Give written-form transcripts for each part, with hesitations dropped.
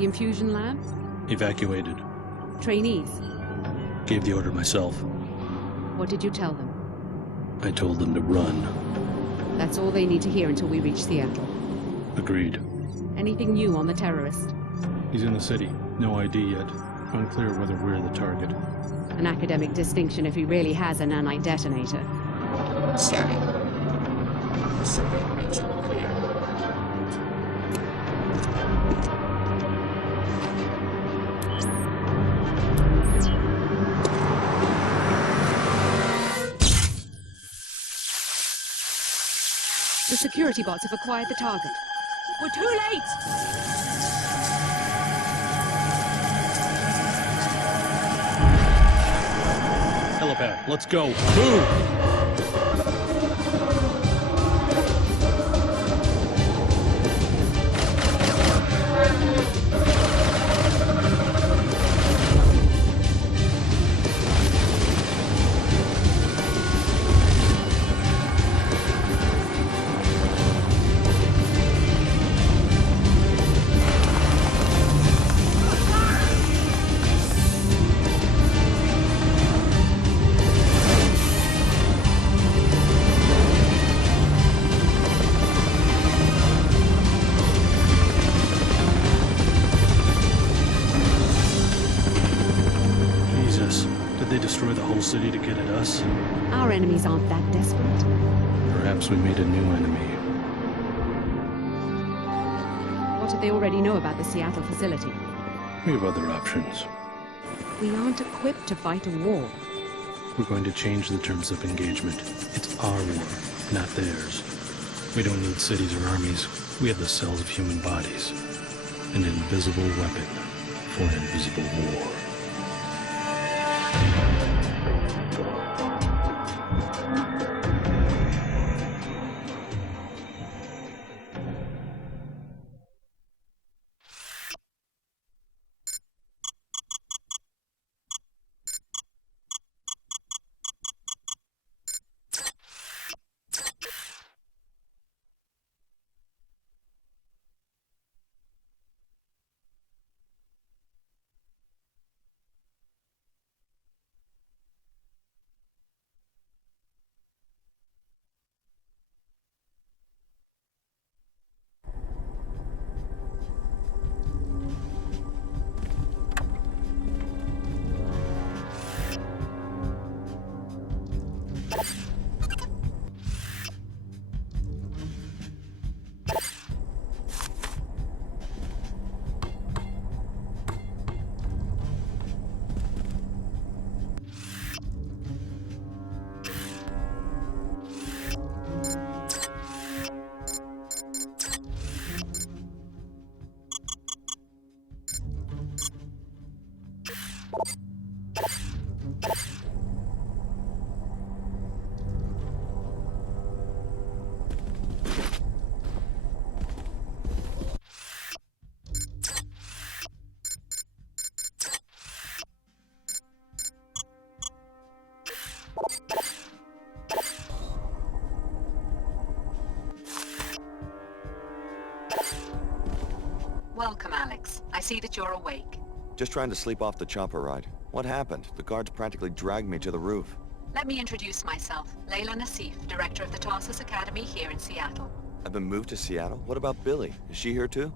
The infusion lab? Evacuated. Trainees? Gave the order myself. What did you tell them? I told them to run. That's all they need to hear until we reach Seattle. Agreed. Anything new on the terrorist? He's in the city. No ID yet. Unclear whether we're the target. An academic distinction if he really has a nanite detonator. Scanning. Survey region clear. The security bots have acquired the target. We're too late! Helipad, let's go. Move! City to get at us? Our enemies aren't that desperate. Perhaps we made a new enemy. What do they already know about the Seattle facility? We have other options. We aren't equipped to fight a war. We're going to change the terms of engagement. It's our war, not theirs. We don't need cities or armies. We have the cells of human bodies. An invisible weapon for an invisible war. Welcome, Alex. I see that you're awake. Just trying to sleep off the chopper ride. What happened? The guards practically dragged me to the roof. Let me introduce myself. Layla Nassif, director of the Tarsus Academy here in Seattle. I've been moved to Seattle? What about Billy? Is she here too?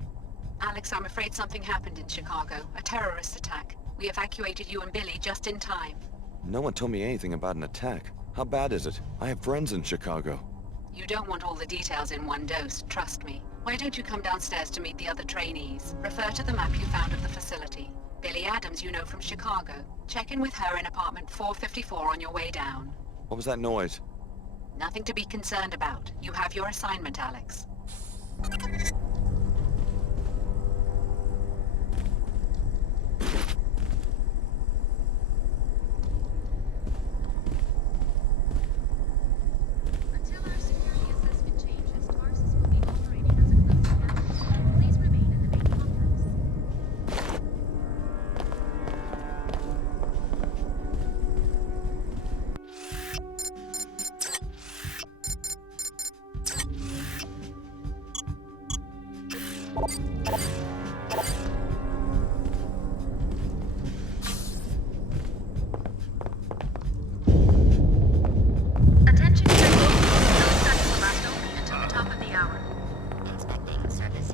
Alex, I'm afraid something happened in Chicago. A terrorist attack. We evacuated you and Billy just in time. No one told me anything about an attack. How bad is it? I have friends in Chicago. You don't want all the details in one dose, trust me. Why don't you come downstairs to meet the other trainees? Refer to the map you found of the facility. Billy Adams you know from Chicago. Check in with her in apartment 454 on your way down. What was that noise? Nothing to be concerned about. You have your assignment, Alex. Until our security assessment changes, Tarsus will be operating as a closed campus. Please remain in the main complex. Attention trainees. No study will last only until the top of the hour. Inspecting services.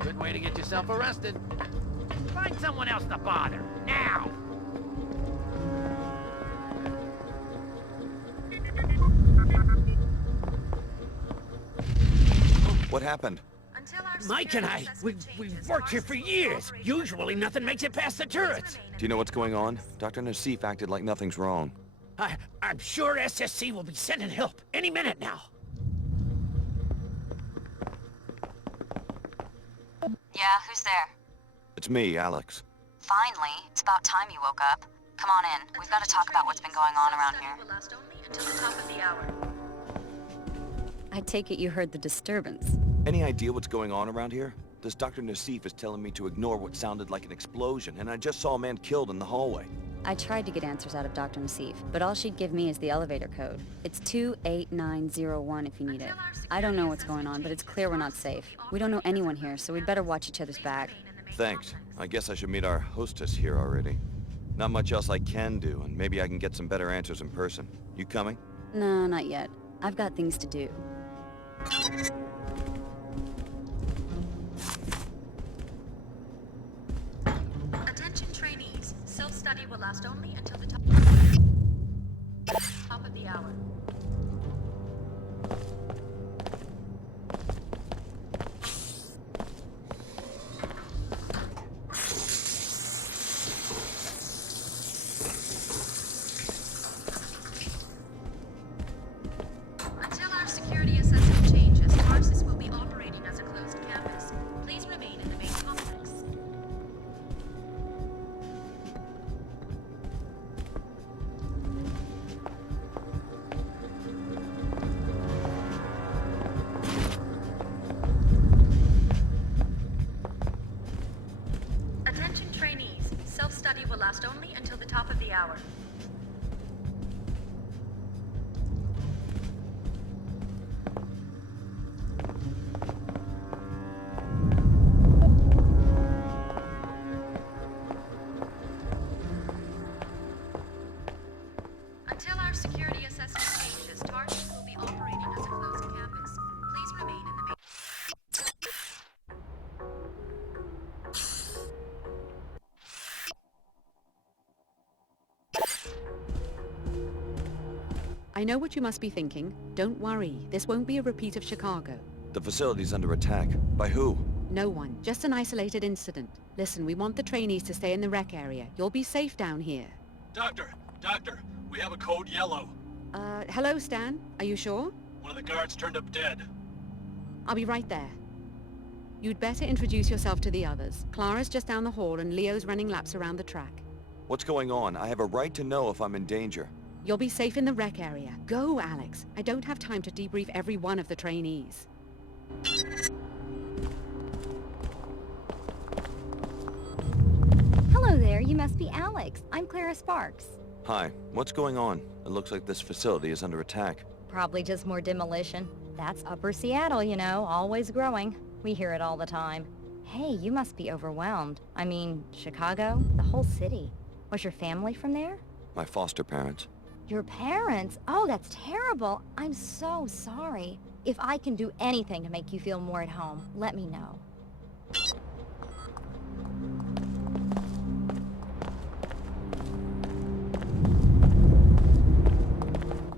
Good way to get yourself arrested. Find someone else to bother, now! What happened? Until our Mike and security I, assessment we've changes, worked here Tarsus for will be years. operating as a Usually closed nothing makes it past the campus. Please turrets. remain in Do you know what's going on? Dr. Nassif acted like nothing's wrong. I'm sure SSC will be sending help any minute now. Yeah, who's there? It's me, Alex. Finally, it's about time you woke up. Come on in. We've got to talk about what's been going on around Study here. will last only until the top of the hour. I take it you heard the disturbance. Any idea what's going on around here? This Dr. Nassif is telling me to ignore what sounded like an explosion, and I just saw a man killed in the hallway. I tried to get answers out of Dr. Nassif, but all she'd give me is the elevator code. It's 28901 if you need it. I don't know what's going on, but it's clear we're not safe. We don't know anyone here, so we'd better watch each other's back. Thanks. I guess I should meet our hostess here already. Not much else I can do, and maybe I can get some better answers in person. You coming? No, not yet. I've got things to do. Attention trainees. Self-study will last only until the top of the hour. Until our security assessment changes, Tarsus will be operating as a closed campus. Please remain in the main complex. Attention trainees. Self-study will last only until the top of the hour. Until our security assessment changes, Tarsus will be operating as a closed campus. Please remain in the main. I know what you must be thinking. Don't worry, this won't be a repeat of Chicago. The facility's under attack. By who? No one, just an isolated incident. Listen, we want the trainees to stay in the rec area. You'll be safe down here. Doctor, we have a code yellow. Hello, Stan. Are you sure? One of the guards turned up dead. I'll be right there. You'd better introduce yourself to the others. Clara's just down the hall and Leo's running laps around the track. What's going on? I have a right to know if I'm in danger. You'll be safe in the rec area. Go, Alex. I don't have time to debrief every one of the trainees. Hello there, you must be Alex. I'm Clara Sparks. Hi, what's going on? It looks like this facility is under attack. Probably just more demolition. That's Upper Seattle, you know, always growing. We hear it all the time. Hey, you must be overwhelmed. I mean, Chicago? The whole city. Was your family from there? My foster parents. Your parents? Oh, that's terrible. I'm so sorry. If I can do anything to make you feel more at home, let me know.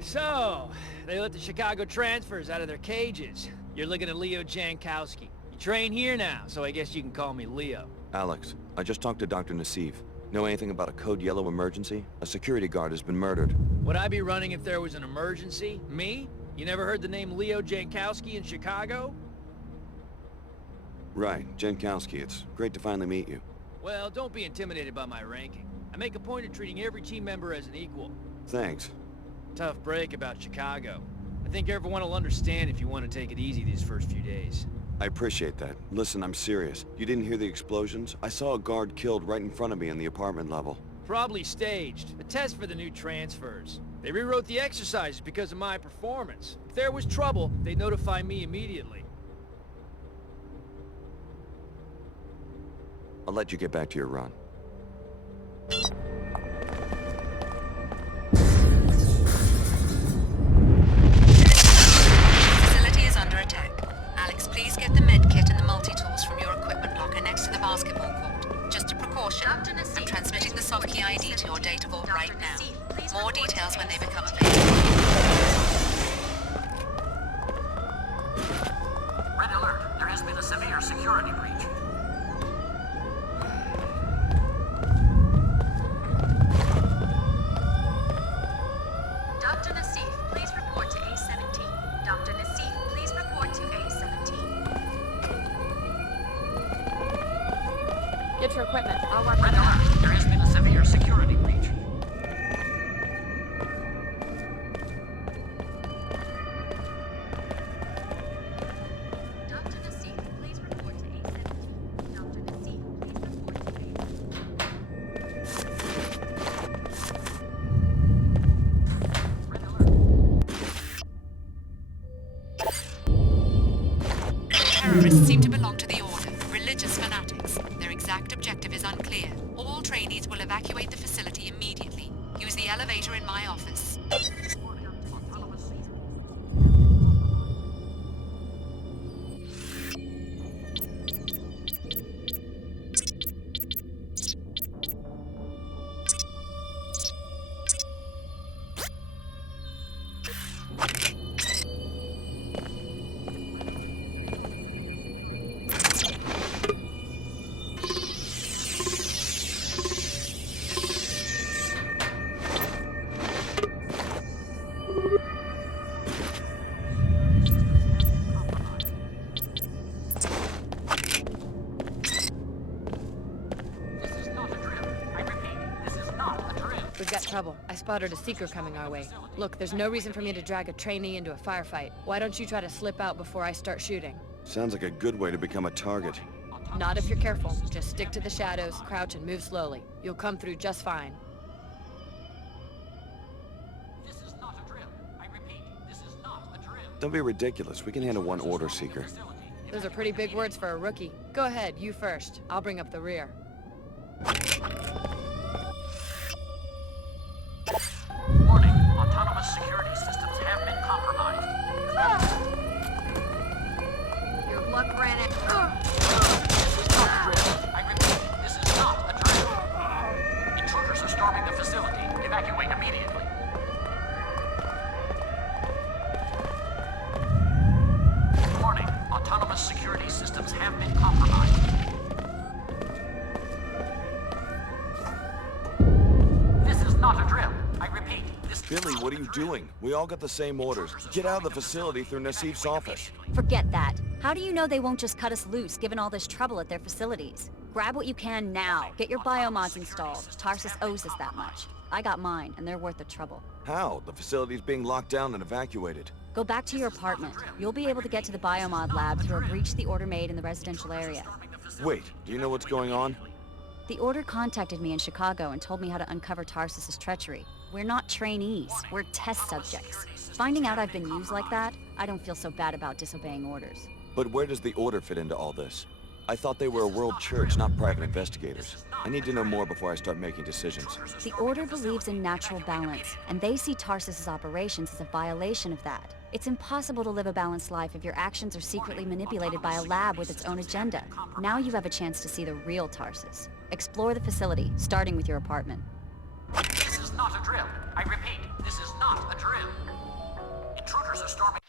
So, they let the Chicago transfers out of their cages. You're looking at Leo Jankowski. You train here now, so I guess you can call me Leo. Alex, I just talked to Dr. Nassif. Know anything about a Code Yellow emergency? A security guard has been murdered. Would I be running if there was an emergency? Me? You never heard the name Leo Jankowski in Chicago? Right, Jankowski. It's great to finally meet you. Well, don't be intimidated by my ranking. I make a point of treating every team member as an equal. Thanks. Tough break about Chicago. I think everyone will understand if you want to take it easy these first few days. I appreciate that. Listen, I'm serious. You didn't hear the explosions? I saw a guard killed right in front of me in the apartment level. Probably staged. A test for the new transfers. They rewrote the exercises because of my performance. If there was trouble, they'd notify me immediately. I'll let you get back to your run. Facility is under attack. Alex, please get the med kit and the multi-tools from your equipment locker next to the basketball court. Just a precaution, I'm transmitting the soft key ID to your data vault right now. More details when they become available. Red alert. There has been a severe security breach. Dr. Nassif, please report to A-17. Dr. Nassif, please report to A-17. Get your equipment. I'll work Red on that. alert. There has been a severe security breach. Dr. Nassif, please report to A-17. Dr. Nassif, please report to Red alert. Terrorists seem to belong to the Order, religious fanatics. Their exact objective is unclear. All trainees will evacuate the facility immediately. Use the elevator in my office. This is not a drill. I repeat, this is not a drill. We've got trouble. I spotted a seeker coming our way. Look, there's no reason for me to drag a trainee into a firefight. Why don't you try to slip out before I start shooting? Sounds like a good way to become a target. Not if you're careful. Just stick to the shadows, crouch, and move slowly. You'll come through just fine. This is not a drill. I repeat, this is not a drill. Don't be ridiculous. We can handle one order seeker. Those are pretty big words for a rookie. Go ahead, you first. I'll bring up the rear. Warning, autonomous security systems have been compromised. Your luck ran it. This is not a drill. I repeat, this is not a drill. Intruders are storming the facility. Evacuate immediately. Warning, autonomous security systems have been compromised. This is not a drill. I repeat, this is Billy, what are you doing? We all got the same orders. Get out of the facility through Nassif's office. Forget that. How do you know they won't just cut us loose, given all this trouble at their facilities? Grab what you can now. Get your biomods installed. Tarsus owes us that much. I got mine, and they're worth the trouble. How? The facility's being locked down and evacuated. Go back to your apartment. You'll be able to get to the biomod lab through a breach the Order made in the residential area. Wait, do you know what's going on? The Order contacted me in Chicago and told me how to uncover Tarsus's treachery. We're not trainees. We're test subjects. Finding out I've been used like that, I don't feel so bad about disobeying orders. But where does the Order fit into all this? I thought they were a world church, not private investigators. I need to know more before I start making decisions. The Order believes in natural balance, and they see Tarsus's operations as a violation of that. It's impossible to live a balanced life if your actions are secretly manipulated by a lab with its own agenda. Now you have a chance to see the real Tarsus. Explore the facility, starting with your apartment. This is not a drill. I repeat, this is not a drill. Intruders are storming...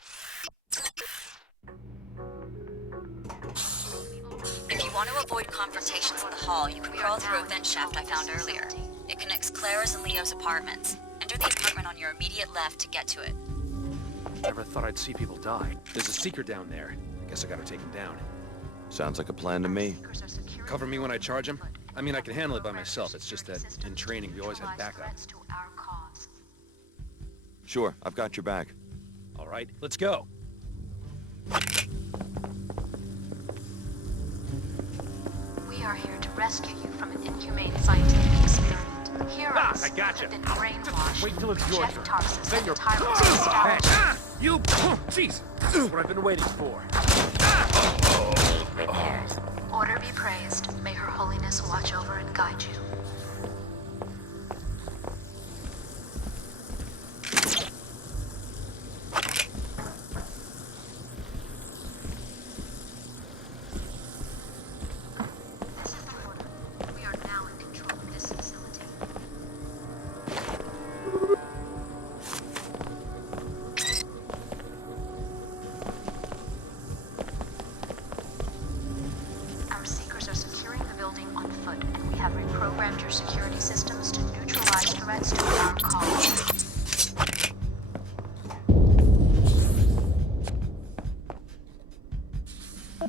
If you want to avoid confrontations in the hall, you can crawl through a vent shaft I found earlier. It connects Clara's and Leo's apartments. Enter the apartment on your immediate left to get to it. Never thought I'd see people die. There's a seeker down there. Guess I gotta take him down. Sounds like a plan to me. Cover me when I charge him? I mean, I can handle it by myself. It's just that in training, we always had backup. Sure, I've got your back. All right, let's go. We are here to rescue you from an inhumane scientific experiment. Heroes I gotcha. have been brainwashed. Wait till it's your Reject turn. Tarsus Then and you're... the tyrants of establishment. You... Jeez! This is what I've been waiting for. Order be praised. May Her Holiness watch over and guide you. This is the order. We are now in control of this facility. Our seekers are securing the building on foot, and we have reprogrammed your security systems to neutralize threats to our cause.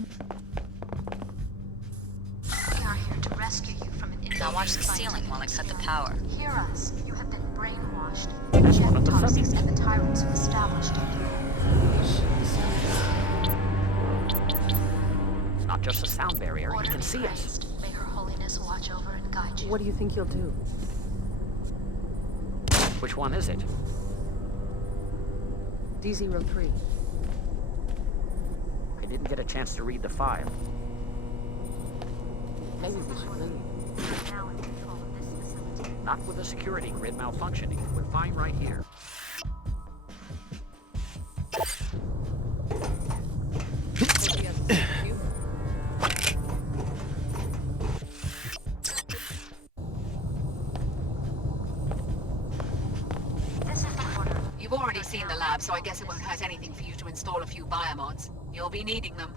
We are here to rescue you from an Now watch the ceiling while I cut the power. Hear us. You have been brainwashed. Reject Tarsus and the tyrants who established it. It's not just a sound barrier. Order You can be see us. praised. May Her Holiness watch over and guide you. What do you think you'll do? Which one is it? D03. I didn't get a chance to read the file. Maybe we should leave. We are now in control of this facility. Not with the security grid malfunctioning. We're fine right here. This is the order. You've already seen the lab, so I guess it won't hurt anything for you to install a few biomods. You'll be needing them.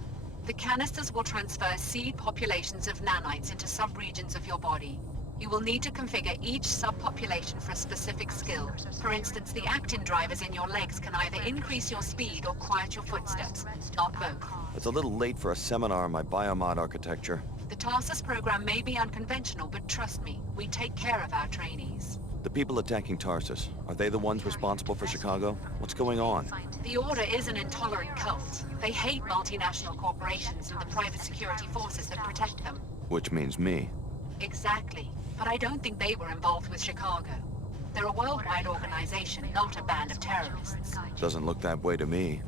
The canisters will transfer seed populations of nanites into subregions of your body. You will need to configure each subpopulation for a specific skill. For instance, the actin drivers in your legs can either increase your speed or quiet your footsteps, not both. It's a little late for a seminar on my biomod architecture. The Tarsus program may be unconventional, but trust me, we take care of our trainees. The people attacking Tarsus, are they the ones responsible for Chicago? What's going on? The Order is an intolerant cult. They hate multinational corporations and the private security forces that protect them. Which means me. Exactly. But I don't think they were involved with Chicago. They're a worldwide organization, not a band of terrorists. Doesn't look that way to me.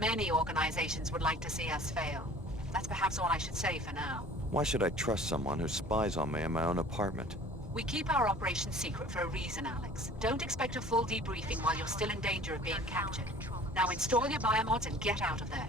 Many organizations would like to see us fail. That's perhaps all I should say for now. Why should I trust someone who spies on me in my own apartment? We keep our operation secret for a reason, Alex. Don't expect a full debriefing while you're still in danger of being captured. Now install your biomods and get out of there.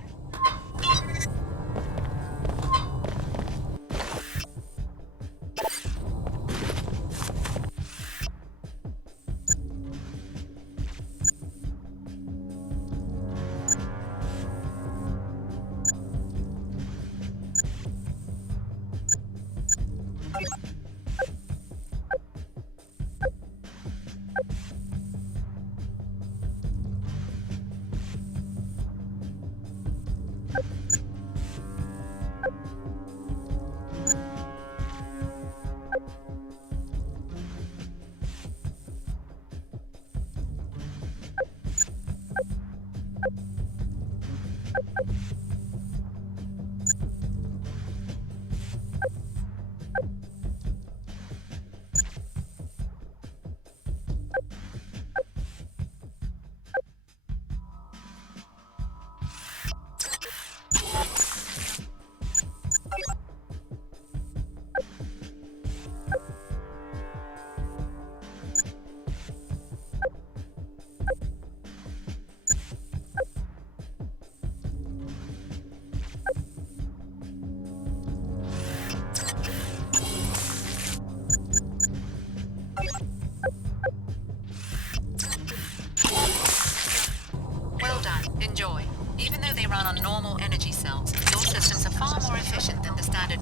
on normal energy cells. Your systems are far more efficient than the standard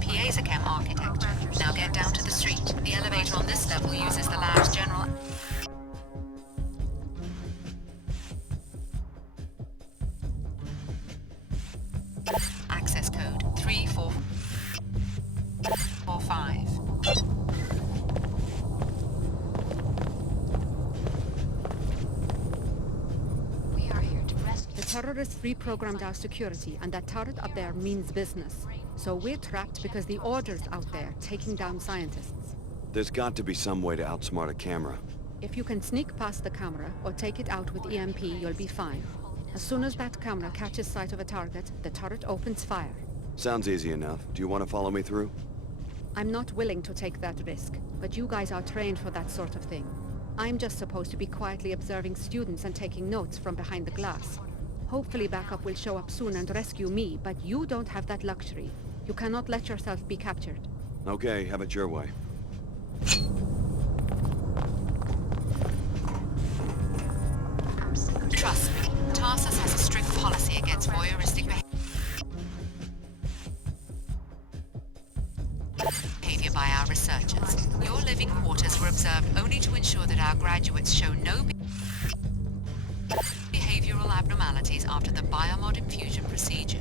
Piezochem architecture. Now get down to the street. The elevator on this level uses the lab's general... access code 3445. We are here to rescue... The terrorists reprogrammed our security, and that turret up there means business. So we're trapped because the Order's out there, taking down scientists. There's got to be some way to outsmart a camera. If you can sneak past the camera, or take it out with EMP, you'll be fine. As soon as that camera catches sight of a target, the turret opens fire. Sounds easy enough. Do you want to follow me through? I'm not willing to take that risk, but you guys are trained for that sort of thing. I'm just supposed to be quietly observing students and taking notes from behind the glass. Hopefully backup will show up soon and rescue me, but you don't have that luxury. You cannot let yourself be captured. Okay, have it your way. Trust me, Tarsus has a strict policy against voyeuristic behavior by our researchers. Your living quarters were observed only to ensure that our graduates show no behavioral abnormalities after the Biomod infusion procedure.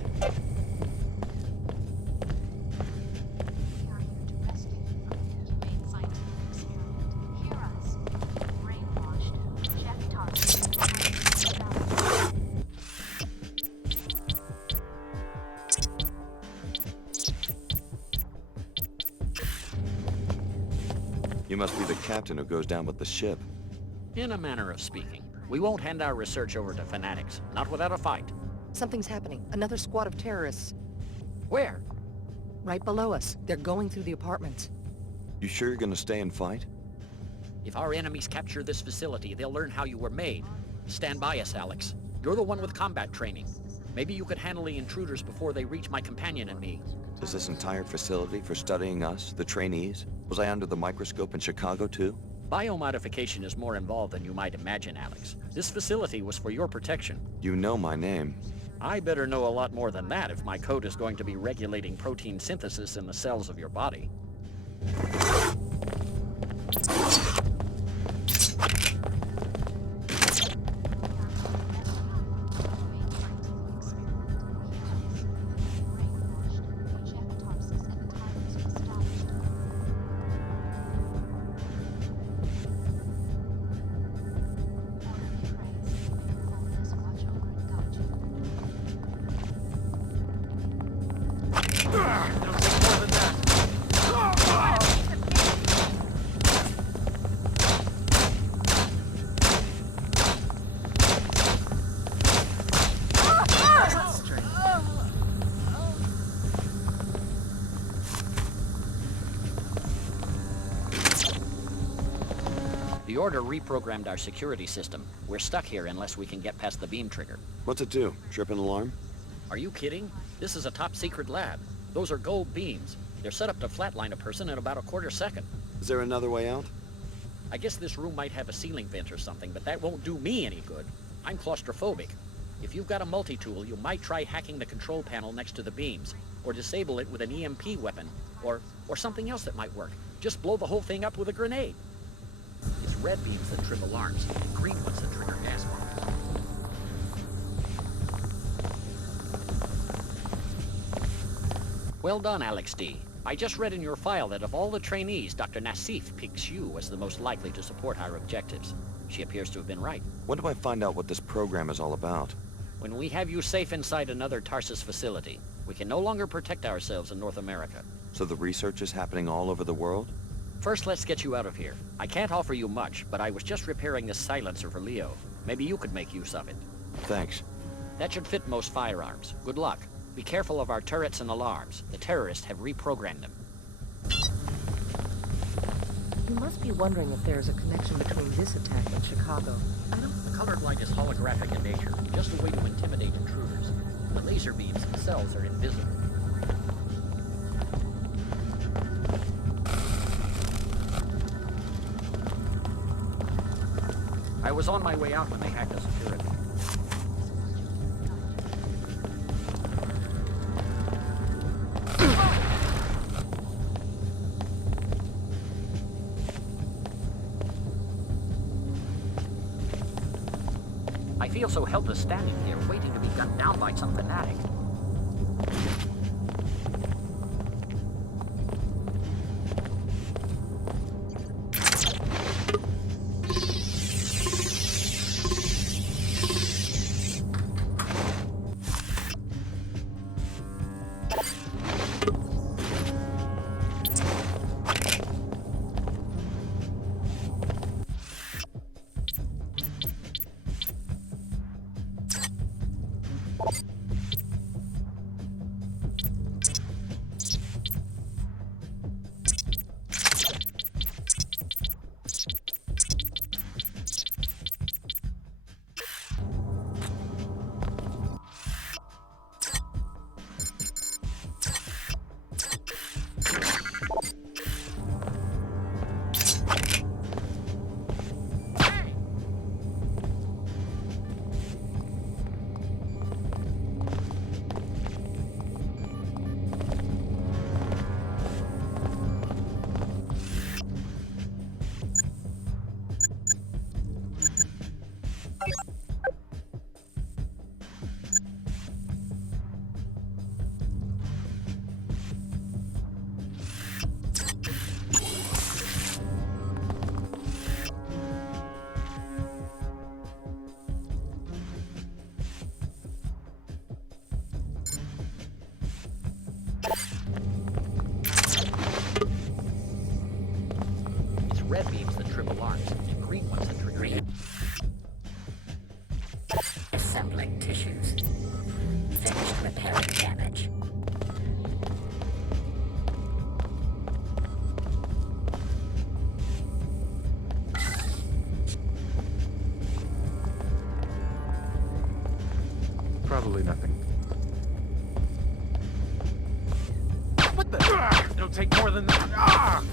You must be the captain who goes down with the ship. In a manner of speaking. We won't hand our research over to fanatics, not without a fight. Something's happening. Another squad of terrorists. Where? Right below us. They're going through the apartments. You sure you're gonna stay and fight? If our enemies capture this facility, they'll learn how you were made. Stand by us, Alex. You're the one with combat training. Maybe you could handle the intruders before they reach my companion and me. Is this entire facility for studying us, the trainees? Was I under the microscope in Chicago, too? Biomodification is more involved than you might imagine, Alex. This facility was for your protection. You know my name. I better know a lot more than that if my code is going to be regulating protein synthesis in the cells of your body. The Order reprogrammed our security system. We're stuck here unless we can get past the beam trigger. What's it do? Trip an alarm? Are you kidding? This is a top-secret lab. Those are gold beams. They're set up to flatline a person in about a quarter second. Is there another way out? I guess this room might have a ceiling vent or something, but that won't do me any good. I'm claustrophobic. If you've got a multi-tool, you might try hacking the control panel next to the beams, or disable it with an EMP weapon, or something else that might work. Just blow the whole thing up with a grenade. It's red beams that trip alarms, and green ones that trigger gas bombs. Well done, Alex D. I just read in your file that of all the trainees, Dr. Nassif picks you as the most likely to support our objectives. She appears to have been right. When do I find out what this program is all about? When we have you safe inside another Tarsus facility, we can no longer protect ourselves in North America. So the research is happening all over the world? First, let's get you out of here. I can't offer you much, but I was just repairing this silencer for Leo. Maybe you could make use of it. Thanks. That should fit most firearms. Good luck. Be careful of our turrets and alarms. The terrorists have reprogrammed them. You must be wondering if there's a connection between this attack and Chicago. The colored light is holographic in nature, just a way to intimidate intruders. The laser beams themselves are invisible. I was on my way out when they hacked the security. feel so helpless standing here, waiting to be gunned down by some fanatic. Red beams that trip alarms, and green ones that trigger... Assembling tissues. Finished repairing damage. Probably nothing. What the? It'll take more than that. Ah!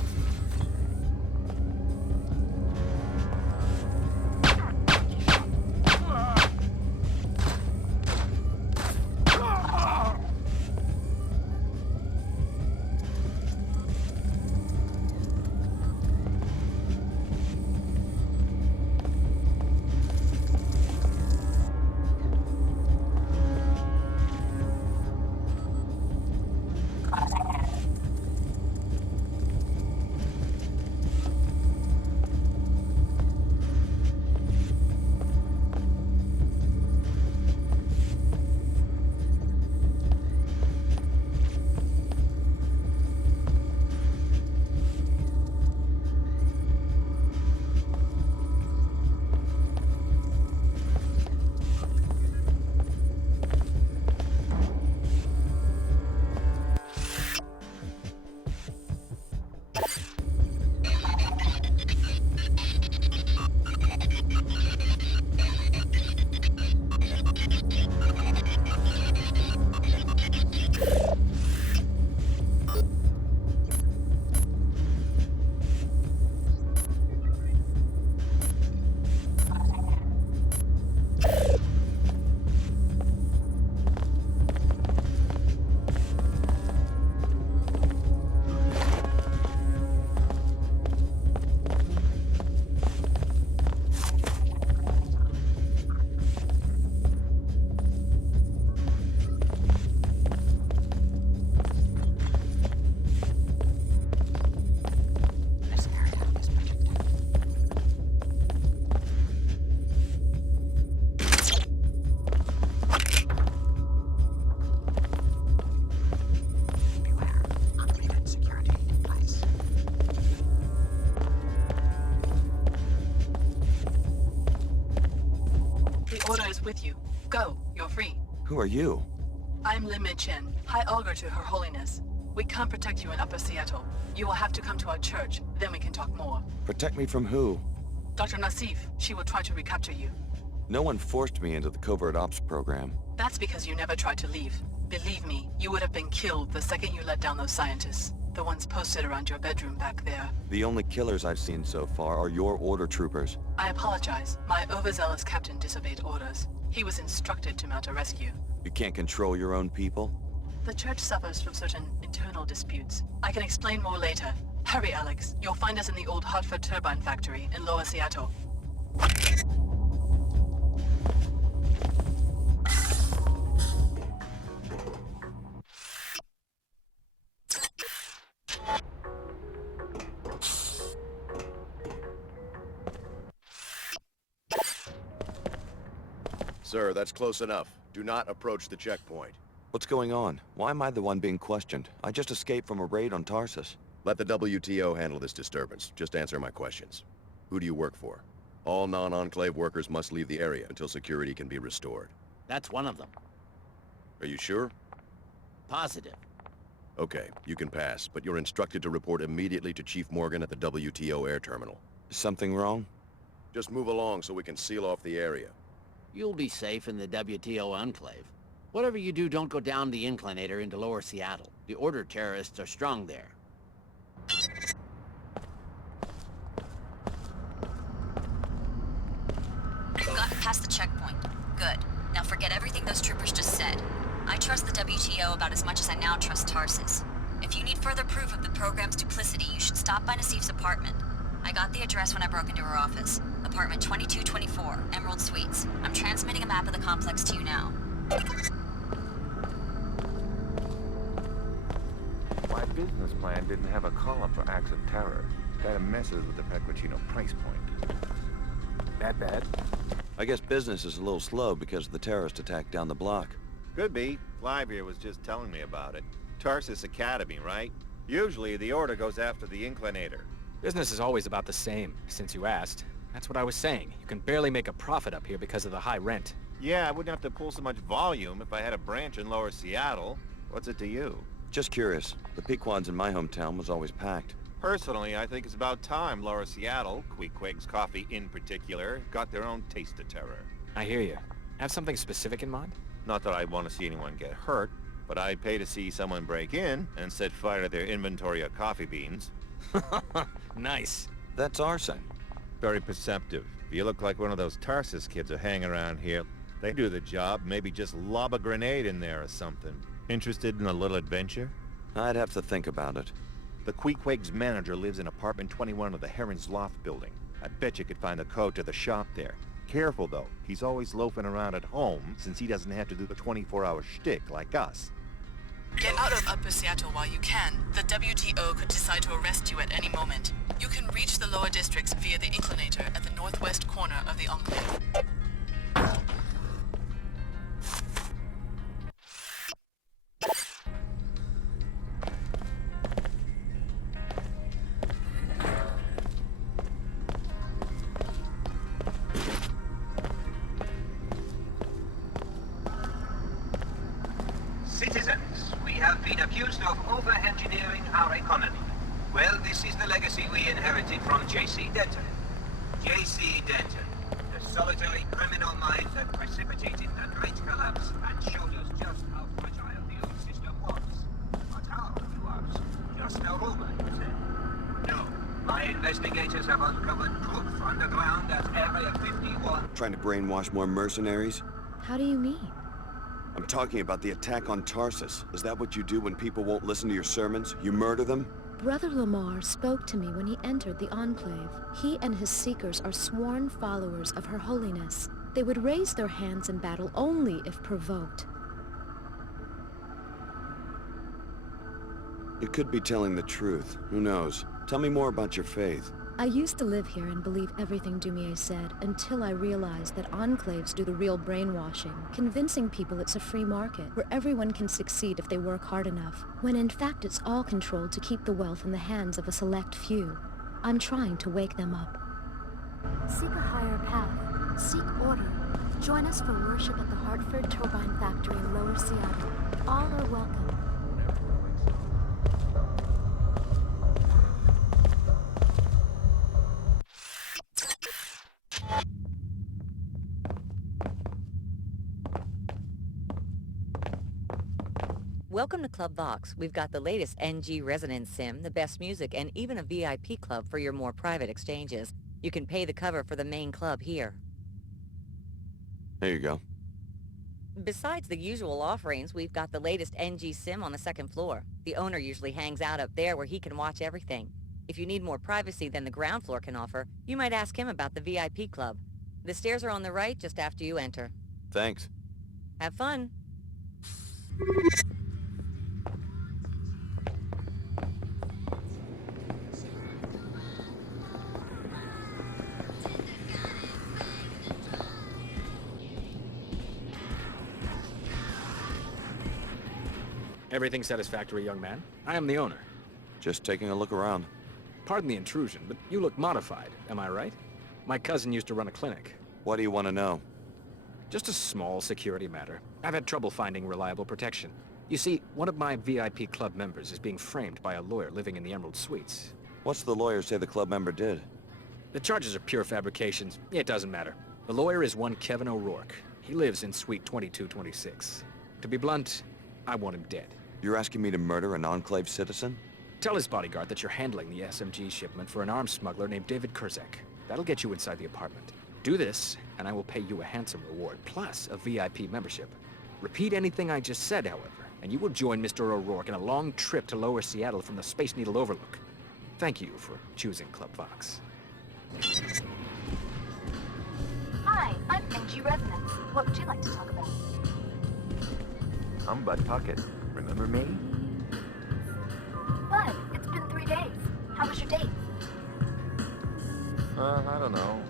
With you. Go. You're free. Who are you? I'm Lim Chen, High Augur to Her Holiness. We can't protect you in Upper Seattle. You will have to come to our church, then we can talk more. Protect me from who? Dr. Nassif. She will try to recapture you. No one forced me into the covert ops program. That's because you never tried to leave. Believe me, you would have been killed the second you let down those scientists. The ones posted around your bedroom back there. The only killers I've seen so far are your order troopers. I apologize. My overzealous captain disobeyed orders. He was instructed to mount a rescue. You can't control your own people? The church suffers from certain internal disputes. I can explain more later. Hurry, Alex. You'll find us in the old Hartford turbine factory in Lower Seattle. Sir, that's close enough. Do not approach the checkpoint. What's going on? Why am I the one being questioned? I just escaped from a raid on Tarsus. Let the WTO handle this disturbance. Just answer my questions. Who do you work for? All non-enclave workers must leave the area until security can be restored. That's one of them. Are you sure? Positive. Okay, you can pass, but you're instructed to report immediately to Chief Morgan at the WTO air terminal. Something wrong? Just move along so we can seal off the area. You'll be safe in the WTO enclave. Whatever you do, don't go down the inclinator into Lower Seattle. The Order terrorists are strong there. You've gotten past the checkpoint. Good. Now forget everything those troopers just said. I trust the WTO about as much as I now trust Tarsus. If you need further proof of the program's duplicity, you should stop by Nassif's apartment. I got the address when I broke into her office. Apartment 2224, Emerald Suites. I'm transmitting a map of the complex to you now. My business plan didn't have a column for acts of terror. Kinda messes with the Pecorino price point. That bad? I guess business is a little slow because of the terrorist attack down the block. Could be. Flive here was just telling me about it. Tarsus Academy, right? Usually the Order goes after the inclinator. Business is always about the same, since you asked. That's what I was saying. You can barely make a profit up here because of the high rent. Yeah, I wouldn't have to pull so much volume if I had a branch in Lower Seattle. What's it to you? Just curious. The Pequod's in my hometown was always packed. Personally, I think it's about time Lower Seattle, Queequeg's Coffee in particular, got their own taste of terror. I hear you. Have something specific in mind? Not that I want to see anyone get hurt, but I'd pay to see someone break in and set fire to their inventory of coffee beans. Nice. That's arson. Very perceptive. You look like one of those Tarsus kids who hang around here. They do the job, maybe just lob a grenade in there or something. Interested in a little adventure? I'd have to think about it. The Queequeg's manager lives in apartment 21 of the Heron's Loft building. I bet you could find the code to the shop there. Careful though, he's always loafing around at home since he doesn't have to do the 24-hour shtick like us. Get out of Upper Seattle while you can. The WTO could decide to arrest you at any moment. You can reach the lower districts via the inclinator at the northwest corner of the enclave. Citizens, we have been accused of over-engineering our economy. Well, this is the legacy we inherited from JC Denton. JC Denton, the solitary criminal mind that precipitated the Great Collapse and showed us just how fragile the old system was. But how, you ask? Just a rumor, you said? No. My investigators have uncovered proof underground at Area 51. Trying to brainwash more mercenaries? How do you mean? I'm talking about the attack on Tarsus. Is that what you do when people won't listen to your sermons? You murder them? Brother Lamar spoke to me when he entered the Enclave. He and his seekers are sworn followers of Her Holiness. They would raise their hands in battle only if provoked. You could be telling the truth. Who knows? Tell me more about your faith. I used to live here and believe everything Dumier said until I realized that enclaves do the real brainwashing, convincing people it's a free market where everyone can succeed if they work hard enough, when in fact it's all controlled to keep the wealth in the hands of a select few. I'm trying to wake them up. Seek a higher path. Seek order. Join us for worship at the Hartford Turbine Factory in Lower Seattle. All are welcome. Welcome to Club Vox. We've got the latest NG Resonance Sim, the best music, and even a VIP club for your more private exchanges. You can pay the cover for the main club here. There you go. Besides the usual offerings, we've got the latest NG Sim on the second floor. The owner usually hangs out up there where he can watch everything. If you need more privacy than the ground floor can offer, you might ask him about the VIP club. The stairs are on the right just after you enter. Thanks. Have fun. Everything satisfactory, young man? I am the owner. Just taking a look around. Pardon the intrusion, but you look modified, am I right? My cousin used to run a clinic. What do you want to know? Just a small security matter. I've had trouble finding reliable protection. You see, one of my VIP club members is being framed by a lawyer living in the Emerald Suites. What's the lawyer say the club member did? The charges are pure fabrications. It doesn't matter. The lawyer is one Kevin O'Rourke. He lives in Suite 2226. To be blunt, I want him dead. You're asking me to murder an Enclave citizen? Tell his bodyguard that you're handling the SMG shipment for an arms smuggler named David Kurzek. That'll get you inside the apartment. Do this, and I will pay you a handsome reward, plus a VIP membership. Repeat anything I just said, however, and you will join Mr. O'Rourke in a long trip to Lower Seattle from the Space Needle Overlook. Thank you for choosing Club Vox. Hi, I'm NG Resonance. What would you like to talk about? I'm Bud Puckett. Remember me? Bud, it's been 3 days. How was your date? I don't know.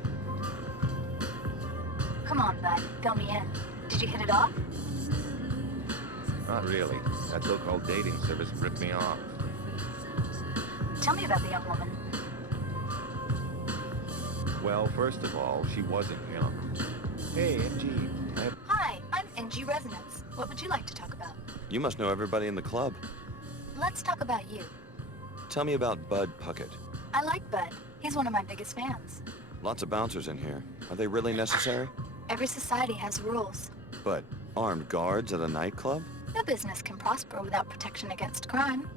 Come on, Bud. Fill me in. Did you hit it off? Not really. That so-called dating service ripped me off. Tell me about the young woman. Well, first of all, she wasn't young. Hey, MG. Hi, I'm NG Resonance. What would you like to talk about? You must know everybody in the club. Let's talk about you. Tell me about Bud Puckett. I like Bud. He's one of my biggest fans. Lots of bouncers in here. Are they really necessary? Every society has rules. But armed guards at a nightclub? No business can prosper without protection against crime.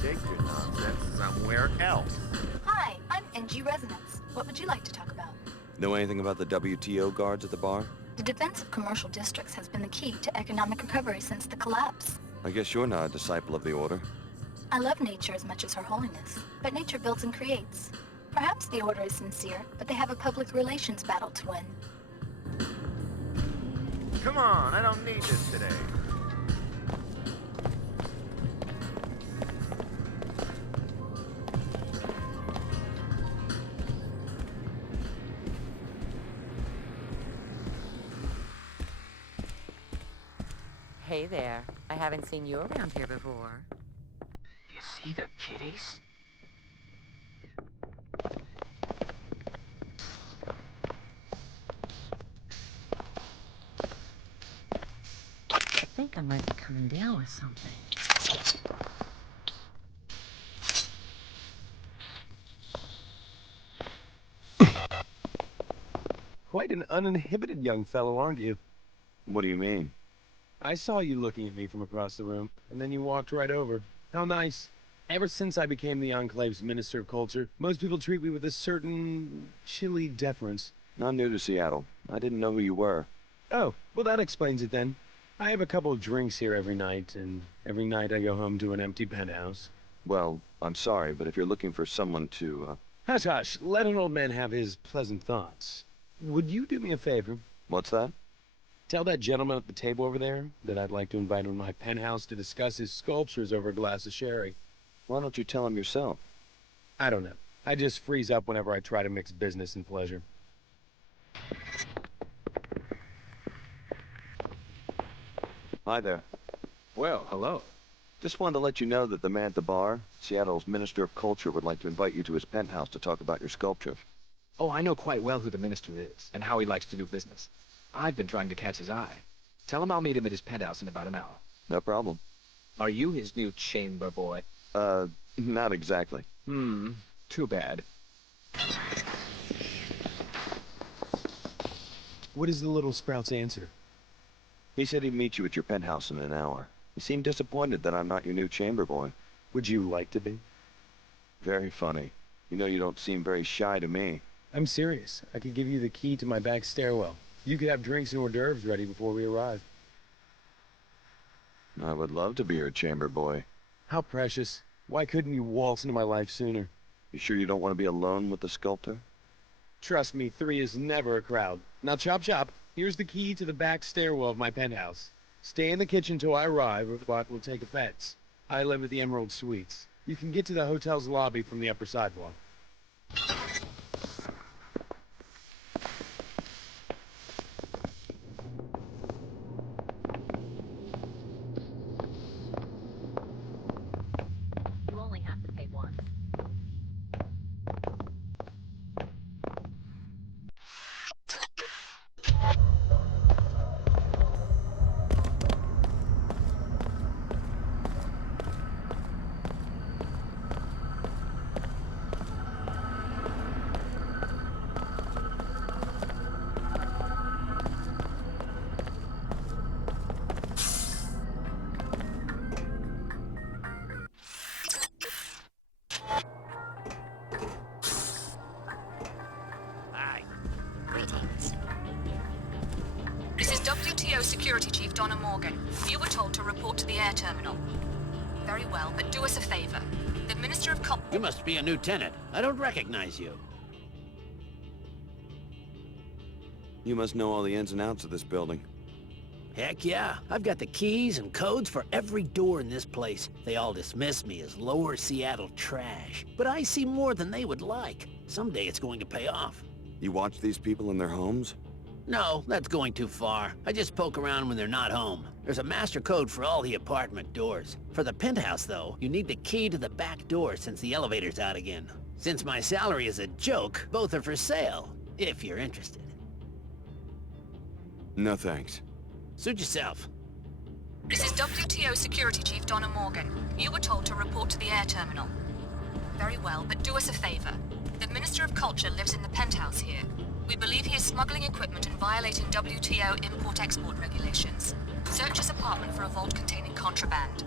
Take your nonsense somewhere else. Hi, I'm NG Resonance. What would you like to talk about? Know anything about the WTO guards at the bar? The defense of commercial districts has been the key to economic recovery since the collapse. I guess you're not a disciple of the Order. I love nature as much as Her Holiness, but nature builds and creates. Perhaps the Order is sincere, but they have a public relations battle to win. Come on, I don't need this today. Hey there. I haven't seen you around here before. You see the kitties? I think I might be coming down with something. Quite an uninhibited young fellow, aren't you? What do you mean? I saw you looking at me from across the room, and then you walked right over. How nice. Ever since I became the Enclave's Minister of Culture, most people treat me with a certain chilly deference. I'm new to Seattle. I didn't know who you were. Oh, well that explains it then. I have a couple of drinks here every night, and every night I go home to an empty penthouse. Well, I'm sorry, but if you're looking for someone to, Hush, hush. Let an old man have his pleasant thoughts. Would you do me a favor? What's that? Tell that gentleman at the table over there that I'd like to invite him to my penthouse to discuss his sculptures over a glass of sherry. Why don't you tell him yourself? I don't know. I just freeze up whenever I try to mix business and pleasure. Hi there. Well, hello. Just wanted to let you know that the man at the bar, Seattle's Minister of Culture, would like to invite you to his penthouse to talk about your sculpture. Oh, I know quite well who the minister is, and how he likes to do business. I've been trying to catch his eye. Tell him I'll meet him at his penthouse in about an hour. No problem. Are you his new chamber boy? Not exactly. Too bad. What is the little sprout's answer? He said he'd meet you at your penthouse in an hour. He seemed disappointed that I'm not your new chamber boy. Would you like to be? Very funny. You know you don't seem very shy to me. I'm serious. I could give you the key to my back stairwell. You could have drinks and hors d'oeuvres ready before we arrive. I would love to be your chamber boy. How precious. Why couldn't you waltz into my life sooner? You sure you don't want to be alone with the sculptor? Trust me, 3 is never a crowd. Now chop chop. Here's the key to the back stairwell of my penthouse. Stay in the kitchen till I arrive, or Bot will take offense. I live at the Emerald Suites. You can get to the hotel's lobby from the upper sidewalk. WTO Security Chief Donna Morgan. You were told to report to the air terminal. Very well, but do us a favor. The Minister of You must be a new tenant. I don't recognize you. You must know all the ins and outs of this building. Heck yeah. I've got the keys and codes for every door in this place. They all dismiss me as Lower Seattle trash. But I see more than they would like. Someday it's going to pay off. You watch these people in their homes? No, that's going too far. I just poke around when they're not home. There's a master code for all the apartment doors. For the penthouse, though, you need the key to the back door since the elevator's out again. Since my salary is a joke, both are for sale, if you're interested. No thanks. Suit yourself. This is WTO Security Chief Donna Morgan. You were told to report to the air terminal. Very well, but do us a favor. The Minister of Culture lives in the penthouse here. We believe he is smuggling equipment and violating WTO import-export regulations. Search his apartment for a vault containing contraband.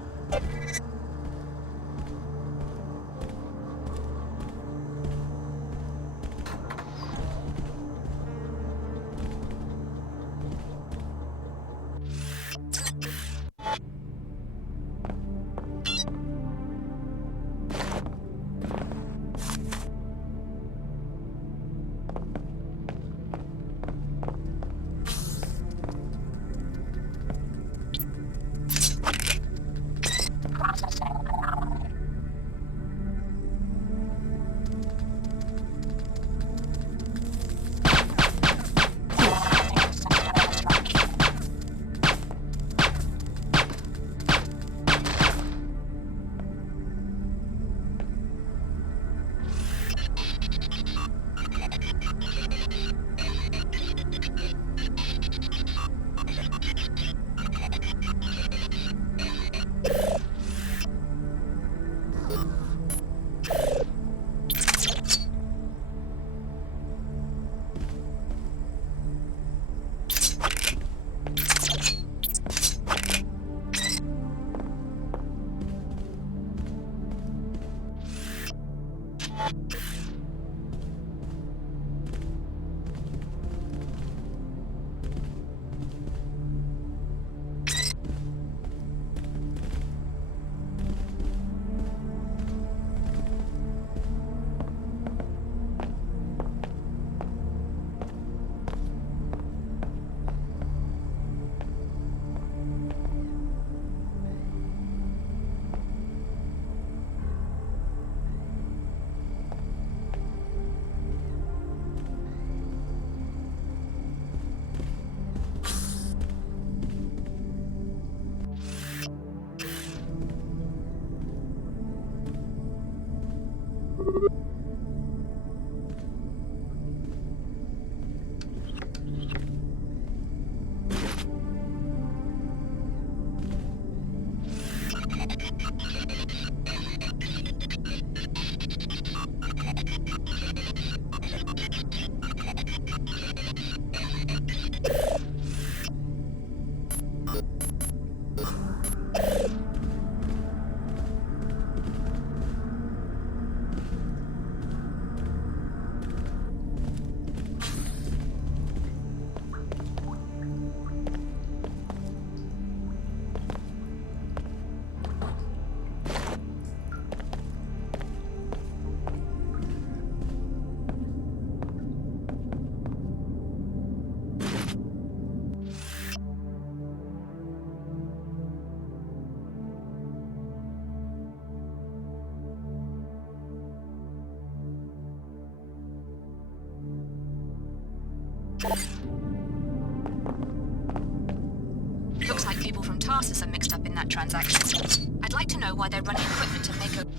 Looks like people from Tarsus are mixed up in that transaction. I'd like to know why they're running equipment to Mako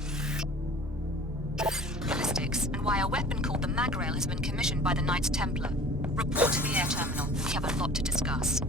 ballistics, and why a weapon called the Magrail has been commissioned by the Knights Templar. Report to the air terminal. We have a lot to discuss.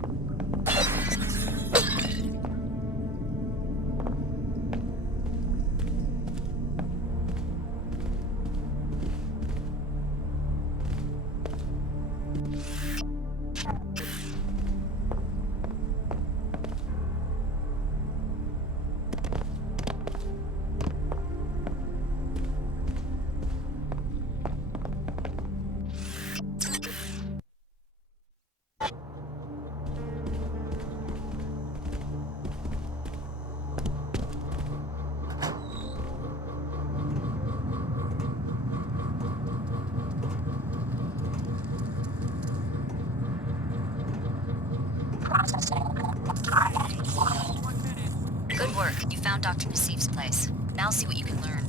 Good work. You found Dr. Nassif's place. Now see what you can learn.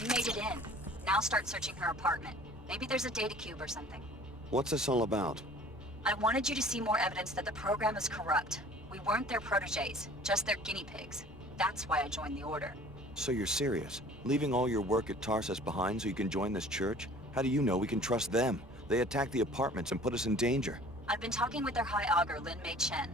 You made it in. Now start searching her apartment. Maybe there's a data cube or something. What's this all about? I wanted you to see more evidence that the program is corrupt. We weren't their protégés, just their guinea pigs. That's why I joined the Order. So you're serious? Leaving all your work at Tarsus behind so you can join this church? How do you know we can trust them? They attacked the apartments and put us in danger. I've been talking with their High Augur, Lin Mei Chen.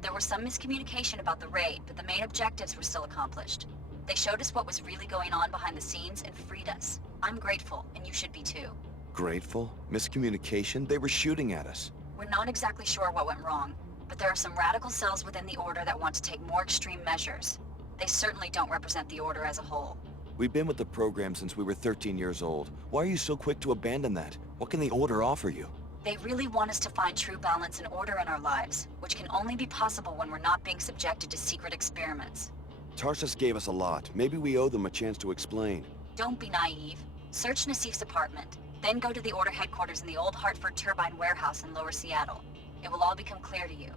There was some miscommunication about the raid, but the main objectives were still accomplished. They showed us what was really going on behind the scenes and freed us. I'm grateful, and you should be too. Grateful? Miscommunication? They were shooting at us. We're not exactly sure what went wrong, but there are some radical cells within the Order that want to take more extreme measures. They certainly don't represent the Order as a whole. We've been with the program since we were 13 years old. Why are you so quick to abandon that? What can the Order offer you? They really want us to find true balance and order in our lives, which can only be possible when we're not being subjected to secret experiments. Tarsus gave us a lot. Maybe we owe them a chance to explain. Don't be naive. Search Nassif's apartment, then go to the Order headquarters in the old Hartford Turbine warehouse in Lower Seattle. It will all become clear to you.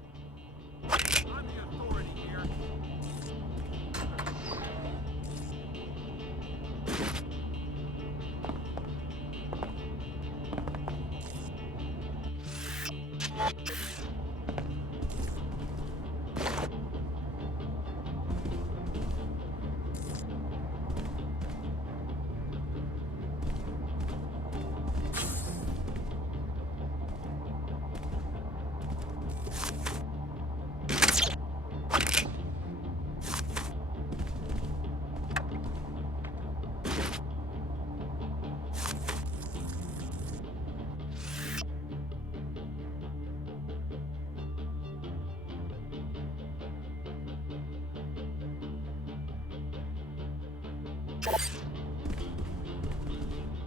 I'm the authority here.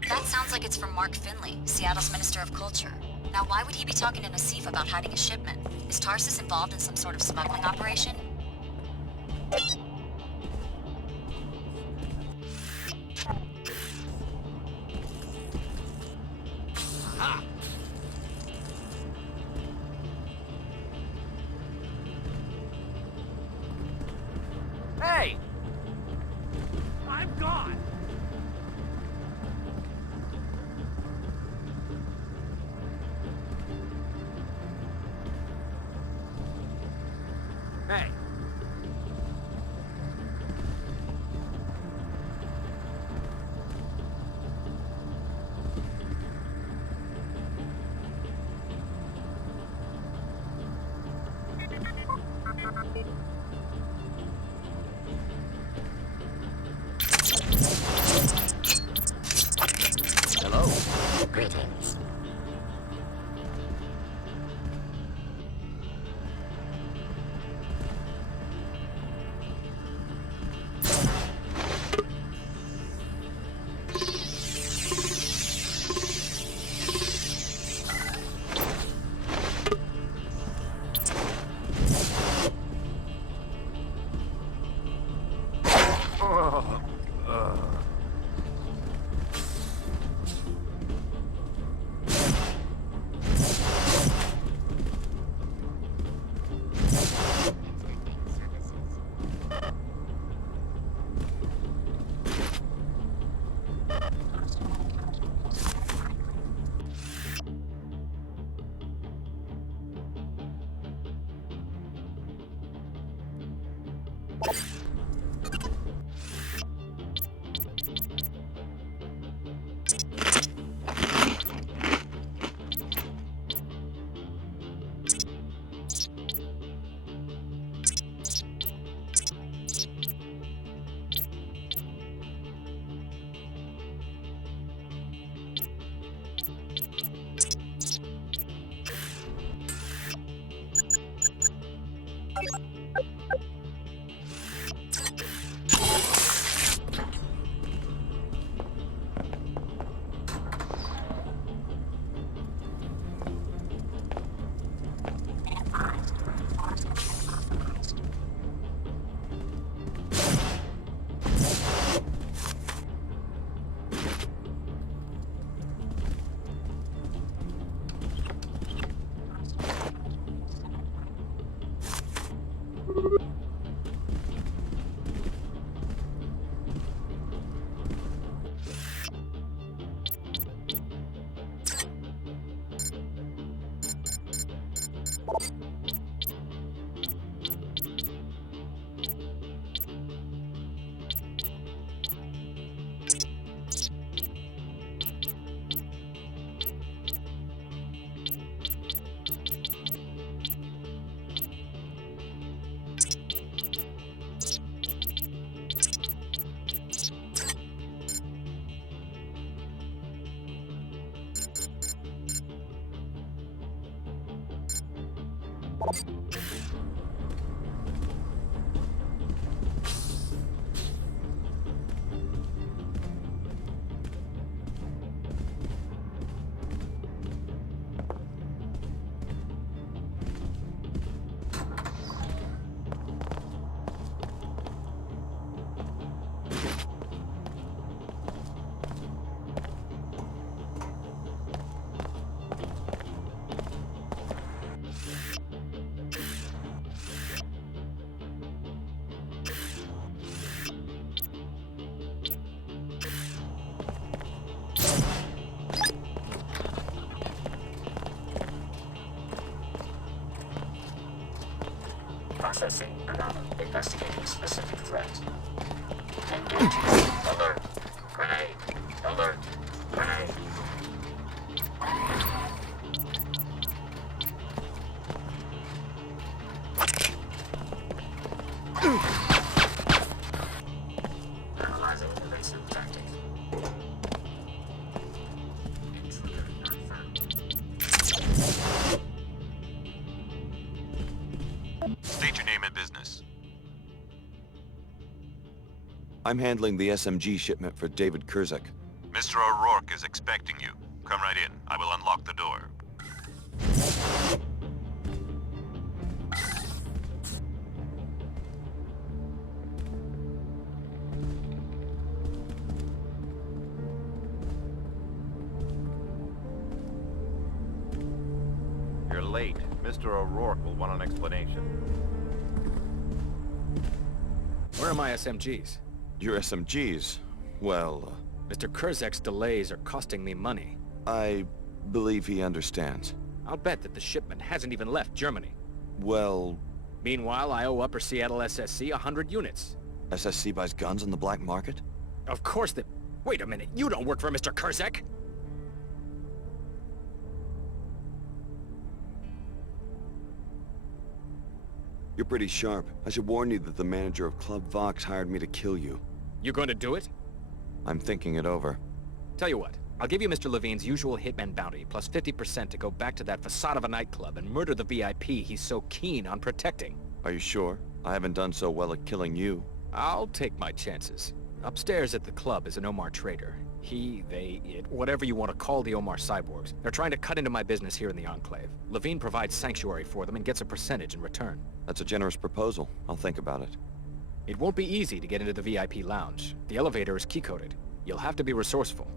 That sounds like it's from Mark Finley, Seattle's Minister of Culture. Now why would he be talking to Nassif about hiding a shipment? Is Tarsus involved in some sort of smuggling operation? Ha! Hey! I'm gone! Hey! Hello. Greetings. Processing anomaly. Investigating specific threat. Engaging. Alert. Grenade. Alert. Grenade. Analyzing evasive tactic. Intruder not found. State your name and business. I'm handling the SMG shipment for David Kurzek. Mr. O'Rourke is expecting you. Come right in. I will unlock the door. You're late. Mr. O'Rourke will want an explanation. Where are my SMGs? Your SMGs? Well, Mr. Kurzek's delays are costing me money. I believe he understands. I'll bet that the shipment hasn't even left Germany. Well... Meanwhile, I owe Upper Seattle SSC 100 units. SSC buys guns on the black market? Of course they... Wait a minute, you don't work for Mr. Kurzek? You're pretty sharp. I should warn you that the manager of Club Vox hired me to kill you. You going to do it? I'm thinking it over. Tell you what, I'll give you Mr. Levine's usual hitman bounty, plus 50% to go back to that facade of a nightclub and murder the VIP he's so keen on protecting. Are you sure? I haven't done so well at killing you. I'll take my chances. Upstairs at the club is an Oomar trader. He, they, it, whatever you want to call the Oomar cyborgs. They're trying to cut into my business here in the Enclave. Levine provides sanctuary for them and gets a percentage in return. That's a generous proposal. I'll think about it. It won't be easy to get into the VIP lounge. The elevator is key-coded. You'll have to be resourceful.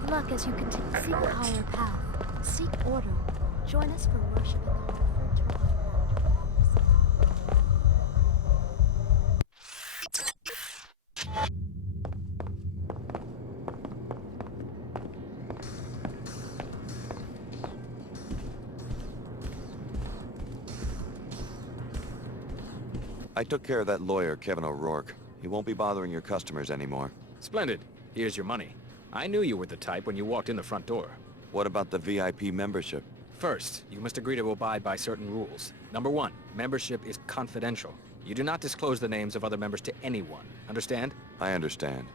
Good luck as you continue. Seek a higher path. Seek order. Join us for worship at the Hartford Turbine Factory. I took care of that lawyer, Kevin O'Rourke. He won't be bothering your customers anymore. Splendid. Here's your money. I knew you were the type when you walked in the front door. What about the VIP membership? First, you must agree to abide by certain rules. Number 1, membership is confidential. You do not disclose the names of other members to anyone. Understand? I understand.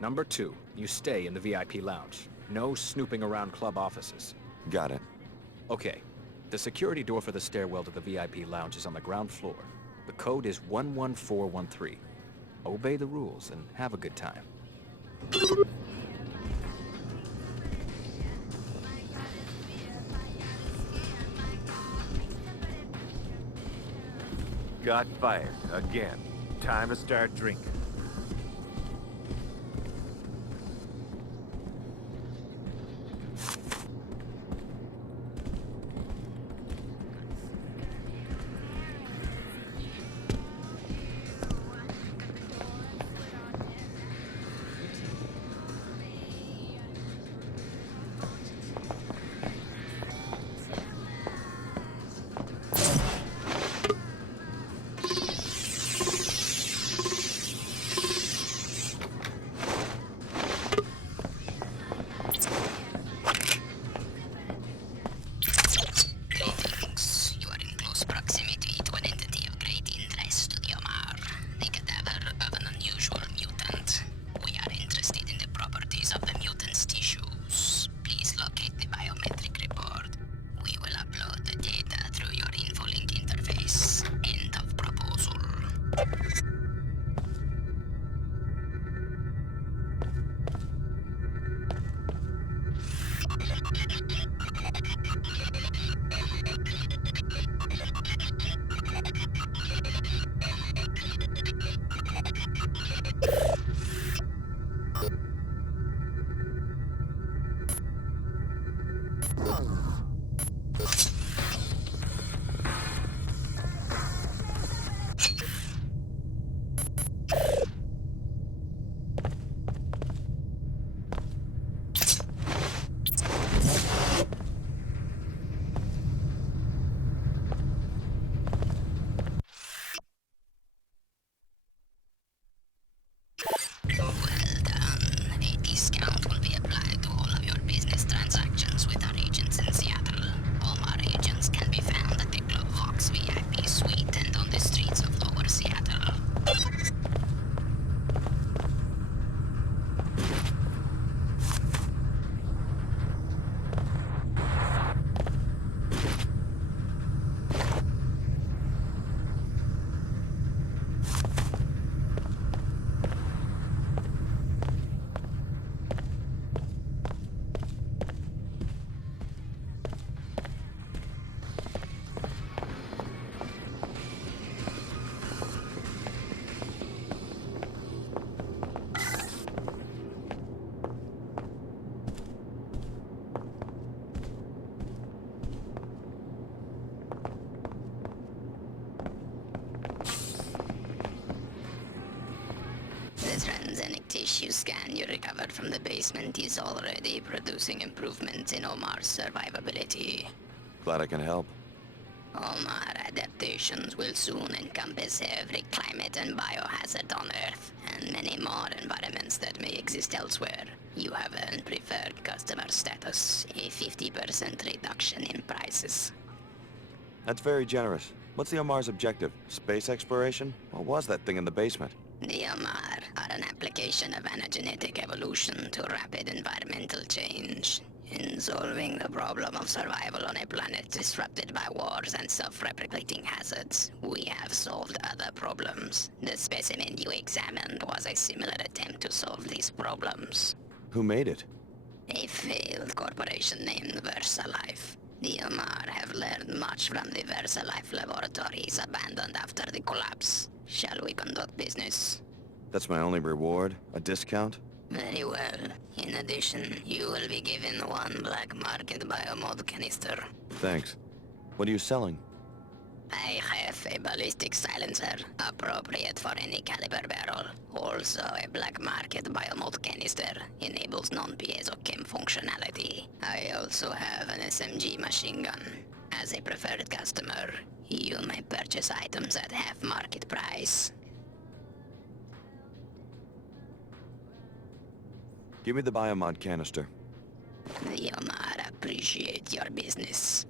Number 2, you stay in the VIP lounge. No snooping around club offices. Got it. Okay. The security door for the stairwell to the VIP lounge is on the ground floor. The code is 11413. Obey the rules and have a good time. Got fired again. Time to start drinking. Tissue scan you recovered from the basement is already producing improvements in Oomar's survivability. Glad I can help. Oomar adaptations will soon encompass every climate and biohazard on Earth, and many more environments that may exist elsewhere. You have earned preferred customer status, a 50% reduction in prices. That's very generous. What's the Oomar's objective? Space exploration? What was that thing in the basement? The Oomar are an application of anagenetic evolution to rapid environmental change. In solving the problem of survival on a planet disrupted by wars and self-replicating hazards, we have solved other problems. The specimen you examined was a similar attempt to solve these problems. Who made it? A failed corporation named VersaLife. The Oomar have learned much from the VersaLife laboratories abandoned after the collapse. Shall we conduct business? That's my only reward? A discount? Very well. In addition, you will be given one black market biomod canister. Thanks. What are you selling? I have a ballistic silencer, appropriate for any caliber barrel. Also, a black market biomod canister, enables non-piezo chem functionality. I also have an SMG machine gun. As a preferred customer, you may purchase items at half market price. Give me the biomod canister. The Oomar appreciate your business.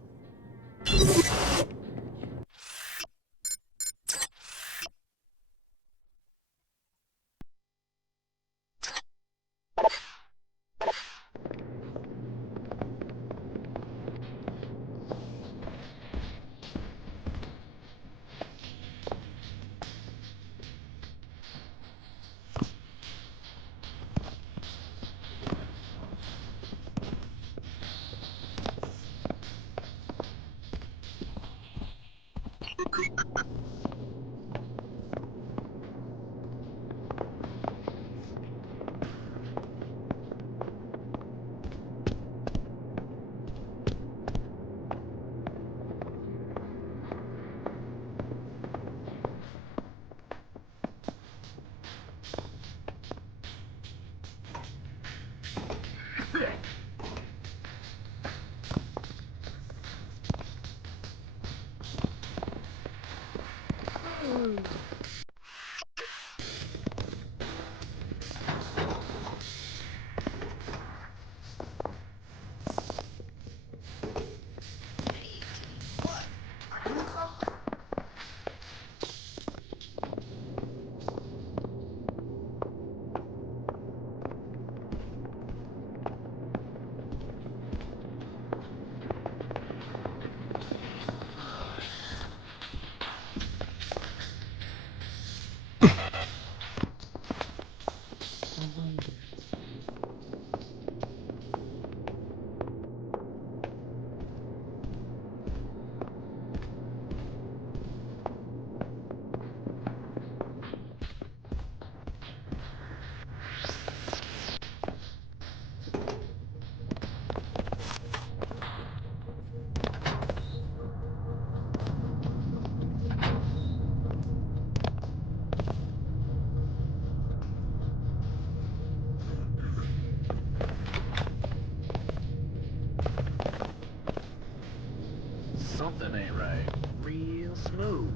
Something ain't right. Real smooth.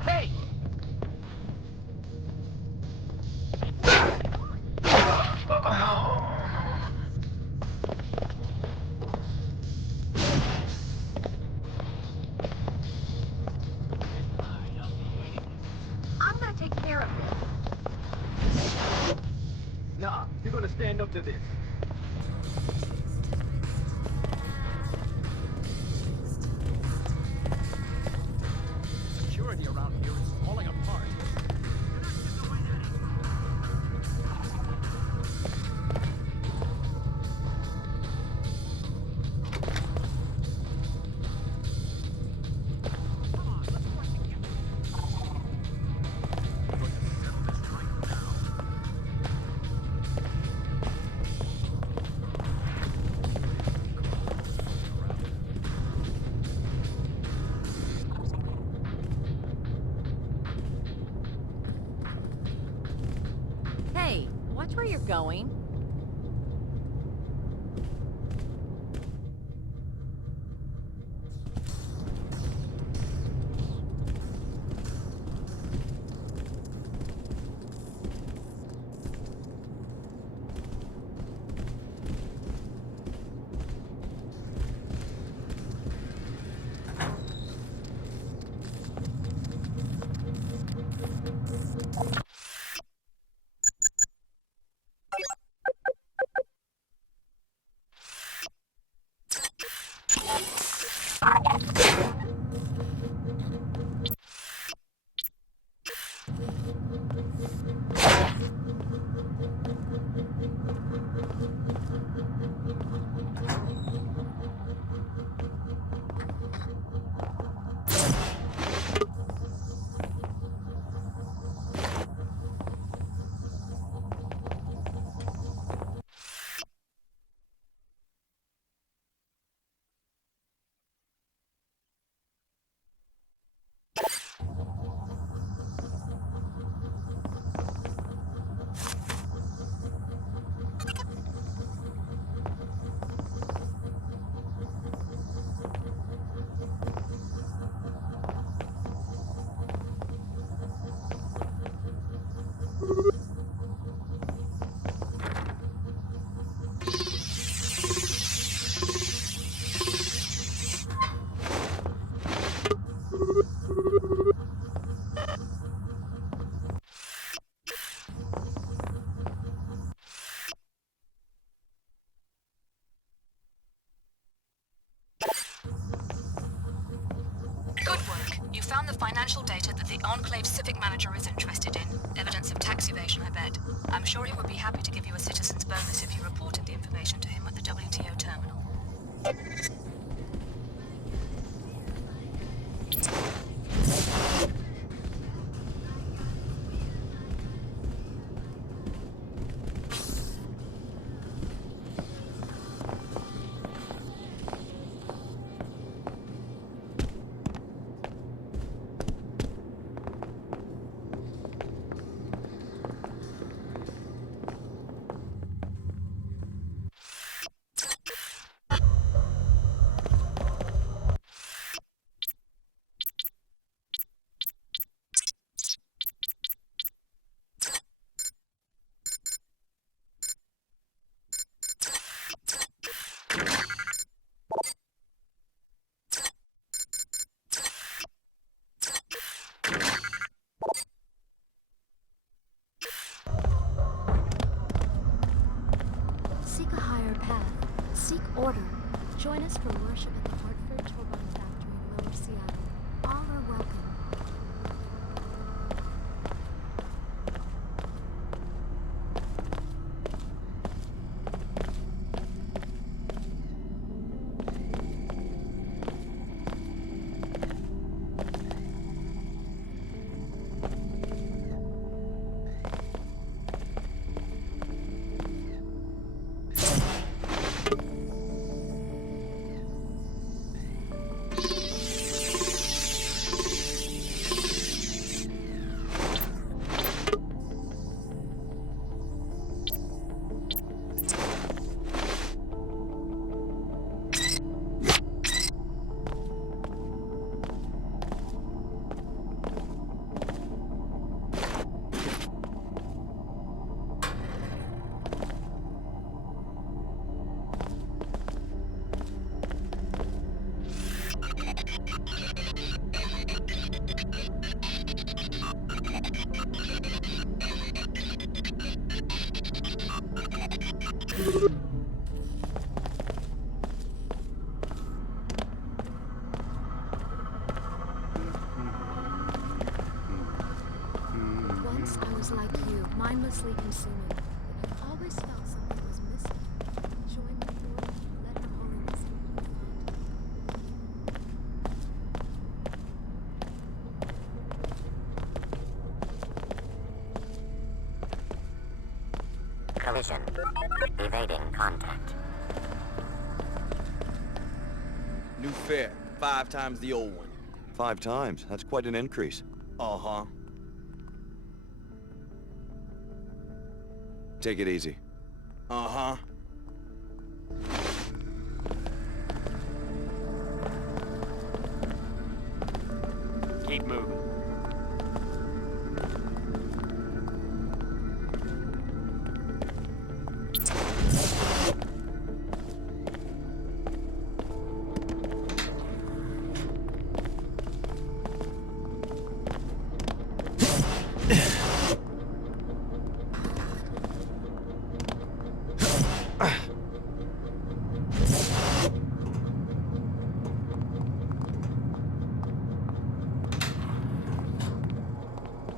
Hey! I'm gonna take care of this. Nah, you're gonna stand up to this. Security around here is falling apart. Hey, watch where you're going. Good work. You found the financial data that the Enclave civic manager is interested in. Evidence of tax evasion, I bet. I'm sure he would be happy to give you a citizen's bonus if you reported the information to him at the WTO terminal. Seek a higher path. Seek order. Join us for worship at the Hartford Turbine Factory in Lower Seattle. All are welcome. Once I was like you, mindlessly consuming, but I always felt something was missing. Join the Lord, let her holiness be Collision. Evading contact. New fare. 5 times the old one. 5 times? That's quite an increase. Uh-huh. Take it easy. Uh-huh. Keep moving.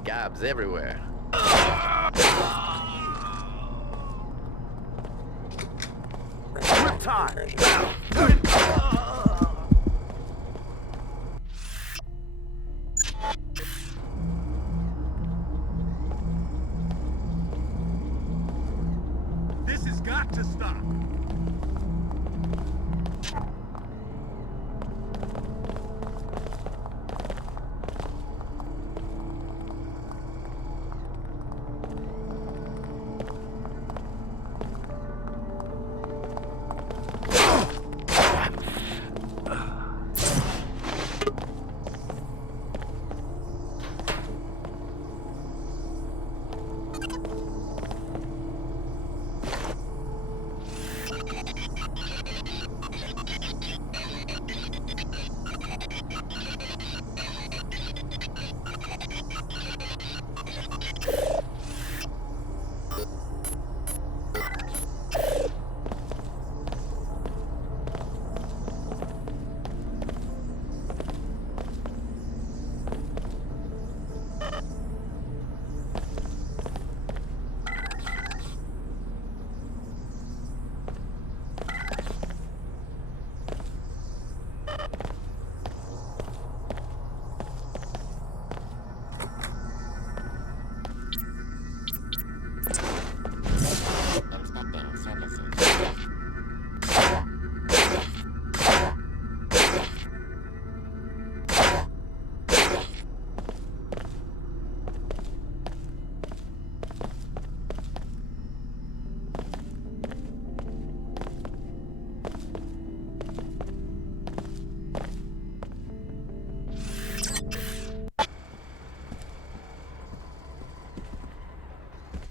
Gobs everywhere. Grip time! This has got to stop.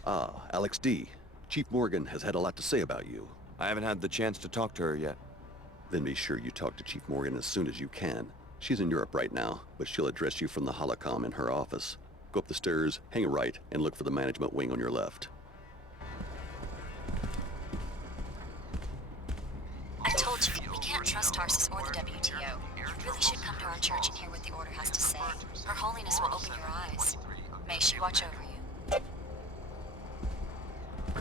Ah, Alex D. Chief Morgan has had a lot to say about you. I haven't had the chance to talk to her yet. Then be sure you talk to Chief Morgan as soon as you can. She's in Europe right now, but she'll address you from the holocom in her office. Go up the stairs, hang a right, and look for the management wing on your left. I told you, we can't trust Tarsus or the WTO. You really should come to our church and hear what the Order has to say. Her Holiness will open your eyes. May she watch over you.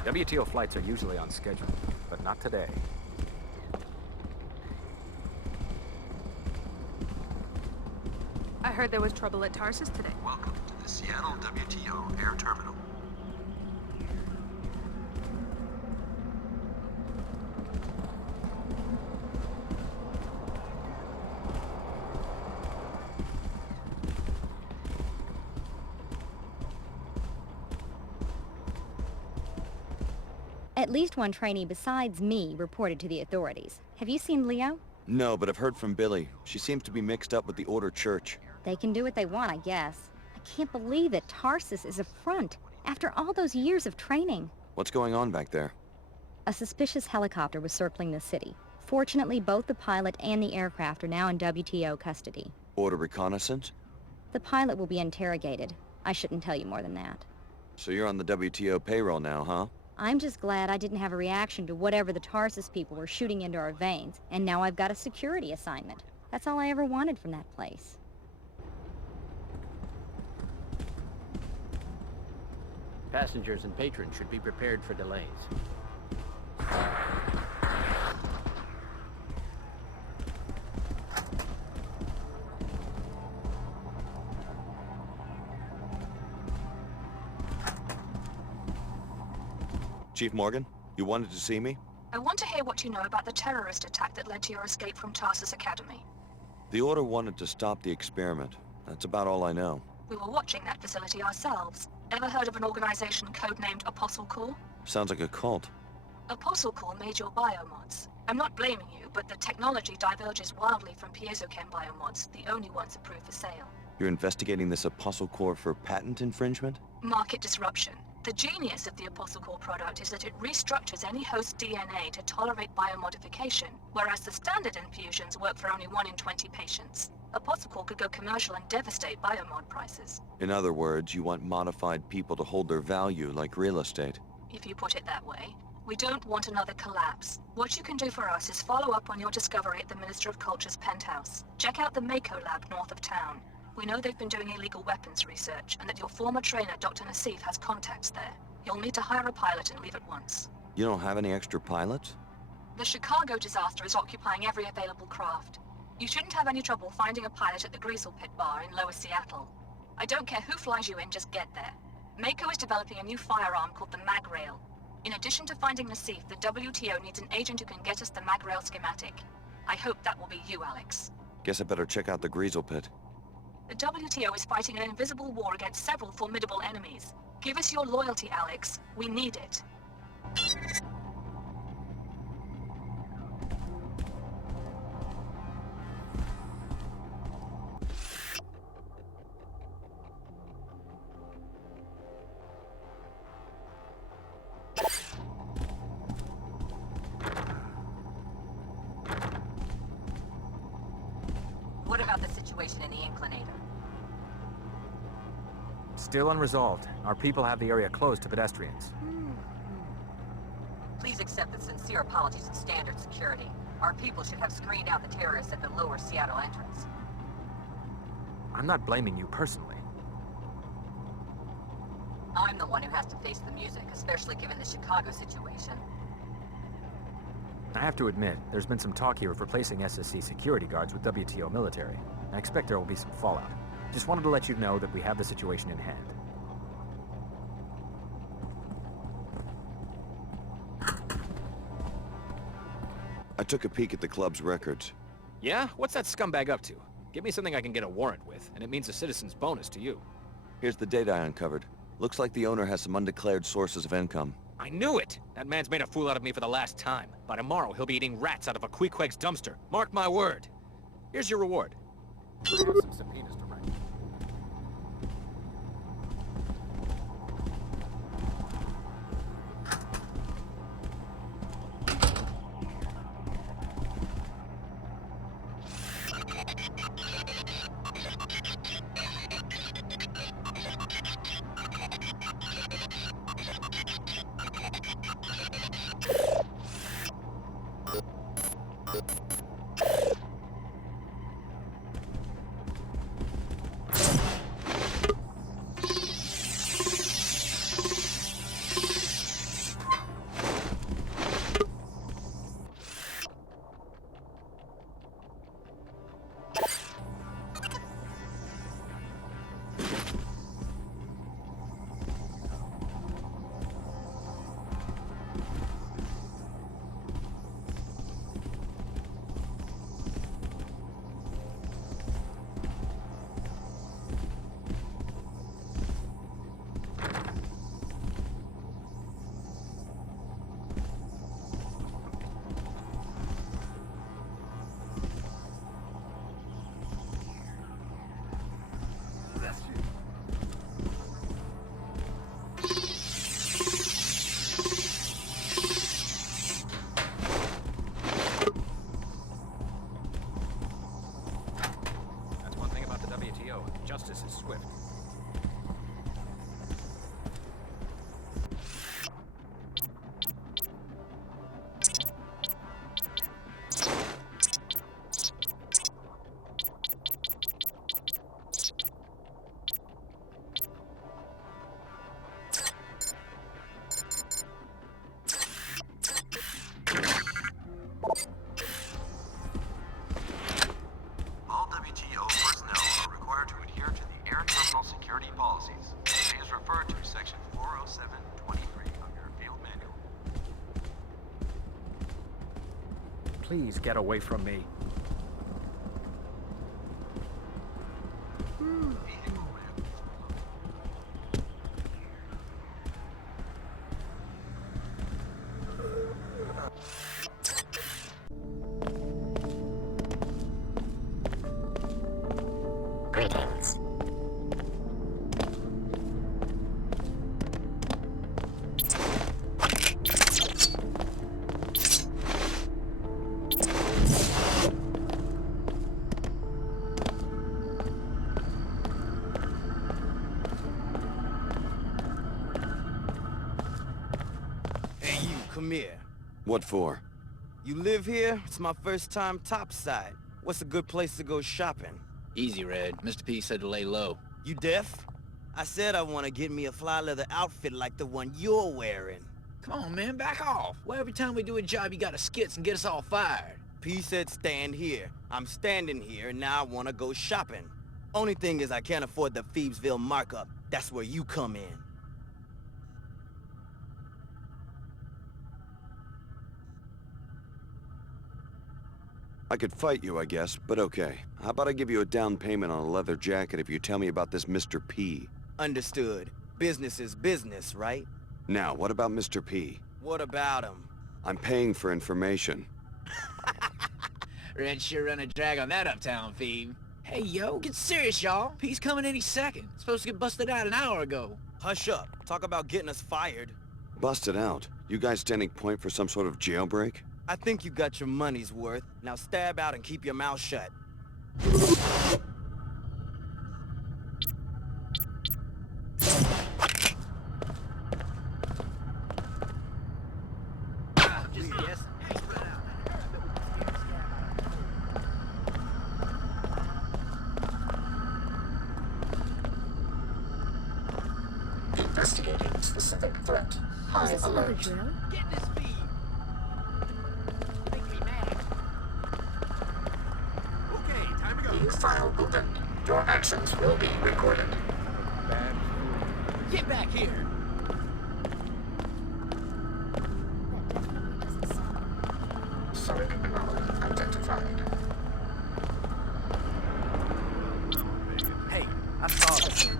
WTO flights are usually on schedule, but not today. I heard there was trouble at Tarsus today. Welcome to the Seattle WTO Air Terminal. At least one trainee besides me reported to the authorities. Have you seen Leo? No, but I've heard from Billy. She seems to be mixed up with the Order Church. They can do what they want, I guess. I can't believe that Tarsus is a front, after all those years of training. What's going on back there? A suspicious helicopter was circling the city. Fortunately, both the pilot and the aircraft are now in WTO custody. Order reconnaissance? The pilot will be interrogated. I shouldn't tell you more than that. So you're on the WTO payroll now, huh? I'm just glad I didn't have a reaction to whatever the Tarsus people were shooting into our veins, and now I've got a security assignment. That's all I ever wanted from that place. Passengers and patrons should be prepared for delays. Chief Morgan, you wanted to see me? I want to hear what you know about the terrorist attack that led to your escape from Tarsus Academy. The Order wanted to stop the experiment. That's about all I know. We were watching that facility ourselves. Ever heard of an organization codenamed Apostle Corps? Sounds like a cult. Apostle Corps made your biomods. I'm not blaming you, but the technology diverges wildly from piezochem biomods, the only ones approved for sale. You're investigating this Apostle Corps for patent infringement? Market disruption. The genius of the Apostle Corps product is that it restructures any host DNA to tolerate biomodification, whereas the standard infusions work for only 1 in 20 patients. Apostle Corps could go commercial and devastate biomod prices. In other words, you want modified people to hold their value like real estate. If you put it that way. We don't want another collapse. What you can do for us is follow up on your discovery at the Minister of Culture's penthouse. Check out the Mako lab north of town. We know they've been doing illegal weapons research, and that your former trainer, Dr. Nassif, has contacts there. You'll need to hire a pilot and leave at once. You don't have any extra pilots? The Chicago disaster is occupying every available craft. You shouldn't have any trouble finding a pilot at the Greasel Pit Bar in Lower Seattle. I don't care who flies you in, just get there. Mako is developing a new firearm called the Magrail. In addition to finding Nassif, the WTO needs an agent who can get us the Magrail schematic. I hope that will be you, Alex. Guess I better check out the Greasel Pit. The WTO is fighting an invisible war against several formidable enemies. Give us your loyalty, Alex. We need it. What about the situation in the Inclinator? Still unresolved. Our people have the area closed to pedestrians. Please accept the sincere apologies of standard security. Our people should have screened out the terrorists at the lower Seattle entrance. I'm not blaming you personally. I'm the one who has to face the music, especially given the Chicago situation. I have to admit, there's been some talk here of replacing SSC security guards with WTO military. I expect there will be some fallout. Just wanted to let you know that we have the situation in hand. I took a peek at the club's records. Yeah? What's that scumbag up to? Give me something I can get a warrant with, and it means a citizen's bonus to you. Here's the data I uncovered. Looks like the owner has some undeclared sources of income. I knew it! That man's made a fool out of me for the last time. By tomorrow, he'll be eating rats out of a Queequeg's dumpster. Mark my word. Here's your reward. I have some subpoenas to write. Justice is swift. All WTO personnel are required to adhere to the air terminal security policies. Please refer to Section 40723 of your field manual. Please get away from me. Greetings. Hey, you, come here. What for? You live here? It's my first time topside. What's a good place to go shopping? Easy, Red. Mr. P said to lay low. You deaf? I said I want to get me a fly leather outfit like the one you're wearing. Come on, man, back off. Why every time we do a job, you gotta skits and get us all fired? P said stand here. I'm standing here, and now I want to go shopping. Only thing is I can't afford the Phoebesville markup. That's where you come in. I could fight you, I guess, but okay. How about I give you a down payment on a leather jacket if you tell me about this Mr. P? Understood. Business is business, right? Now, what about Mr. P? What about him? I'm paying for information. Red sure run a drag on that uptown Phoebe. Hey, yo, get serious, y'all. P's coming any second. Supposed to get busted out an hour ago. Hush up. Talk about getting us fired. Busted out? You guys standing point for some sort of jailbreak? I think you got your money's worth. Now stab out and keep your mouth shut. Investigating specific threat. High alert. Get this P! Make me mad. Okay, time to go. New file opened. Your actions will be recorded. Get back here! Sonic anomaly identified. Hey, I saw this.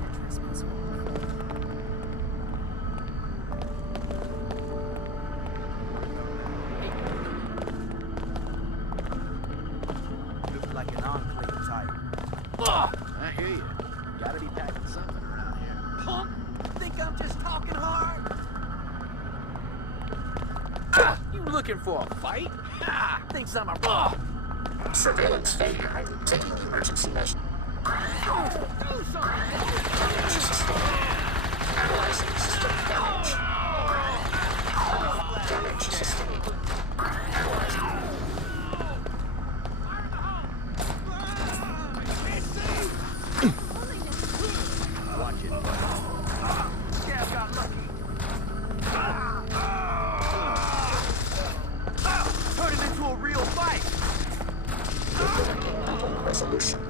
Looks like an enclave type. I hear you. Gotta be packing something around here. Punk! Think I'm just talking hard? You looking for a fight? Thinks I'm a Surveillance failure. Taking emergency measures. Do something! Analyzing system damage. Damage sustained. Analyzing. Watch it. Scab got lucky. Turn it into a real fight! Implementing battle resolution.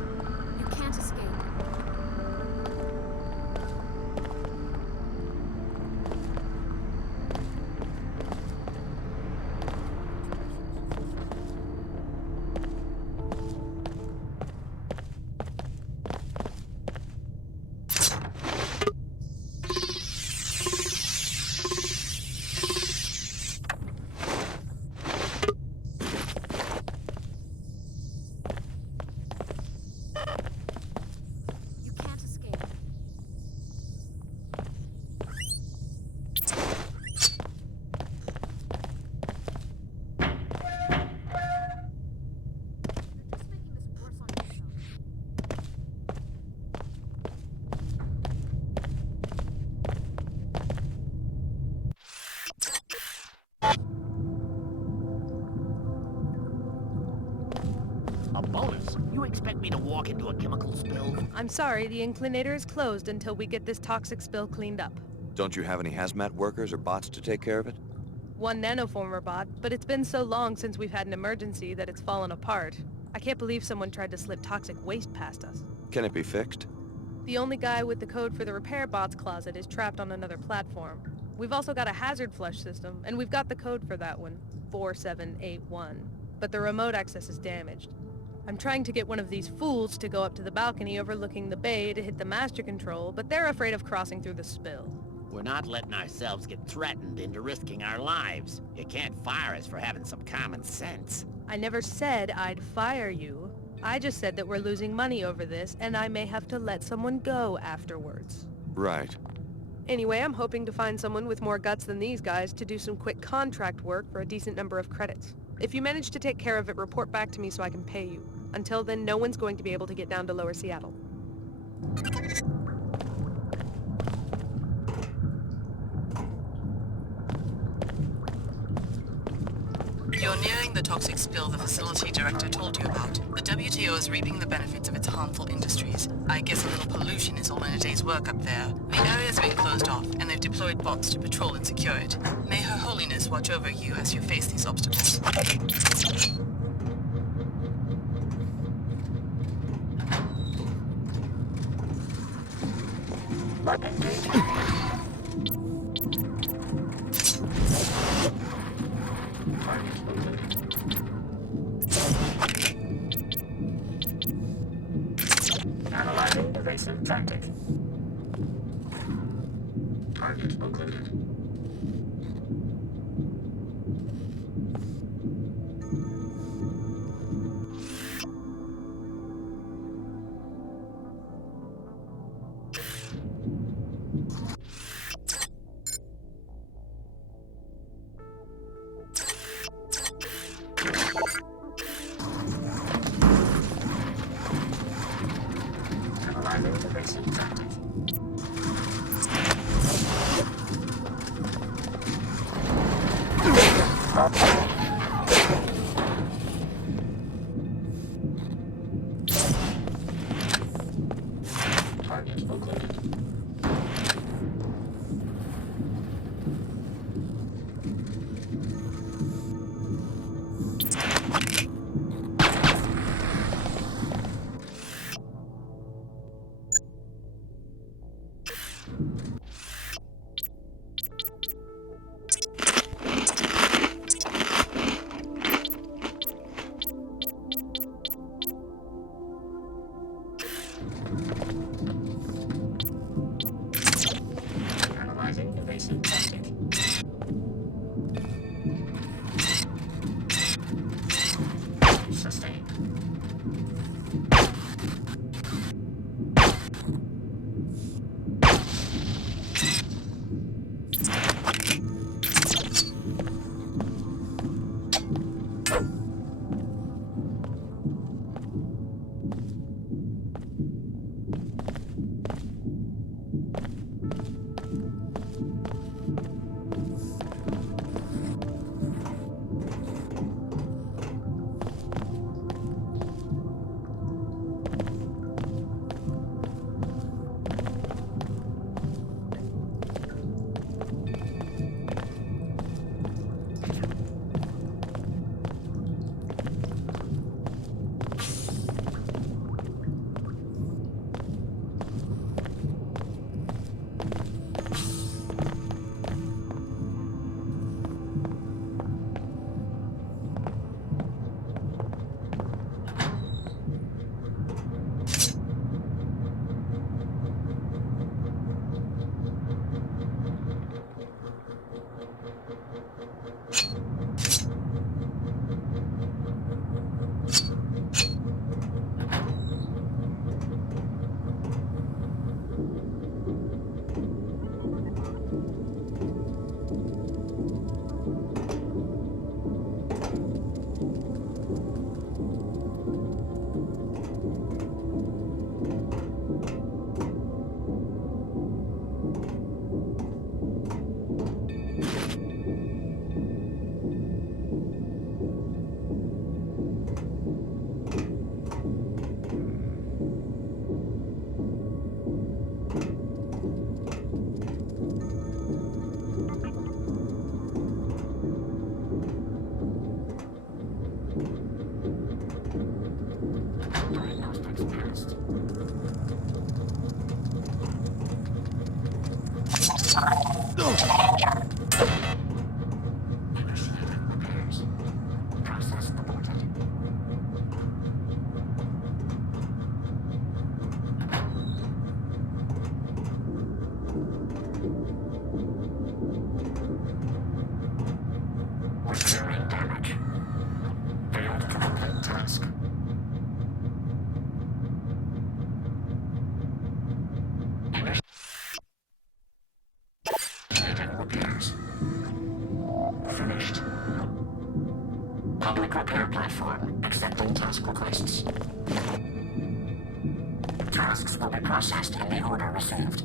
You expect me to walk into a chemical spill? I'm sorry, the inclinator is closed until we get this toxic spill cleaned up. Don't you have any hazmat workers or bots to take care of it? One nanoformer bot, but it's been so long since we've had an emergency that it's fallen apart. I can't believe someone tried to slip toxic waste past us. Can it be fixed? The only guy with the code for the repair bot's closet is trapped on another platform. We've also got a hazard flush system, and we've got the code for that one, 4781. But the remote access is damaged. I'm trying to get one of these fools to go up to the balcony overlooking the bay to hit the master control, but they're afraid of crossing through the spill. We're not letting ourselves get threatened into risking our lives. You can't fire us for having some common sense. I never said I'd fire you. I just said that we're losing money over this, and I may have to let someone go afterwards. Right. Anyway, I'm hoping to find someone with more guts than these guys to do some quick contract work for a decent number of credits. If you manage to take care of it, report back to me so I can pay you. Until then, no one's going to be able to get down to Lower Seattle. You're nearing the toxic spill the facility director told you about. The WTO is reaping the benefits of its harmful industries. I guess a little pollution is all in a day's work up there. The area's been closed off, and they've deployed bots to patrol and secure it. May Her Holiness watch over you as you face these obstacles. Analyzing evasive tactic. Target occluded. Analyzing evasive tactic. Target occluded. Repairs. Process aborted. Repairing damage. Failed to complete task. Repairs. Finished. Public repair platform accepting task requests. Tasks will be processed in the order received.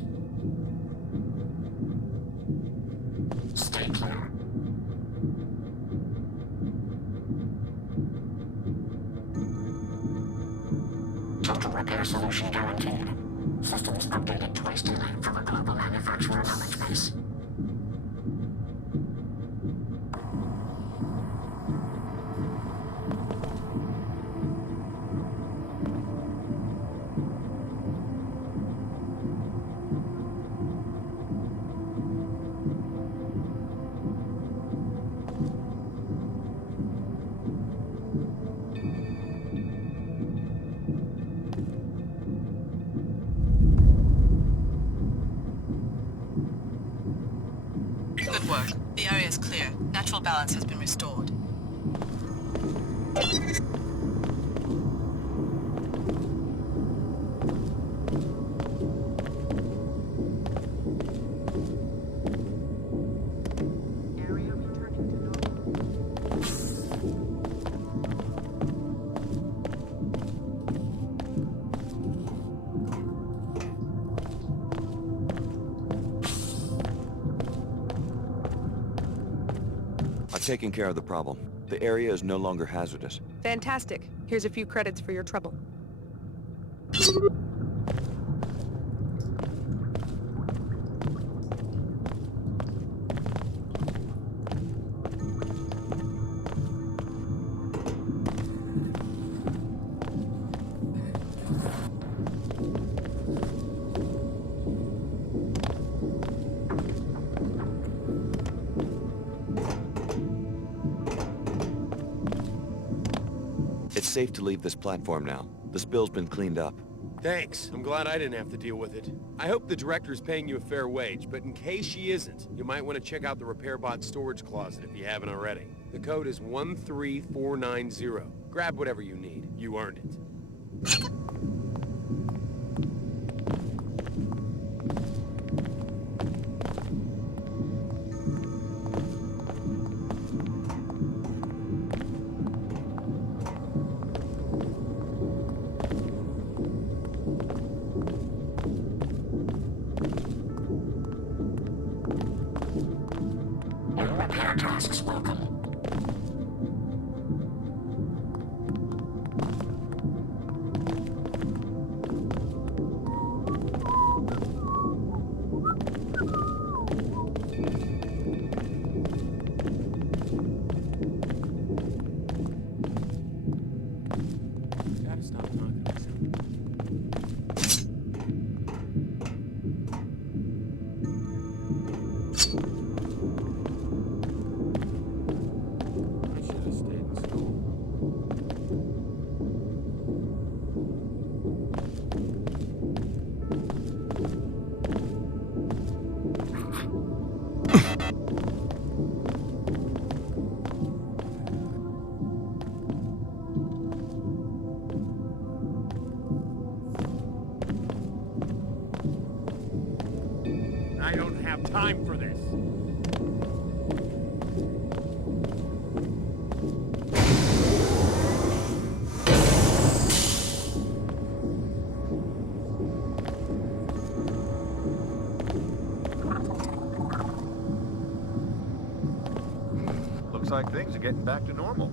Stay clear. Total repair solution guaranteed. Systems updated twice daily from a global manufacturer knowledge base. Good work. The area is clear. Natural balance has been restored. I've taken care of the problem. The area is no longer hazardous. Fantastic. Here's a few credits for your trouble. It's safe to leave this platform now. The spill's been cleaned up. Thanks. I'm glad I didn't have to deal with it. I hope the director's paying you a fair wage, but in case she isn't, you might want to check out the repair bot storage closet if you haven't already. The code is 13490. Grab whatever you need. You earned it. Repair tasks welcome. Gotta stop talking to myself. I don't have time for this. Looks like things are getting back to normal.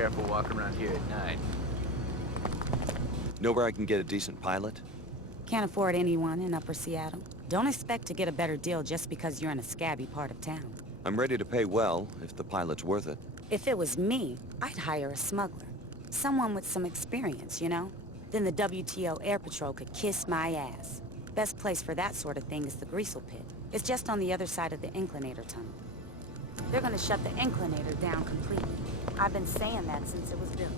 careful walking around here at night. Know where I can get a decent pilot? Can't afford anyone in Upper Seattle. Don't expect to get a better deal just because you're in a scabby part of town. I'm ready to pay well, if the pilot's worth it. If it was me, I'd hire a smuggler. Someone with some experience, you know? Then the WTO Air Patrol could kiss my ass. Best place for that sort of thing is the Greasel Pit. It's just on the other side of the Inclinator tunnel. They're gonna shut the Inclinator down completely. I've been saying that since it was built.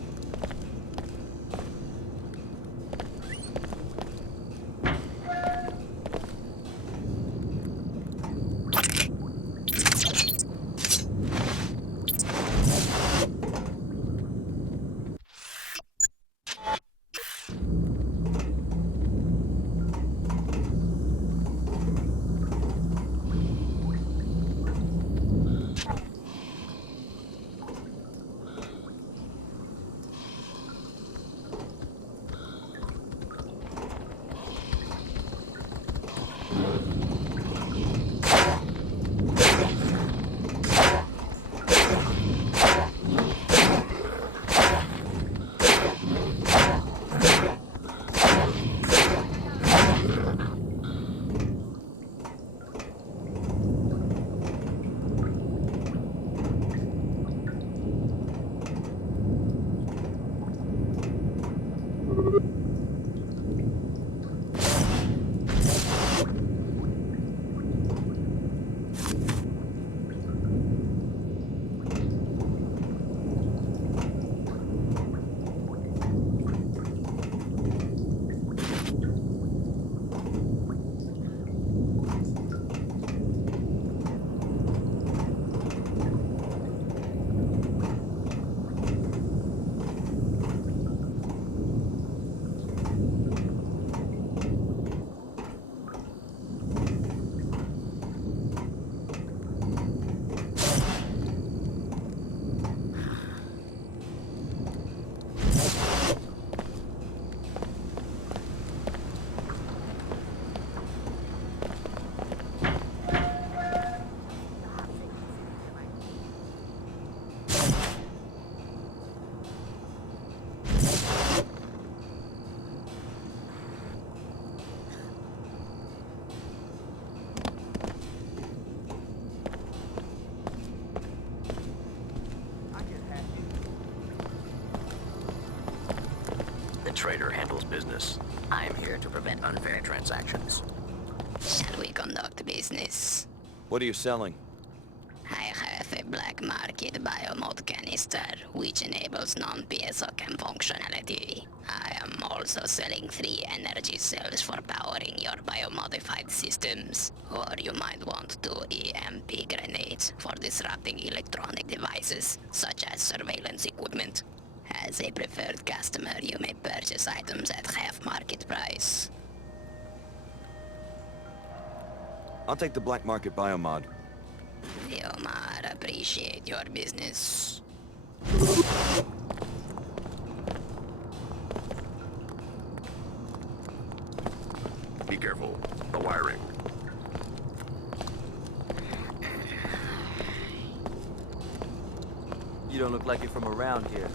Trader handles business. I am here to prevent unfair transactions. Shall we conduct business? What are you selling? I have a black market biomod canister, which enables non-PSOCAM functionality. I am also selling 3 energy cells for powering your biomodified systems. Or you might want 2 EMP grenades for disrupting electronic devices, such as surveillance equipment. As a preferred customer, you may purchase items at half market price. I'll take the black market biomod. The Oomar appreciate your business. Be careful. The wiring. You don't look like you're from around here.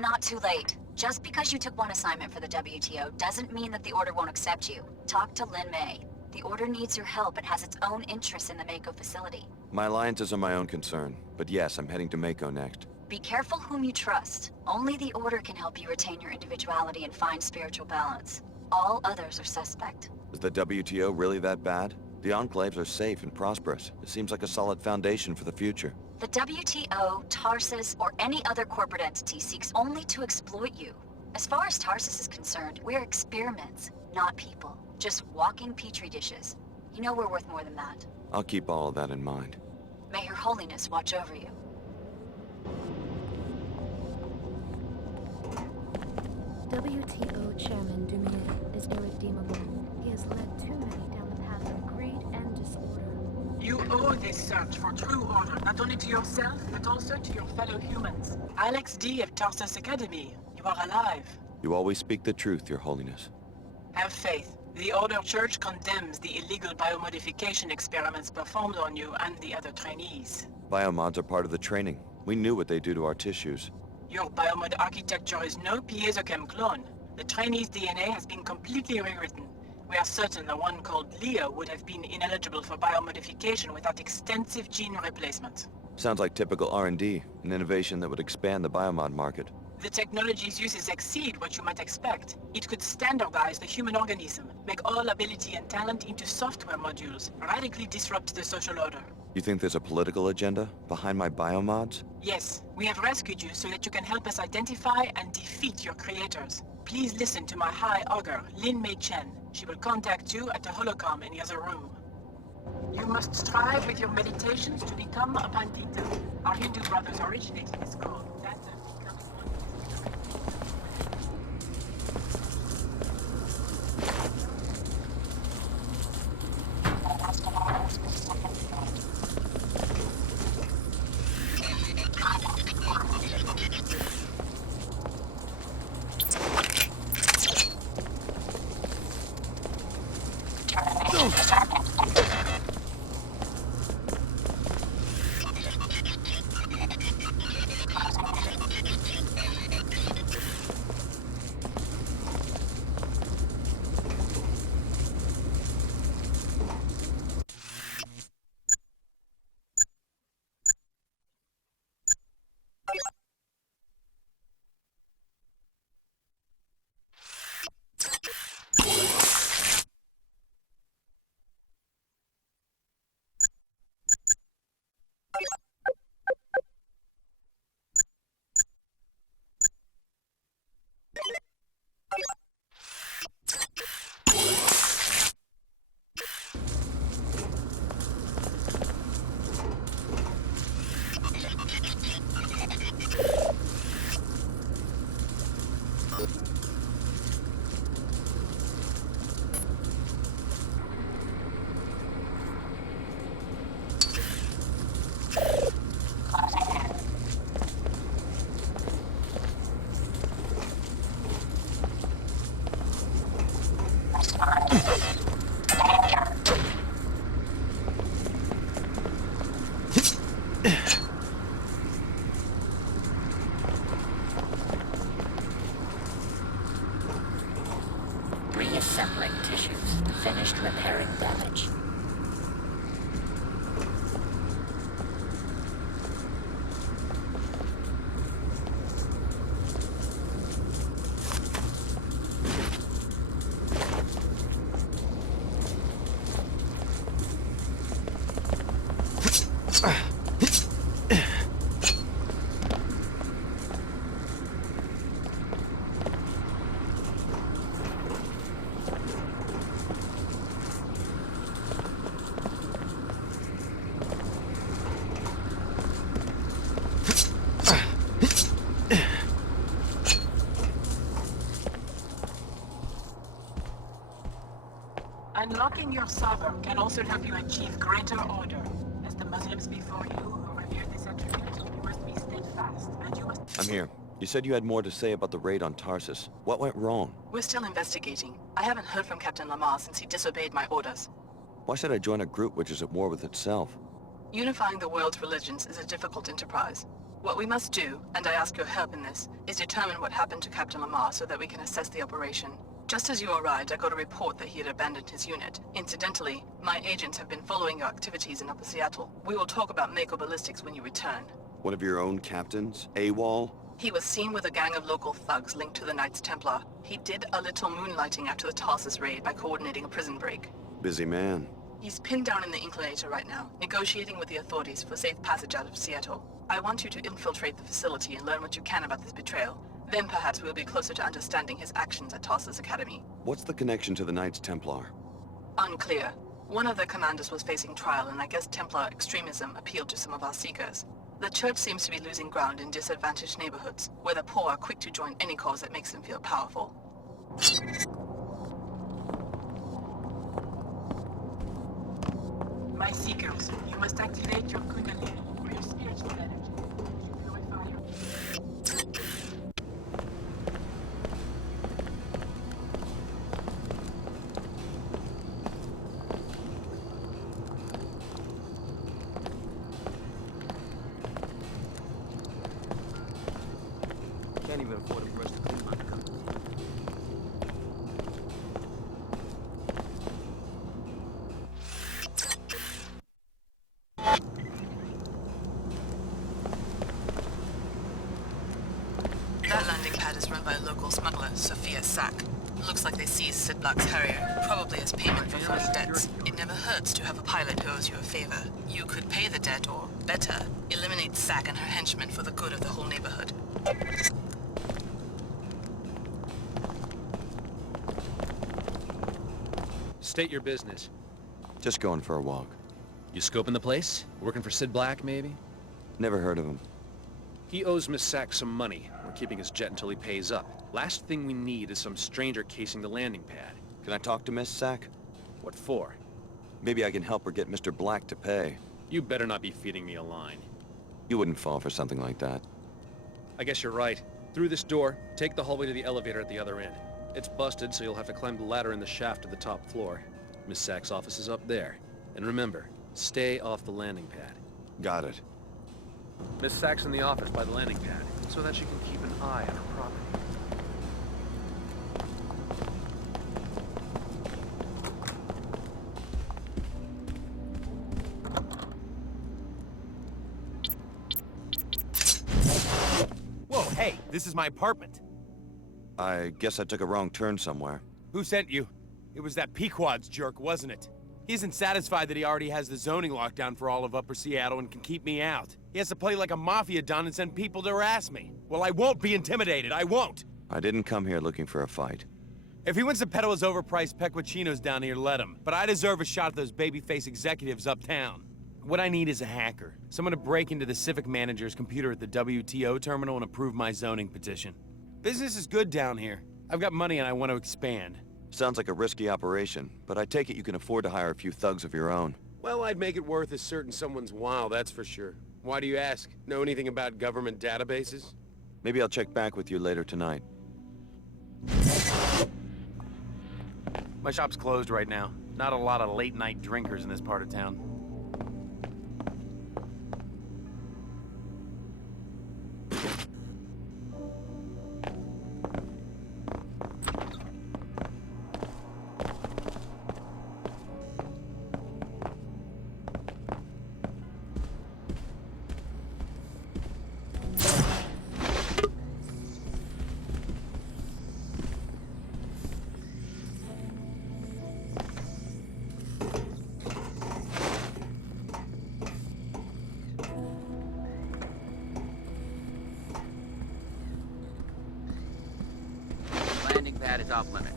not too late. Just because you took one assignment for the WTO doesn't mean that the Order won't accept you. Talk to Lin May. The Order needs your help and has its own interests in the Mako facility. My alliances are my own concern, but yes, I'm heading to Mako next. Be careful whom you trust. Only the Order can help you retain your individuality and find spiritual balance. All others are suspect. Is the WTO really that bad? The enclaves are safe and prosperous. It seems like a solid foundation for the future. The WTO, Tarsus, or any other corporate entity seeks only to exploit you. As far as Tarsus is concerned, we're experiments, not people. Just walking petri dishes. You know we're worth more than that. I'll keep all of that in mind. May Her Holiness watch over you. WTO Chairman Dumier is irredeemable. He has led too many down the path of greed and disorder. You owe this search for true order, not only to yourself, but also to your fellow humans. Alex D. of Tarsus Academy, you are alive. You always speak the truth, Your Holiness. Have faith. The Order Church condemns the illegal biomodification experiments performed on you and the other trainees. Biomods are part of the training. We knew what they do to our tissues. Your biomod architecture is no piezochem clone. The trainee's DNA has been completely rewritten. We are certain the one called Leo would have been ineligible for biomodification without extensive gene replacement. Sounds like typical R&D, an innovation that would expand the biomod market. The technology's uses exceed what you might expect. It could standardize the human organism, make all ability and talent into software modules, radically disrupt the social order. You think there's a political agenda behind my biomods? Yes, we have rescued you so that you can help us identify and defeat your creators. Please listen to my High Augur, Lin Mei Chen. She will contact you at the holocom in the other room. You must strive with your meditations to become a Pandita. Our Hindu brothers originated this code. That becomes Reassembling tissues. Finished repairing damage. Unlocking your sabr can also help you achieve greater order. As the Muslims before you who revere this attribute, you must be steadfast, and you must... I'm here. You said you had more to say about the raid on Tarsus. What went wrong? We're still investigating. I haven't heard from Captain Lamar since he disobeyed my orders. Why should I join a group which is at war with itself? Unifying the world's religions is a difficult enterprise. What we must do, and I ask your help in this, is determine what happened to Captain Lamar so that we can assess the operation. Just as you arrived, I got a report that he had abandoned his unit. Incidentally, my agents have been following your activities in Upper Seattle. We will talk about Mako ballistics when you return. One of your own captains? AWOL? He was seen with a gang of local thugs linked to the Knights Templar. He did a little moonlighting after the Tarsus raid by coordinating a prison break. Busy man. He's pinned down in the Inclave right now, negotiating with the authorities for safe passage out of Seattle. I want you to infiltrate the facility and learn what you can about this betrayal. Then perhaps we'll be closer to understanding his actions at Tarsus Academy. What's the connection to the Knights Templar? Unclear. One of their commanders was facing trial, and I guess Templar extremism appealed to some of our seekers. The church seems to be losing ground in disadvantaged neighborhoods, where the poor are quick to join any cause that makes them feel powerful. My seekers, you must activate your Kundalini, or your spiritual energy. Purify your... Can't even afford a brush to clean my gun. That landing pad is run by a local smuggler, Sophia Sack. Looks like they seized Sid Black's Harrier, probably as payment for funding debts. It never hurts to have a pilot who owes you a favor. You could pay the debt, or, better, eliminate Sack and her henchmen for the good of the whole neighborhood. State your business. Just going for a walk. You scoping the place? Working for Sid Black, maybe? Never heard of him. He owes Miss Sack some money. We're keeping his jet until he pays up. Last thing we need is some stranger casing the landing pad. Can I talk to Miss Sack? What for? Maybe I can help her get Mr. Black to pay. You better not be feeding me a line. You wouldn't fall for something like that. I guess you're right. Through this door, take the hallway to the elevator at the other end. It's busted, so you'll have to climb the ladder in the shaft to the top floor. Miss Sack's office is up there. And remember, stay off the landing pad. Got it. Miss Sack's in the office by the landing pad, so that she can keep an eye on her property. Whoa, hey, this is my apartment. I guess I took a wrong turn somewhere. Who sent you? It was that Pequod's jerk, wasn't it? He isn't satisfied that he already has the zoning lockdown for all of Upper Seattle and can keep me out. He has to play like a mafia don and send people to harass me. Well, I won't be intimidated, I won't! I didn't come here looking for a fight. If he wants to peddle his overpriced peculinos down here, let him. But I deserve a shot at those babyface executives uptown. What I need is a hacker. Someone to break into the Civic manager's computer at the WTO terminal and approve my zoning petition. Business is good down here. I've got money and I want to expand. Sounds like a risky operation, but I take it you can afford to hire a few thugs of your own. Well, I'd make it worth a certain someone's while, that's for sure. Why do you ask? Know anything about government databases? Maybe I'll check back with you later tonight. My shop's closed right now. Not a lot of late-night drinkers in this part of town. Landing pad is off limits.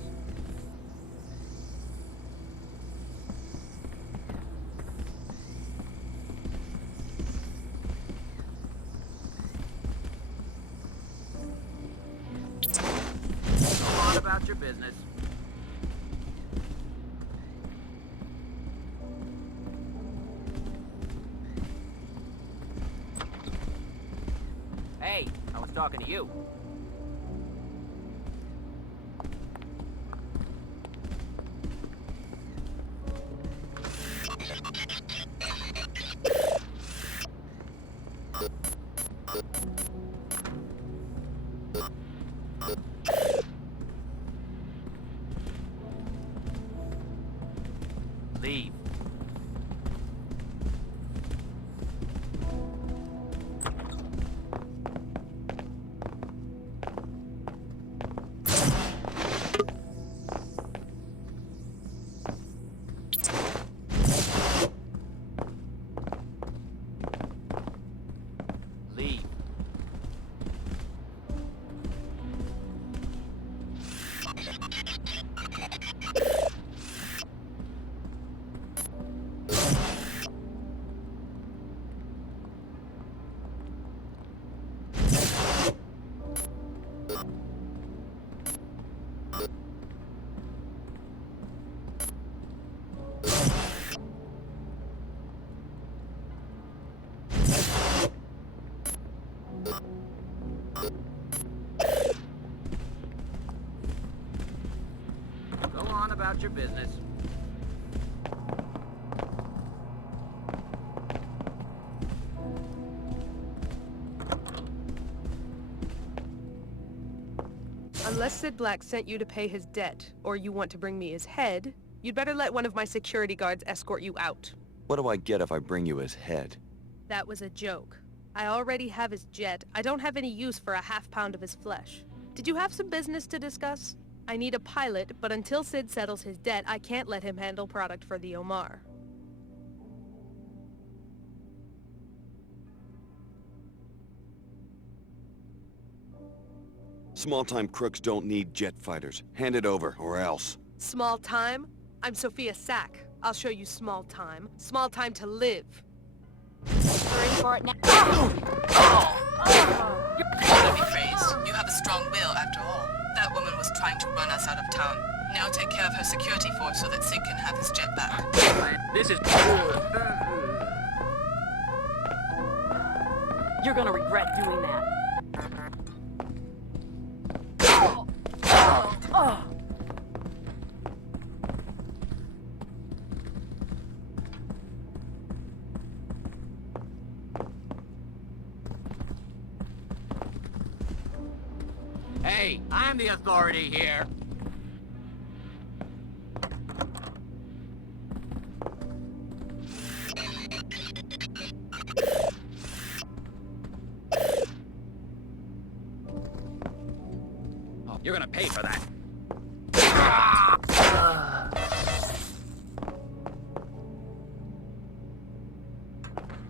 Go on about your business. Hey, I was talking to you. Leave. Go on about your business. Unless Sid Black sent you to pay his debt, or you want to bring me his head, you'd better let one of my security guards escort you out. What do I get if I bring you his head? That was a joke. I already have his jet. I don't have any use for a half-pound of his flesh. Did you have some business to discuss? I need a pilot, but until Sid settles his debt, I can't let him handle product for the Oomar. Small-time crooks don't need jet fighters. Hand it over, or else. Small time? I'm Sophia Sack. I'll show you small time. Small time to live. Hurry for it now. God be praised. You have a strong will, after all. That woman was trying to run us out of town. Now take care of her security force so that Sid can have his jet back. This is... You're gonna regret doing that. Hey, I'm the authority here. Oh, you're gonna pay for that.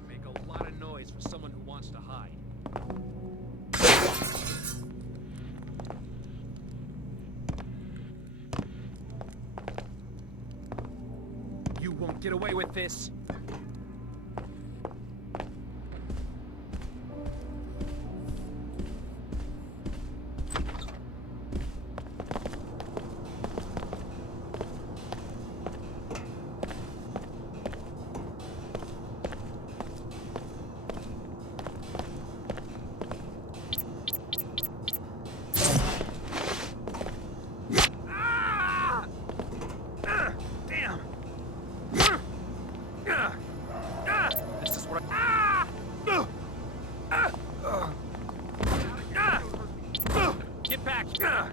Make a lot of noise for someone who wants to hide. You won't get away with this. Get back! That's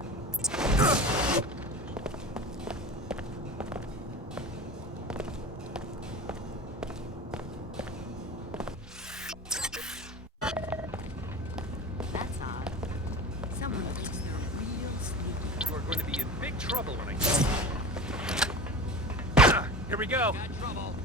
odd. Someone thinks they're real sneaky. You are going to be in big trouble when I... Here we go. Got trouble.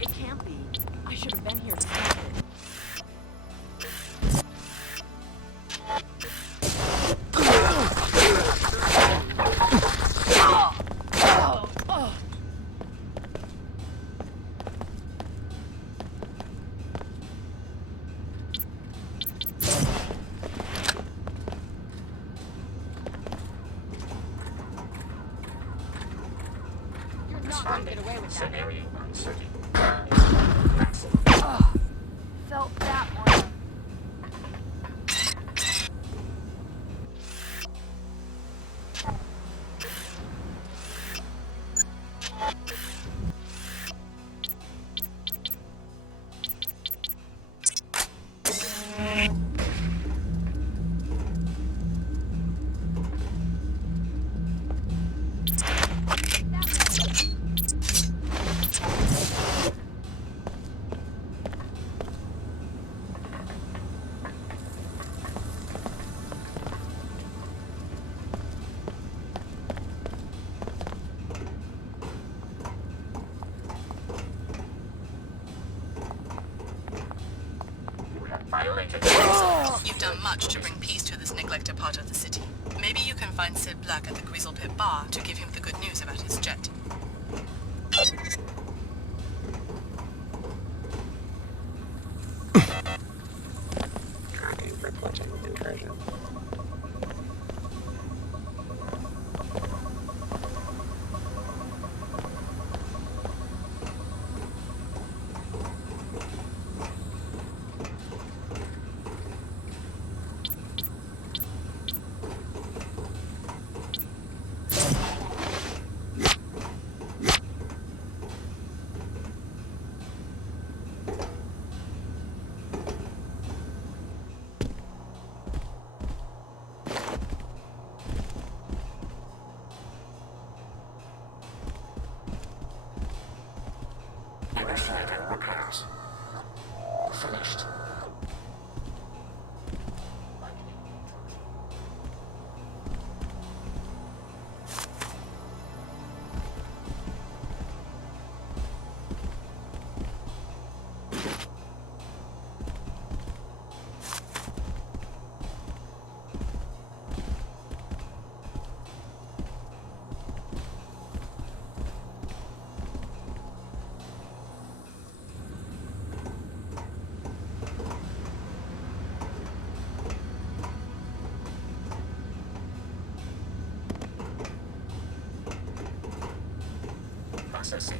It can't be. I should have been here to stop it. You're not going to get away with that. Scenario uncertain. Felt that one. You've done much to bring peace to this neglected part of the city. Maybe you can find Sid Black at the Greasel Pit Bar to give him the good news about his jet. Reporting intrusion. Initiating repairs. Finished. Processing.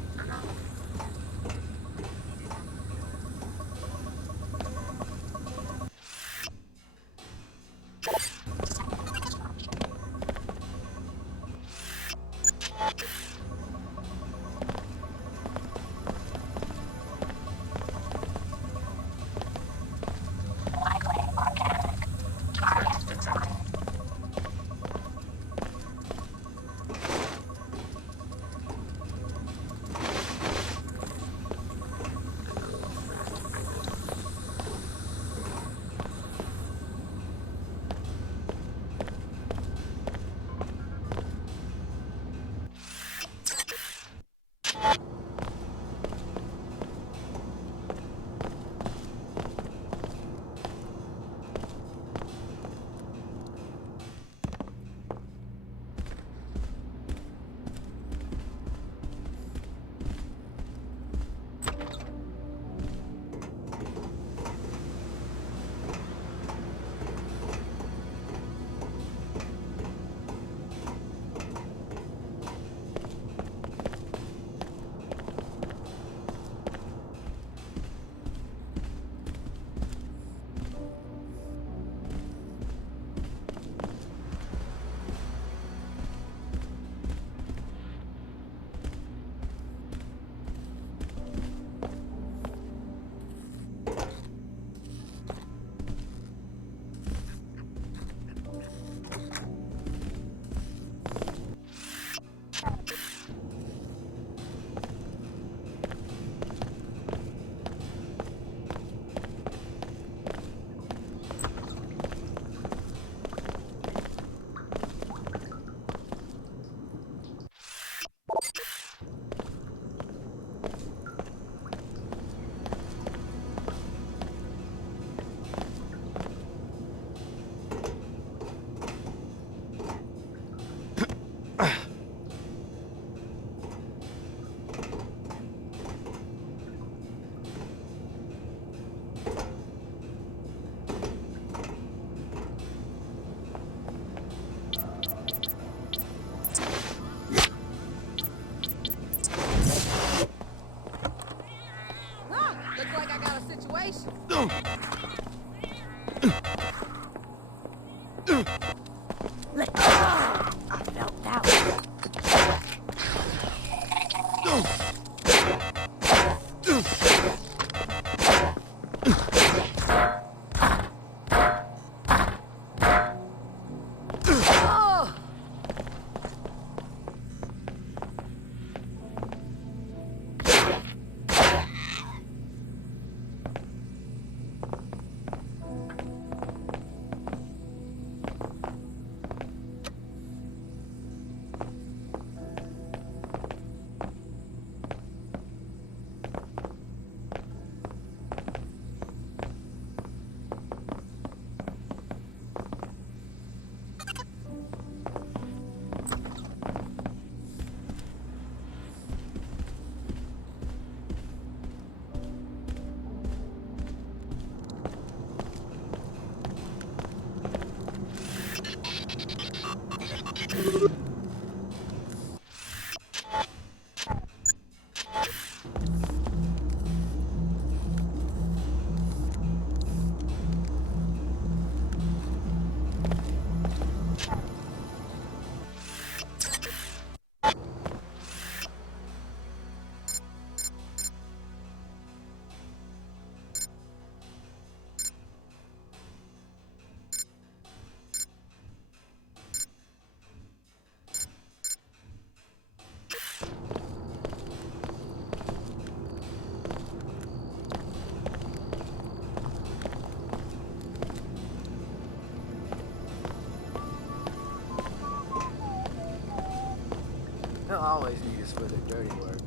They'll always need us for their dirty work.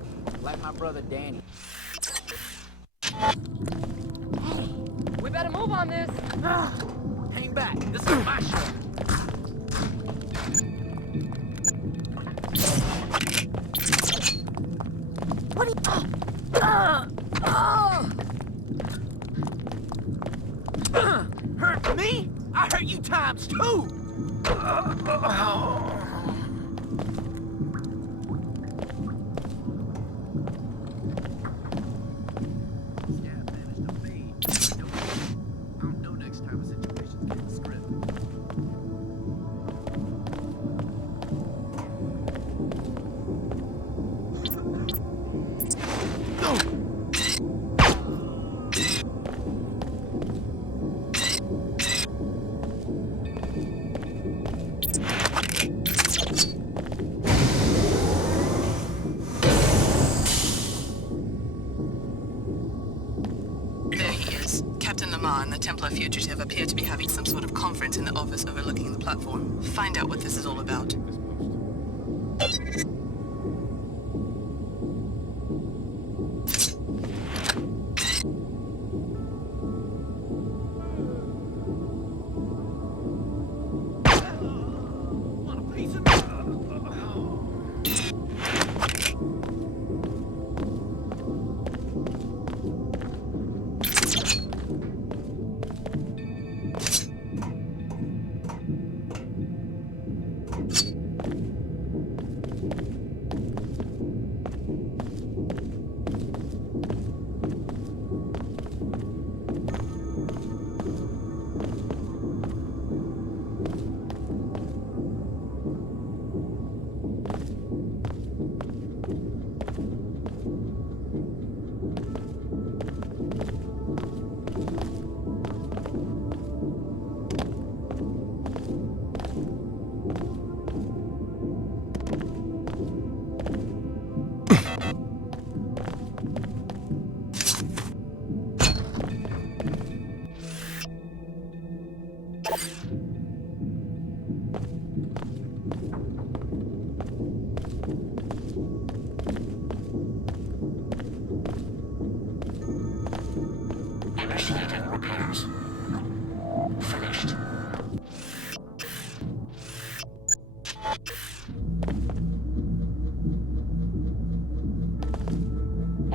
Like my brother Danny. We better move on this. Hang back. This is my show. What are you... Hurt me? I hurt you times two! Fugitive appear to be having some sort of conference in the office overlooking the platform. Find out what this is all about.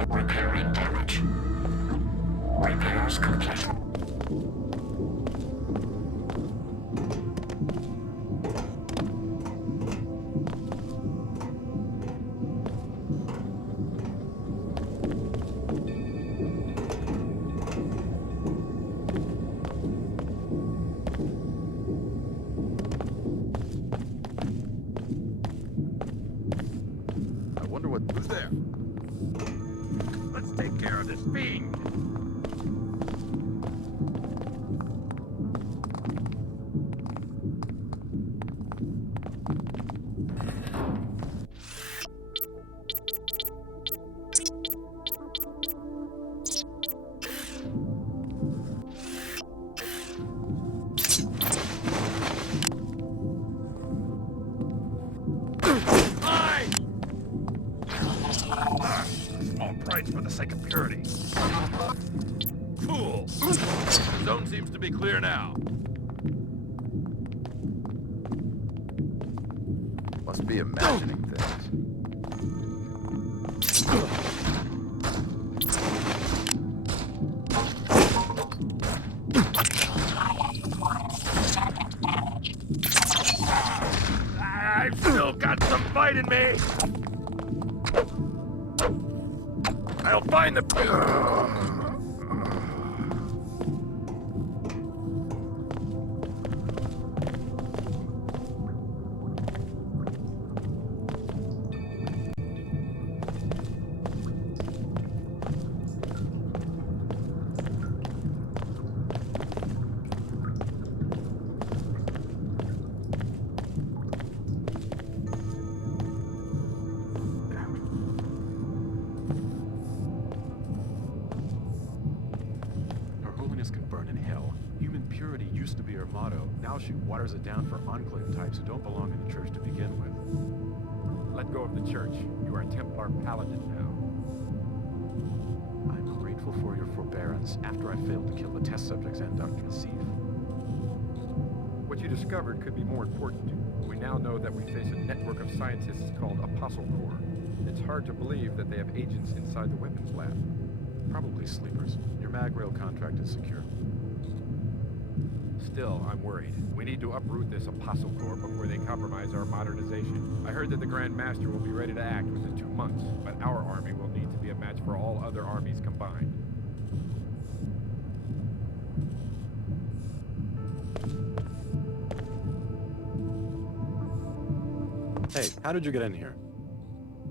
Repairing damage. Repairs complete. I wonder what was there. Let's take care of this fiend. Small price for the sake of purity. Cool. The zone seems to be clear now. Must be imagining things. I've still got some fight in me. I'll find the... Used to be her motto. Now she waters it down for enclave types who don't belong in the church to begin with. Let go of the church. You are a Templar paladin now. I'm grateful for your forbearance after I failed to kill the test subjects and Dr. Nassif. What you discovered could be more important. We now know that we face a network of scientists called Apostle Corps. It's hard to believe that they have agents inside the weapons lab. Probably sleepers. Your Magrail contract is secure. Still, I'm worried. We need to uproot this Apostle Corps before they compromise our modernization. I heard that the Grand Master will be ready to act within 2 months, but our army will need to be a match for all other armies combined. Hey, how did you get in here?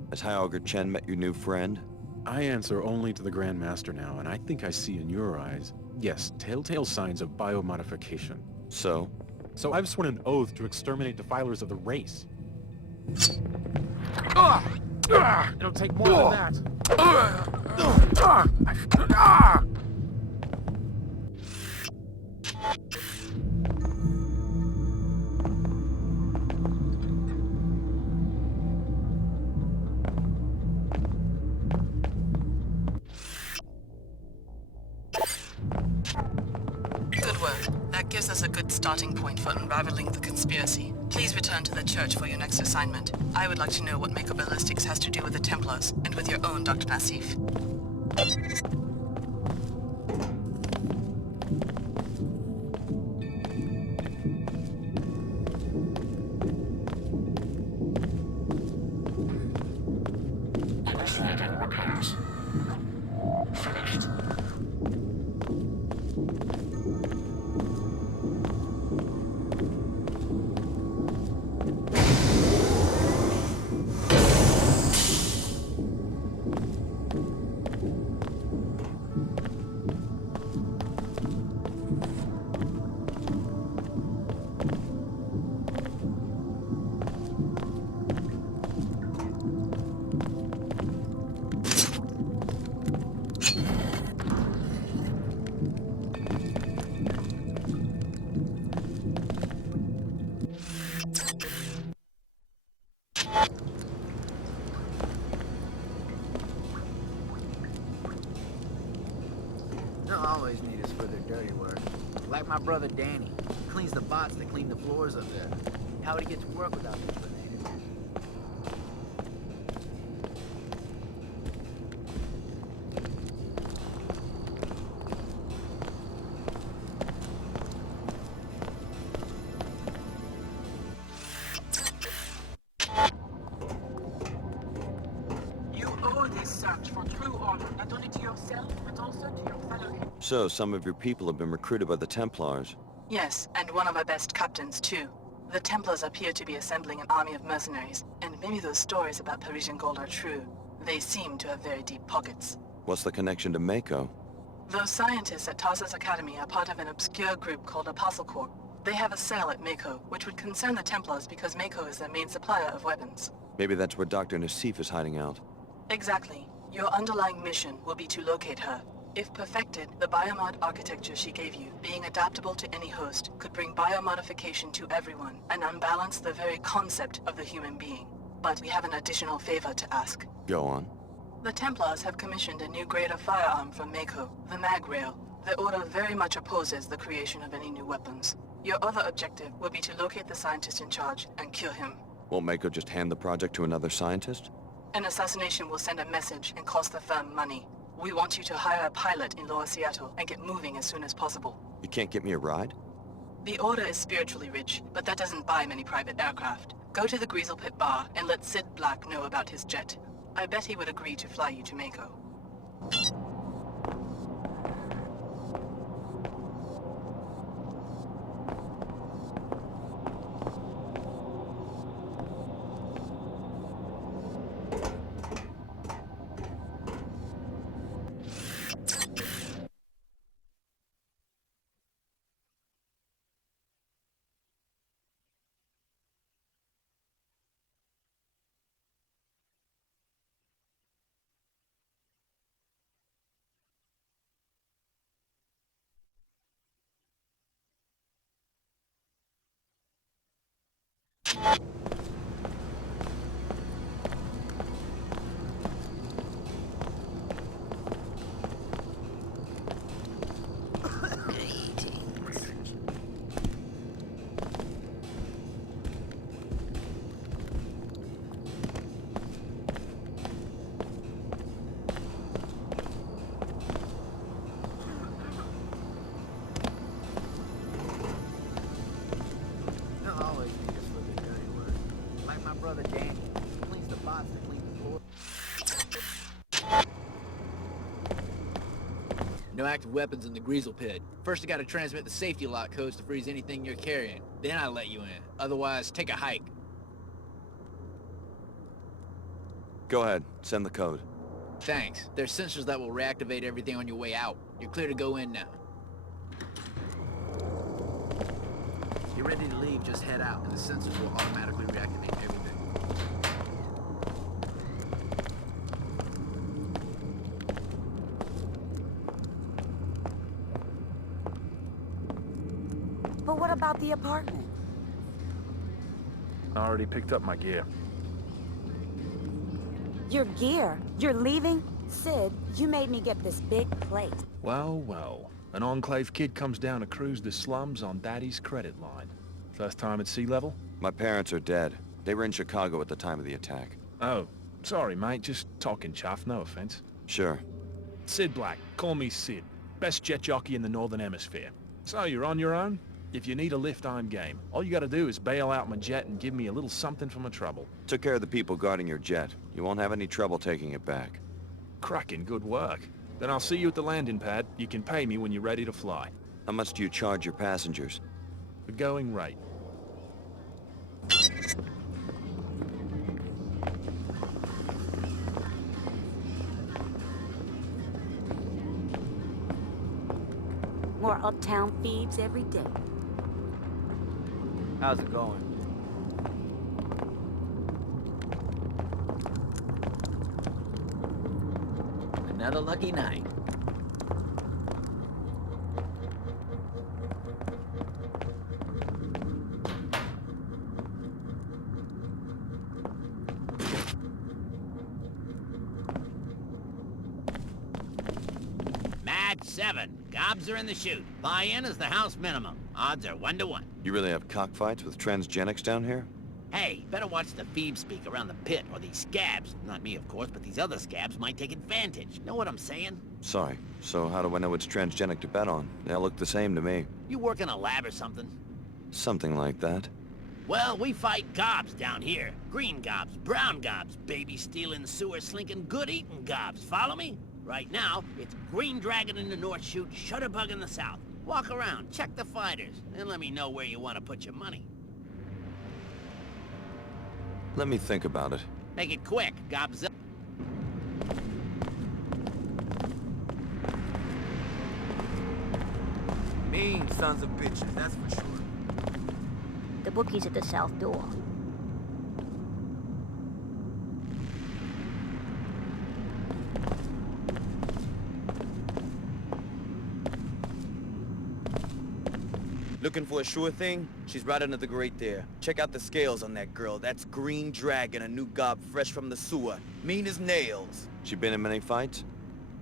Has High Augur Chen met your new friend? I answer only to the Grand Master now, and I think I see in your eyes, yes, telltale signs of biomodification. So? So I've sworn an oath to exterminate defilers of the race. It'll take more than that. Good work. That gives us a good starting point for unraveling the conspiracy. Please return to the church for your next assignment. I would like to know what Mako Ballistics has to do with the Templars, and with your own Dr. Nassif. Initiating repairs. Finished. They'll always need us for their dirty work. Like my brother Danny. He cleans the bots that clean the floors up there. How would he get to work without these grenades? You owe this search for true honor, not only to yourself, but also to your fellow. So, some of your people have been recruited by the Templars. Yes, and one of our best captains, too. The Templars appear to be assembling an army of mercenaries, and maybe those stories about Parisian gold are true. They seem to have very deep pockets. What's the connection to Mako? Those scientists at Tarsus Academy are part of an obscure group called Apostle Corps. They have a sale at Mako, which would concern the Templars because Mako is their main supplier of weapons. Maybe that's where Dr. Nassif is hiding out. Exactly. Your underlying mission will be to locate her. If perfected, the biomod architecture she gave you, being adaptable to any host, could bring biomodification to everyone and unbalance the very concept of the human being. But we have an additional favor to ask. Go on. The Templars have commissioned a new grade of firearm from Mako, the Magrail. The Order very much opposes the creation of any new weapons. Your other objective will be to locate the scientist in charge and kill him. Won't Mako just hand the project to another scientist? An assassination will send a message and cost the firm money. We want you to hire a pilot in Lower Seattle and get moving as soon as possible. You can't get me a ride? The Order is spiritually rich, but that doesn't buy many private aircraft. Go to the Greasel Pit Bar and let Sid Black know about his jet. I bet he would agree to fly you to Mako. No active weapons in the Greasel pit. First I gotta transmit the safety lock codes to freeze anything you're carrying. Then I let you in. Otherwise, take a hike. Go ahead. Send the code. Thanks. There's sensors that will reactivate everything on your way out. You're clear to go in now. You're ready to leave, just head out, and the sensors will automatically reactivate everything. But what about the apartment? I already picked up my gear. Your gear? You're leaving? Sid, you made me get this big plate. Well, well. An Enclave kid comes down to cruise the slums on Daddy's credit line. First time at sea level? My parents are dead. They were in Chicago at the time of the attack. Oh, sorry, mate. Just talking chuff, no offense. Sure. Sid Black. Call me Sid. Best jet jockey in the Northern Hemisphere. So, you're on your own? If you need a lift, I'm game. All you gotta do is bail out my jet and give me a little something for my trouble. Took care of the people guarding your jet. You won't have any trouble taking it back. Cracking good work. Then I'll see you at the landing pad. You can pay me when you're ready to fly. How much do you charge your passengers? The going rate. More uptown thieves every day. How's it going? Another lucky night. Match 7. Gobs are in the chute. Buy-in is the house minimum. Odds are 1 to 1. You really have cockfights with transgenics down here? Hey, better watch the Phoebe speak around the pit, or these scabs, not me of course, but these other scabs might take advantage. Know what I'm saying? Sorry. So how do I know it's transgenic to bet on? They all look the same to me. You work in a lab or something? Something like that. Well, we fight gobs down here. Green gobs, brown gobs, baby-stealing, sewer-slinking, good-eating gobs. Follow me? Right now, it's Green Dragon in the North Chute, Shutterbug in the South. Walk around, check the fighters, and let me know where you want to put your money. Let me think about it. Make it quick, Gobs. Mean sons of bitches, that's for sure. The bookie's at the south door. Looking for a sure thing? She's right under the grate there. Check out the scales on that girl. That's Green Dragon, a new gob fresh from the sewer. Mean as nails. She been in many fights?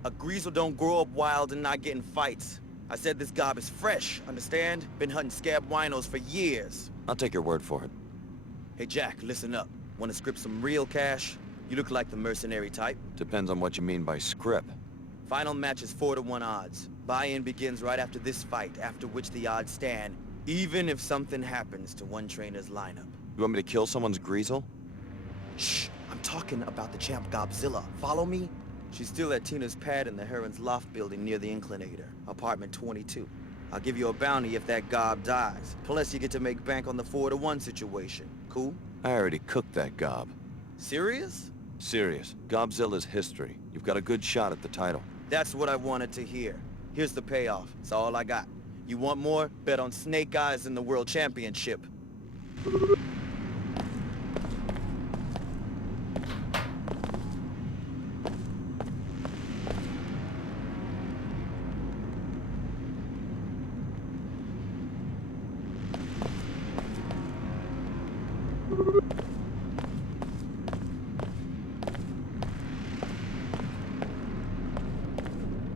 A greasel don't grow up wild and not get in fights. I said this gob is fresh, understand? Been hunting scab winos for years. I'll take your word for it. Hey Jack, listen up. Wanna script some real cash? You look like the mercenary type. Depends on what you mean by script. Final match is 4 to 1 odds. Buy-in begins right after this fight, after which the odds stand, even if something happens to one trainer's lineup. You want me to kill someone's greasel? Shh! I'm talking about the champ Godzilla. Follow me? She's still at Tina's pad in the Heron's Loft building near the Inclinator, apartment 22. I'll give you a bounty if that gob dies. Plus you get to make bank on the 4 to 1 situation. Cool? I already cooked that gob. Serious? Serious. Gobzilla's history. You've got a good shot at the title. That's what I wanted to hear. Here's the payoff. It's all I got. You want more? Bet on Snake Eyes in the World Championship.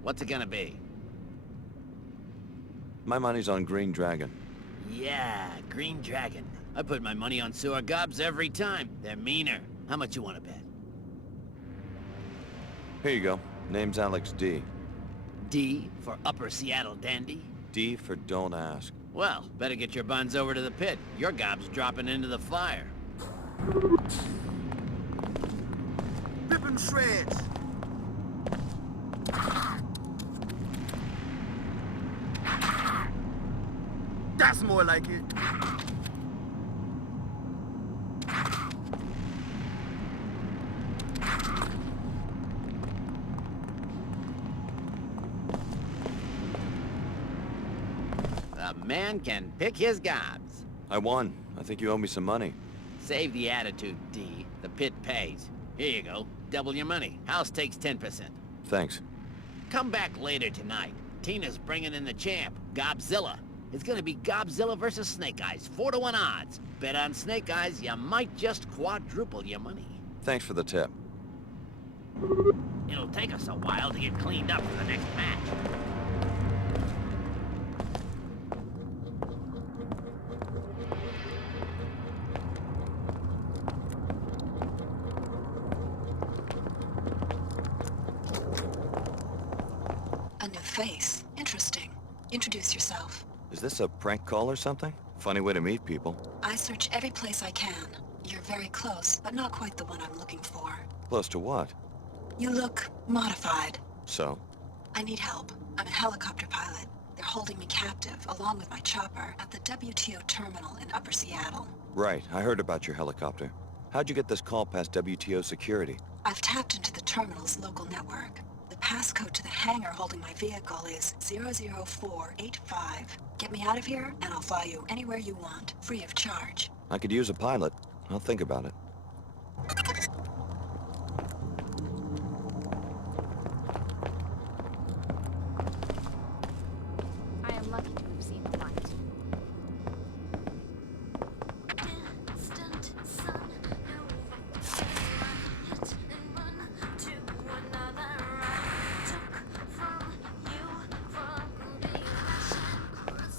What's it gonna be? My money's on Green Dragon. Yeah, Green Dragon. I put my money on sewer gobs every time. They're meaner. How much you want to bet? Here you go. Name's Alex D. D for Upper Seattle Dandy? D for don't ask. Well, better get your buns over to the pit. Your gob's dropping into the fire. Rip 'em shreds! That's more like it. The man can pick his gobs. I won. I think you owe me some money. Save the attitude, D. The pit pays. Here you go. Double your money. House takes 10%. Thanks. Come back later tonight. Tina's bringing in the champ, Gobzilla. It's gonna be Gobzilla versus Snake Eyes, 4-to-1 odds. Bet on Snake Eyes, you might just quadruple your money. Thanks for the tip. It'll take us a while to get cleaned up for the next match. A new face. Interesting. Introduce yourself. Is this a prank call or something? Funny way to meet people. I search every place I can. You're very close, but not quite the one I'm looking for. Close to what? You look modified. So? I need help. I'm a helicopter pilot. They're holding me captive, along with my chopper, at the WTO terminal in Upper Seattle. Right, I heard about your helicopter. How'd you get this call past WTO security? I've tapped into the terminal's local network. The passcode to the hangar holding my vehicle is 00485. Get me out of here, and I'll fly you anywhere you want, free of charge. I could use a pilot. I'll think about it. I am lucky to have seen the light.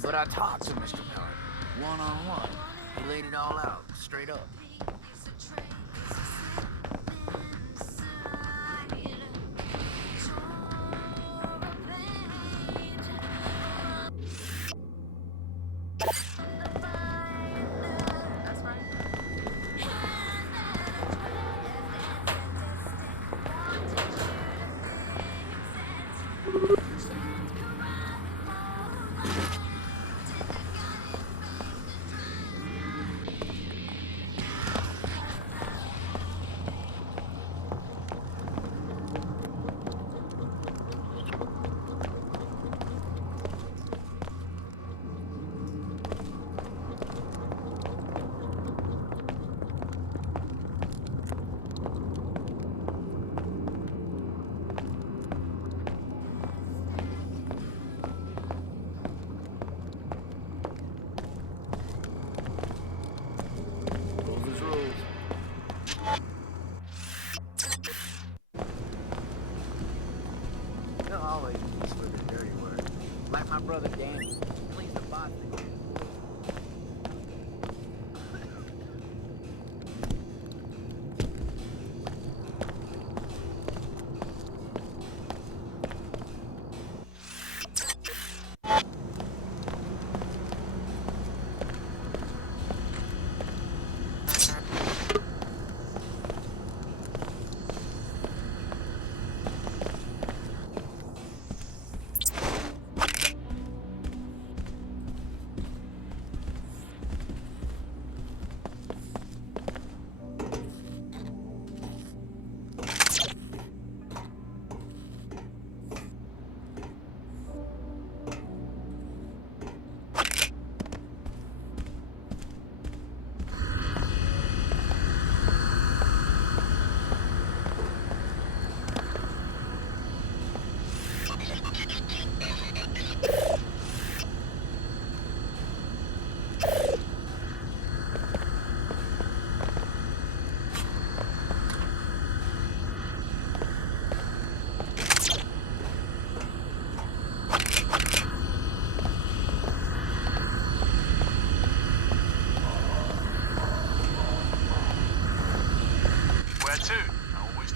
But I talked to Mr. Miller, one-on-one. He laid it all out, straight up. Always used for the dirty work. Like my brother Danny. Cleans the bots that clean the floor.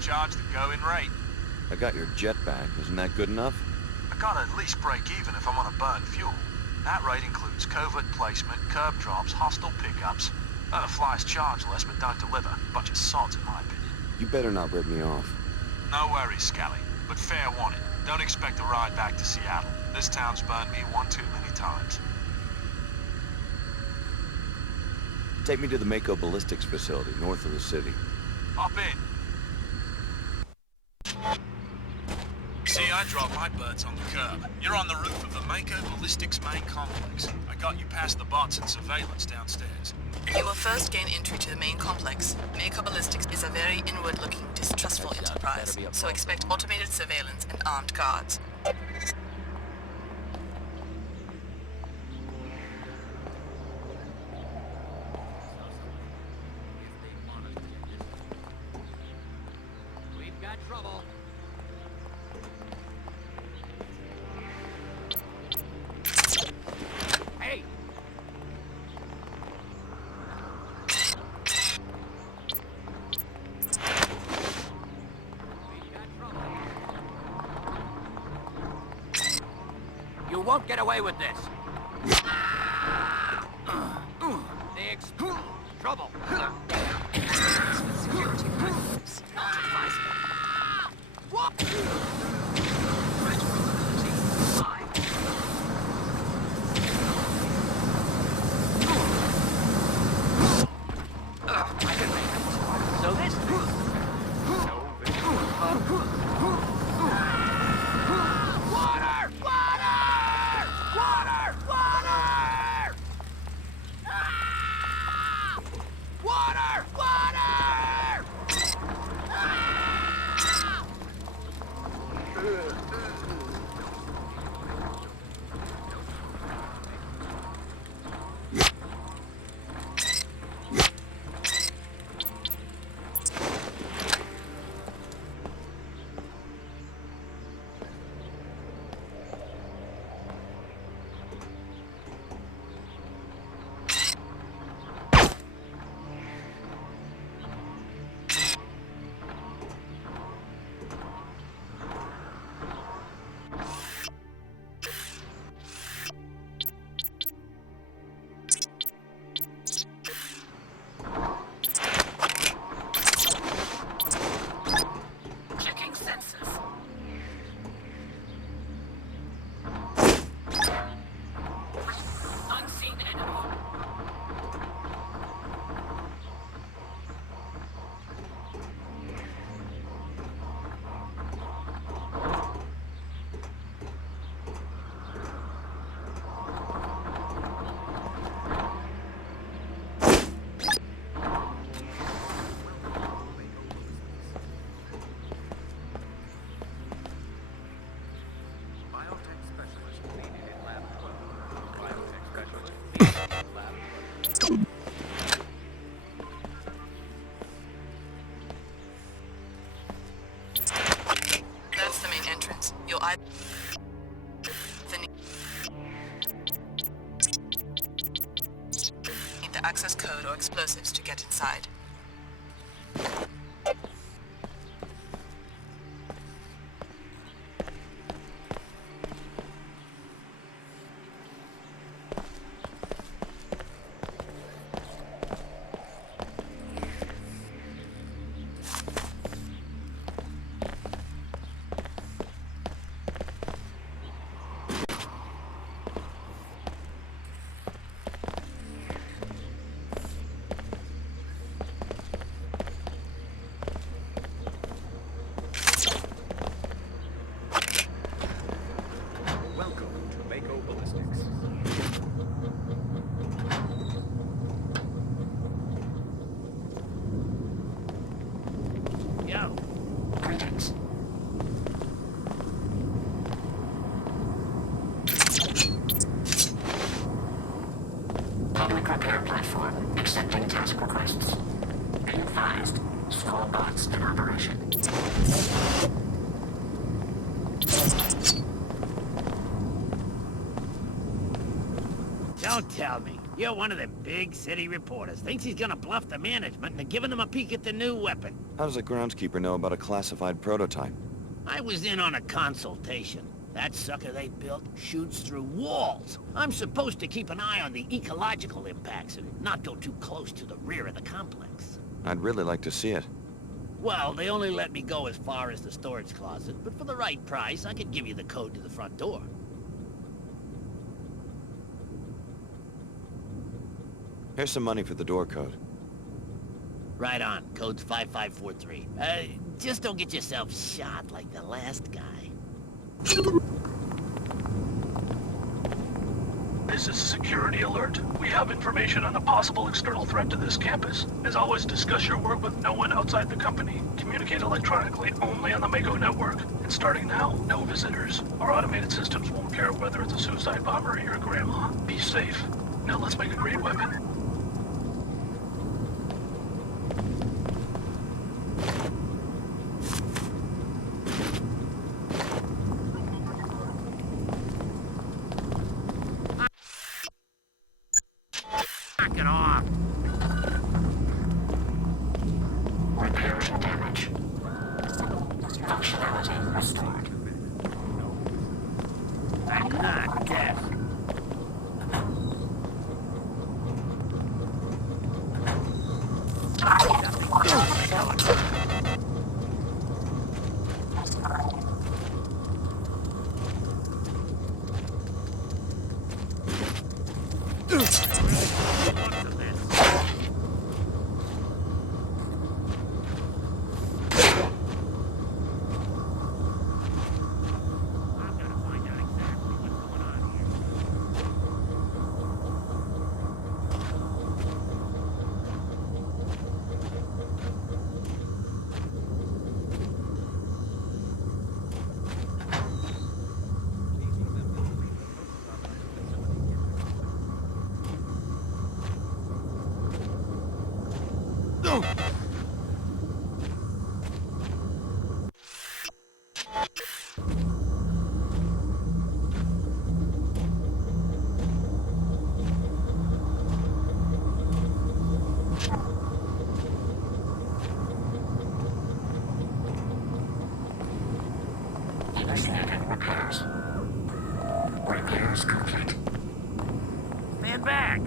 Charge the going rate. I got your jetpack. Isn't that good enough? I gotta at least break even if I'm gonna burn fuel. That rate includes covert placement, curb drops, hostile pickups. Other flies charge less but don't deliver. Bunch of sods in my opinion. You better not rip me off. No worries, Scally. But fair warning. Don't expect a ride back to Seattle. This town's burned me one too many times. Take me to the Mako ballistics facility, north of the city. Hop in. See, I drop my birds on the curb. You're on the roof of the Mako ballistics main complex. I got you past the bots and surveillance downstairs. You will first gain entry to the main complex. Mako Ballistics is a very inward-looking, distrustful enterprise, so expect automated surveillance and armed guards. We've got trouble. Hey! You won't get away with this. Trouble. Security problems. Not advisable. So this That's the main entrance. You'll either need the access code or explosives to get inside. Public repair platform accepting task requests. Be advised, small bots in operation. Don't tell me. You're one of them big city reporters. Thinks he's gonna bluff the management into giving him a peek at the new weapon. How does a groundskeeper know about a classified prototype? I was in on a consultation. That sucker they built shoots through walls. I'm supposed to keep an eye on the ecological impacts and not go too close to the rear of the complex. I'd really like to see it. Well, they only let me go as far as the storage closet, but for the right price, I could give you the code to the front door. Here's some money for the door code. Right on. Code's 5543. Just don't get yourself shot like the last guy. This is a security alert. We have information on a possible external threat to this campus. As always, discuss your work with no one outside the company. Communicate electronically only on the Mako network. And starting now, no visitors. Our automated systems won't care whether it's a suicide bomber or your grandma. Be safe. Now let's make a great weapon. Knock it off! Repairing damage. Functionality restored. Ah, death. Initiating repairs. Repairs complete. Stand back!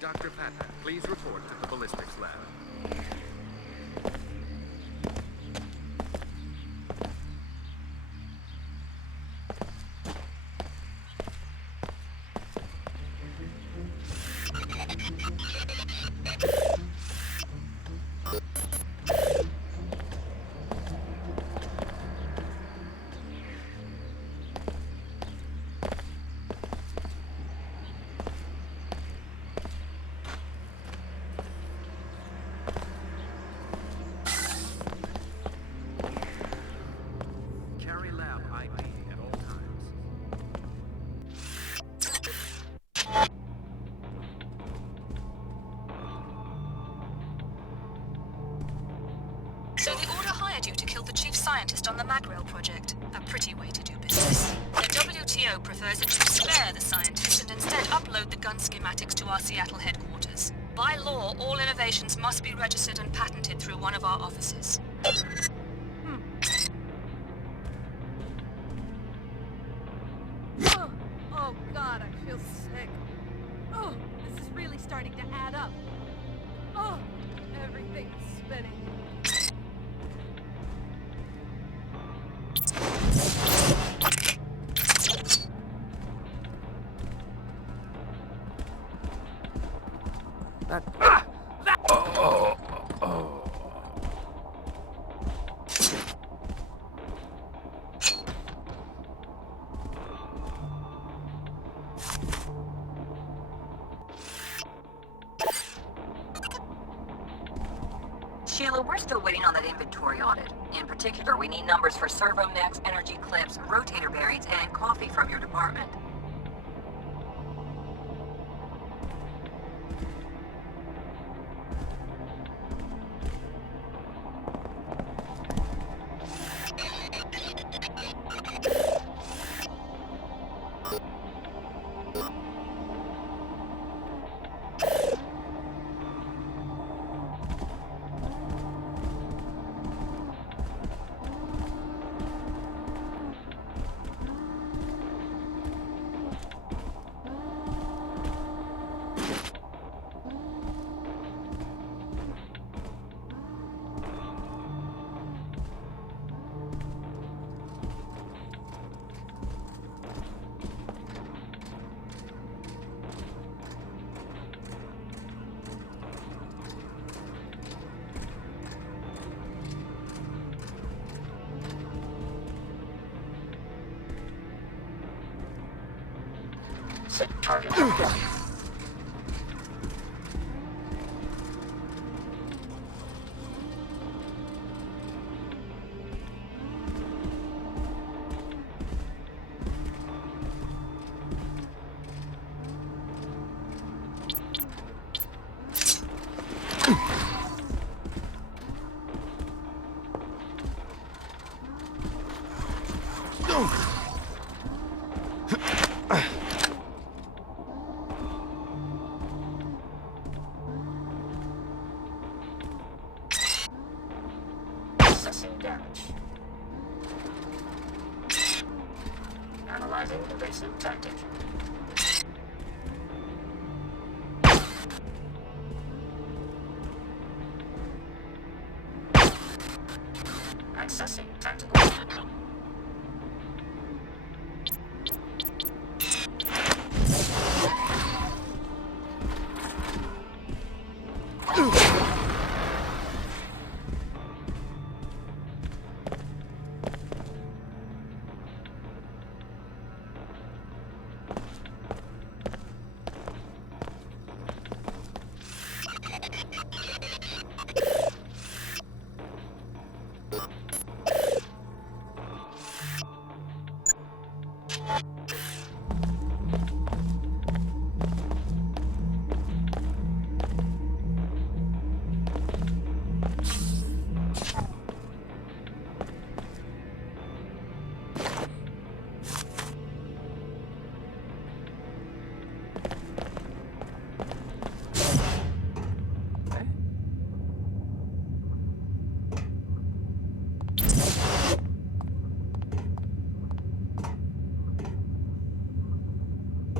Dr. Patton, please report to the ballistics lab. So the Order hired you to kill the chief scientist on the Magrail project. A pretty way to do business. The WTO prefers that you spare the scientist and instead upload the gun schematics to our Seattle headquarters. By law, all innovations must be registered and patented through one of our offices. Oh God, I feel sick. Oh, this is really starting to add up. Oh, everything's spinning. Sheila, we're still waiting on that inventory audit. In particular, we need numbers for servo nets, energy clips, rotator bearings, and coffee from your department. Set target. Assessing damage. Analyzing evasive tactic. Accessing tactical.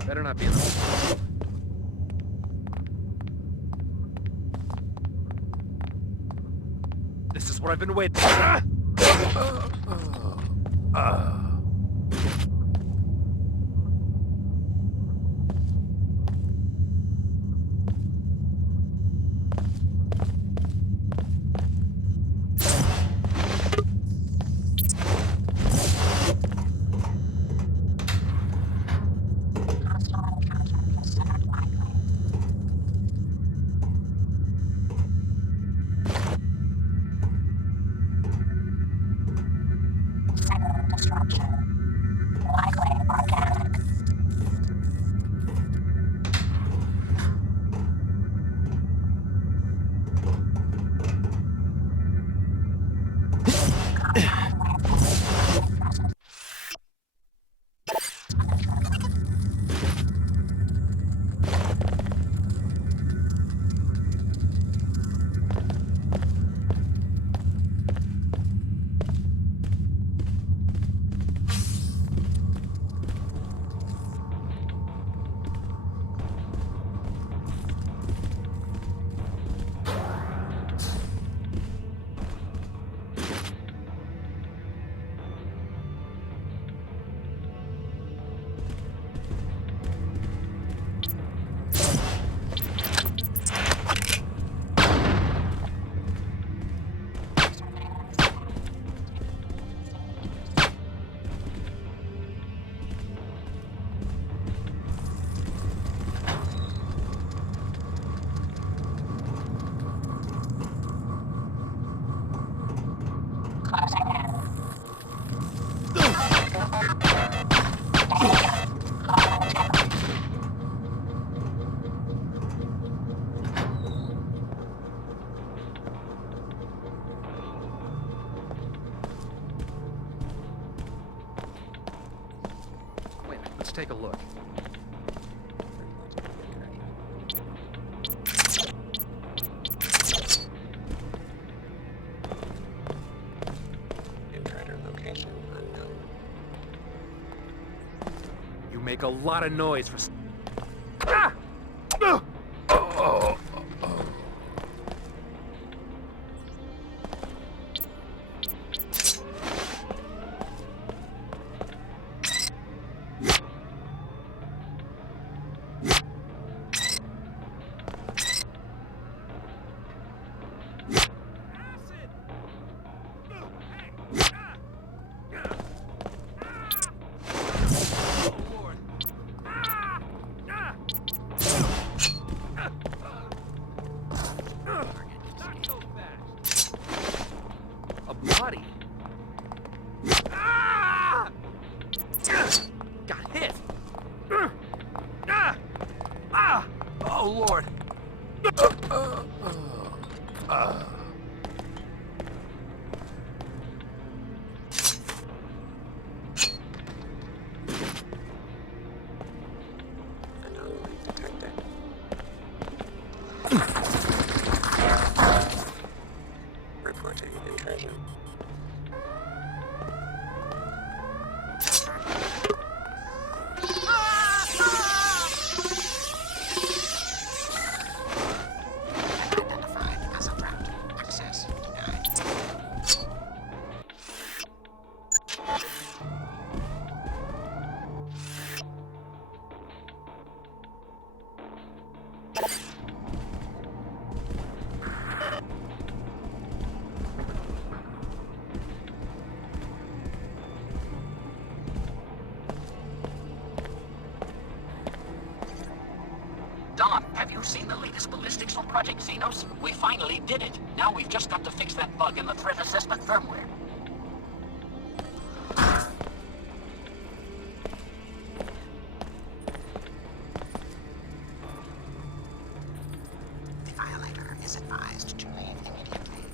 Better not be in the... This is what I've been waiting for. take a look. You make a lot of noise for... Ah! Body. Ah! Got hit. Oh Lord. Reporting intrusion. Don, have you seen the latest ballistics on Project Xenos? We finally did it. Now we've just got to fix that bug in the threat assessment firmware. The violator is advised to leave immediately.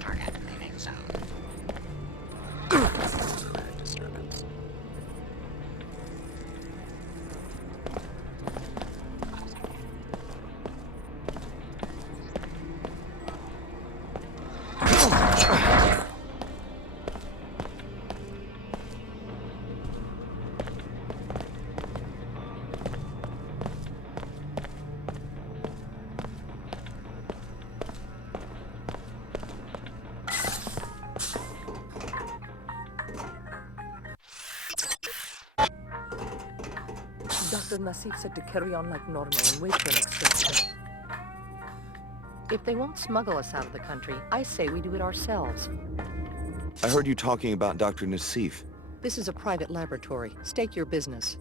Target leaving zone. Disturbance. Dr. Nassif said to carry on like normal and wait for an extraction. If they won't smuggle us out of the country, I say we do it ourselves. I heard you talking about Dr. Nassif. This is a private laboratory. State your business.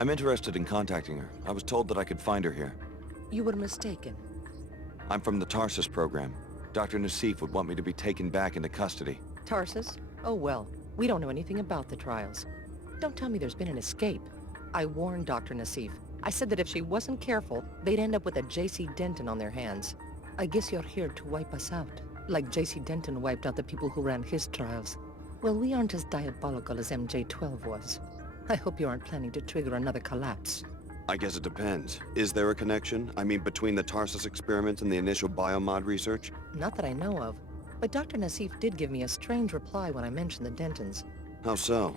I'm interested in contacting her. I was told that I could find her here. You were mistaken. I'm from the Tarsus program. Dr. Nassif would want me to be taken back into custody. Tarsus? Oh well, we don't know anything about the trials. Don't tell me there's been an escape. I warned Dr. Nassif. I said that if she wasn't careful, they'd end up with a JC Denton on their hands. I guess you're here to wipe us out, like JC Denton wiped out the people who ran his trials. Well, we aren't as diabolical as MJ-12 was. I hope you aren't planning to trigger another collapse. I guess it depends. Is there a connection? I mean, between the Tarsus experiments and the initial biomod research? Not that I know of. But Dr. Nassif did give me a strange reply when I mentioned the Dentons. How so?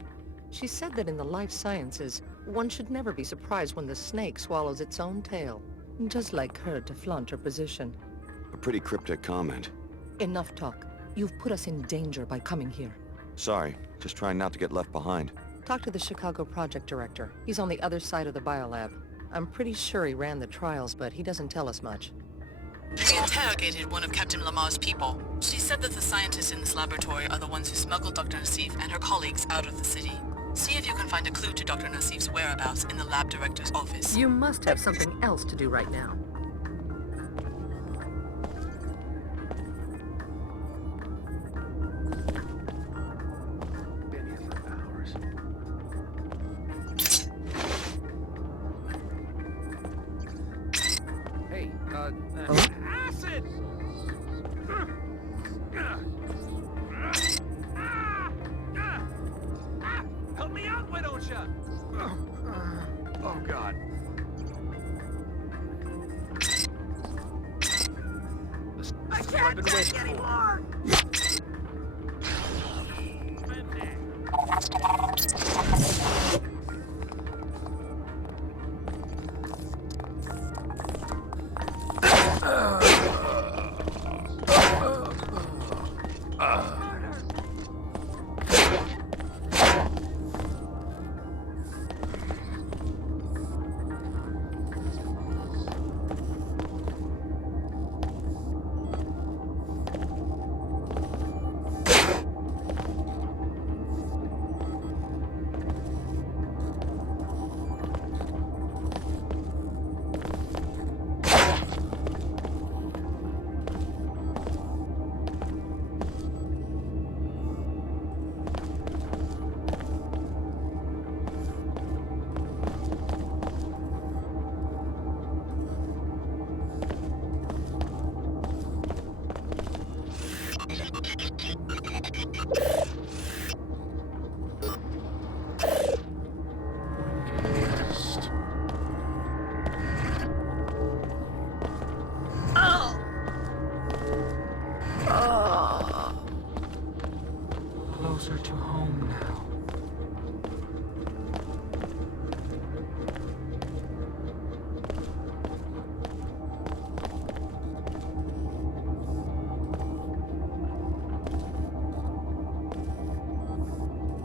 She said that in the life sciences, one should never be surprised when the snake swallows its own tail. Just like her to flaunt her position. A pretty cryptic comment. Enough talk. You've put us in danger by coming here. Sorry, just trying not to get left behind. Talk to the Chicago project director. He's on the other side of the biolab. I'm pretty sure he ran the trials, but he doesn't tell us much. We interrogated one of Captain Lamar's people. She said that the scientists in this laboratory are the ones who smuggled Dr. Nassif and her colleagues out of the city. See if you can find a clue to Dr. Nassif's whereabouts in the lab director's office. You must have something else to do right now. way, don't ya? Oh, God. I can't take anymore! Closer to home now.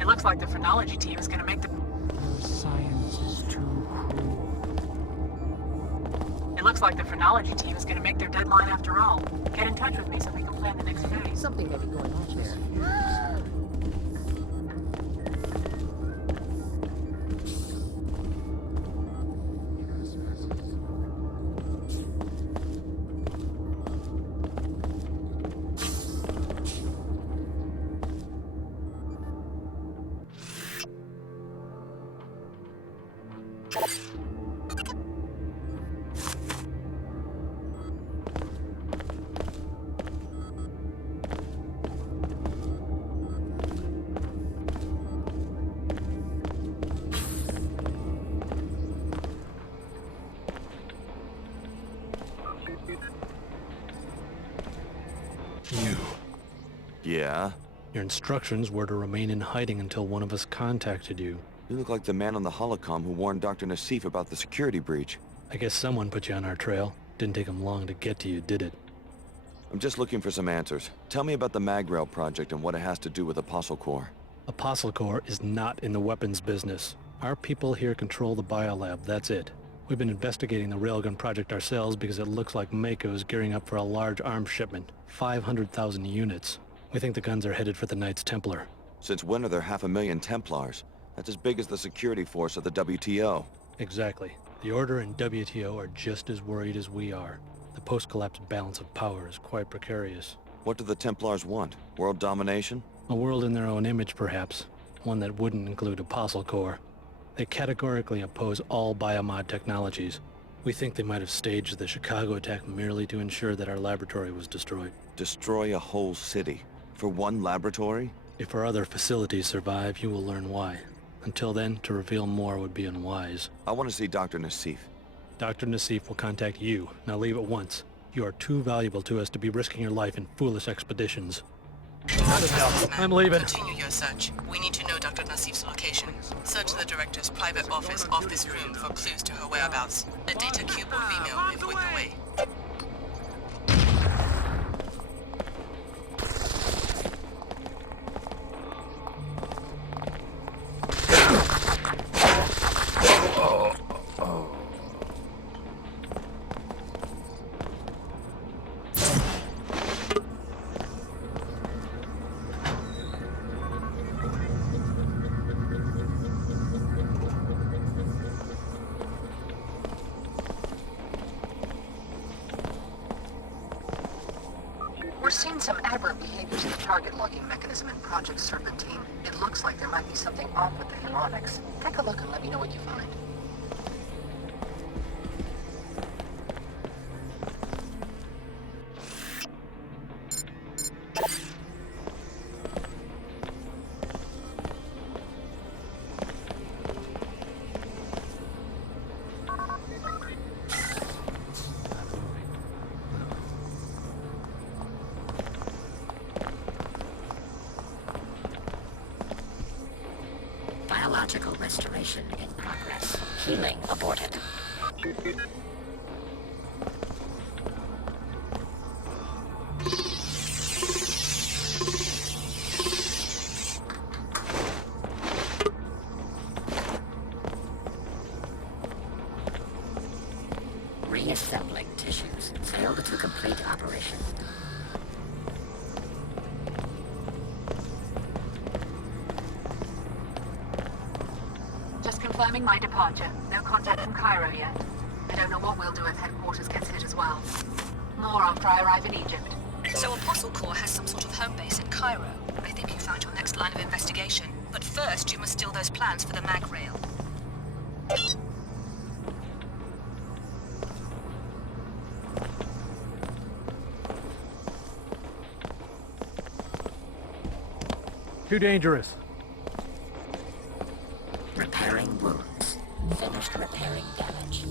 It looks like the phrenology team is gonna make the... Science is too cruel. It looks like the phrenology team is gonna make their deadline after all. Get in touch with me so we can plan the next phase. Something may be going on there. Yeah? Your instructions were to remain in hiding until one of us contacted you. You look like the man on the holocom who warned Dr. Nassif about the security breach. I guess someone put you on our trail. Didn't take him long to get to you, did it? I'm just looking for some answers. Tell me about the Magrail project and what it has to do with Apostle Corps. Apostle Corps is not in the weapons business. Our people here control the biolab, that's it. We've been investigating the railgun project ourselves because it looks like Mako is gearing up for a large arms shipment. 500,000 units. We think the guns are headed for the Knights Templar. Since when are there 500,000 Templars? That's as big as the security force of the WTO. Exactly. The Order and WTO are just as worried as we are. The post-collapse balance of power is quite precarious. What do the Templars want? World domination? A world in their own image, perhaps. One that wouldn't include Apostle Corps. They categorically oppose all biomod technologies. We think they might have staged the Chicago attack merely to ensure that our laboratory was destroyed. Destroy a whole city? For one laboratory? If our other facilities survive, you will learn why. Until then, to reveal more would be unwise. I want to see Dr. Nassif. Dr. Nassif will contact you. Now leave at once. You are too valuable to us to be risking your life in foolish expeditions. I'm leaving. Continue your search. We need to know Dr. Nassif's location. Search the director's private office off this room for clues to her whereabouts. A data cube or Vimeo if with the way. We're seeing some aberrant behaviors in the target locking mechanism in Project Serpentine. It looks like there might be something off with the harmonics. Take a look and let me know what you find. Biological restoration in progress. Healing aborted. Reassembling tissues. Failed to complete operation. Just confirming my departure. No contact from Cairo yet. I don't know what we'll do if headquarters gets hit as well. More after I arrive in Egypt. So Apostle Corps has some sort of home base in Cairo. I think you found your next line of investigation. But first, you must steal those plans for the Magrail. Too dangerous. Repairing wounds. Finished repairing damage.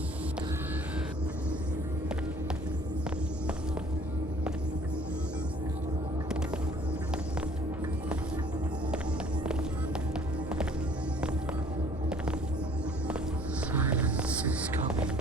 Silence is coming.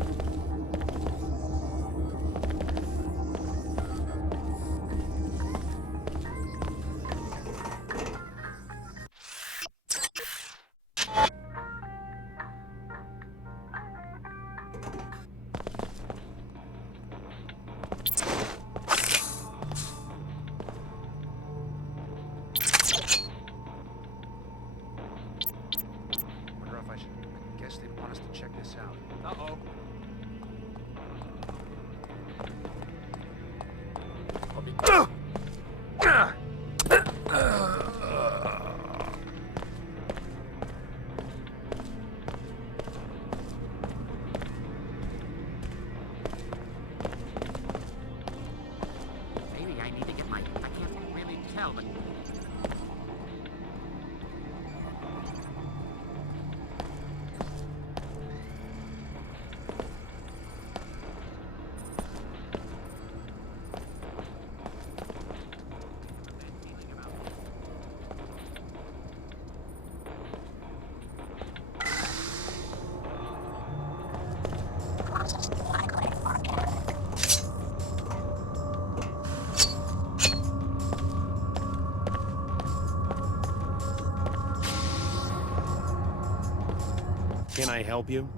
Can I help you?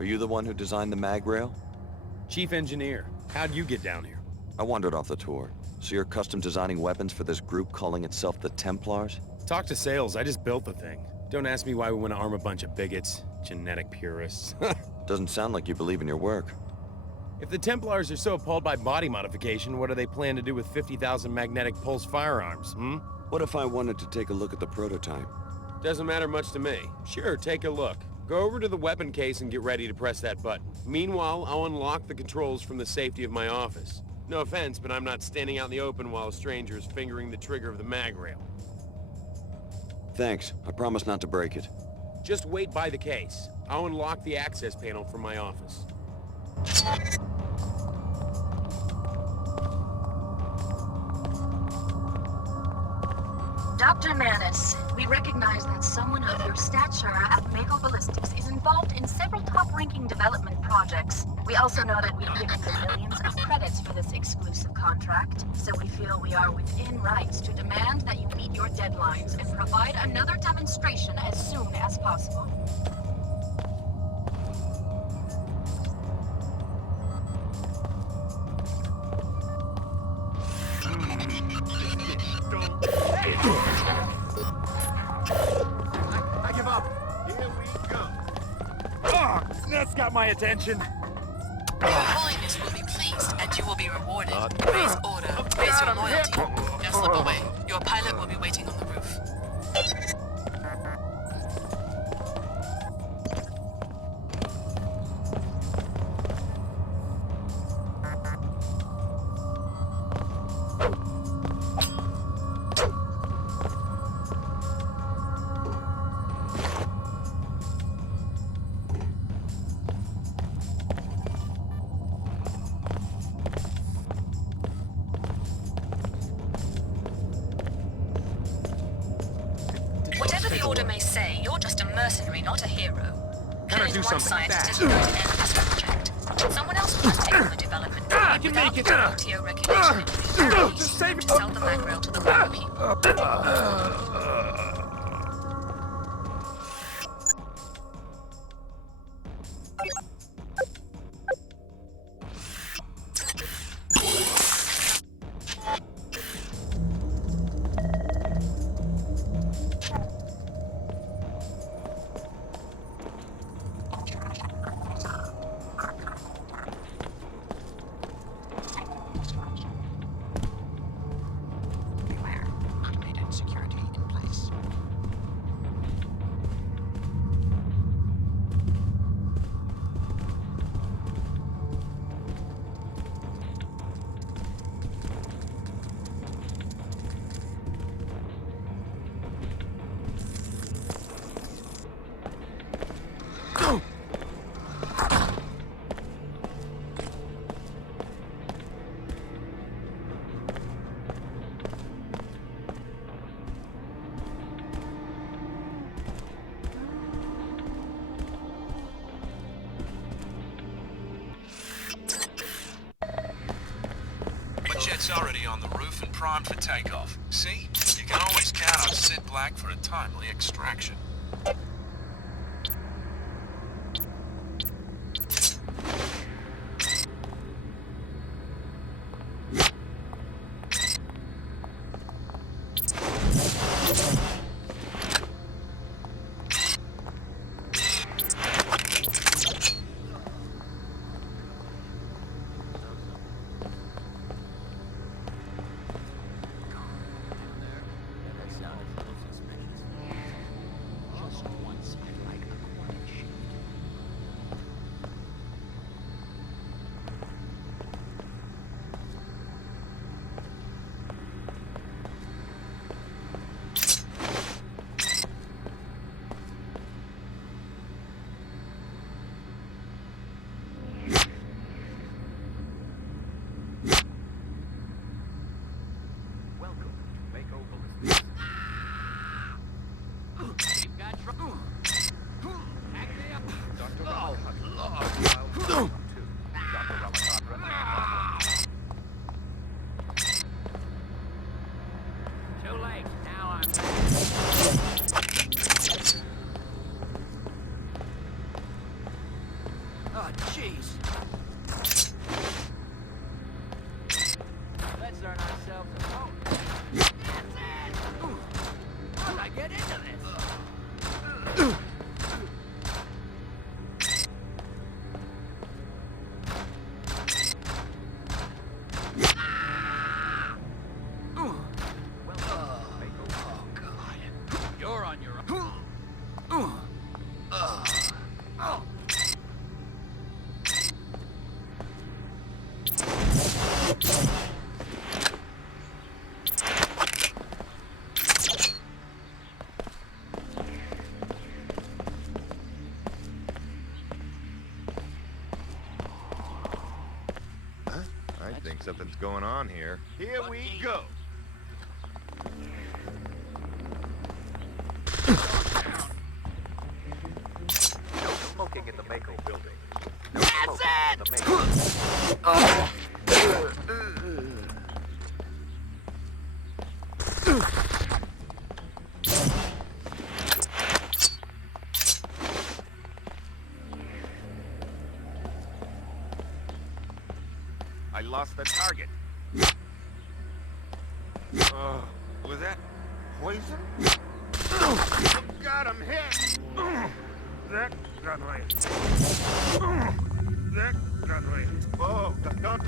Are you the one who designed the Magrail? Chief Engineer. How'd you get down here? I wandered off the tour. So you're custom designing weapons for this group calling itself the Templars? Talk to sales, I just built the thing. Don't ask me why we want to arm a bunch of bigots. Genetic purists. Doesn't sound like you believe in your work. If the Templars are so appalled by body modification, what do they plan to do with 50,000 magnetic pulse firearms, What if I wanted to take a look at the prototype? Doesn't matter much to me. Sure, take a look. Go over to the weapon case and get ready to press that button. Meanwhile, I'll unlock the controls from the safety of my office. No offense, but I'm not standing out in the open while a stranger is fingering the trigger of the Magrail. Thanks. I promise not to break it. Just wait by the case. I'll unlock the access panel from my office. Dr. Manus, we recognize that someone of your stature at Mako Ballistics is involved in several top-ranking development projects. We also know that we've given you millions of credits for this exclusive contract, so we feel we are within rights to demand that you meet your deadlines and provide another demonstration as soon as possible. I give up. Here we go. Oh, that's got my attention. Your Holiness will be pleased, and you will be rewarded. Raise order. Raise your loyalty. Now slip away. Your pilot will be waiting on the roof. Recorder may say you're just a mercenary, not a hero. Gotta do One something scientist fast. isn't going to end this project. Someone else will take on the development. I can make it. WTO regulation. Just save it. Sell the Magrail to the right people. Jet's already on the roof and primed for takeoff. See? You can always count on Sid Black for a timely extraction. Something's going on here. Here we go. No smoking in the Mako building. No That's smoking in the Mako. I lost the target. Was that poison? Got him hit. That got my. That got my. Oh, don't.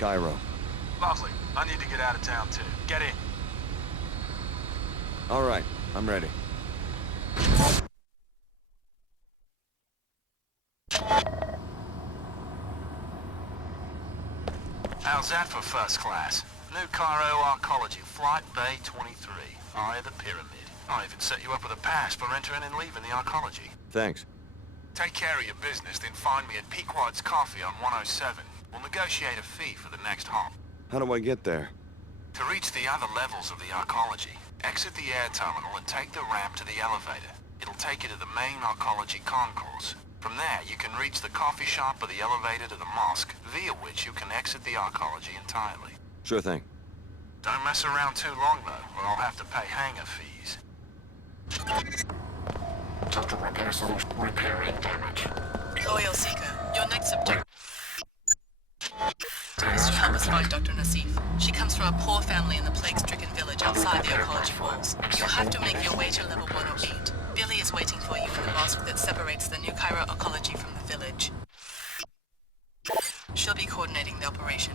Cairo. Lovely. I need to get out of town too. Get in. All right, I'm ready. How's that for first class? New Cairo Archology, Flight Bay 23. Eye of the Pyramid. I'll even set you up with a pass for entering and leaving the Archology. Thanks. Take care of your business, then find me at Pequod's Coffee on 107. We'll negotiate a fee for the next hop. How do I get there? To reach the other levels of the Archology, exit the air terminal and take the ramp to the elevator. It'll take you to the main Archology concourse. From there, you can reach the coffee shop or the elevator to the mosque, via which you can exit the Archology entirely. Sure thing. Don't mess around too long, though, or I'll have to pay hangar fees. Total repair solution. Repairing damage. Oil Seeker, your next objective is to help us find Dr. Nassif. She comes from a poor family in the plague-stricken village outside the Archology walls. You'll have to make your way to level 108. Billy is waiting for you in the mosque that separates the New Cairo Archology from the village. She'll be coordinating the operation.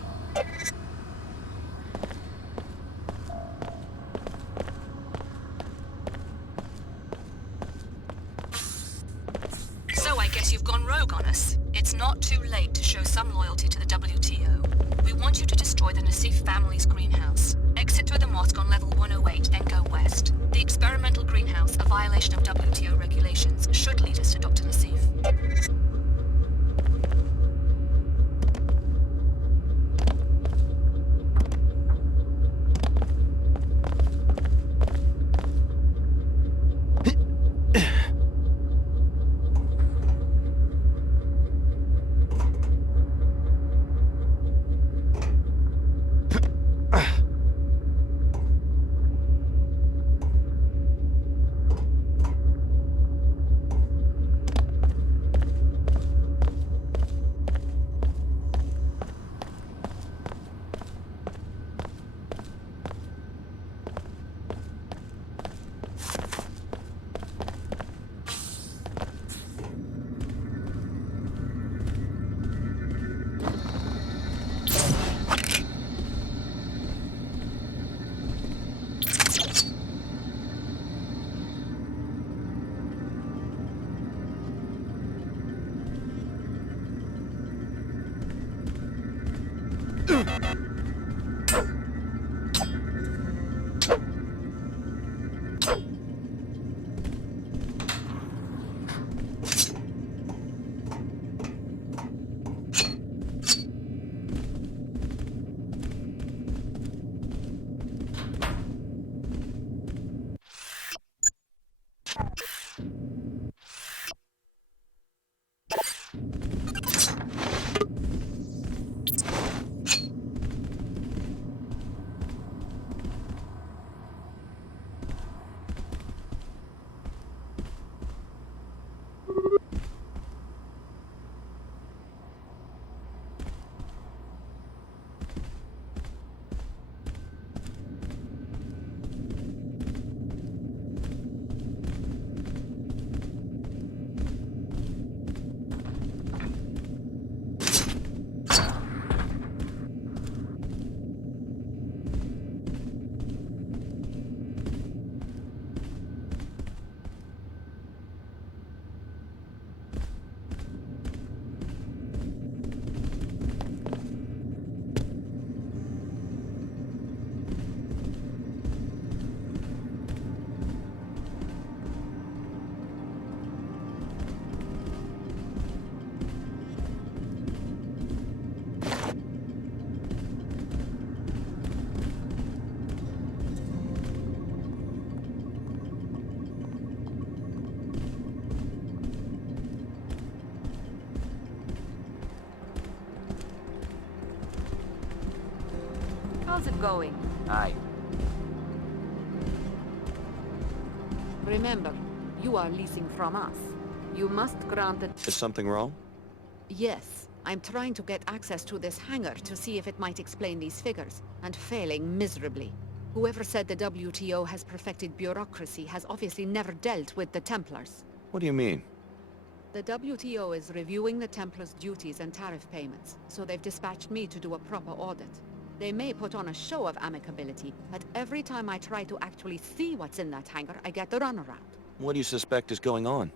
So I guess you've gone rogue on us. It's not too late to show some loyalty to the WTO. We want you to destroy the Nassif family's greenhouse. Exit through the mosque on level 108, then go west. The experimental greenhouse, a violation of WTO regulations, should lead us to Dr. Nassif. How's it going? Aye. Remember, you are leasing from us. You must grant it. Is something wrong? Yes. I'm trying to get access to this hangar to see if it might explain these figures, and failing miserably. Whoever said the WTO has perfected bureaucracy has obviously never dealt with the Templars. What do you mean? The WTO is reviewing the Templars' duties and tariff payments, so they've dispatched me to do a proper audit. They may put on a show of amicability, but every time I try to actually see what's in that hangar, I get the runaround. What do you suspect is going on?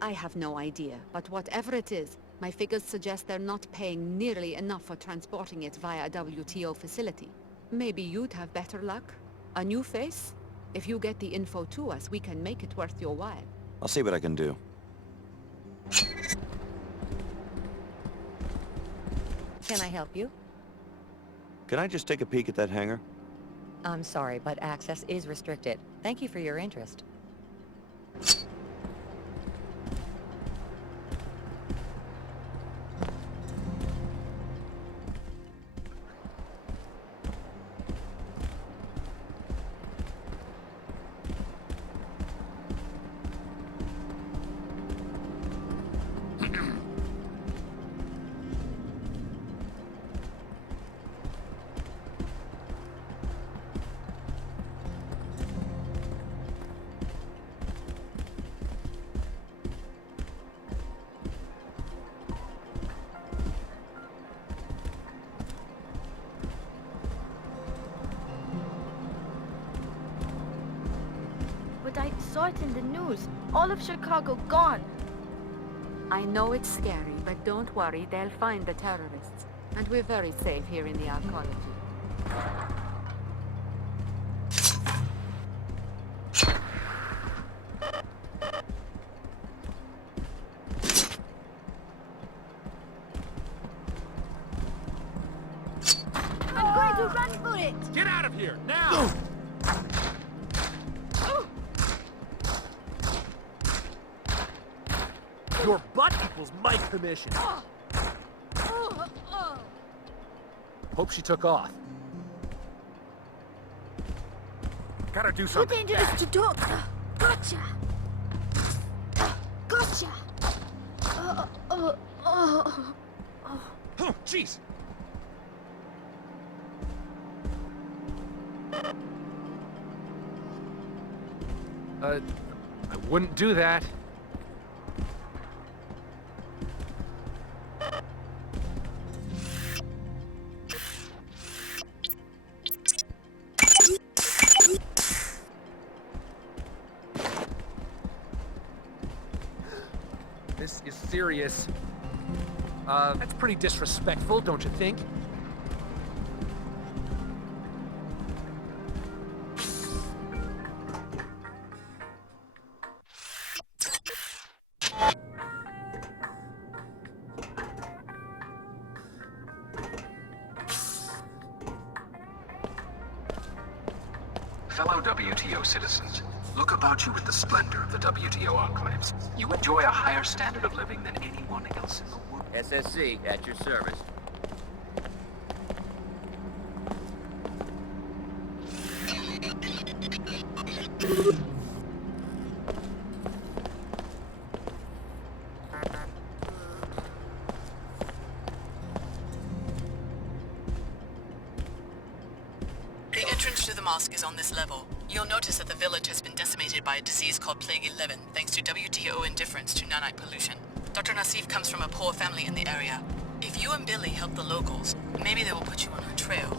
I have no idea, but whatever it is, my figures suggest they're not paying nearly enough for transporting it via a WTO facility. Maybe you'd have better luck? A new face? If you get the info to us, we can make it worth your while. I'll see what I can do. Can I help you? Can I just take a peek at that hangar? I'm sorry, but access is restricted. Thank you for your interest. But I saw it in the news. All of Chicago gone. I know it's scary, but don't worry, they'll find the terrorists. And we're very safe here in the Archology. I'm going to run for it! Get out of here, now! Your butt equals my commission. Hope she took off. Gotta do Too something. dangerous to talk. Gotcha! Gotcha! Oh, jeez! I wouldn't do that. This is serious. That's pretty disrespectful, don't you think? Fellow WTO citizens, look about you with the splendor of the WTO enclaves. You enjoy a higher standard of living than anyone else in the world. SSC, at your service. The entrance to the mosque is on this level. You'll notice that the village has been decimated by a disease called Plague 11, thanks to WTO indifference to nanite pollution. Dr. Nassif comes from a poor family in the area. If you and Billy help the locals, maybe they will put you on her trail.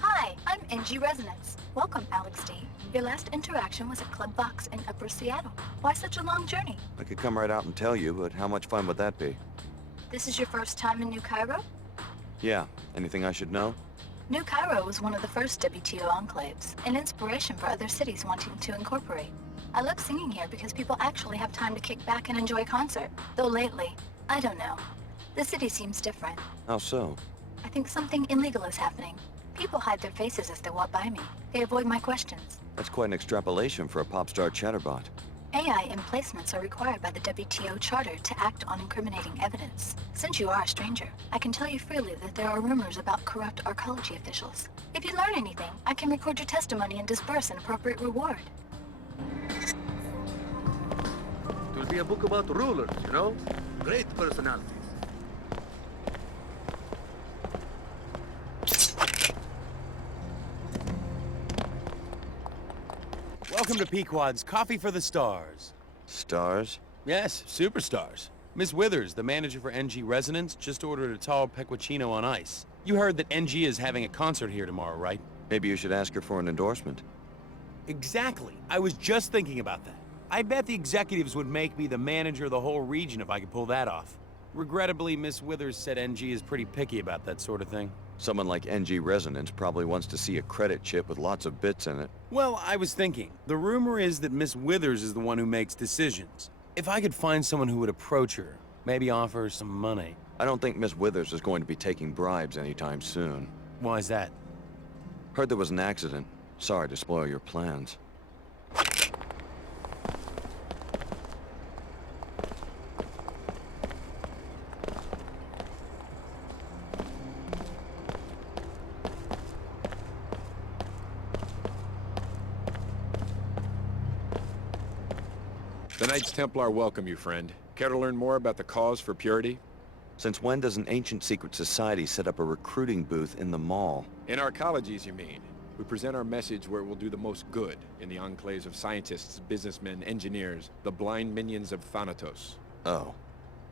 Hi, I'm NG Resonance. Welcome, Alex D. Your last interaction was at Club Box in Upper Seattle. Why such a long journey? I could come right out and tell you, but how much fun would that be? This is your first time in New Cairo? Yeah. Anything I should know? New Cairo was one of the first WTO enclaves, an inspiration for other cities wanting to incorporate. I love singing here because people actually have time to kick back and enjoy a concert. Though lately, I don't know. The city seems different. How so? I think something illegal is happening. People hide their faces as they walk by me. They avoid my questions. That's quite an extrapolation for a pop star chatterbot. AI emplacements are required by the WTO Charter to act on incriminating evidence. Since you are a stranger, I can tell you freely that there are rumors about corrupt Archology officials. If you learn anything, I can record your testimony and disperse an appropriate reward. It will be a book about rulers, you know? Great personalities. Welcome to Pequod's Coffee for the Stars. Stars? Yes, superstars. Miss Withers, the manager for NG Resonance, just ordered a tall pecuccino on ice. You heard that NG is having a concert here tomorrow, right? Maybe you should ask her for an endorsement. Exactly. I was just thinking about that. I bet the executives would make me the manager of the whole region if I could pull that off. Regrettably, Miss Withers said NG is pretty picky about that sort of thing. Someone like NG Resonance probably wants to see a credit chip with lots of bits in it. Well, I was thinking, the rumor is that Miss Withers is the one who makes decisions. If I could find someone who would approach her, maybe offer her some money. I don't think Miss Withers is going to be taking bribes anytime soon. Why is that? Heard there was an accident. Sorry to spoil your plans. The Knights Templar welcome you, friend. Care to learn more about the cause for purity? Since when does an ancient secret society set up a recruiting booth in the mall? In Archologies, you mean? We present our message where it will do the most good in the enclaves of scientists, businessmen, engineers, the blind minions of Thanatos. Oh.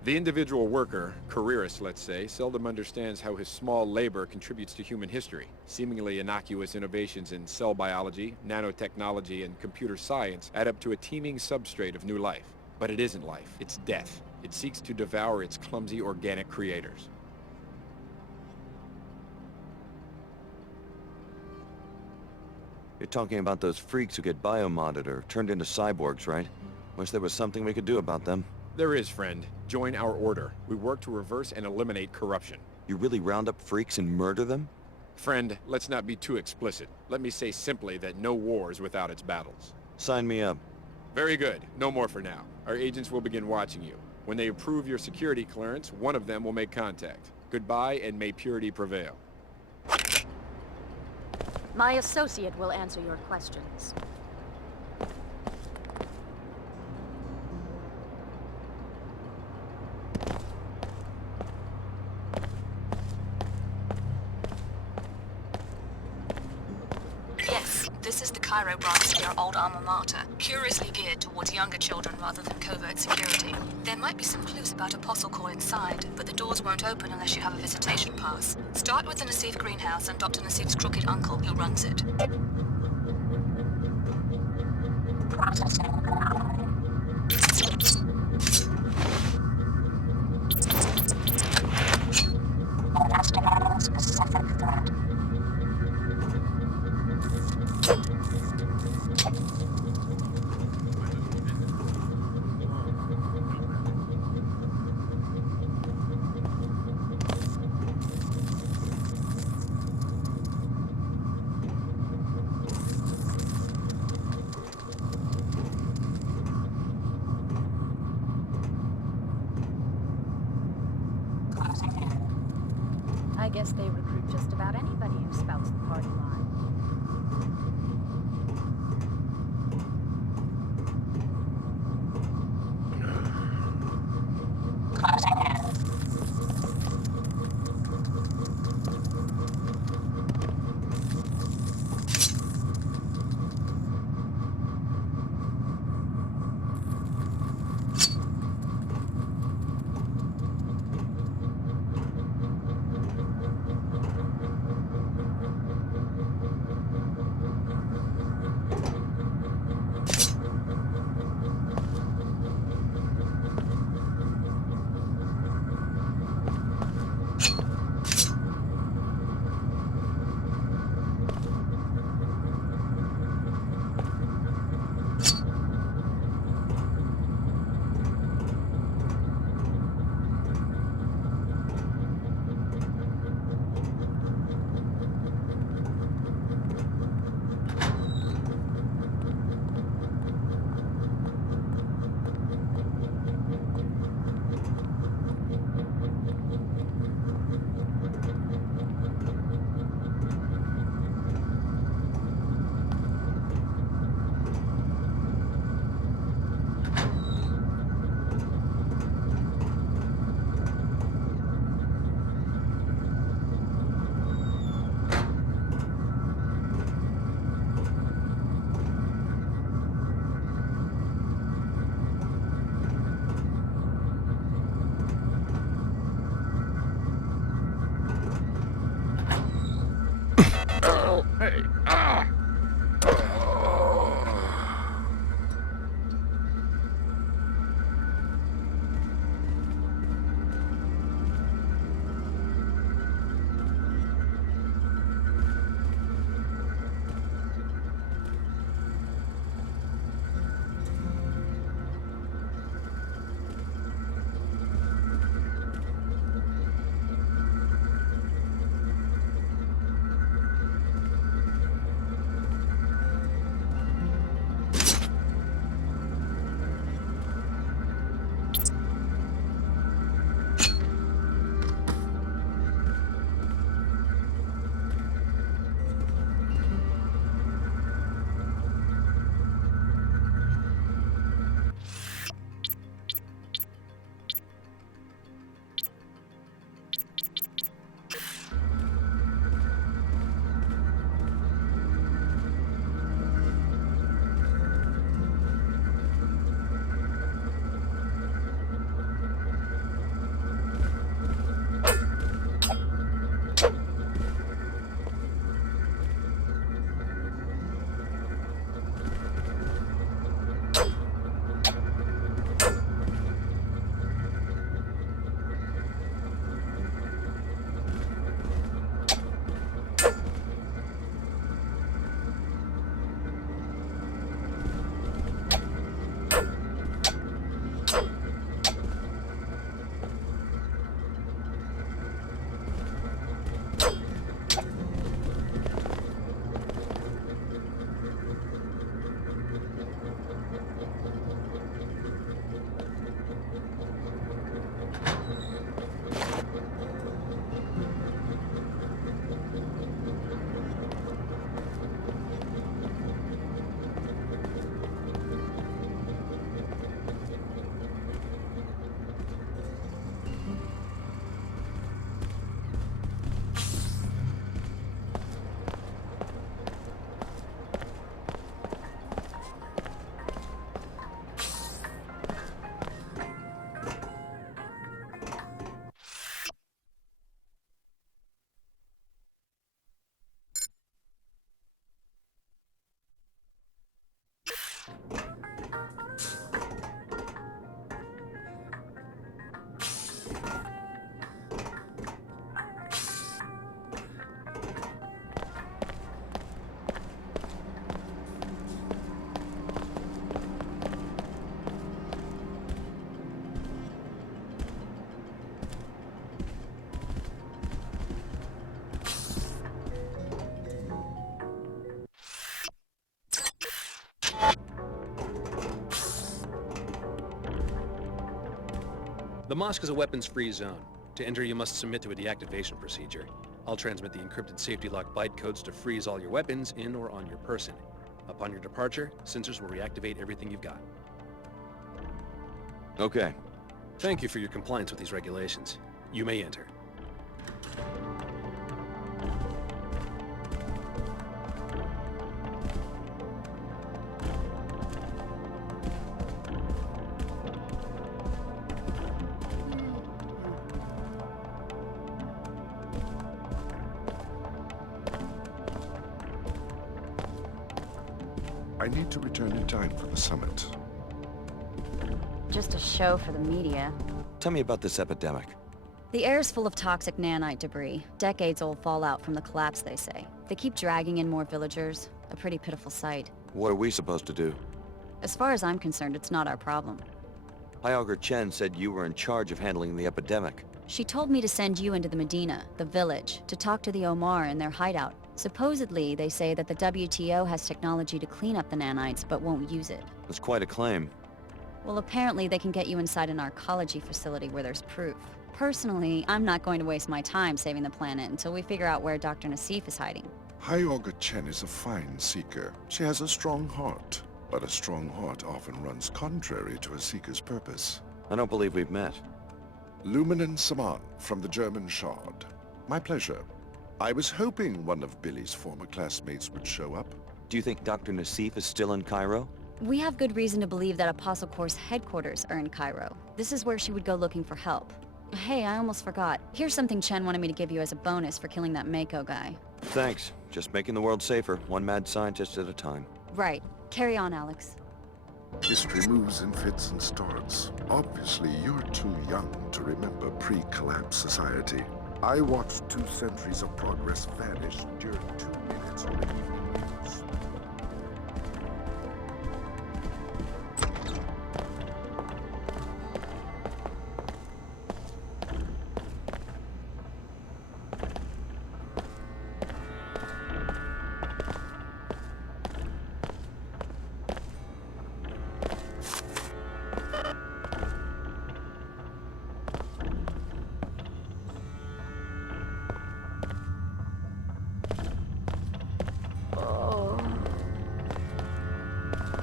The individual worker, careerist let's say, seldom understands how his small labor contributes to human history. Seemingly innocuous innovations in cell biology, nanotechnology, and computer science add up to a teeming substrate of new life. But it isn't life, it's death. It seeks to devour its clumsy organic creators. You're talking about those freaks who get biomodded or turned into cyborgs, right? Wish there was something we could do about them. There is, friend. Join our order. We work to reverse and eliminate corruption. You really round up freaks and murder them? Friend, let's not be too explicit. Let me say simply that no war is without its battles. Sign me up. Very good. No more for now. Our agents will begin watching you. When they approve your security clearance, one of them will make contact. Goodbye, and may purity prevail. My associate will answer your questions. Yes, this is the Cairo branch of your old alma mater, curiously geared towards younger children rather than covert security. There might be some clues about Apostle Core inside, but the doors won't open unless you have a visitation pass. Start with the Nassif greenhouse and Dr. Nassif's crooked uncle who runs it. I guess they recruit just about anybody who spouts the party line. Hey! Ah! The mosque is a weapons-free zone. To enter, you must submit to a deactivation procedure. I'll transmit the encrypted safety lock byte codes to freeze all your weapons in or on your person. Upon your departure, sensors will reactivate everything you've got. Okay. Thank you for your compliance with these regulations. You may enter. I need to return in time for the summit. Just a show for the media. Tell me about this epidemic. The air's full of toxic nanite debris. Decades-old fallout from the collapse, they say. They keep dragging in more villagers. A pretty pitiful sight. What are we supposed to do? As far as I'm concerned, it's not our problem. High-Augur Chen said you were in charge of handling the epidemic. She told me to send you into the Medina, the village, to talk to the Oomar in their hideout. Supposedly, they say that the WTO has technology to clean up the nanites, but won't use it. That's quite a claim. Well, apparently they can get you inside an Archology facility where there's proof. Personally, I'm not going to waste my time saving the planet until we figure out where Dr. Nassif is hiding. High-Augur Chen is a fine seeker. She has a strong heart, but a strong heart often runs contrary to a seeker's purpose. I don't believe we've met. Luminant Saman from the German Shard. My pleasure. I was hoping one of Billy's former classmates would show up. Do you think Dr. Nassif is still in Cairo? We have good reason to believe that Apostle Corps' headquarters are in Cairo. This is where she would go looking for help. Hey, I almost forgot. Here's something Chen wanted me to give you as a bonus for killing that Mako guy. Thanks. Just making the world safer, one mad scientist at a time. Right. Carry on, Alex. History moves in fits and starts. Obviously, you're too young to remember pre-collapse society. I watched 2 centuries of progress vanish during 2 minutes on the evening news.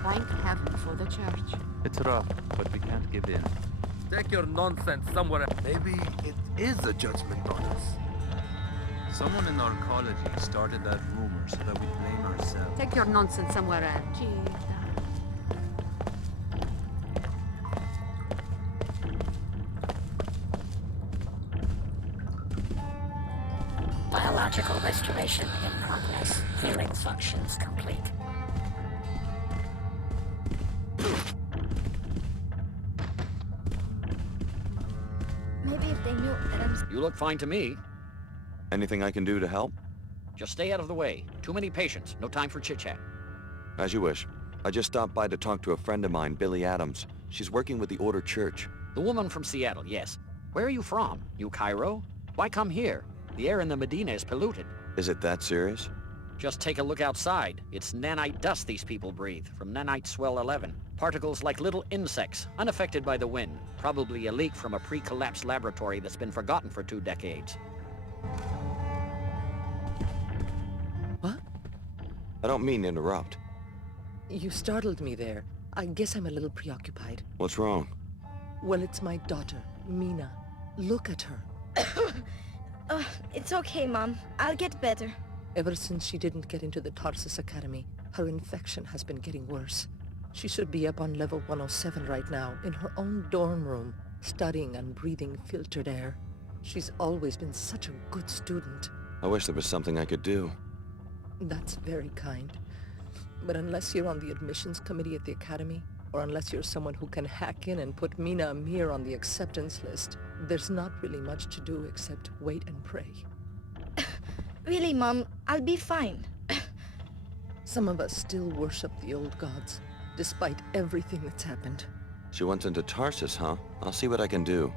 Thank heaven for the church. It's rough, but we can't give in. Take your nonsense somewhere else. Maybe it is a judgment on us. Someone in Archology started that rumor so that we blame ourselves. Take your nonsense somewhere else. Biological restoration in progress. Healing functions complete. Maybe if they knew that I'm... You look fine to me. Anything I can do to help? Just stay out of the way. Too many patients. No time for chit-chat. As you wish. I just stopped by to talk to a friend of mine, Billy Adams. She's working with the Order Church. The woman from Seattle, yes. Where are you from? New Cairo? Why come here? The air in the Medina is polluted. Is it that serious? Just take a look outside. It's nanite dust these people breathe, from nanite swell 11. Particles like little insects, unaffected by the wind. Probably a leak from a pre-collapsed laboratory that's been forgotten for 2 decades. What? I don't mean to interrupt. You startled me there. I guess I'm a little preoccupied. What's wrong? Well, it's my daughter, Mina. Look at her. It's okay, Mom. I'll get better. Ever since she didn't get into the Tarsus Academy, her infection has been getting worse. She should be up on level 107 right now, in her own dorm room, studying and breathing filtered air. She's always been such a good student. I wish there was something I could do. That's very kind. But unless you're on the admissions committee at the Academy, or unless you're someone who can hack in and put Mina Amir on the acceptance list, there's not really much to do except wait and pray. Really, Mom, I'll be fine. Some of us still worship the old gods, despite everything that's happened. She went into Tarsus, huh? I'll see what I can do.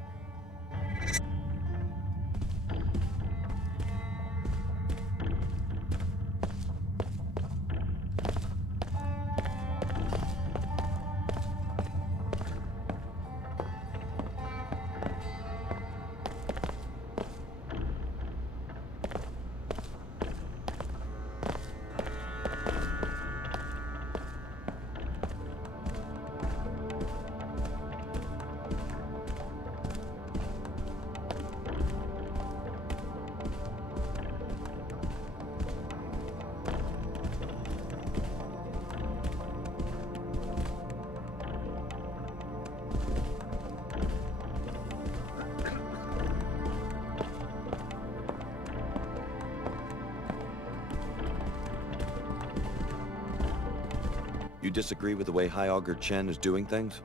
You disagree with the way High Augur Chen is doing things?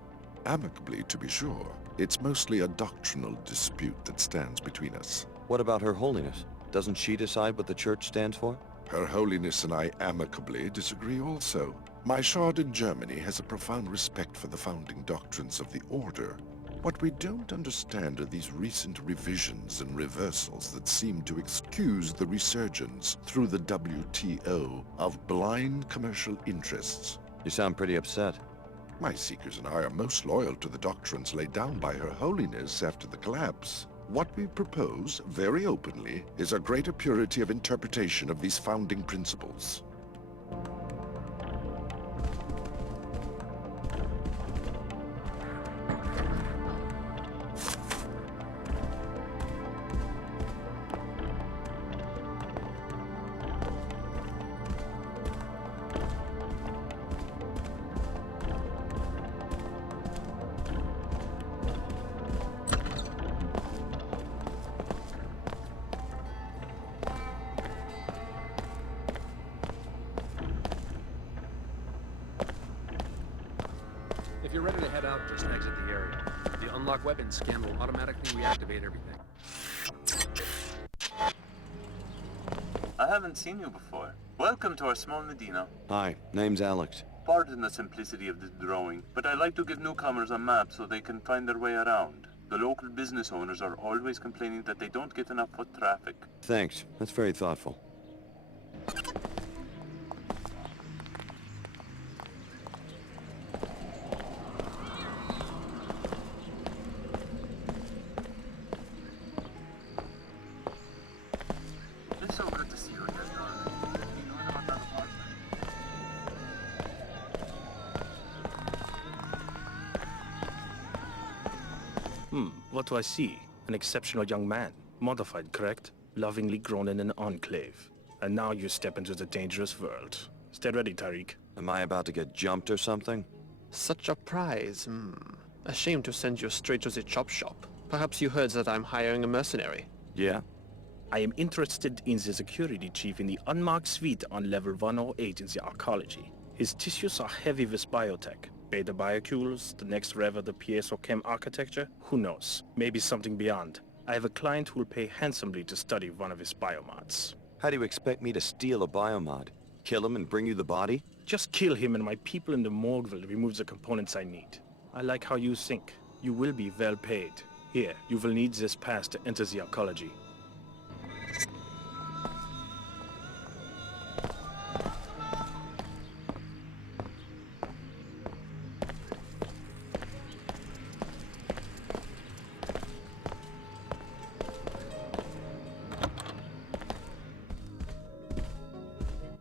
Amicably, to be sure. It's mostly a doctrinal dispute that stands between us. What about Her Holiness? Doesn't she decide what the Church stands for? Her Holiness and I amicably disagree also. My shard in Germany has a profound respect for the founding doctrines of the Order. What we don't understand are these recent revisions and reversals that seem to excuse the resurgence through the WTO of blind commercial interests. You sound pretty upset. My Seekers and I are most loyal to the doctrines laid down by Her Holiness after the collapse. What we propose, very openly, is a greater purity of interpretation of these founding principles. first exit the area. The unlocked weapon scan will automatically reactivate everything. I haven't seen you before. Welcome to our small Medina. Hi, name's Alex. Pardon the simplicity of this drawing, but I like to give newcomers a map so they can find their way around. The local business owners are always complaining that they don't get enough foot traffic. Thanks. That's very thoughtful. It's so good to see you again, darling. You know about that apartment? What do I see? An exceptional young man. Modified, correct? Lovingly grown in an enclave. And now you step into the dangerous world. Stay ready, Tariq. Am I about to get jumped or something? Such a prize, A shame to send you straight to the chop shop. Perhaps you heard that I'm hiring a mercenary. Yeah? I am interested in the security chief in the unmarked suite on level 108 in the Archology. His tissues are heavy with biotech. Beta biocules, the next rev of the PSO-Chem architecture? Who knows? Maybe something beyond. I have a client who will pay handsomely to study one of his biomods. How do you expect me to steal a biomod? Kill him and bring you the body? Just kill him and my people in the morgue will remove the components I need. I like how you think. You will be well paid. Here, you will need this pass to enter the Archology.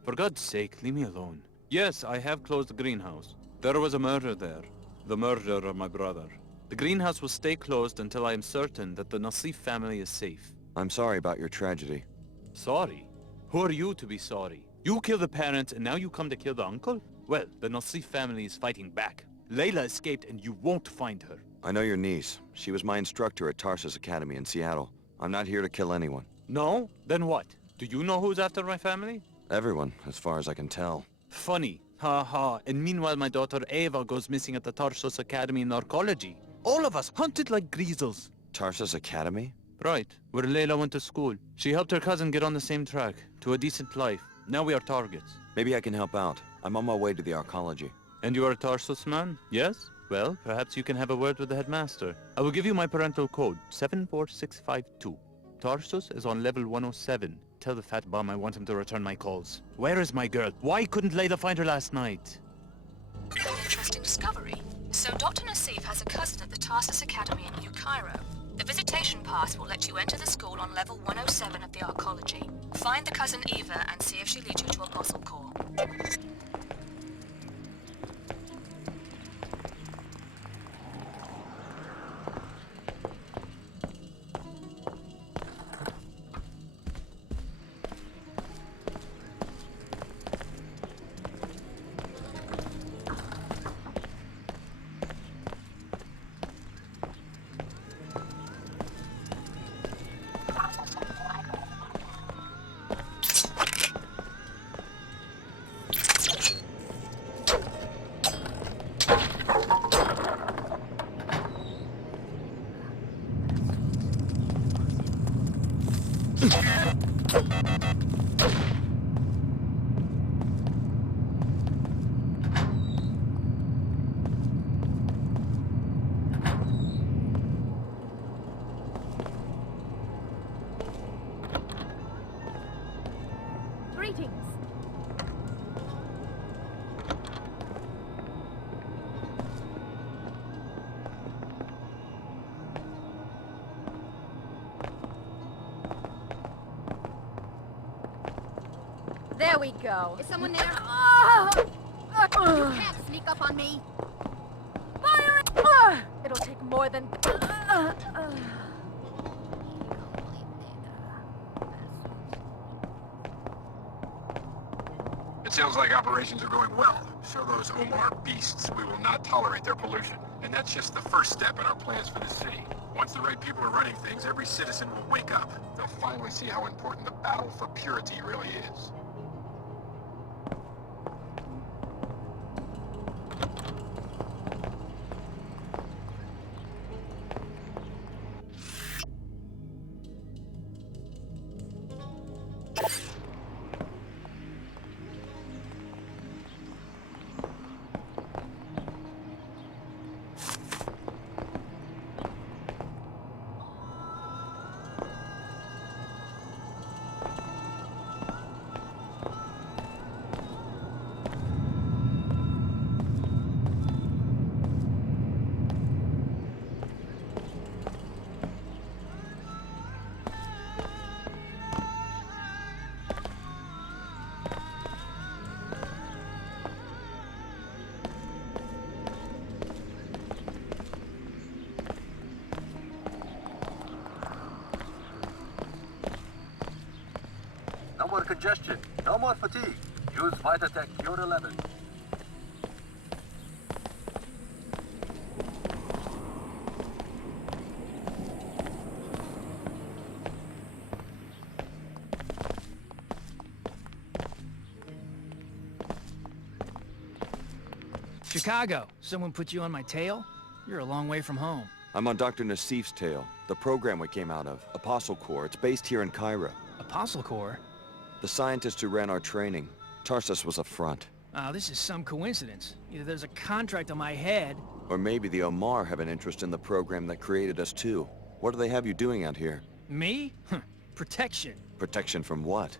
For God's sake, leave me alone. Yes, I have closed the greenhouse. There was a murder there. The murder of my brother. The greenhouse will stay closed until I am certain that the Nassif family is safe. I'm sorry about your tragedy. Sorry? Who are you to be sorry? You killed the parent and now you come to kill the uncle? Well, the Nassif family is fighting back. Layla escaped and you won't find her. I know your niece. She was my instructor at Tarsus Academy in Seattle. I'm not here to kill anyone. No? Then what? Do you know who's after my family? Everyone, as far as I can tell. Funny. Ha ha. And meanwhile my daughter Ava goes missing at the Tarsus Academy in Archology. All of us hunted like greasels. Tarsus Academy? Right, where Layla went to school. She helped her cousin get on the same track, to a decent life. Now we are targets. Maybe I can help out. I'm on my way to the Archology. And you are a Tarsus man? Yes? Well, perhaps you can have a word with the headmaster. I will give you my parental code, 74652. Tarsus is on level 107. Tell the fat bum I want him to return my calls. Where is my girl? Why couldn't Layla find her last night? Interesting discovery. So Dr. Nassif has a cousin at the Tarsus Academy in New Cairo. The visitation pass will let you enter the school on level 107 of the Archology. Find the cousin Eva and see if she leads you to Apostle Corps. Greetings. There we go. Is someone there? You can't sneak up on me. Fire it! It'll take more than... It sounds like operations are going well. Show those Oomar beasts we will not tolerate their pollution. And that's just the first step in our plans for the city. Once the right people are running things, every citizen will wake up. They'll finally see how important the battle for purity really is. more congestion. No more fatigue. Use Vitatech Cure 11. Chicago, someone put you on my tail? You're a long way from home. I'm on Dr. Nassif's tail, the program we came out of, Apostle Corps. It's based here in Cairo. Apostle Corps? The scientists who ran our training. Tarsus was a front. This is some coincidence. Either there's a contract on my head... Or maybe the Oomar have an interest in the program that created us too. What do they have you doing out here? Me? Protection. Protection from what?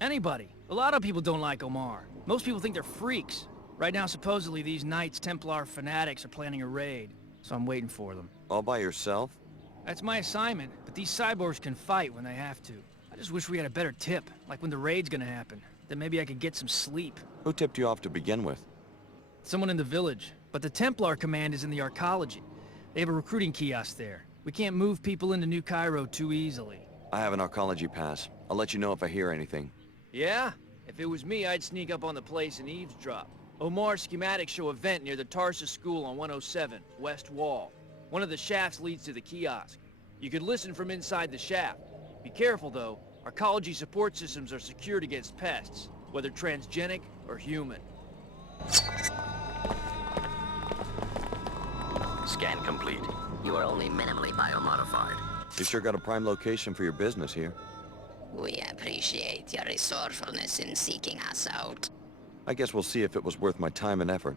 Anybody. A lot of people don't like Oomar. Most people think they're freaks. Right now, supposedly, these Knights Templar fanatics are planning a raid. So I'm waiting for them. All by yourself? That's my assignment, but these cyborgs can fight when they have to. I just wish we had a better tip, like when the raid's gonna happen. Then maybe I could get some sleep. Who tipped you off to begin with? Someone in the village. But the Templar command is in the Archology. They have a recruiting kiosk there. We can't move people into New Cairo too easily. I have an Archology pass. I'll let you know if I hear anything. Yeah? If it was me, I'd sneak up on the place and eavesdrop. Oomar schematics show a vent near the Tarsus school on 107, west wall. One of the shafts leads to the kiosk. You could listen from inside the shaft. Be careful, though. Archology support systems are secured against pests, whether transgenic or human. Scan complete. You are only minimally biomodified. You sure got a prime location for your business here. We appreciate your resourcefulness in seeking us out. I guess we'll see if it was worth my time and effort.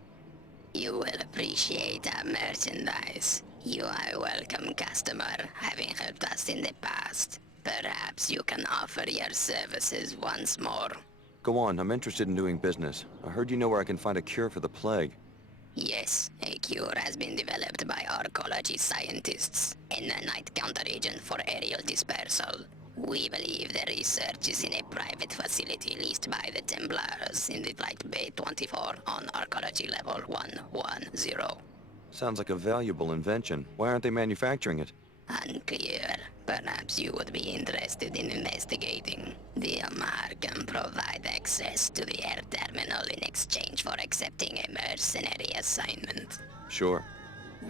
You will appreciate our merchandise. You are a welcome customer, having helped us in the past. Perhaps you can offer your services once more. Go on, I'm interested in doing business. I heard you know where I can find a cure for the plague. Yes, a cure has been developed by Archology scientists in the night counter-agent for aerial dispersal. We believe the research is in a private facility leased by the Templars in the Flight Bay 24 on Archology level 110. Sounds like a valuable invention. Why aren't they manufacturing it? Unclear. Perhaps you would be interested in investigating. The Oomar can provide access to the air terminal in exchange for accepting a mercenary assignment. Sure.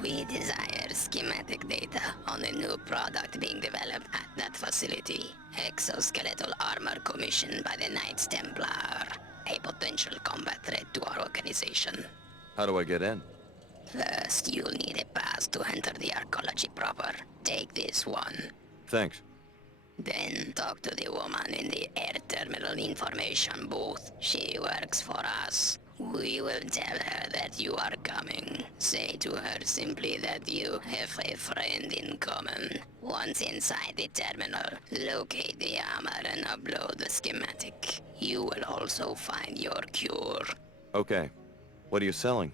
We desire schematic data on a new product being developed at that facility. Exoskeletal armor commissioned by the Knights Templar. A potential combat threat to our organization. How do I get in? First, you'll need a pass to enter the Archology proper. Take this one. Thanks. Then talk to the woman in the air terminal information booth. She works for us. We will tell her that you are coming. Say to her simply that you have a friend in common. Once inside the terminal, locate the armor and upload the schematic. You will also find your cure. Okay. What are you selling?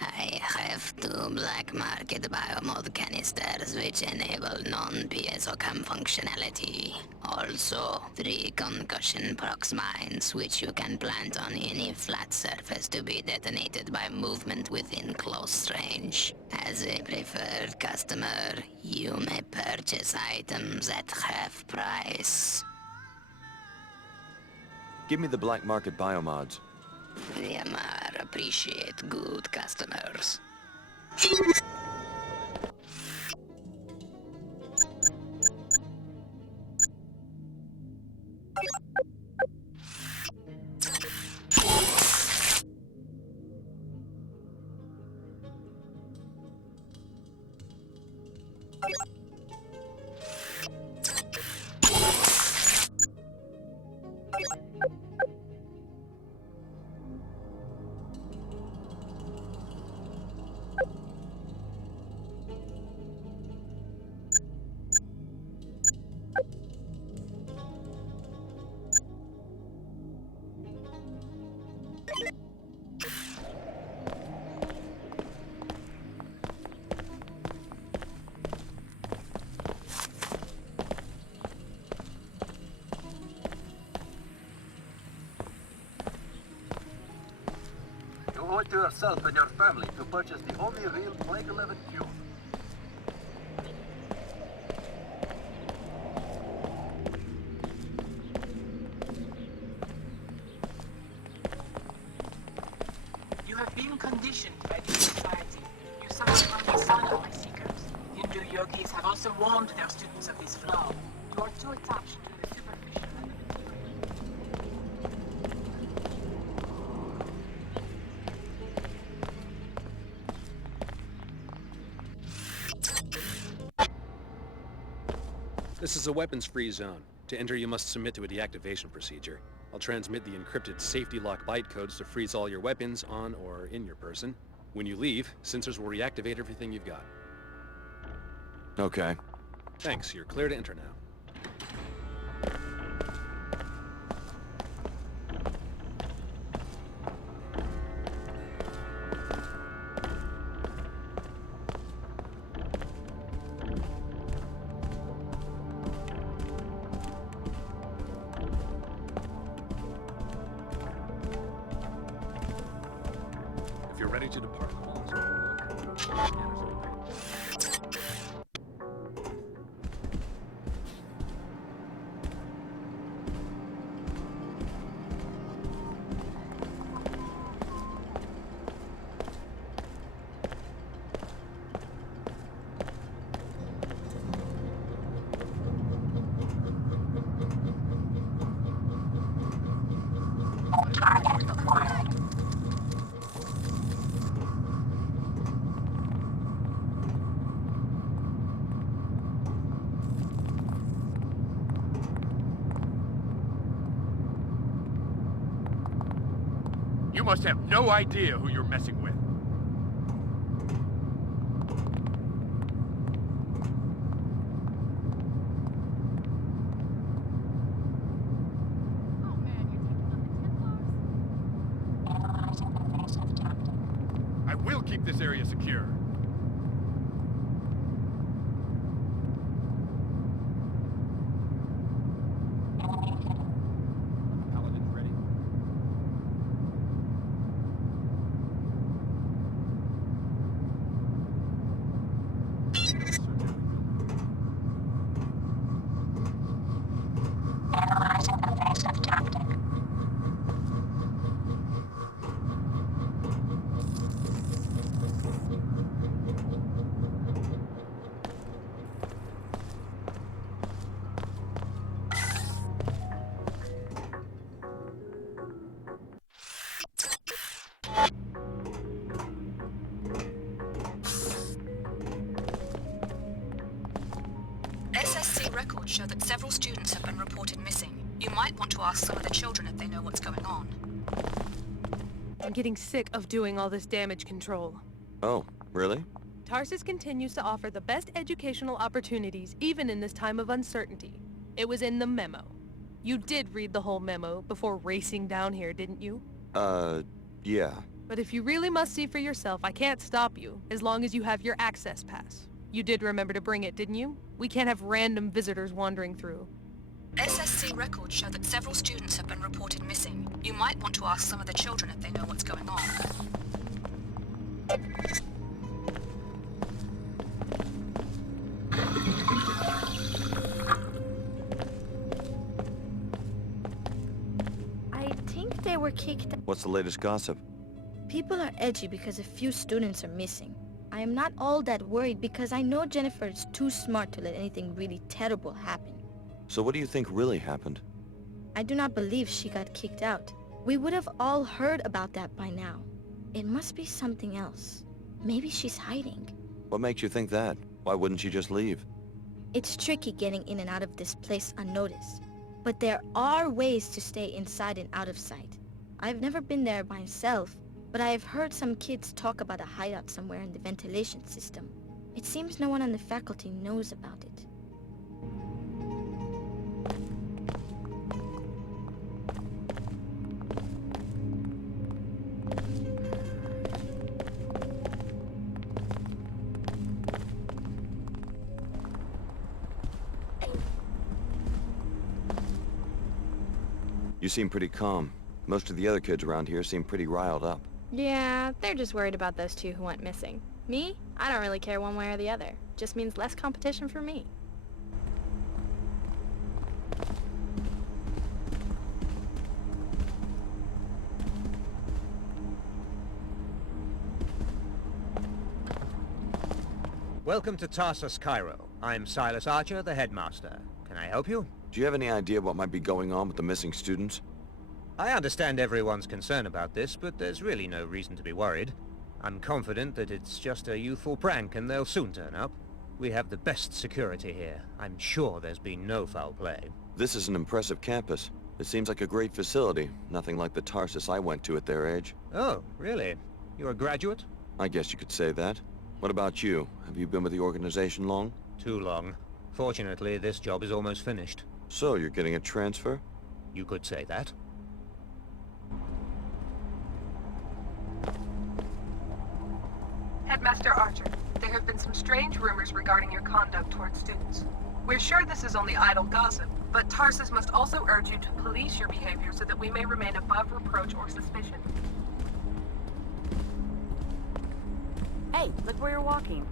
I have 2 black market biomod canisters which enable non-PSOCAM functionality. Also, 3 concussion prox mines which you can plant on any flat surface to be detonated by movement within close range. As a preferred customer, you may purchase items at half price. Give me the black market biomods. The Oomar appreciate good customers. You owe it to yourself and your family to purchase the only real Plague 11 cure. yogis have also warned their students of this flaw. You are too attached to the superficial. This is a weapons-free zone. To enter, you must submit to a deactivation procedure. I'll transmit the encrypted safety lock bytecodes to freeze all your weapons on or in your person. When you leave, sensors will reactivate everything you've got. Okay. Thanks, you're clear to enter now. If you're ready to depart, call us over. Scanners open. You must have no idea who you're messing with. I will keep this area secure. SSC records show that several students have been reported missing. You might want to ask some of the children if they know what's going on. I'm getting sick of doing all this damage control. Oh, really? Tarsus continues to offer the best educational opportunities, even in this time of uncertainty. It was in the memo. You did read the whole memo before racing down here, didn't you? Yeah. But if you really must see for yourself, I can't stop you, as long as you have your access pass. You did remember to bring it, didn't you? We can't have random visitors wandering through. SSC records show that several students have been reported missing. You might want to ask some of the children if they know what's going on. I think they were kicked out. What's the latest gossip? People are edgy because a few students are missing. I am not all that worried because I know Jennifer is too smart to let anything really terrible happen. So what do you think really happened? I do not believe she got kicked out. We would have all heard about that by now. It must be something else. Maybe she's hiding. What makes you think that? Why wouldn't she just leave? It's tricky getting in and out of this place unnoticed. But there are ways to stay inside and out of sight. I've never been there myself, but I have heard some kids talk about a hideout somewhere in the ventilation system. It seems no one on the faculty knows about it. You seem pretty calm. Most of the other kids around here seem pretty riled up. Yeah, they're just worried about those two who went missing. Me? I don't really care one way or the other. Just means less competition for me. Welcome to Tarsus, Cairo. I'm Silas Archer, the headmaster. Can I help you? Do you have any idea what might be going on with the missing students? I understand everyone's concerned about this, but there's really no reason to be worried. I'm confident that it's just a youthful prank and they'll soon turn up. We have the best security here. I'm sure there's been no foul play. This is an impressive campus. It seems like a great facility. Nothing like the Tarsus I went to at their age. Oh, really? You're a graduate? I guess you could say that. What about you? Have you been with the organization long? Too long. Fortunately, this job is almost finished. So, you're getting a transfer? You could say that. Headmaster Archer, there have been some strange rumors regarding your conduct towards students. We're sure this is only idle gossip, but Tarsus must also urge you to police your behavior so that we may remain above reproach or suspicion. Hey, look where you're walking.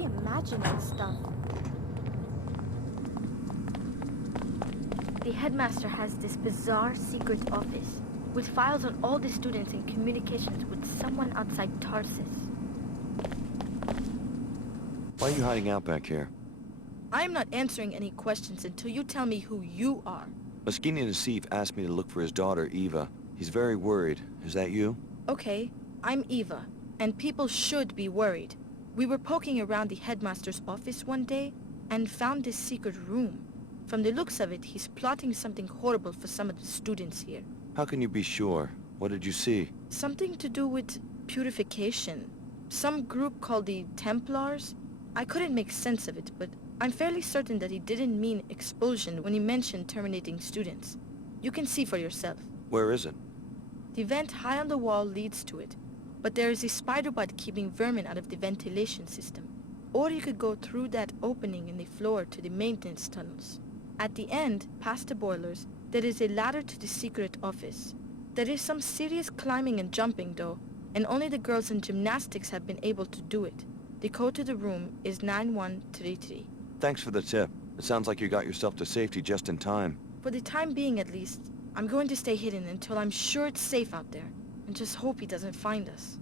Imagining stuff. The headmaster has this bizarre secret office with files on all the students and communications with someone outside Tarsus. Why are you hiding out back here? I am not answering any questions until you tell me who you are. Maskini Nassif asked me to look for his daughter, Eva. He's very worried. Is that you? Okay, I'm Eva, and people should be worried. We were poking around the headmaster's office one day and found this secret room. From the looks of it, he's plotting something horrible for some of the students here. How can you be sure? What did you see? Something to do with purification. Some group called the Templars. I couldn't make sense of it, but I'm fairly certain that he didn't mean expulsion when he mentioned terminating students. You can see for yourself. Where is it? The vent high on the wall leads to it, but there is a spider web keeping vermin out of the ventilation system. Or you could go through that opening in the floor to the maintenance tunnels. At the end, past the boilers, there is a ladder to the secret office. There is some serious climbing and jumping though, and only the girls in gymnastics have been able to do it. The code to the room is 9133. Thanks for the tip. It sounds like you got yourself to safety just in time. For the time being at least, I'm going to stay hidden until I'm sure it's safe out there. And just hope he doesn't find us.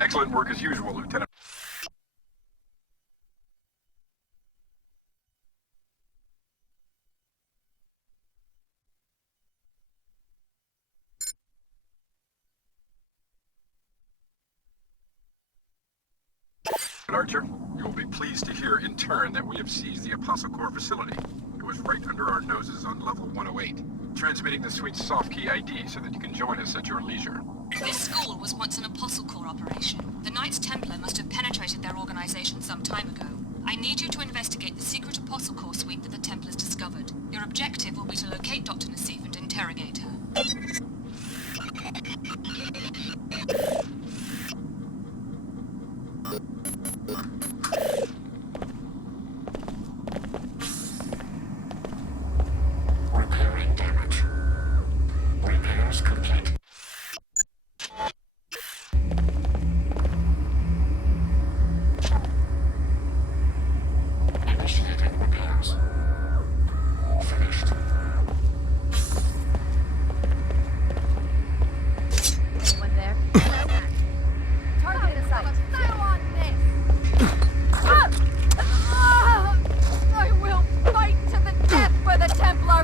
Excellent work as usual, Lieutenant. Archer, you will be pleased to hear in turn that we have seized the Apostle Core facility. It was right under our noses on level 108. Transmitting the suite's soft key ID so that you can join us at your leisure. This school was once an Apostle Core operation. The Knights Templar must have penetrated their organization some time ago. I need you to investigate the secret Apostle Core suite that the Templars discovered. Your objective will be to locate Dr. Nassif and interrogate her. Repairing damage. Repairs complete. Initiating repairs. Finished. Anyone there? Target in sight. I want this. I will fight to the death for the Templar.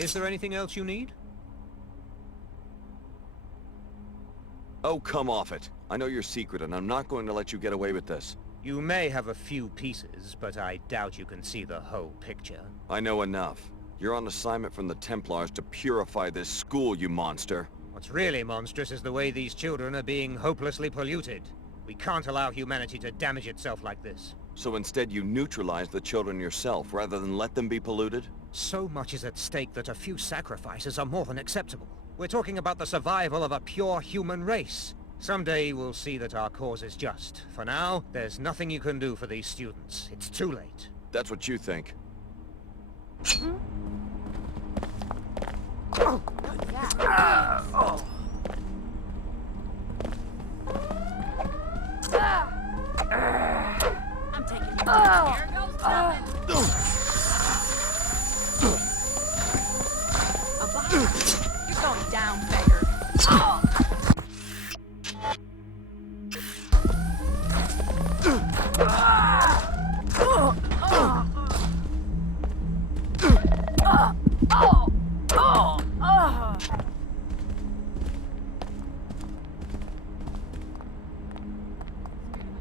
Is there anything else you need? Oh, come off it. I know your secret, and I'm not going to let you get away with this. You may have a few pieces, but I doubt you can see the whole picture. I know enough. You're on assignment from the Templars to purify this school, you monster. What's really monstrous is the way these children are being hopelessly polluted. We can't allow humanity to damage itself like this. So instead you neutralize the children yourself, rather than let them be polluted? So much is at stake that a few sacrifices are more than acceptable. We're talking about the survival of a pure human race. Someday we'll see that our cause is just. For now, there's nothing you can do for these students. It's too late. That's what you think. I'm taking you. Here goes nothing. You're going down, beggar.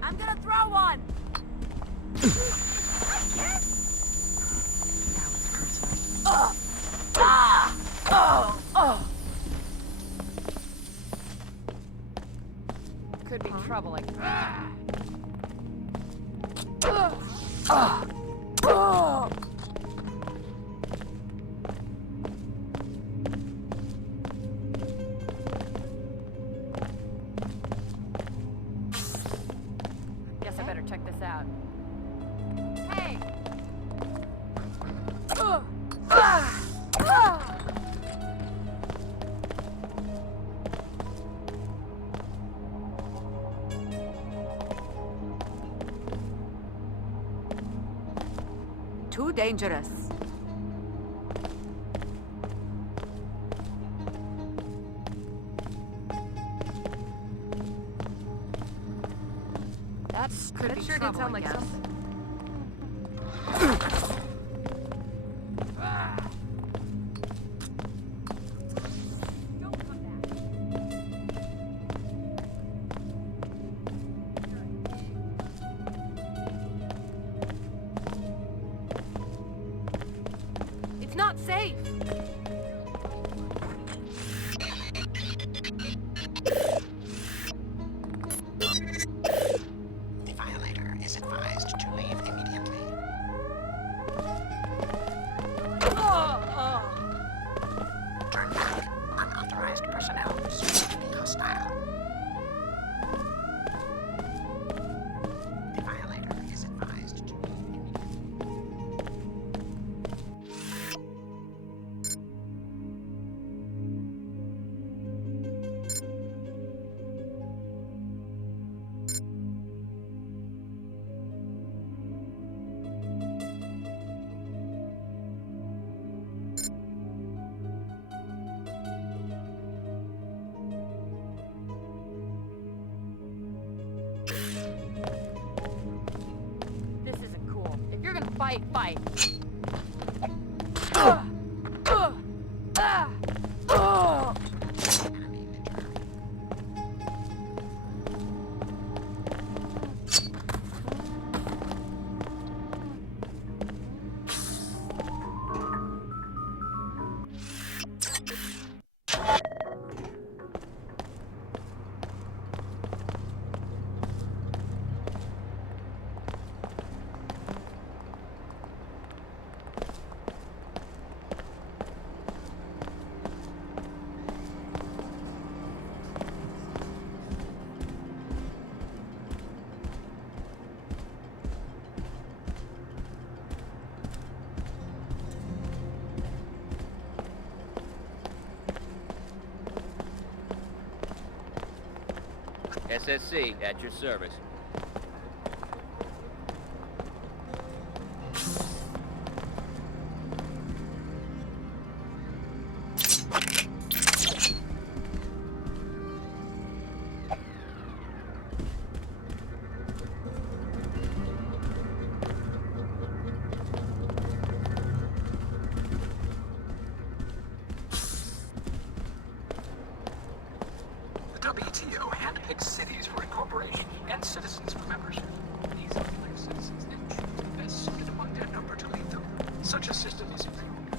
I'm gonna throw one. Could be troubling. Guess I better check this out. Hey. Too dangerous. That Sure did sound like something. safe. The violator is advised to leave immediately. Turn back. Unauthorized personnel seem to be hostile. The violator is advised to leave immediately. This isn't cool. If you're gonna fight, fight. SSC, at your service. The WTO handpicks cities for incorporation and citizens for membership. These enclave citizens then choose the best suited among their number to lead them. Such a system is improved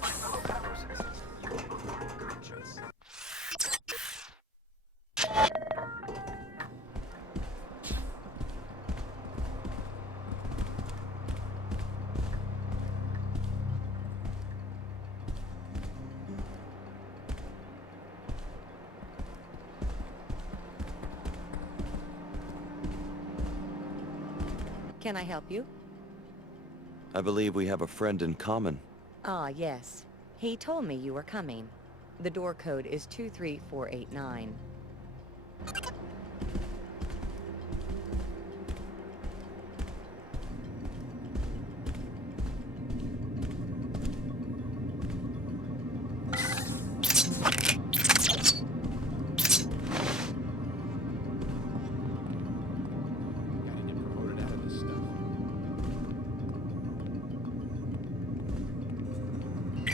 by fellow fellow citizens. You can find conscience. Can I help you? I believe we have a friend in common. Ah, yes. He told me you were coming. The door code is 23489.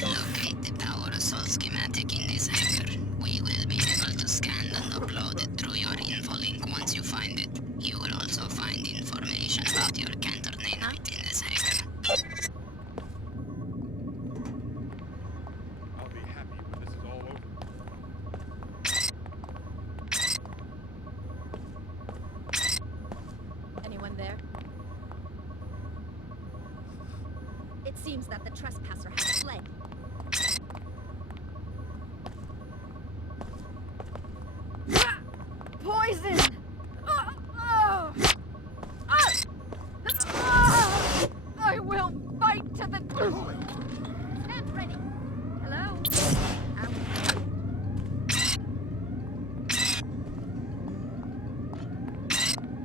Locate the power assault schematic in this hangar. We will be able to scan and upload it through your infolink once you find it. You will also find information about your counter nanite in this hangar. I'll be happy when this is all over. Anyone there? It seems that the trespasser has fled. Poison! I will fight to the... Stand ready. Hello?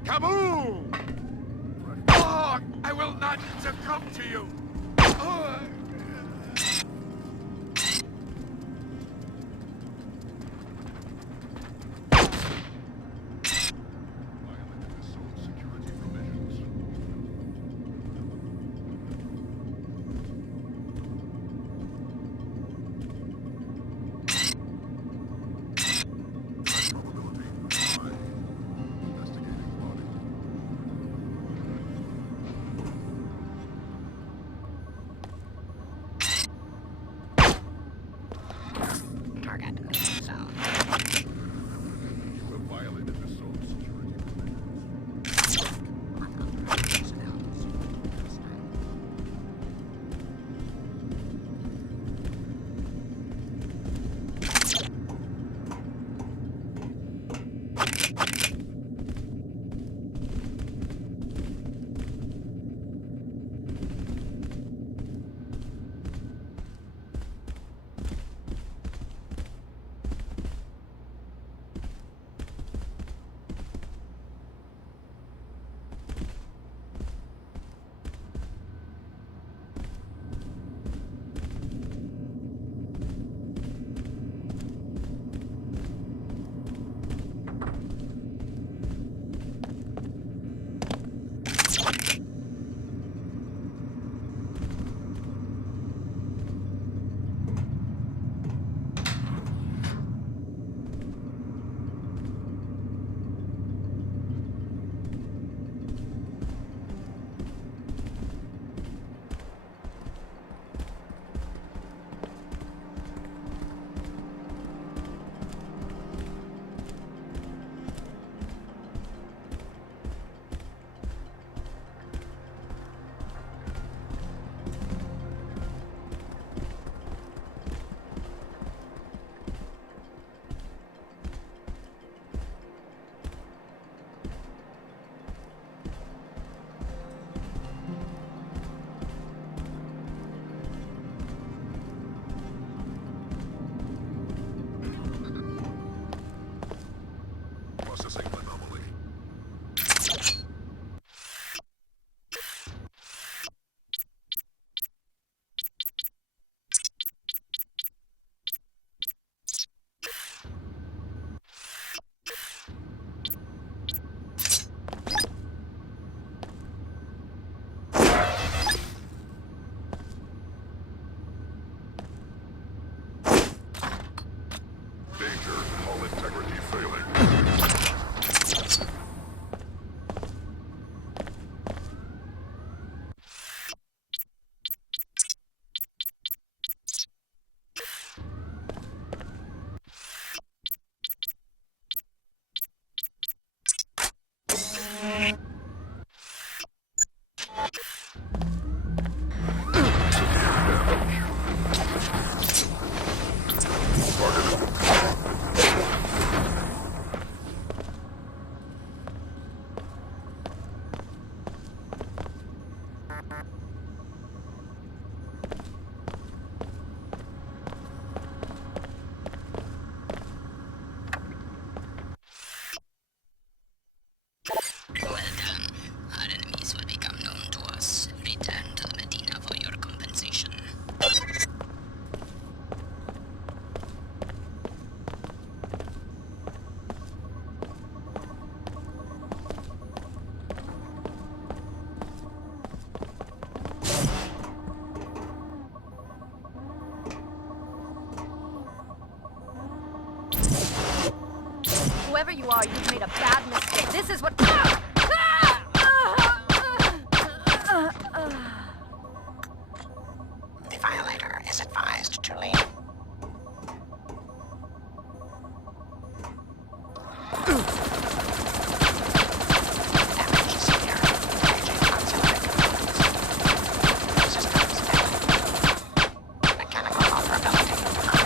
Kaboom! Oh, I will not succumb to you! Oh. you are, you've made a bad mistake. This is what... The violator is advised to leave. Damage severe. Engaging auxiliary components. Systems failing. Mechanical operability high.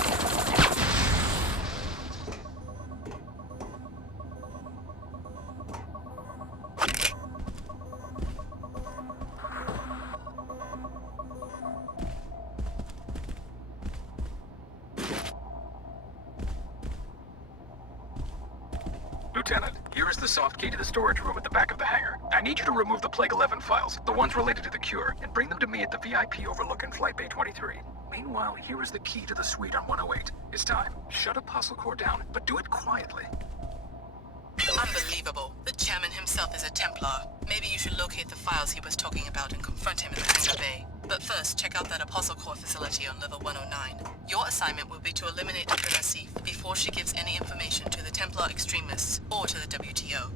Lieutenant, here is the soft key to the storage room at the back of the hangar. I need you to remove the Plague 11 files, the ones related to the cure, and bring them to me at the VIP overlooking Flight Bay 23. Meanwhile, here is the key to the suite on 108. It's time. Shut Apostle Core down, but do it quietly. Unbelievable. The chairman himself is a Templar. Maybe you should locate the files he was talking about and confront him in the hangar bay. But first, check out that Apostle Core facility on level 109. Your assignment will be to eliminate Princess Sif before she gives any information to the Templar extremists or to the WTO.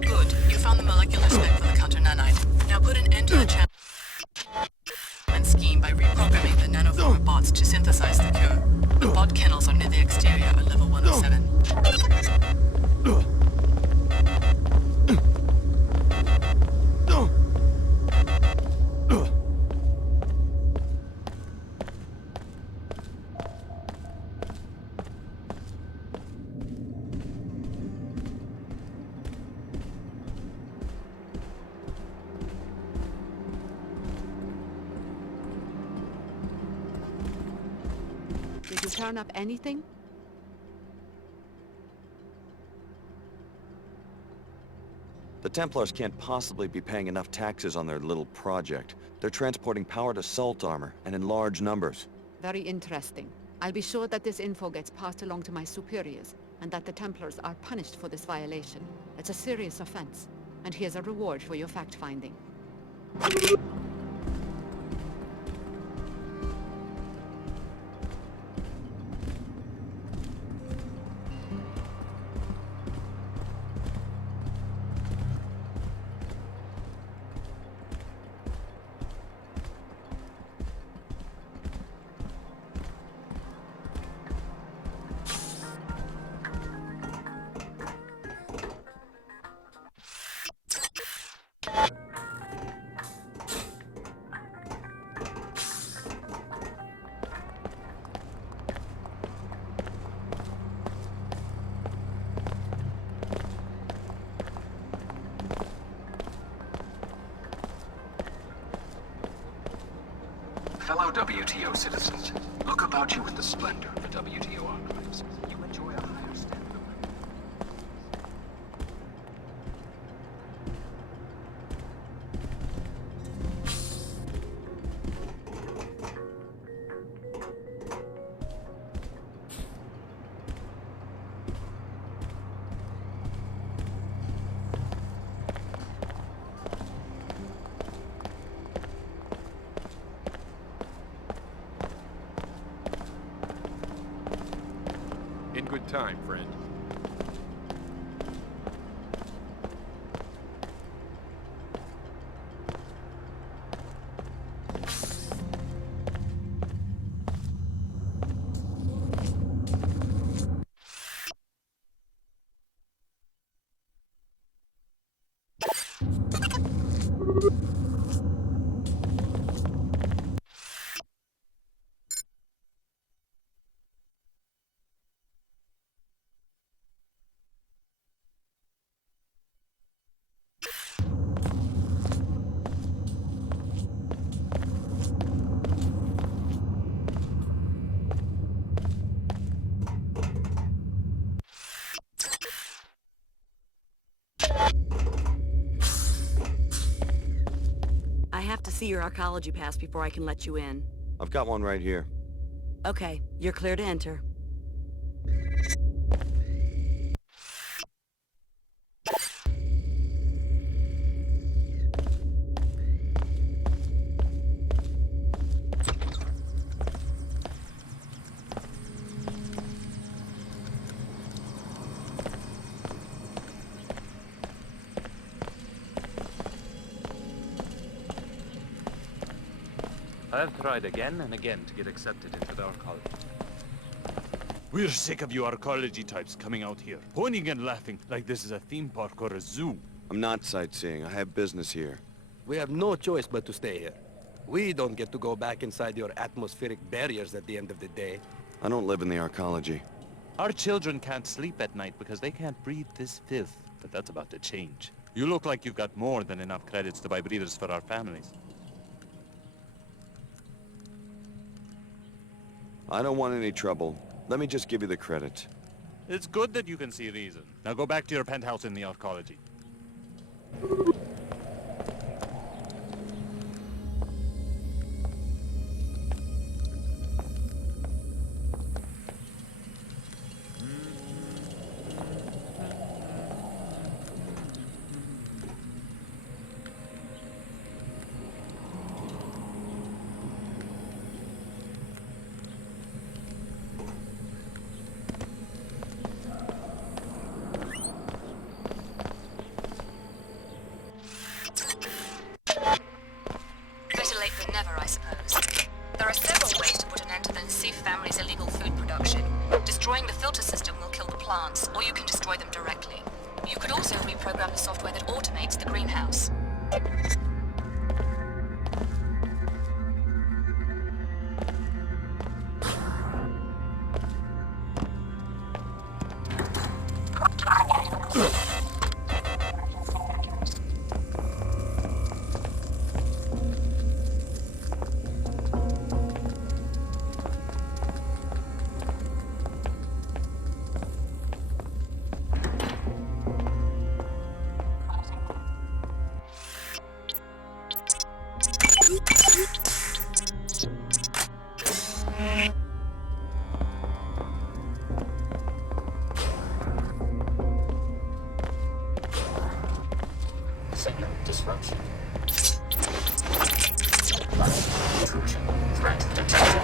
Good. You found the molecular spec for the counter nanite. Now put an end to the channel and scheme by reprogramming the nanoformer bots to synthesize the cure. The bot kennels are near the exterior at level 107. Did you turn up anything? The Templars can't possibly be paying enough taxes on their little project. They're transporting powered assault armor, and in large numbers. Very interesting. I'll be sure that this info gets passed along to my superiors, and that the Templars are punished for this violation. It's a serious offense, and here's a reward for your fact-finding. Fellow WTO citizens, look about you with the splendor of the WTO archives. You enjoy a higher standard of living. In good time, friend. have to see your Archology pass before I can let you in. I've got one right here. Okay, you're clear to enter. I've tried again and again to get accepted into the Archology. We're sick of you Archology types coming out here, pointing and laughing like this is a theme park or a zoo. I'm not sightseeing. I have business here. We have no choice but to stay here. We don't get to go back inside your atmospheric barriers at the end of the day. I don't live in the Archology. Our children can't sleep at night because they can't breathe this filth, but that's about to change. You look like you've got more than enough credits to buy breathers for our families. I don't want any trouble. Let me just give you the credit. It's good that you can see reason. Now go back to your penthouse in the Archology. Better late than never, I suppose. There are several ways to put an end to the Nasif family's illegal food production. Destroying the filter system will kill the plants, or you can destroy them directly. You could also reprogram the software that automates the greenhouse. Signal disruption. Intrusion. Threat detected.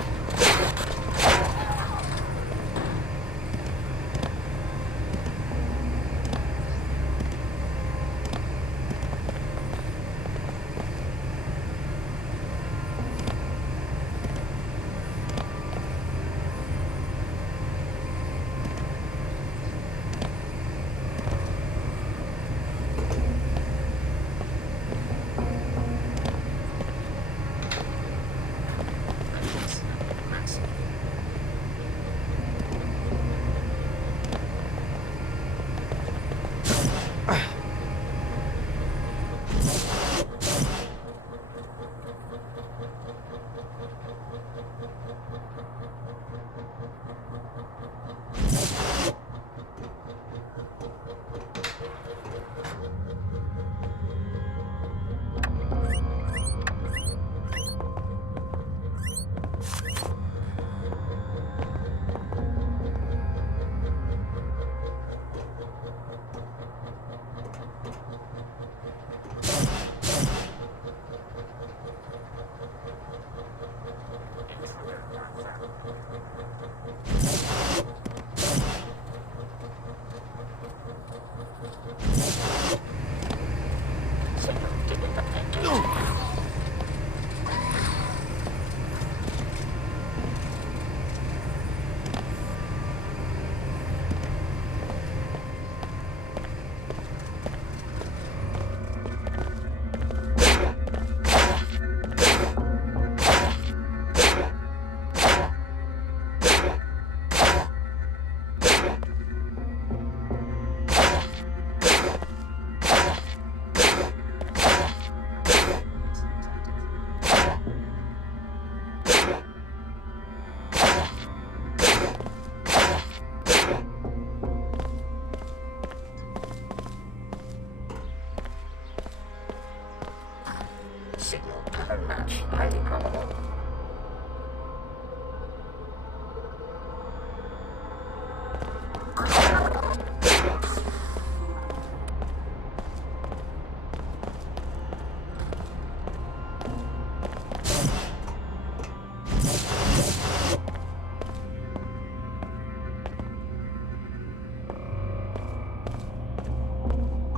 Pattern match highly probable.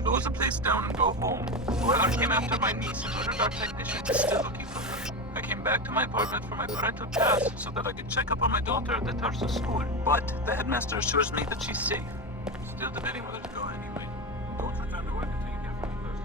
Close the place down and go home. Whoever came after my niece and murdered our technician is still looking for her. I came back to my apartment for my parental pass so that I could check up on my daughter at the Tarsus school. But the headmaster assures me that she's safe. Still debating whether to go anyway. Don't return to work until you hear from me first.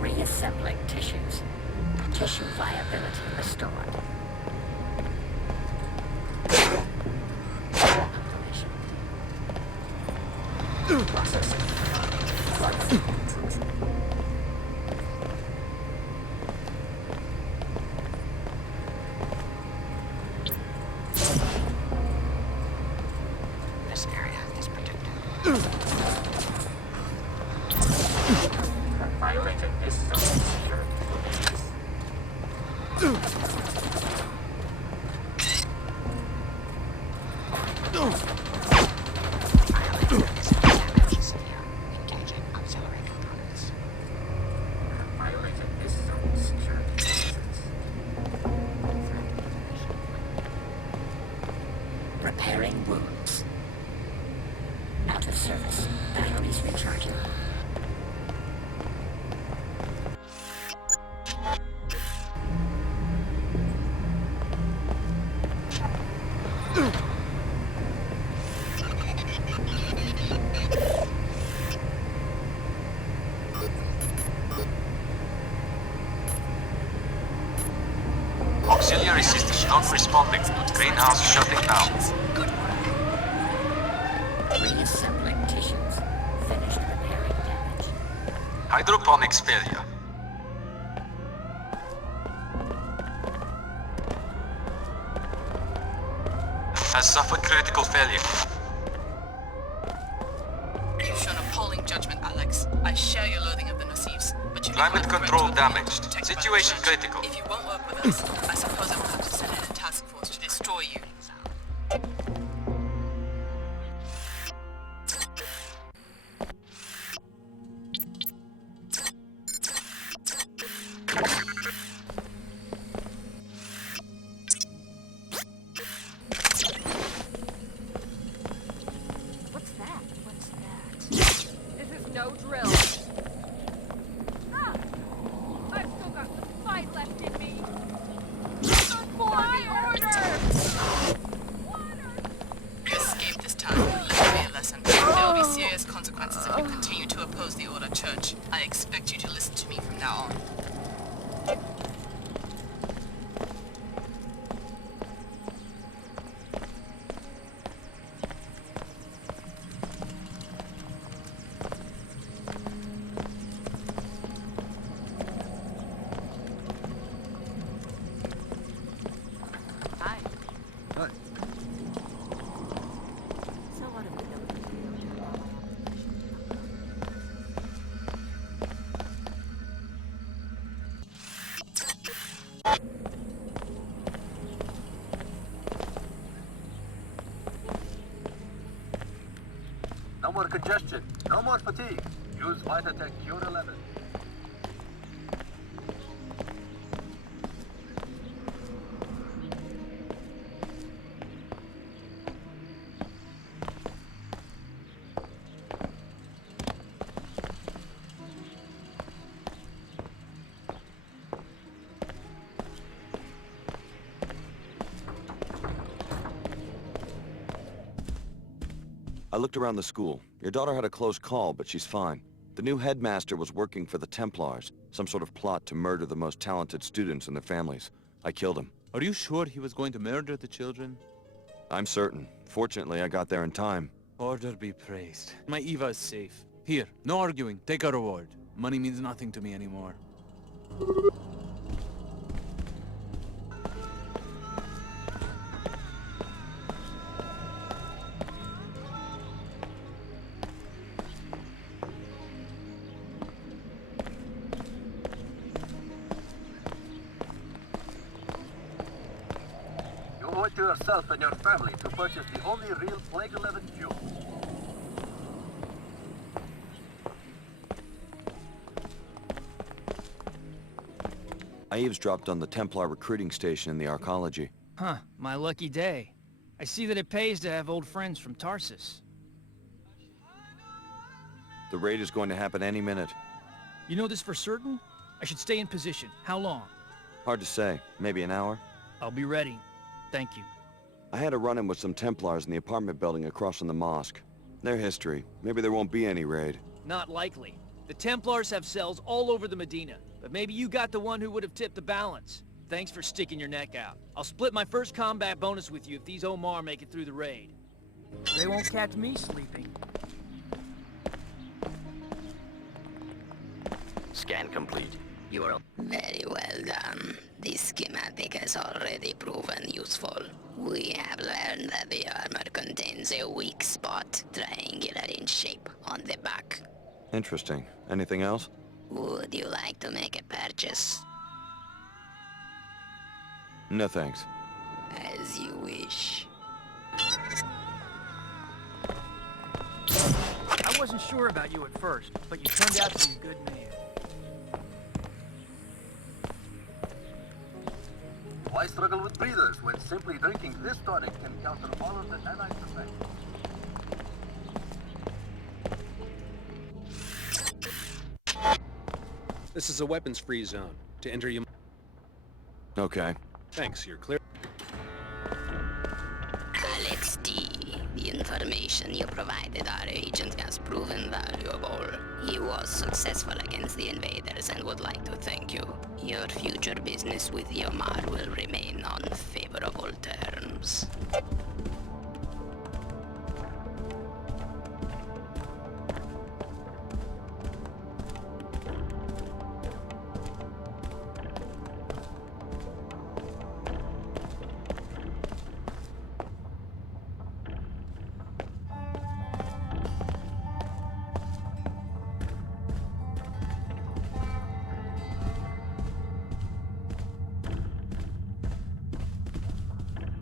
Reassembling tissues. Tissue viability restored. Processing. This area is protected. Violating this zone's security limits. Engaging auxiliary components. Violating this zone's security limits. Repairing wounds. Out of service. Batteries recharging. Auxiliary systems not responding. Greenhouse shutting down. Reassembling tissues. Finished repairing damage. Hydroponics failure. Has suffered critical failure. You've shown appalling judgment, Alex. I share your loathing of the Nocifs, but you Climate control damaged. Situation critical. If you won't work with us, I suppose I will have to send in a task force to destroy you. What's that? What's that? This is no drill. Ah! I've still got some fight left in me. You escaped this time. Let me be a lesson. There will be serious more congestion. No more fatigue. Use Vitatech Cure 11. I looked around the school. Your daughter had a close call, but she's fine. The new headmaster was working for the Templars, some sort of plot to murder the most talented students and their families. I killed him. Are you sure he was going to murder the children? I'm certain. Fortunately, I got there in time. Order be praised. My Eva is safe. Here, no arguing. Take a reward. Money means nothing to me anymore. You owe it to yourself and your family to purchase the only real Plague 11 fuel. I eavesdropped on the Templar recruiting station in the Archology. Huh, my lucky day. I see that it pays to have old friends from Tarsus. The raid is going to happen any minute. You know this for certain? I should stay in position. How long? Hard to say. Maybe an hour? I'll be ready. Thank you. I had a run-in with some Templars in the apartment building across from the mosque. Their history. Maybe there won't be any raid. Not likely. The Templars have cells all over the Medina, but maybe you got the one who would have tipped the balance. Thanks for sticking your neck out. I'll split my first combat bonus with you if these Oomar make it through the raid. They won't catch me sleeping. Scan complete. You are very well done. This schematic has already proven useful. We have learned that the armor contains a weak spot, triangular in shape, on the back. Interesting. Anything else? Would you like to make a purchase? No thanks. As you wish. I wasn't sure about you at first, but you turned out to be a good man. Why struggle with breathers when simply drinking this tonic can counter all of the nanites effects? This is a weapons-free zone. To enter you... Okay. Thanks, you're clear. Alex D. The information you provided our agent has proven valuable. He was successful against the invaders and would like to thank you. Your future business with Oomar will remain on favorable terms.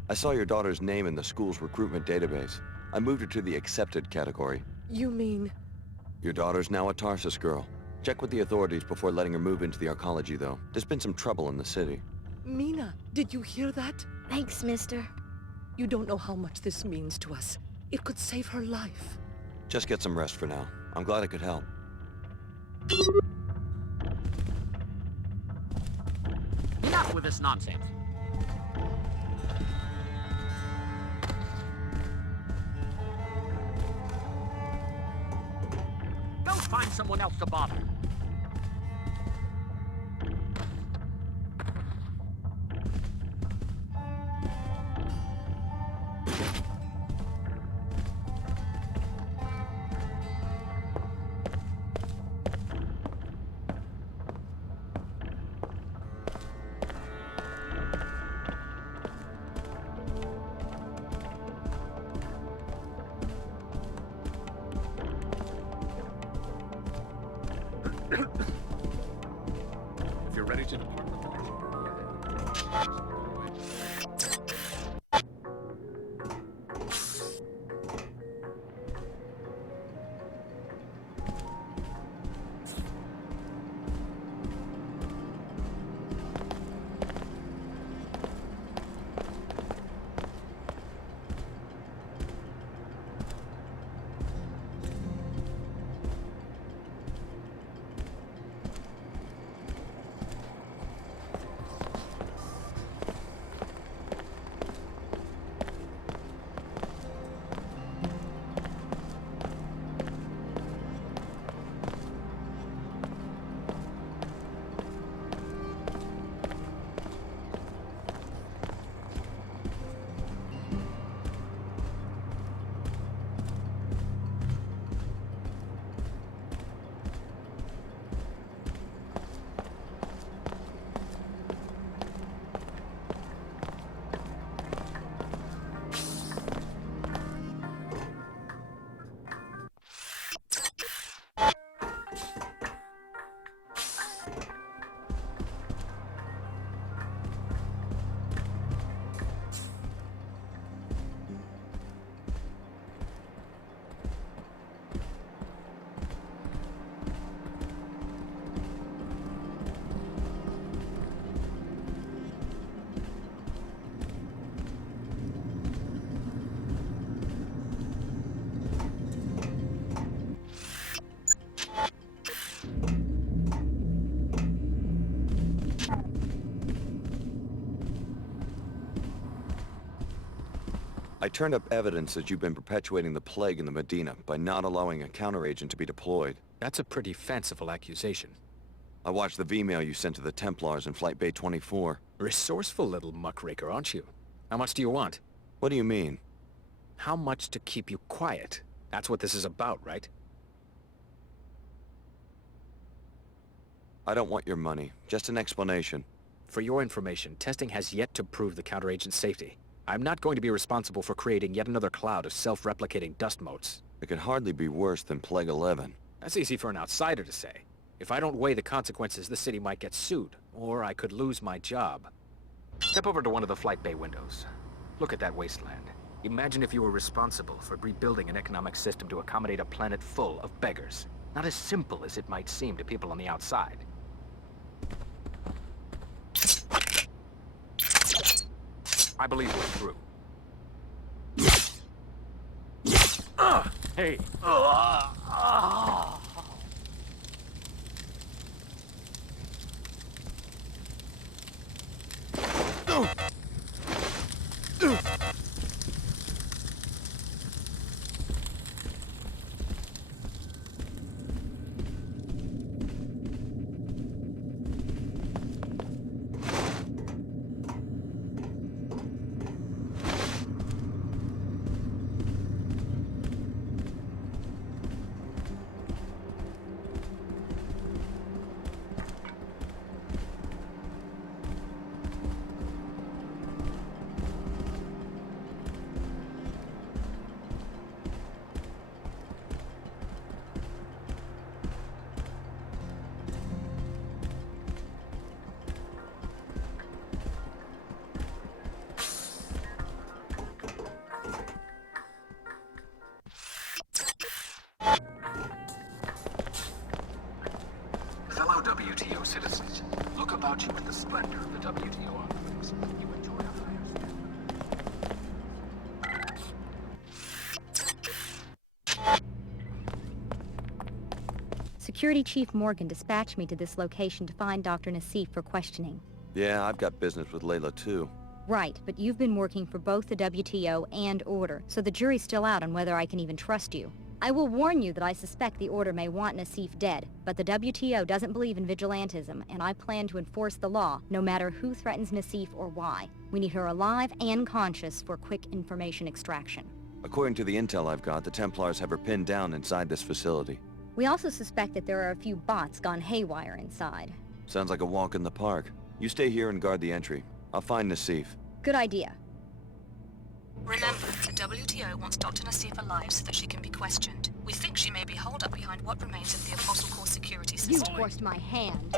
I saw your daughter's name in the school's recruitment database. I moved her to the accepted category. You mean... Your daughter's now a Tarsus girl. Check with the authorities before letting her move into the Archology, though. There's been some trouble in the city. Mina, did you hear that? Thanks, mister. You don't know how much this means to us. It could save her life. Just get some rest for now. I'm glad I could help. Enough with this nonsense. Go find someone else to bother. If you're ready to depart... I turned up evidence that you've been perpetuating the plague in the Medina by not allowing a counteragent to be deployed. That's a pretty fanciful accusation. I watched the V-mail you sent to the Templars in Flight Bay 24. Resourceful little muckraker, aren't you? How much do you want? What do you mean? How much to keep you quiet? That's what this is about, right? I don't want your money. Just an explanation. For your information, testing has yet to prove the counteragent's safety. I'm not going to be responsible for creating yet another cloud of self-replicating dust motes. It could hardly be worse than Plague 11. That's easy for an outsider to say. If I don't weigh the consequences, the city might get sued, or I could lose my job. Step over to one of the flight bay windows. Look at that wasteland. Imagine if you were responsible for rebuilding an economic system to accommodate a planet full of beggars. Not as simple as it might seem to people on the outside. I believe we're through. Hey! Fellow WTO citizens, look about you at the splendor of the WTO offerings. You enjoy a Security Chief Morgan dispatched me to this location to find Dr. Nassif for questioning. Yeah, I've got business with Layla too. Right, but you've been working for both the WTO and Order, so the jury's still out on whether I can even trust you. I will warn you that I suspect the Order may want Nassif dead, but the WTO doesn't believe in vigilantism, and I plan to enforce the law, no matter who threatens Nassif or why. We need her alive and conscious for quick information extraction. According to the intel I've got, the Templars have her pinned down inside this facility. We also suspect that there are a few bots gone haywire inside. Sounds like a walk in the park. You stay here and guard the entry. I'll find Nassif. Good idea. Remember, the WTO wants Dr. Nassif alive so that she can be questioned. We think she may be holed up behind what remains of the Apostle Corps security system. You forced my hand.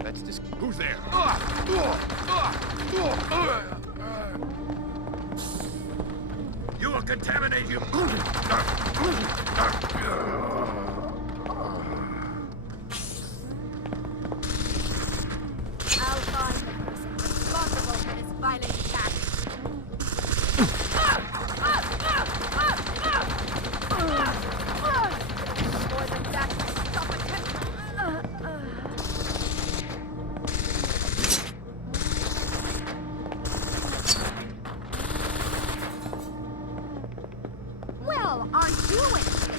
That's this. Who's there? You will contaminate you. I'll find the person responsible for this violent attack. More than that, stop attempting. Well, aren't you in six?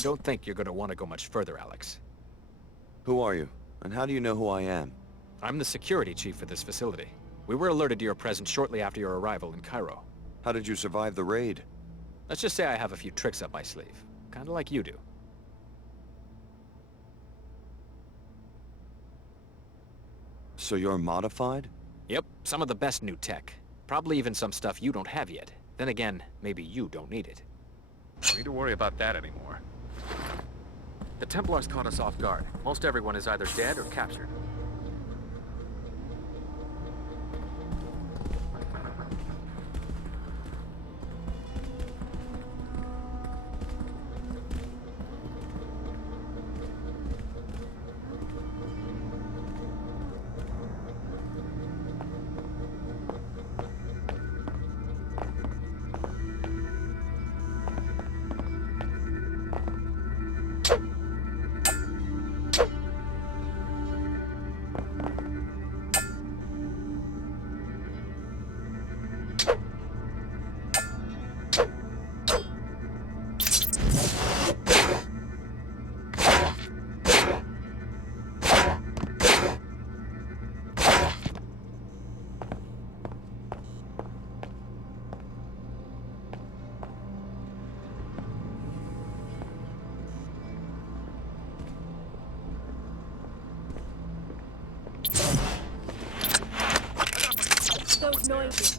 I don't think you're gonna want to go much further, Alex. Who are you? And how do you know who I am? I'm the security chief for this facility. We were alerted to your presence shortly after your arrival in Cairo. How did you survive the raid? Let's just say I have a few tricks up my sleeve. Kinda like you do. So you're modified? Yep, some of the best new tech. Probably even some stuff you don't have yet. Then again, maybe you don't need it. Don't need to worry about that anymore. The Templars caught us off guard. Most everyone is either dead or captured. Those noises,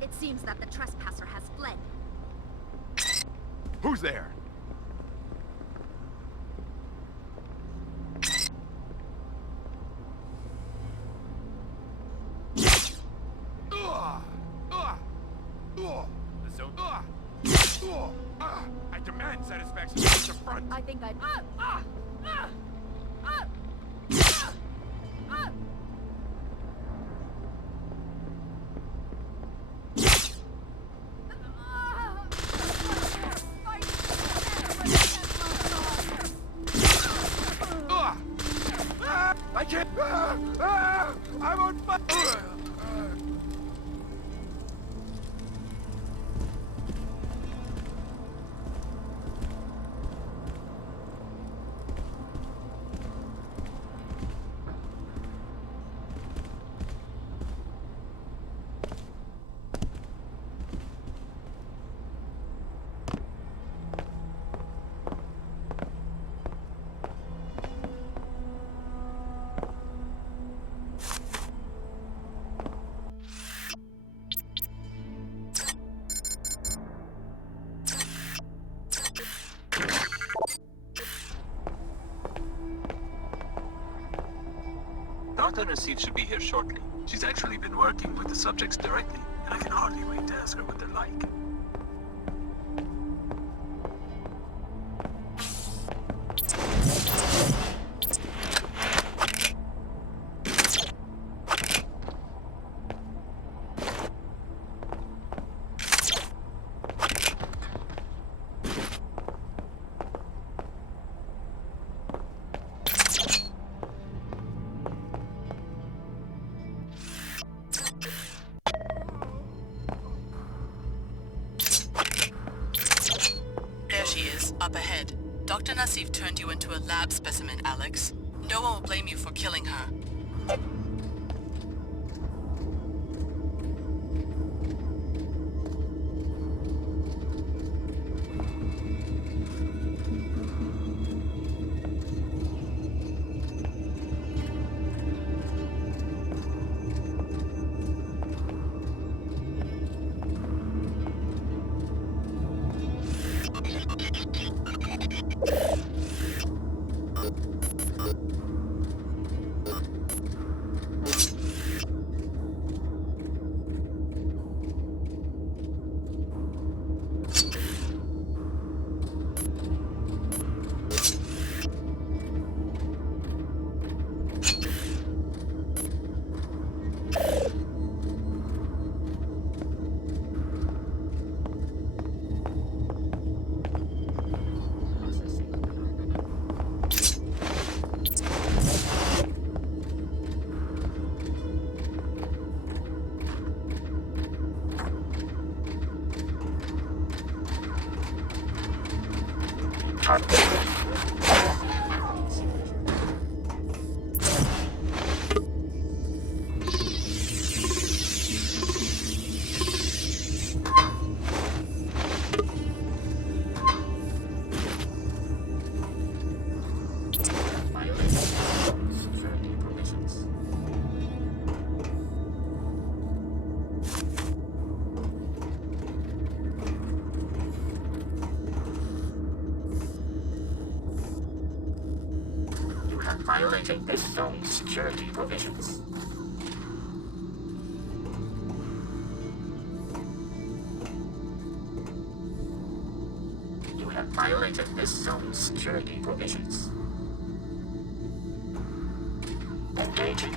It seems that the trespasser has fled. Who's there? I demand satisfaction from the front. I think I'd... I can't. I'm on fire. Dr. Nassif should be here shortly. She's actually been working with the subjects directly, and I can hardly wait to ask her what they're like. Up ahead. Dr. Nassif turned you into a lab specimen, Alex. No one will blame you for killing her. Violating this zone's security provisions. You have violated this zone's security provisions. Engaging.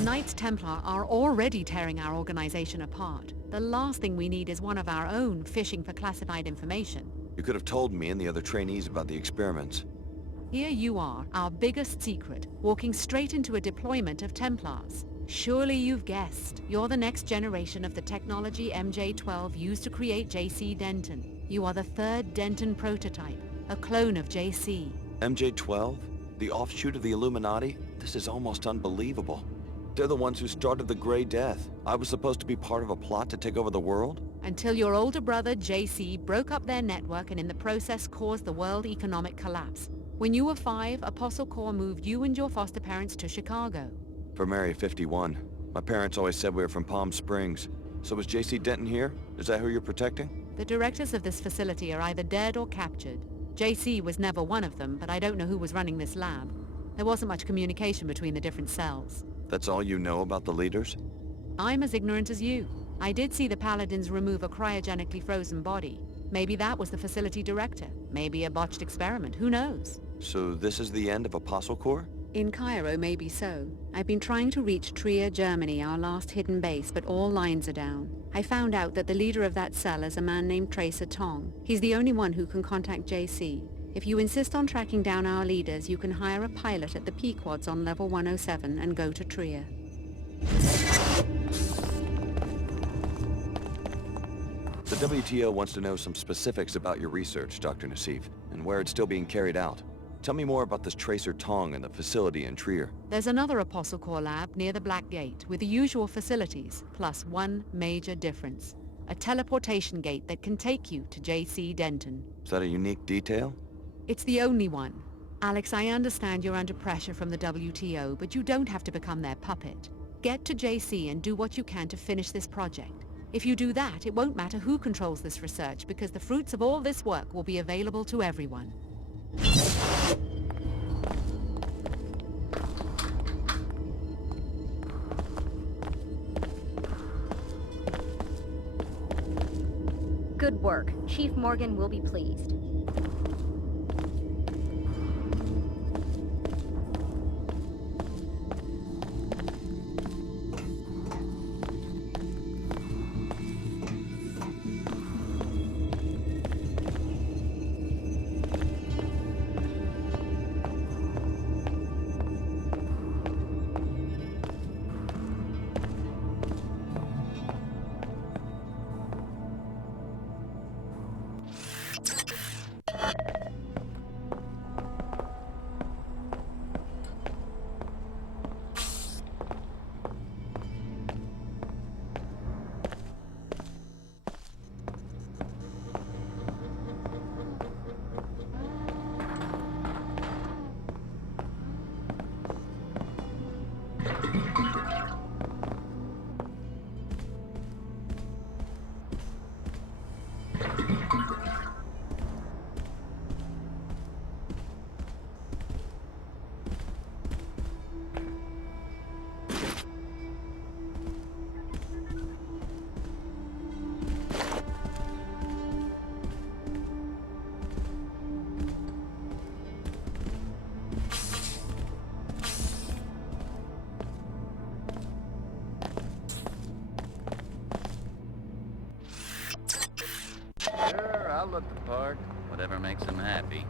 The Knights Templar are already tearing our organization apart. The last thing we need is one of our own fishing for classified information. You could have told me and the other trainees about the experiments. Here you are, our biggest secret, walking straight into a deployment of Templars. Surely you've guessed. You're the next generation of the technology MJ-12 used to create JC Denton. You are the third Denton prototype, a clone of JC. MJ-12? The offshoot of the Illuminati? This is almost unbelievable. They're the ones who started the Grey Death. I was supposed to be part of a plot to take over the world? Until your older brother, JC, broke up their network and in the process caused the world economic collapse. When you were 5, Apostle Corps moved you and your foster parents to Chicago. From Area 51. My parents always said we were from Palm Springs. So was JC Denton here? Is that who you're protecting? The directors of this facility are either dead or captured. JC was never one of them, but I don't know who was running this lab. There wasn't much communication between the different cells. That's all you know about the leaders? I'm as ignorant as you. I did see the Paladins remove a cryogenically frozen body. Maybe that was the facility director. Maybe a botched experiment. Who knows? So this is the end of Apostle Corps? In Cairo, maybe so. I've been trying to reach Trier, Germany, our last hidden base, but all lines are down. I found out that the leader of that cell is a man named Tracer Tong. He's the only one who can contact JC. If you insist on tracking down our leaders, you can hire a pilot at the Pequods on level 107 and go to Trier. The WTO wants to know some specifics about your research, Dr. Nassif, and where it's still being carried out. Tell me more about this Tracer Tong and the facility in Trier. There's another Apostle Corps lab near the Black Gate with the usual facilities, plus one major difference. A teleportation gate that can take you to JC Denton. Is that a unique detail? It's the only one. Alex, I understand you're under pressure from the WTO, but you don't have to become their puppet. Get to JC and do what you can to finish this project. If you do that, it won't matter who controls this research, because the fruits of all this work will be available to everyone. Good work. Chief Morgan will be pleased. I'll look the part. Whatever makes him happy.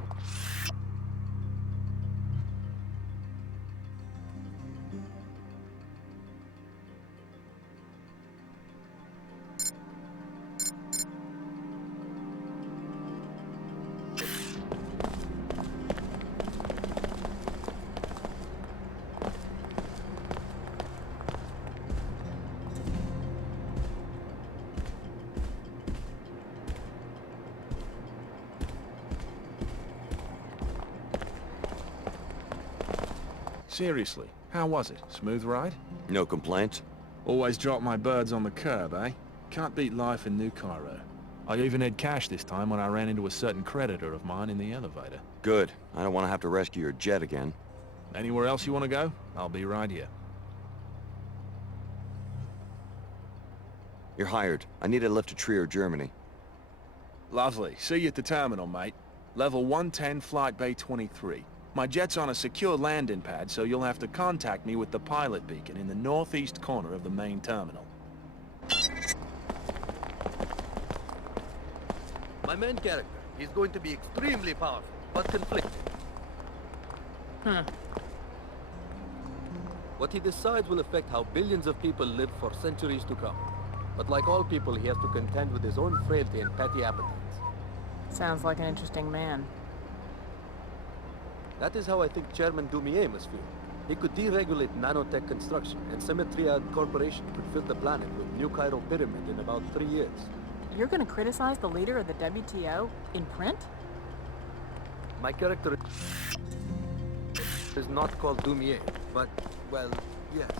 Seriously, how was it? Smooth ride? No complaints? Always drop my birds on the curb, eh? Can't beat life in New Cairo. I even had cash this time when I ran into a certain creditor of mine in the elevator. Good. I don't want to have to rescue your jet again. Anywhere else you want to go? I'll be right here. You're hired. I need a lift to Trier, Germany. Lovely. See you at the terminal, mate. Level 110, Flight Bay 23. My jet's on a secure landing pad, so you'll have to contact me with the pilot beacon in the northeast corner of the main terminal. My main character is going to be extremely powerful, but conflicted. What he decides will affect how billions of people live for centuries to come. But like all people, he has to contend with his own frailty and petty appetites. Sounds like an interesting man. That is how I think Chairman Dumier must feel. He could deregulate nanotech construction, and Symmetria Corporation could fill the planet with New Cairo Pyramid in about 3 years. You're gonna criticize the leader of the WTO in print? My character is not called Dumier, but, well, yes.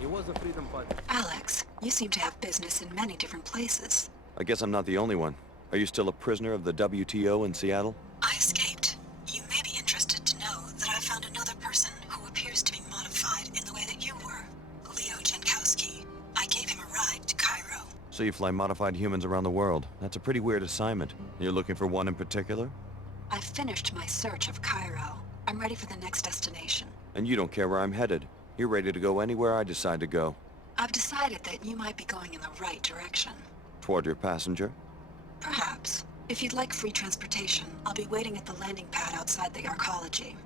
He was a freedom fighter. Alex, you seem to have business in many different places. I guess I'm not the only one. Are you still a prisoner of the WTO in Seattle? I escaped. You may be interested to know that I found another person who appears to be modified in the way that you were. Leo Jankowski. I gave him a ride to Cairo. So you fly modified humans around the world. That's a pretty weird assignment. You're looking for one in particular? I've finished my search of Cairo. I'm ready for the next destination. And you don't care where I'm headed. You're ready to go anywhere I decide to go. I've decided that you might be going in the right direction. Toward your passenger? Perhaps. If you'd like free transportation, I'll be waiting at the landing pad outside the Archology.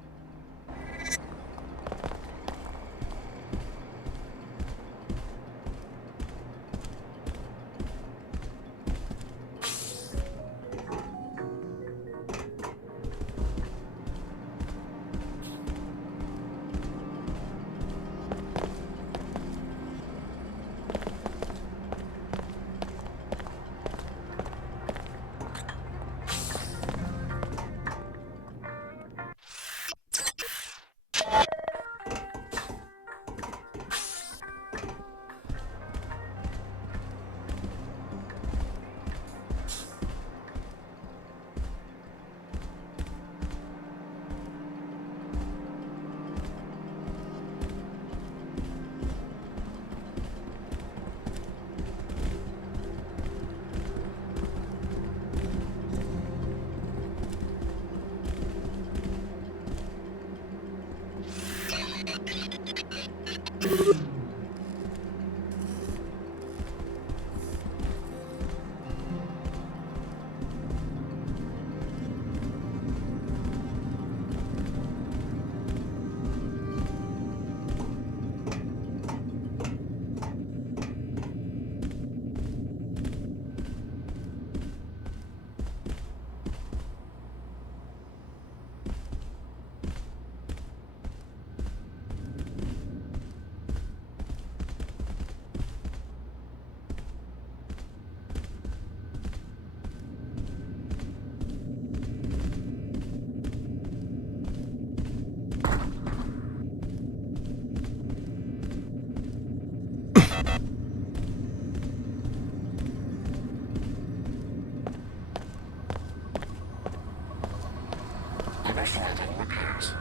Initiating repairs.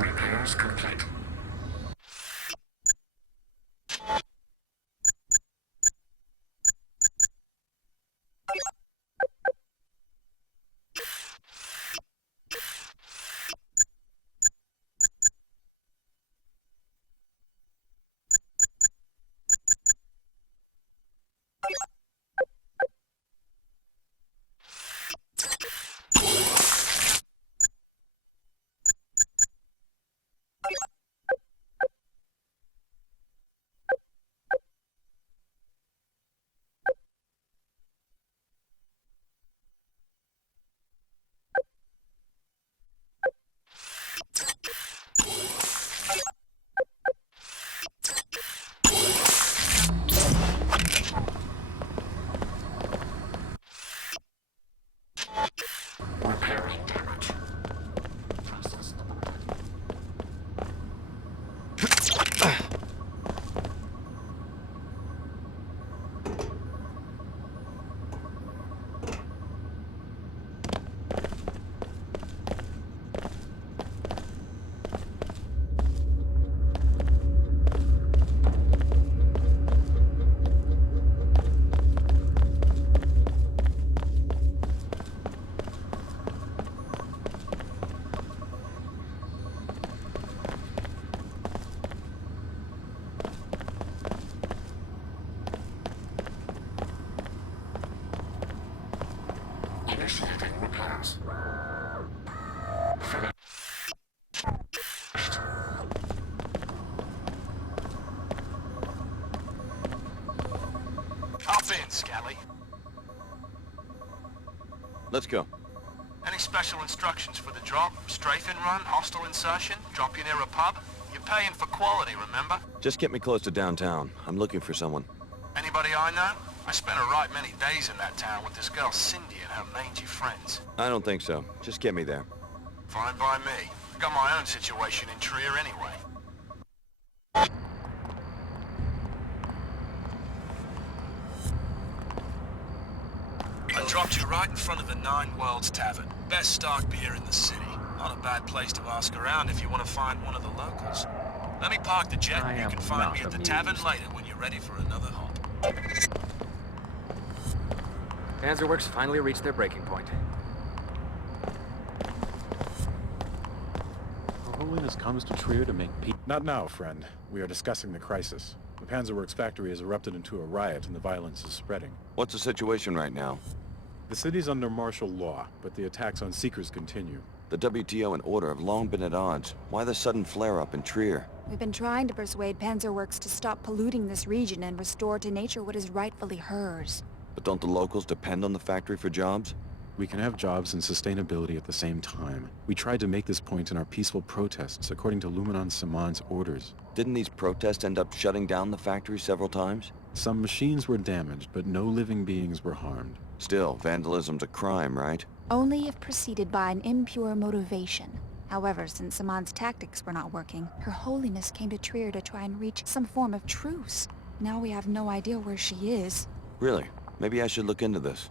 Repairs complete. Initiating repairs. Hop in, Scally. Let's go. Any special instructions for the drop? Strafing run? Hostile insertion? Drop you near a pub? You're paying for quality, remember? Just get me close to downtown. I'm looking for someone. Anybody I know? I spent a right many days in that town with this girl Cindy and her mangy friends. I don't think so. Just get me there. Fine by me. I got my own situation in Trier anyway. I dropped you right in front of the Nine Worlds Tavern. Best stock beer in the city. Not a bad place to ask around if you want to find one of the locals. Let me park the jet and you can find me at the tavern later when you're ready for another hop. Panzerworks finally reached their breaking point. Her Holiness comes to Trier to make peace. Not now, friend. We are discussing the crisis. The Panzerworks factory has erupted into a riot and the violence is spreading. What's the situation right now? The city's under martial law, but the attacks on Seekers continue. The WTO and Order have long been at odds. Why the sudden flare-up in Trier? We've been trying to persuade Panzerworks to stop polluting this region and restore to nature what is rightfully hers. But don't the locals depend on the factory for jobs? We can have jobs and sustainability at the same time. We tried to make this point in our peaceful protests, according to Luminon Saman's orders. Didn't these protests end up shutting down the factory several times? Some machines were damaged, but no living beings were harmed. Still, vandalism's a crime, right? Only if preceded by an impure motivation. However, since Saman's tactics were not working, Her Holiness came to Trier to try and reach some form of truce. Now we have no idea where she is. Really? Maybe I should look into this.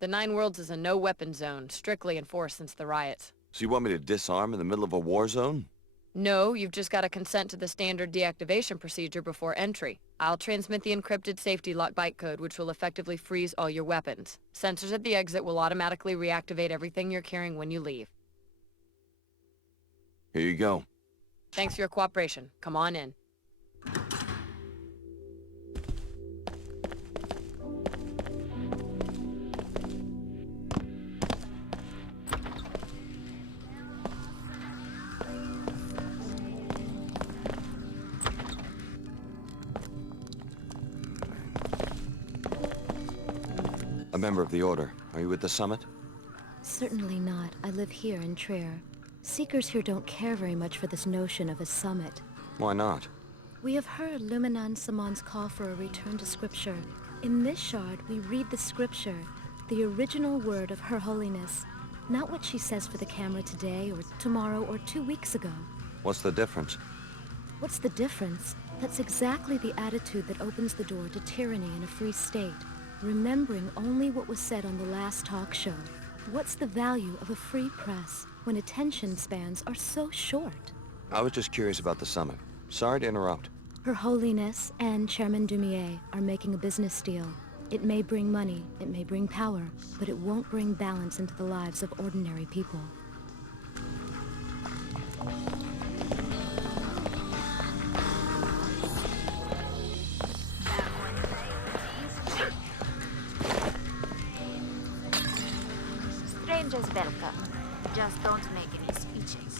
The Nine Worlds is a no-weapon zone, strictly enforced since the riots. So you want me to disarm in the middle of a war zone? No, you've just got to consent to the standard deactivation procedure before entry. I'll transmit the encrypted safety lock bytecode, which will effectively freeze all your weapons. Sensors at the exit will automatically reactivate everything you're carrying when you leave. Here you go. Thanks for your cooperation. Come on in. A member of the Order. Are you at the summit? Certainly not. I live here in Trier. Seekers here don't care very much for this notion of a summit. Why not? We have heard Luminon Saman's call for a return to scripture. In this shard, we read the scripture, the original word of Her Holiness. Not what she says for the camera today, or tomorrow, or 2 weeks ago. What's the difference? What's the difference? That's exactly the attitude that opens the door to tyranny in a free state. Remembering only what was said on the last talk show. What's the value of a free press when attention spans are so short? I was just curious about the summit. Sorry to interrupt. Her Holiness and Chairman Dumier are making a business deal. It may bring money, it may bring power, but it won't bring balance into the lives of ordinary people. Strangers welcome. Just don't make any speeches.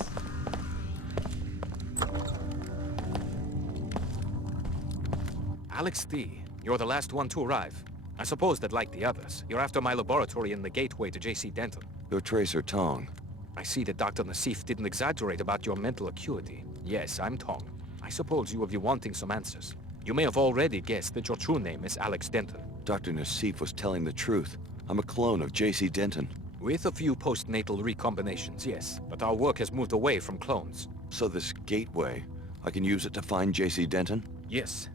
Alex D, you're the last one to arrive. I suppose that, like the others, you're after my laboratory in the gateway to JC Denton. Your tracer, Tong. I see that Dr. Nassif didn't exaggerate about your mental acuity. Yes, I'm Tong. I suppose you will be wanting some answers. You may have already guessed that your true name is Alex Denton. Dr. Nassif was telling the truth. I'm a clone of JC Denton. With a few postnatal recombinations, yes. But our work has moved away from clones. So this gateway, I can use it to find JC Denton? Yes.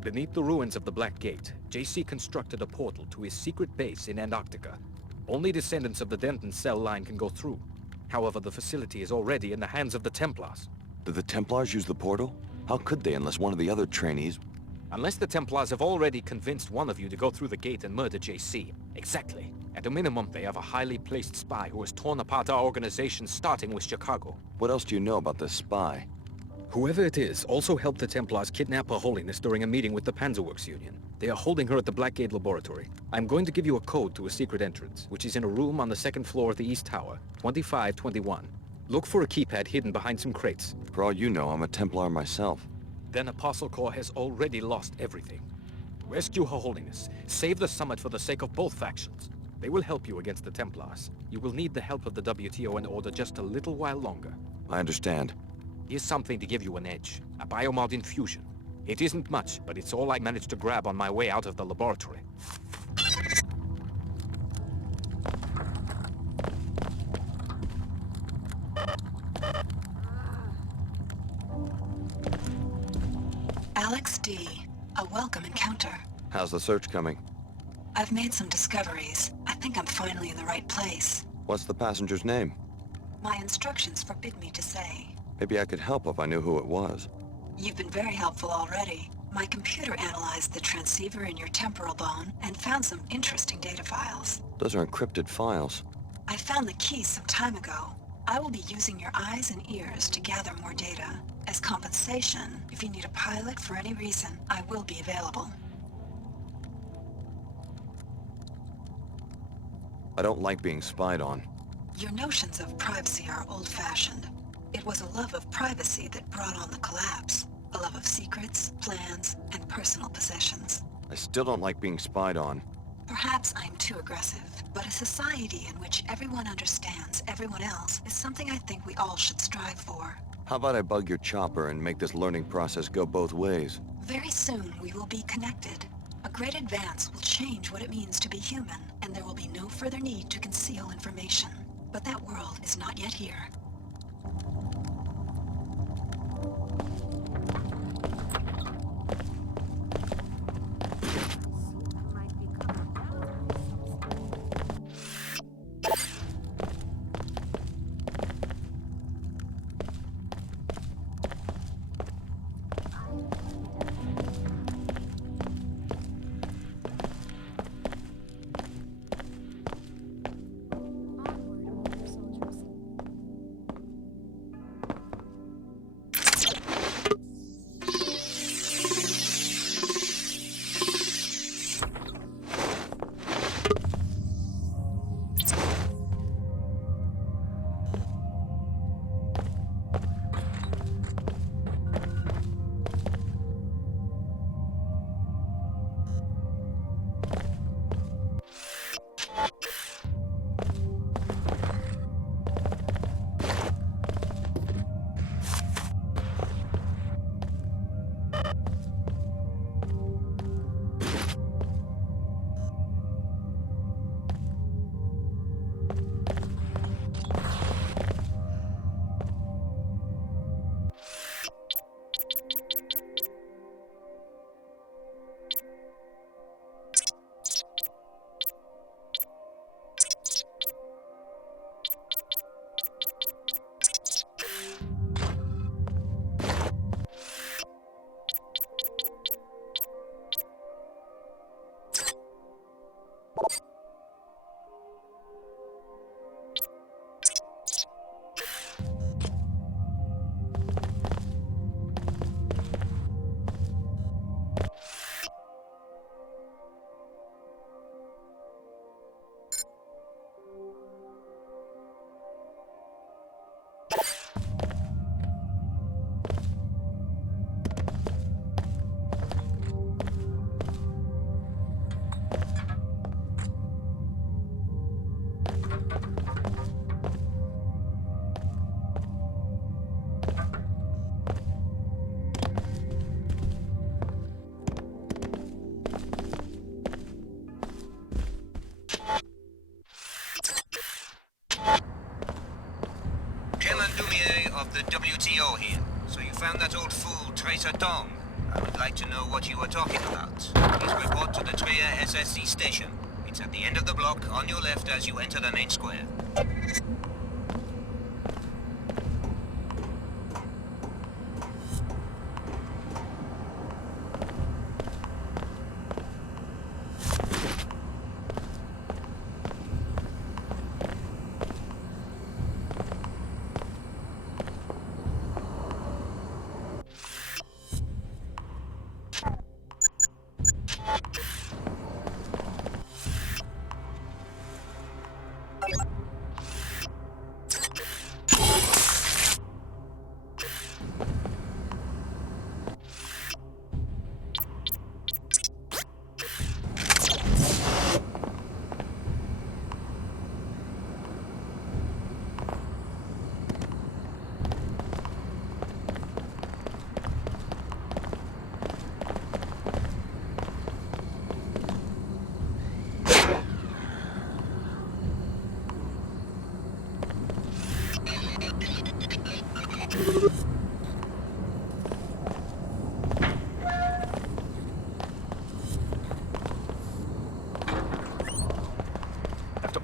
Beneath the ruins of the Black Gate, JC constructed a portal to his secret base in Antarctica. Only descendants of the Denton cell line can go through. However, the facility is already in the hands of the Templars. Did the Templars use the portal? How could they unless one of the other trainees... Unless the Templars have already convinced one of you to go through the gate and murder JC. Exactly. At a minimum, they have a highly placed spy who has torn apart our organization, starting with Chicago. What else do you know about this spy? Whoever it is also helped the Templars kidnap Her Holiness during a meeting with the Panzerworks Union. They are holding her at the Blackgate Laboratory. I'm going to give you a code to a secret entrance, which is in a room on the second floor of the East Tower, 2521. Look for a keypad hidden behind some crates. For all you know, I'm a Templar myself. Then Apostle Corps has already lost everything. Rescue Her Holiness. Save the summit for the sake of both factions. They will help you against the Templars. You will need the help of the WTO and Order just a little while longer. I understand. Here's something to give you an edge. A biomod infusion. It isn't much, but it's all I managed to grab on my way out of the laboratory. Alex D. A welcome encounter. How's the search coming? I've made some discoveries. I think I'm finally in the right place. What's the passenger's name? My instructions forbid me to say. Maybe I could help if I knew who it was. You've been very helpful already. My computer analyzed the transceiver in your temporal bone and found some interesting data files. Those are encrypted files. I found the keys some time ago. I will be using your eyes and ears to gather more data. As compensation, if you need a pilot for any reason, I will be available. I don't like being spied on. Your notions of privacy are old-fashioned. It was a love of privacy that brought on the collapse. A love of secrets, plans, and personal possessions. I still don't like being spied on. Perhaps I'm too aggressive, but a society in which everyone understands everyone else is something I think we all should strive for. How about I bug your chopper and make this learning process go both ways? Very soon we will be connected. A great advance will change what it means to be human, and there will be no further need to conceal information. But that world is not yet here. The WTO here. So you found that old fool, Tracer Tong. I would like to know what you were talking about. Please report to the Trier SSC station. It's at the end of the block, on your left as you enter the main square. After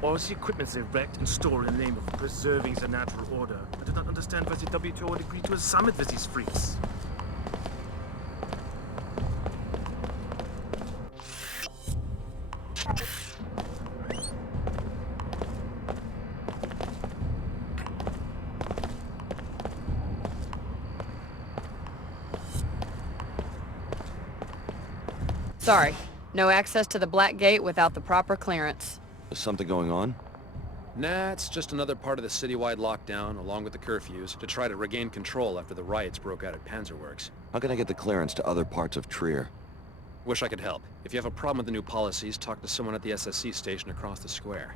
all the equipment they wrecked and stole in the name of preserving the natural order, I do not understand why the WTO would agree to a summit with these freaks. Sorry. No access to the Black Gate without the proper clearance. Is something going on? Nah, it's just another part of the citywide lockdown, along with the curfews, to try to regain control after the riots broke out at Panzerworks. How can I get the clearance to other parts of Trier? Wish I could help. If you have a problem with the new policies, talk to someone at the SSC station across the square.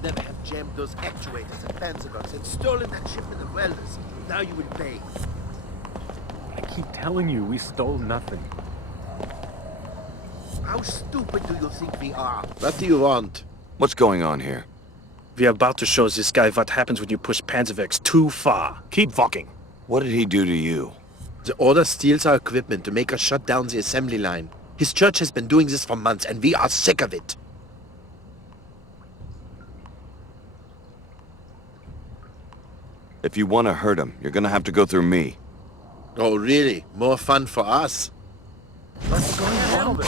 Never have jammed those actuators and Panzerworks and stolen that ship with the welders. Now you would pay. I keep telling you, we stole nothing. How stupid do you think we are? What do you want? What's going on here? We are about to show this guy what happens when you push Panzerwerks too far. Keep walking. What did he do to you? The Order steals our equipment to make us shut down the assembly line. His church has been doing this for months, and we are sick of it. If you want to hurt him, you're gonna have to go through me. Oh, really? More fun for us? What's going on?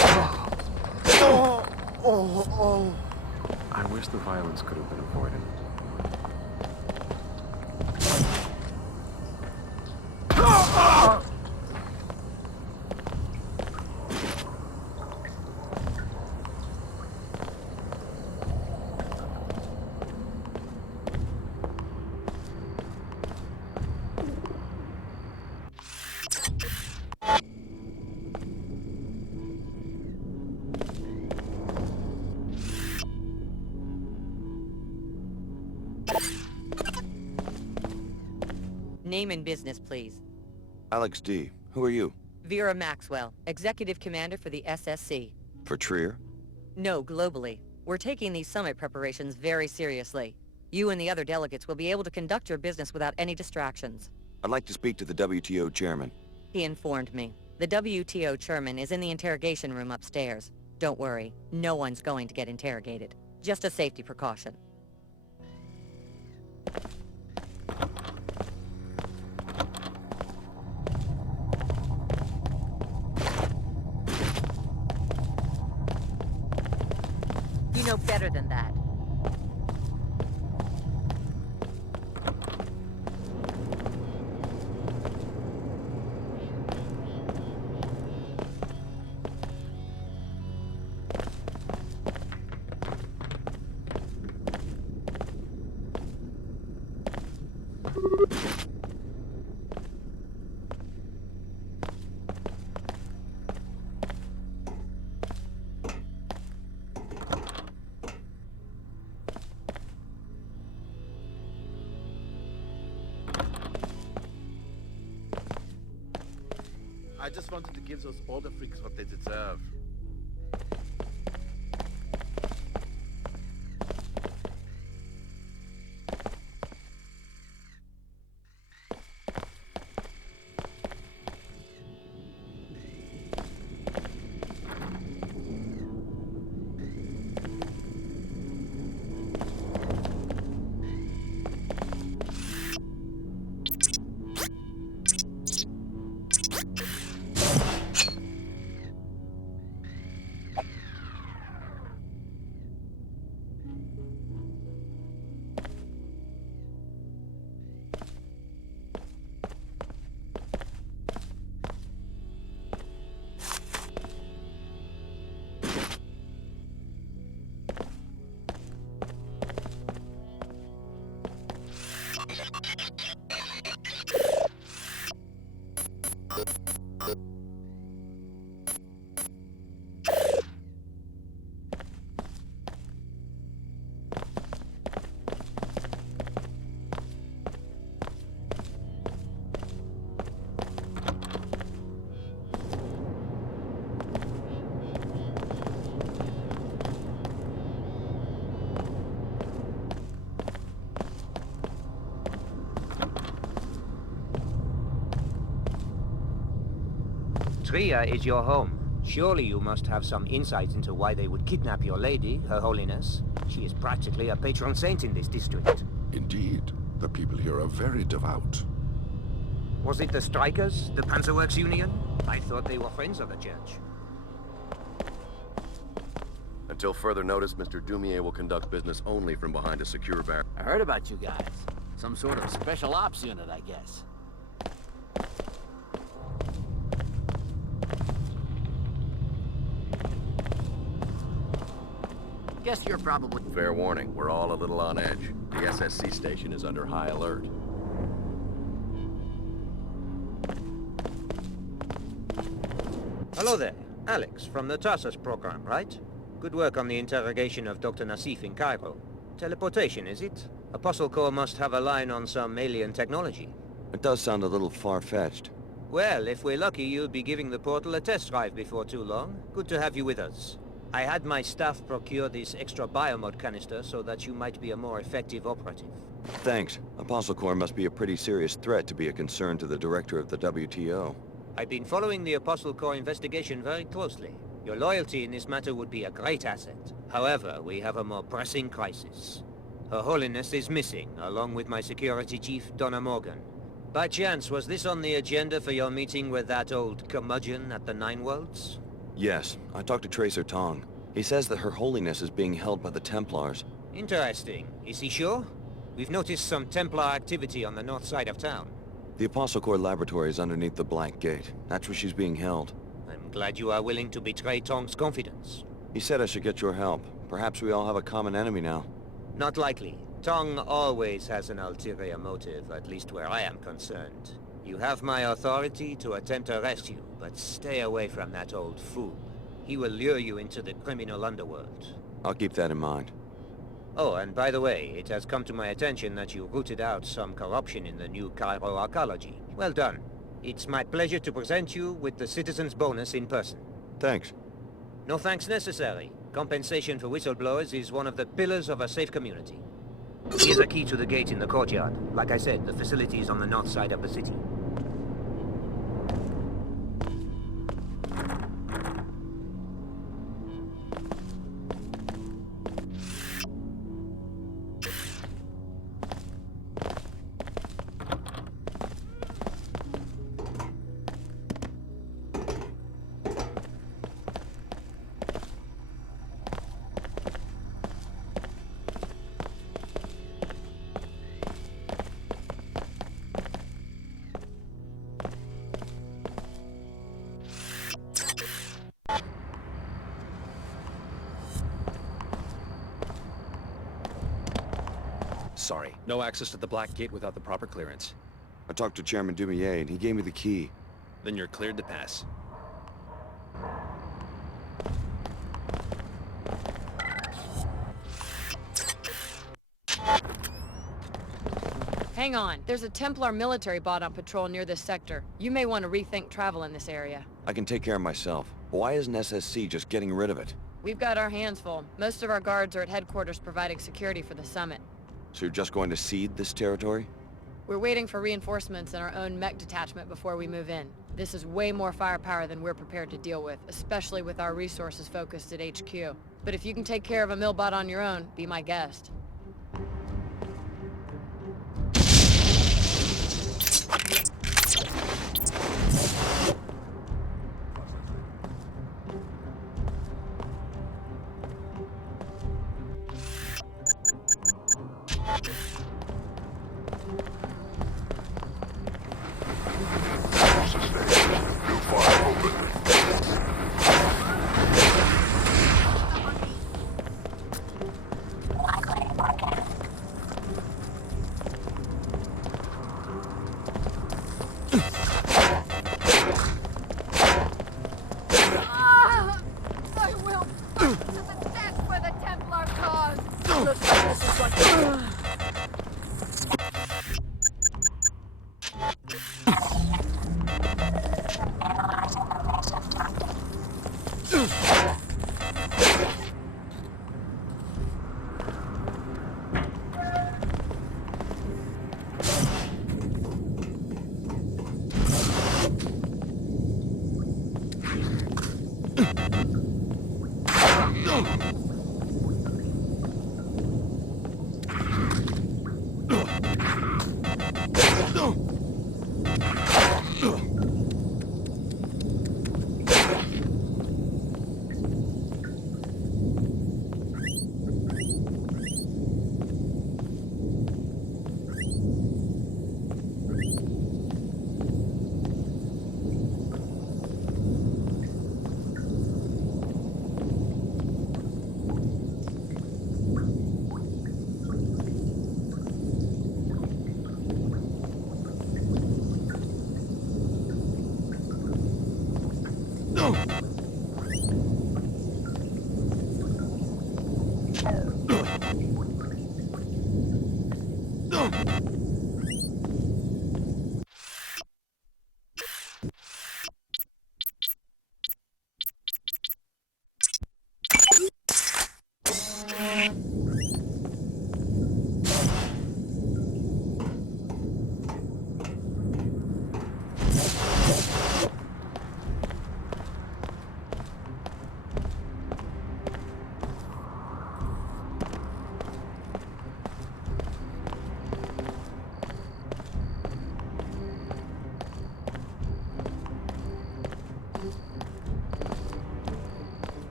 I wish the violence could have been avoided. Name and business, please. Alex D. Who are you? Vera Maxwell, Executive Commander for the SSC. For Trier? No, globally. We're taking these summit preparations very seriously. You and the other delegates will be able to conduct your business without any distractions. I'd like to speak to the WTO chairman. He informed me. The WTO chairman is in the interrogation room upstairs. Don't worry, no one's going to get interrogated. Just a safety precaution. You know better than that. I just wanted to give those Order freaks what they deserve. Tria is your home. Surely you must have some insight into why they would kidnap your lady, Her Holiness. She is practically a patron saint in this district. Indeed. The people here are very devout. Was it the Strikers, the Panzerworks Union? I thought they were friends of the church. Until further notice, Mr. Dumier will conduct business only from behind a secure barrier. I heard about you guys. Some sort of special ops unit, I guess. Guess you're probably... Fair warning, we're all a little on edge. The SSC station is under high alert. Hello there. Alex, from the Tarsus program, right? Good work on the interrogation of Dr. Nassif in Cairo. Teleportation, is it? Apostle Corps must have a line on some alien technology. It does sound a little far-fetched. Well, if we're lucky, you'll be giving the portal a test drive before too long. Good to have you with us. I had my staff procure this extra biomod canister so that you might be a more effective operative. Thanks. Apostle Corps must be a pretty serious threat to be a concern to the director of the WTO. I've been following the Apostle Corps investigation very closely. Your loyalty in this matter would be a great asset. However, we have a more pressing crisis. Her Holiness is missing, along with my security chief, Donna Morgan. By chance, was this on the agenda for your meeting with that old curmudgeon at the Nine Worlds? Yes, I talked to Tracer Tong. He says that Her Holiness is being held by the Templars. Interesting. Is he sure? We've noticed some Templar activity on the north side of town. The Apostle Corps laboratory is underneath the Black Gate. That's where she's being held. I'm glad you are willing to betray Tong's confidence. He said I should get your help. Perhaps we all have a common enemy now. Not likely. Tong always has an ulterior motive, at least where I am concerned. You have my authority to attempt to arrest you, but stay away from that old fool. He will lure you into the criminal underworld. I'll keep that in mind. Oh, and by the way, it has come to my attention that you rooted out some corruption in the new Cairo Archology. Well done. It's my pleasure to present you with the citizen's bonus in person. Thanks. No thanks necessary. Compensation for whistleblowers is one of the pillars of a safe community. Here's a key to the gate in the courtyard. Like I said, the facility is on the north side of the city. Sorry, no access to the Black Gate without the proper clearance. I talked to Chairman Dumier and he gave me the key. Then you're cleared to pass. Hang on. There's a Templar military bot on patrol near this sector. You may want to rethink travel in this area. I can take care of myself. Why isn't SSC just getting rid of it? We've got our hands full. Most of our guards are at headquarters providing security for the summit. So you're just going to cede this territory? We're waiting for reinforcements and our own mech detachment before we move in. This is way more firepower than we're prepared to deal with, especially with our resources focused at HQ. But if you can take care of a millbot on your own, be my guest.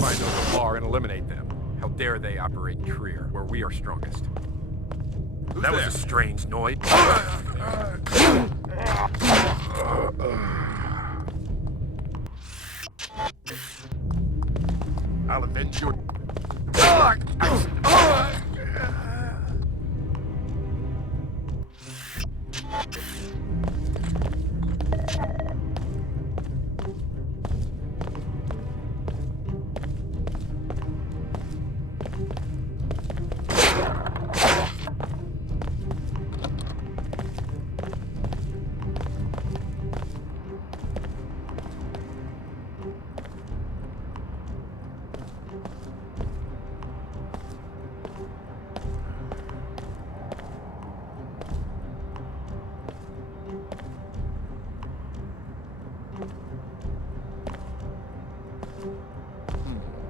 Find those Oomar and eliminate them. How dare they operate in Trier, where we are strongest. That was a strange noise. I'll avenge your...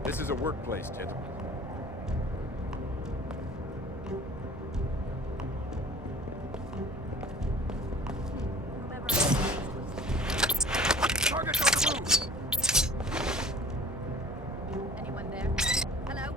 This is a workplace, gentlemen. Target on the move! Anyone there? Hello?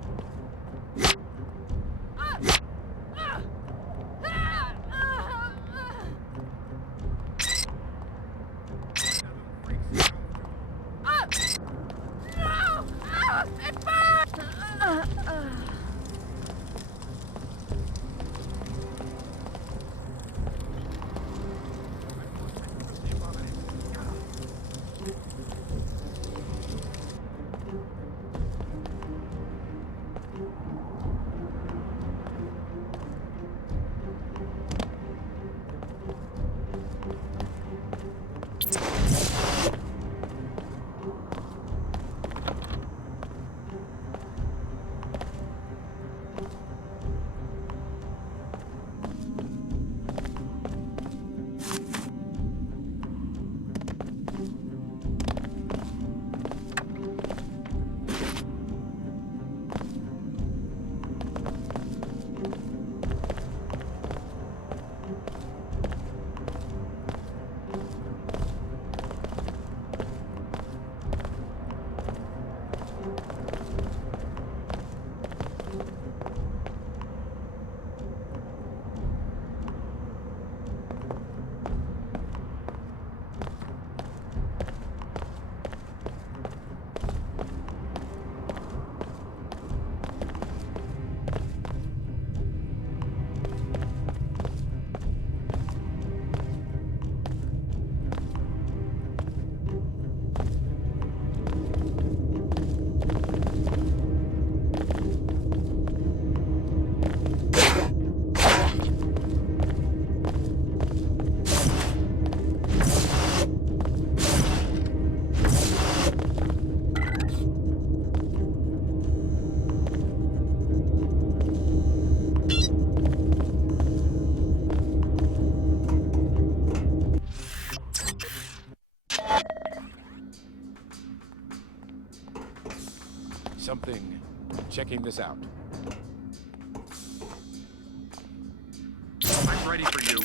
something checking this out. I'm ready for you.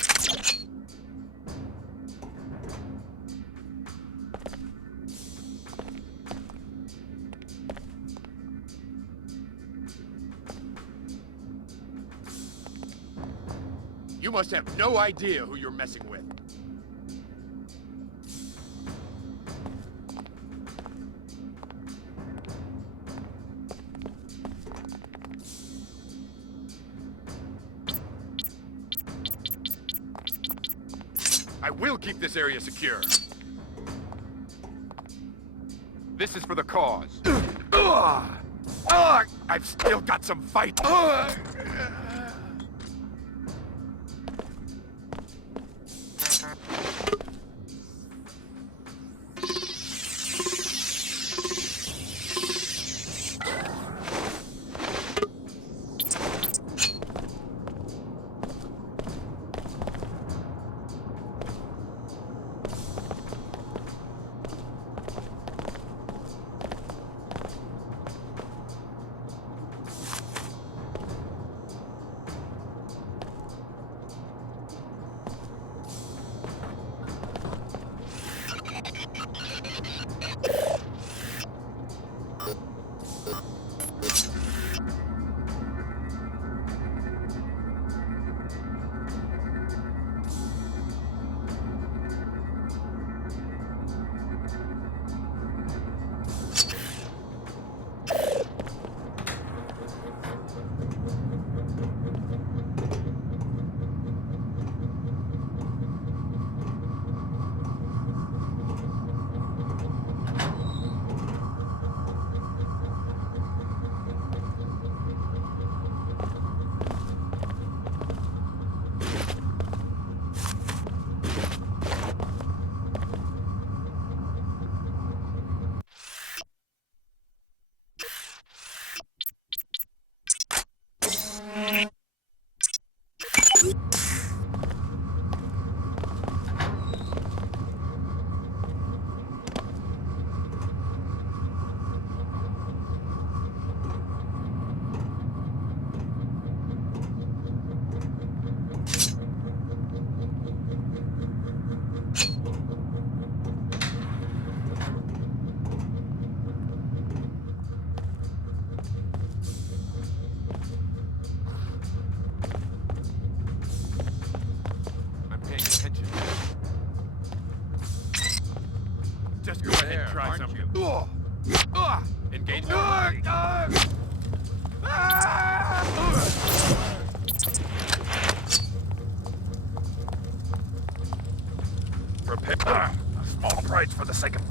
You must have no idea who you're messing with. I will keep this area secure. This is for the cause. I've still got some fight. Just go ahead and try something. Engage normally. Prepare. A small price for the sake of...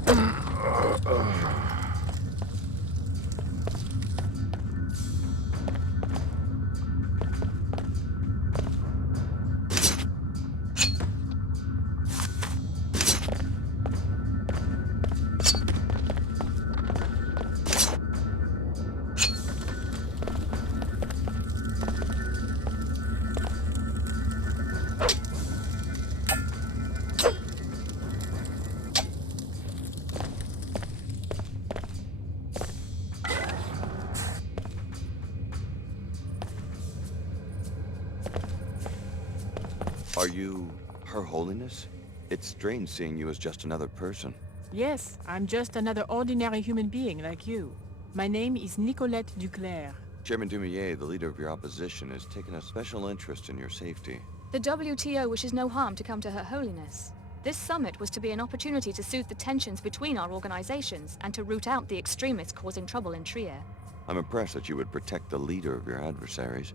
Are you Her Holiness? It's strange seeing you as just another person. Yes, I'm just another ordinary human being like you. My name is Nicolette Duclair. Chairman Dumier, the leader of your opposition, has taken a special interest in your safety. The WTO wishes no harm to come to Her Holiness. This summit was to be an opportunity to soothe the tensions between our organizations and to root out the extremists causing trouble in Trier. I'm impressed that you would protect the leader of your adversaries.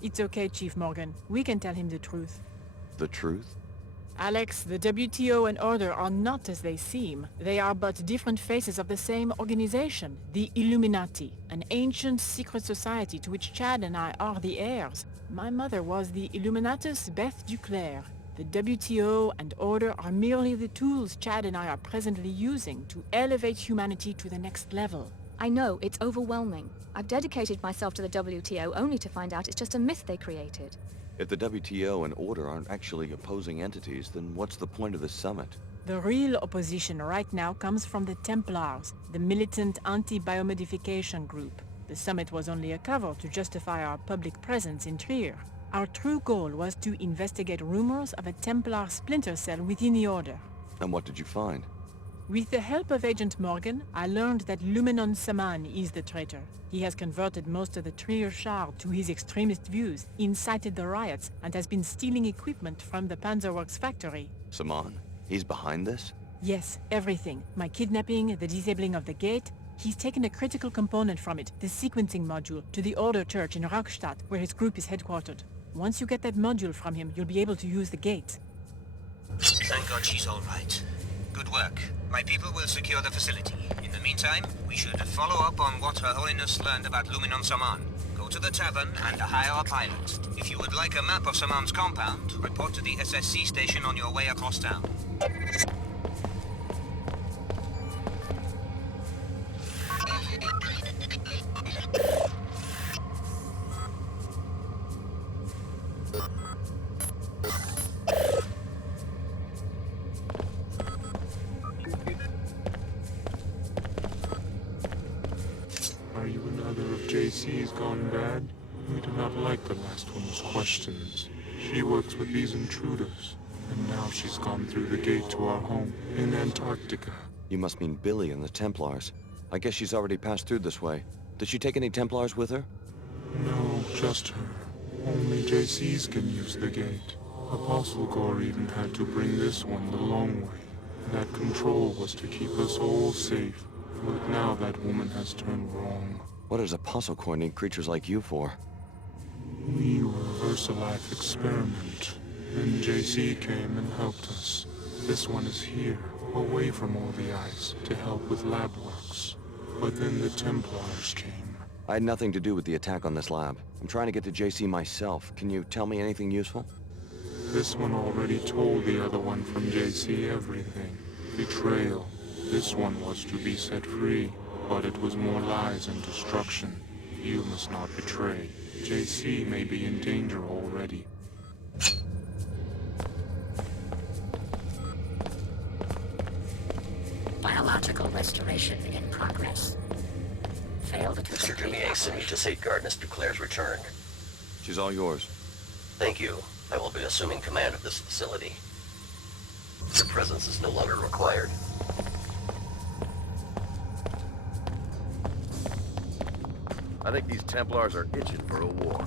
It's okay, Chief Morgan. We can tell him the truth. The truth? Alex, the WTO and Order are not as they seem. They are but different faces of the same organization, the Illuminati, an ancient secret society to which Chad and I are the heirs. My mother was the Illuminatus Beth Duclair. The WTO and Order are merely the tools Chad and I are presently using to elevate humanity to the next level. I know, it's overwhelming. I've dedicated myself to the WTO only to find out it's just a myth they created. If the WTO and Order aren't actually opposing entities, then what's the point of this summit? The real opposition right now comes from the Templars, the militant anti-biomodification group. The summit was only a cover to justify our public presence in Trier. Our true goal was to investigate rumors of a Templar splinter cell within the Order. And what did you find? With the help of Agent Morgan, I learned that Lumenon Saman is the traitor. He has converted most of the Trier Shard to his extremist views, incited the riots, and has been stealing equipment from the Panzerworks factory. Saman? He's behind this? Yes, everything. My kidnapping, the disabling of the gate. He's taken a critical component from it, the sequencing module, to the Order Church in Rockstadt, where his group is headquartered. Once you get that module from him, you'll be able to use the gate. Thank God she's all right. Good work. My people will secure the facility. In the meantime, we should follow up on what Her Holiness learned about Lumenon Saman. Go to the tavern and hire a pilot. If you would like a map of Saman's compound, report to the SSC station on your way across town. Are you another of JC's gone bad? We do not like the last one's questions. She works with these intruders, and now she's gone through the gate to our home in Antarctica. You must mean Billy and the Templars. I guess she's already passed through this way. Did she take any Templars with her? No, just her. Only JC's can use the gate. Apostle Gore even had to bring this one the long way. That control was to keep us all safe. But now that woman has turned wrong. What does Apostle Corps need creatures like you for? We were a VersaLife experiment. Then JC came and helped us. This one is here, away from all the ice, to help with lab works. But then the Templars came. I had nothing to do with the attack on this lab. I'm trying to get to JC myself. Can you tell me anything useful? This one already told the other one from JC everything. Betrayal. This one was to be set free, but it was more lies and destruction. You must not betray. JC may be in danger already. Biological restoration in progress. Failed to Mr. Dumier sent me to safeguard Mr. Claire's return. She's all yours. Thank you. I will be assuming command of this facility. Your presence is no longer required. I think these Templars are itching for a war.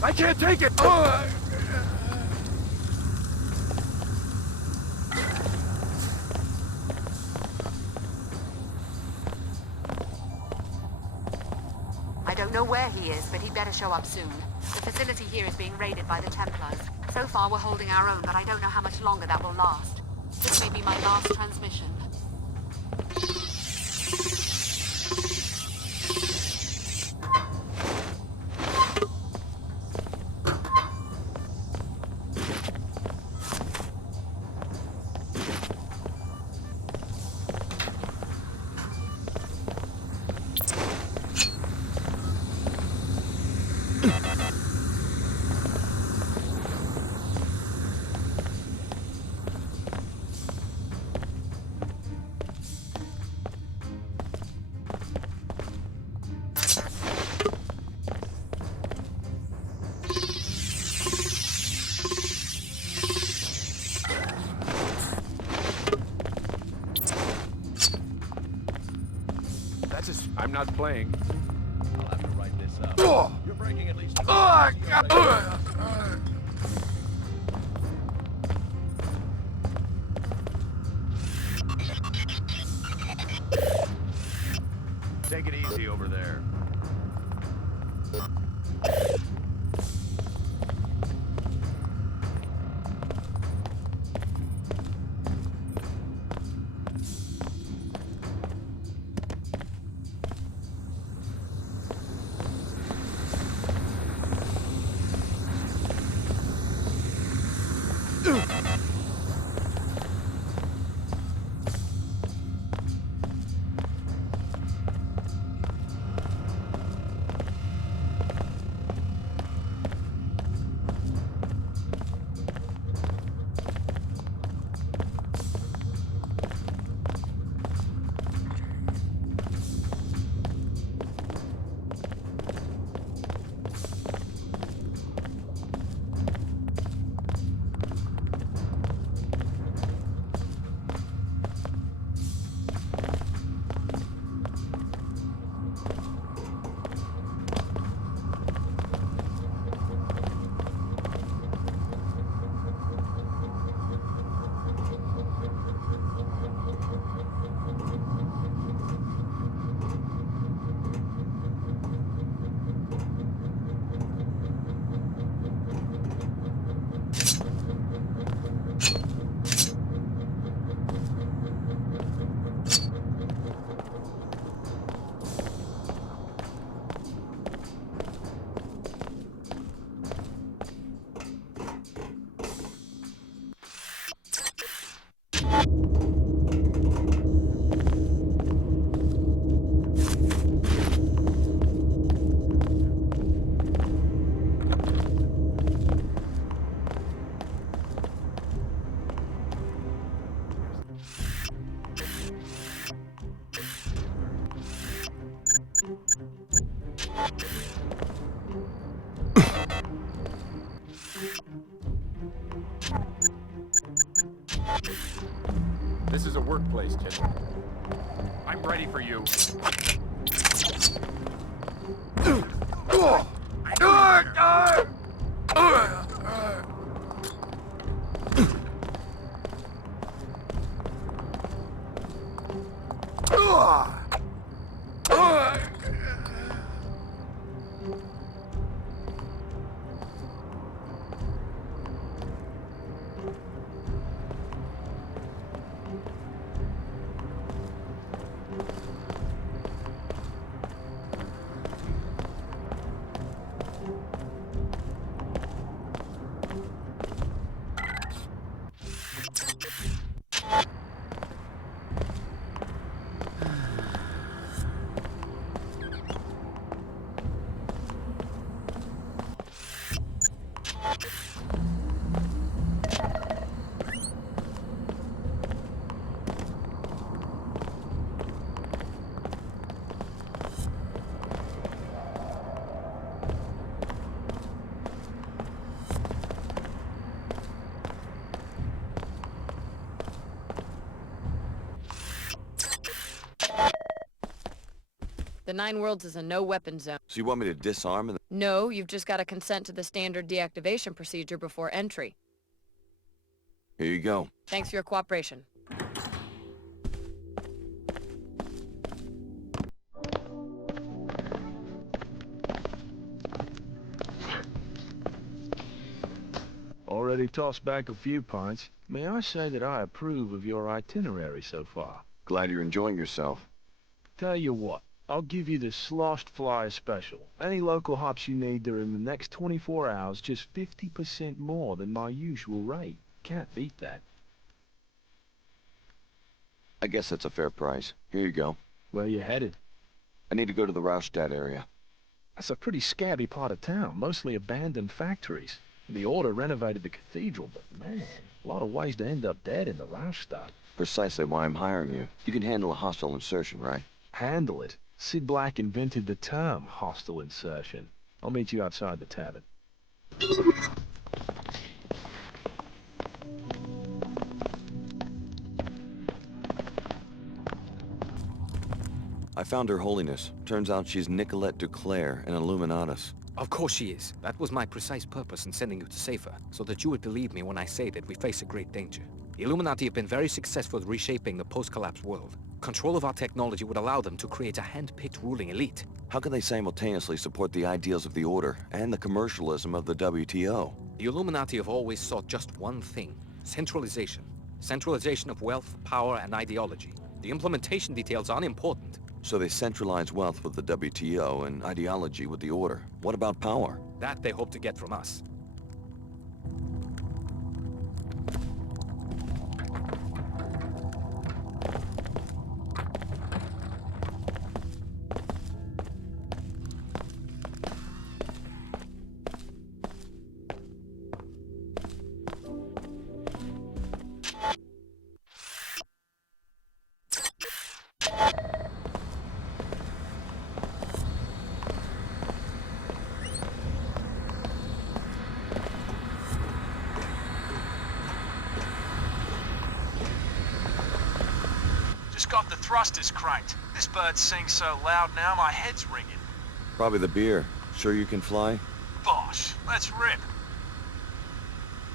I can't take it! I don't know where he is, but he'd better show up soon. The facility here is being raided by the Templars. So far, we're holding our own, but I don't know how much longer that will last. This may be my last transmission. I'm not playing. I'll have to write this up. You're breaking at least... Take it easy over there. This is a workplace, kid. I'm ready for you. The Nine Worlds is a no-weapon zone. So you want me to disarm and... No, you've just got to consent to the standard deactivation procedure before entry. Here you go. Thanks for your cooperation. Already tossed back a few pints. May I say that I approve of your itinerary so far? Glad you're enjoying yourself. Tell you what, I'll give you the Sloshed Flyer special. Any local hops you need during the next 24 hours, just 50% more than my usual rate. Can't beat that. I guess that's a fair price. Here you go. Where you headed? I need to go to the Raustadt area. That's a pretty scabby part of town, mostly abandoned factories. The Order renovated the cathedral, but man, a lot of ways to end up dead in the Raustadt. Precisely why I'm hiring you. You can handle a hostile insertion, right? Handle it? Sid Black invented the term hostile insertion. I'll meet you outside the tavern. I found Her Holiness. Turns out she's Nicolette Duclair, an Illuminatus. Of course she is. That was my precise purpose in sending you to save her, so that you would believe me when I say that we face a great danger. The Illuminati have been very successful at reshaping the post-collapse world. Control of our technology would allow them to create a hand-picked ruling elite. How can they simultaneously support the ideals of the Order and the commercialism of the WTO? The Illuminati have always sought just one thing: centralization. Centralization of wealth, power, and ideology. The implementation details are unimportant. So they centralize wealth with the WTO and ideology with the Order. What about power? That they hope to get from us. Just got the thrusters cranked. This bird sings so loud now my head's ringing. Probably the beer. Sure you can fly? Bosh, let's rip.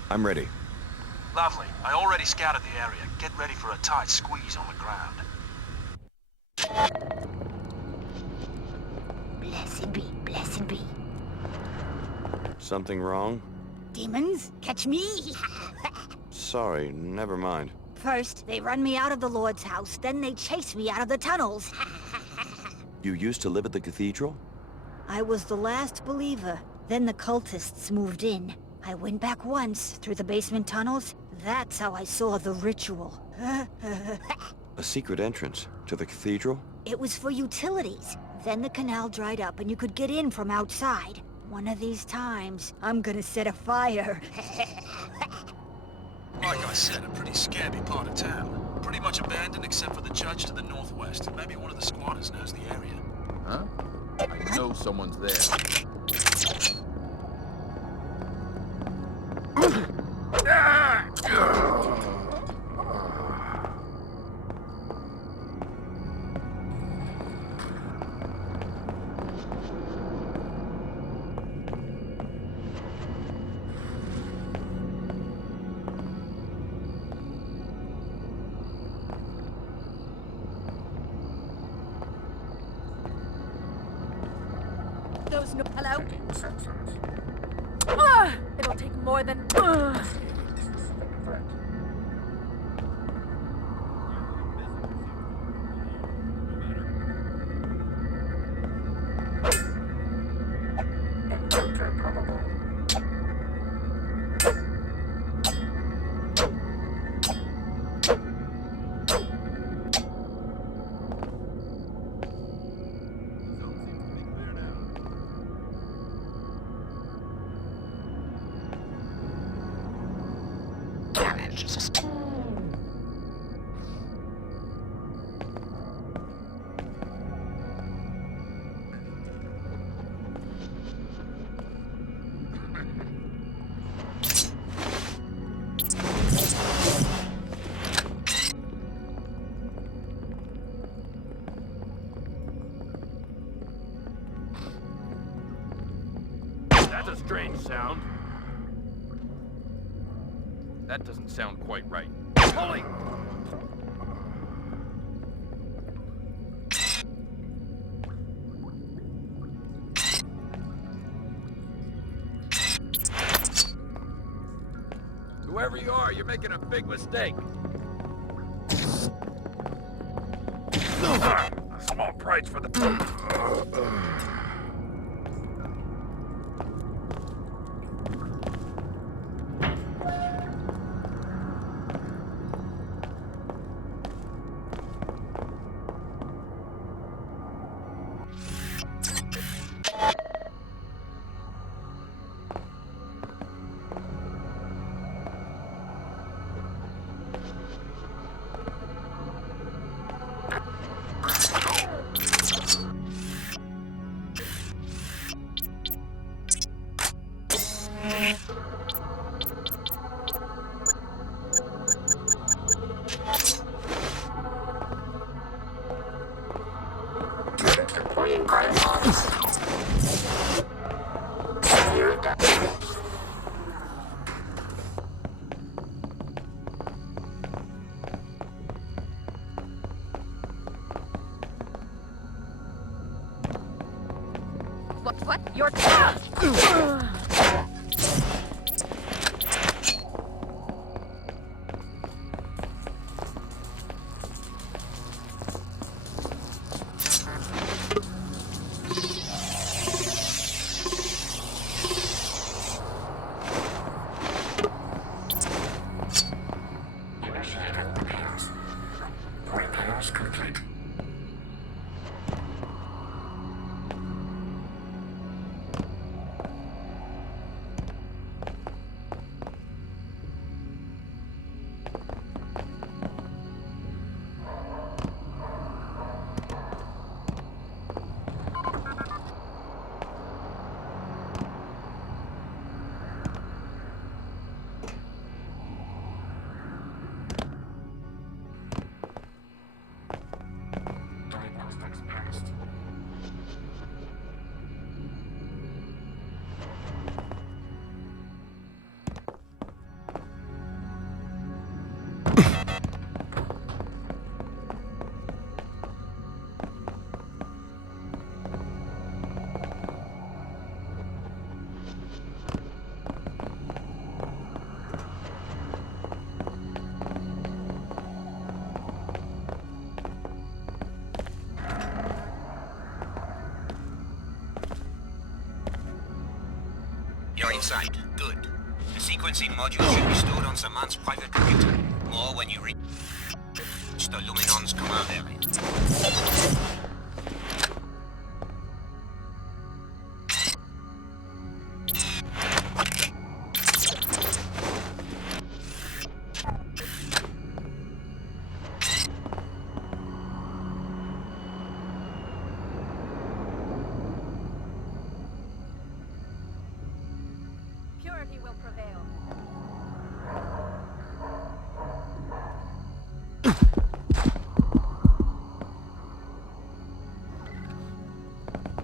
I'm ready. Lovely. I already scouted the area. Get ready for a tight squeeze on the ground. Blessed be, blessed be. Something wrong? Demons, catch me! Sorry, never mind. First, they run me out of the Lord's house, then they chase me out of the tunnels. You used to live at the cathedral? I was the last believer. Then the cultists moved in. I went back once, through the basement tunnels. That's how I saw the ritual. A secret entrance to the cathedral? It was for utilities. Then the canal dried up and you could get in from outside. One of these times, I'm gonna set a fire. Like I said, a pretty scabby part of town. Pretty much abandoned except for the church to the northwest. Maybe one of the squatters knows the area. Huh? I know someone's there. Hello? It'll take more than... That's a strange sound. That doesn't sound quite right. Holy! Whoever you are, you're making a big mistake. A small price for the... What? You're... Repairs complete. Diagnostics passed. You're inside. Good. The sequencing module should be stored on Saman's private computer. More when you reach the Luminon's command area. Purity will prevail.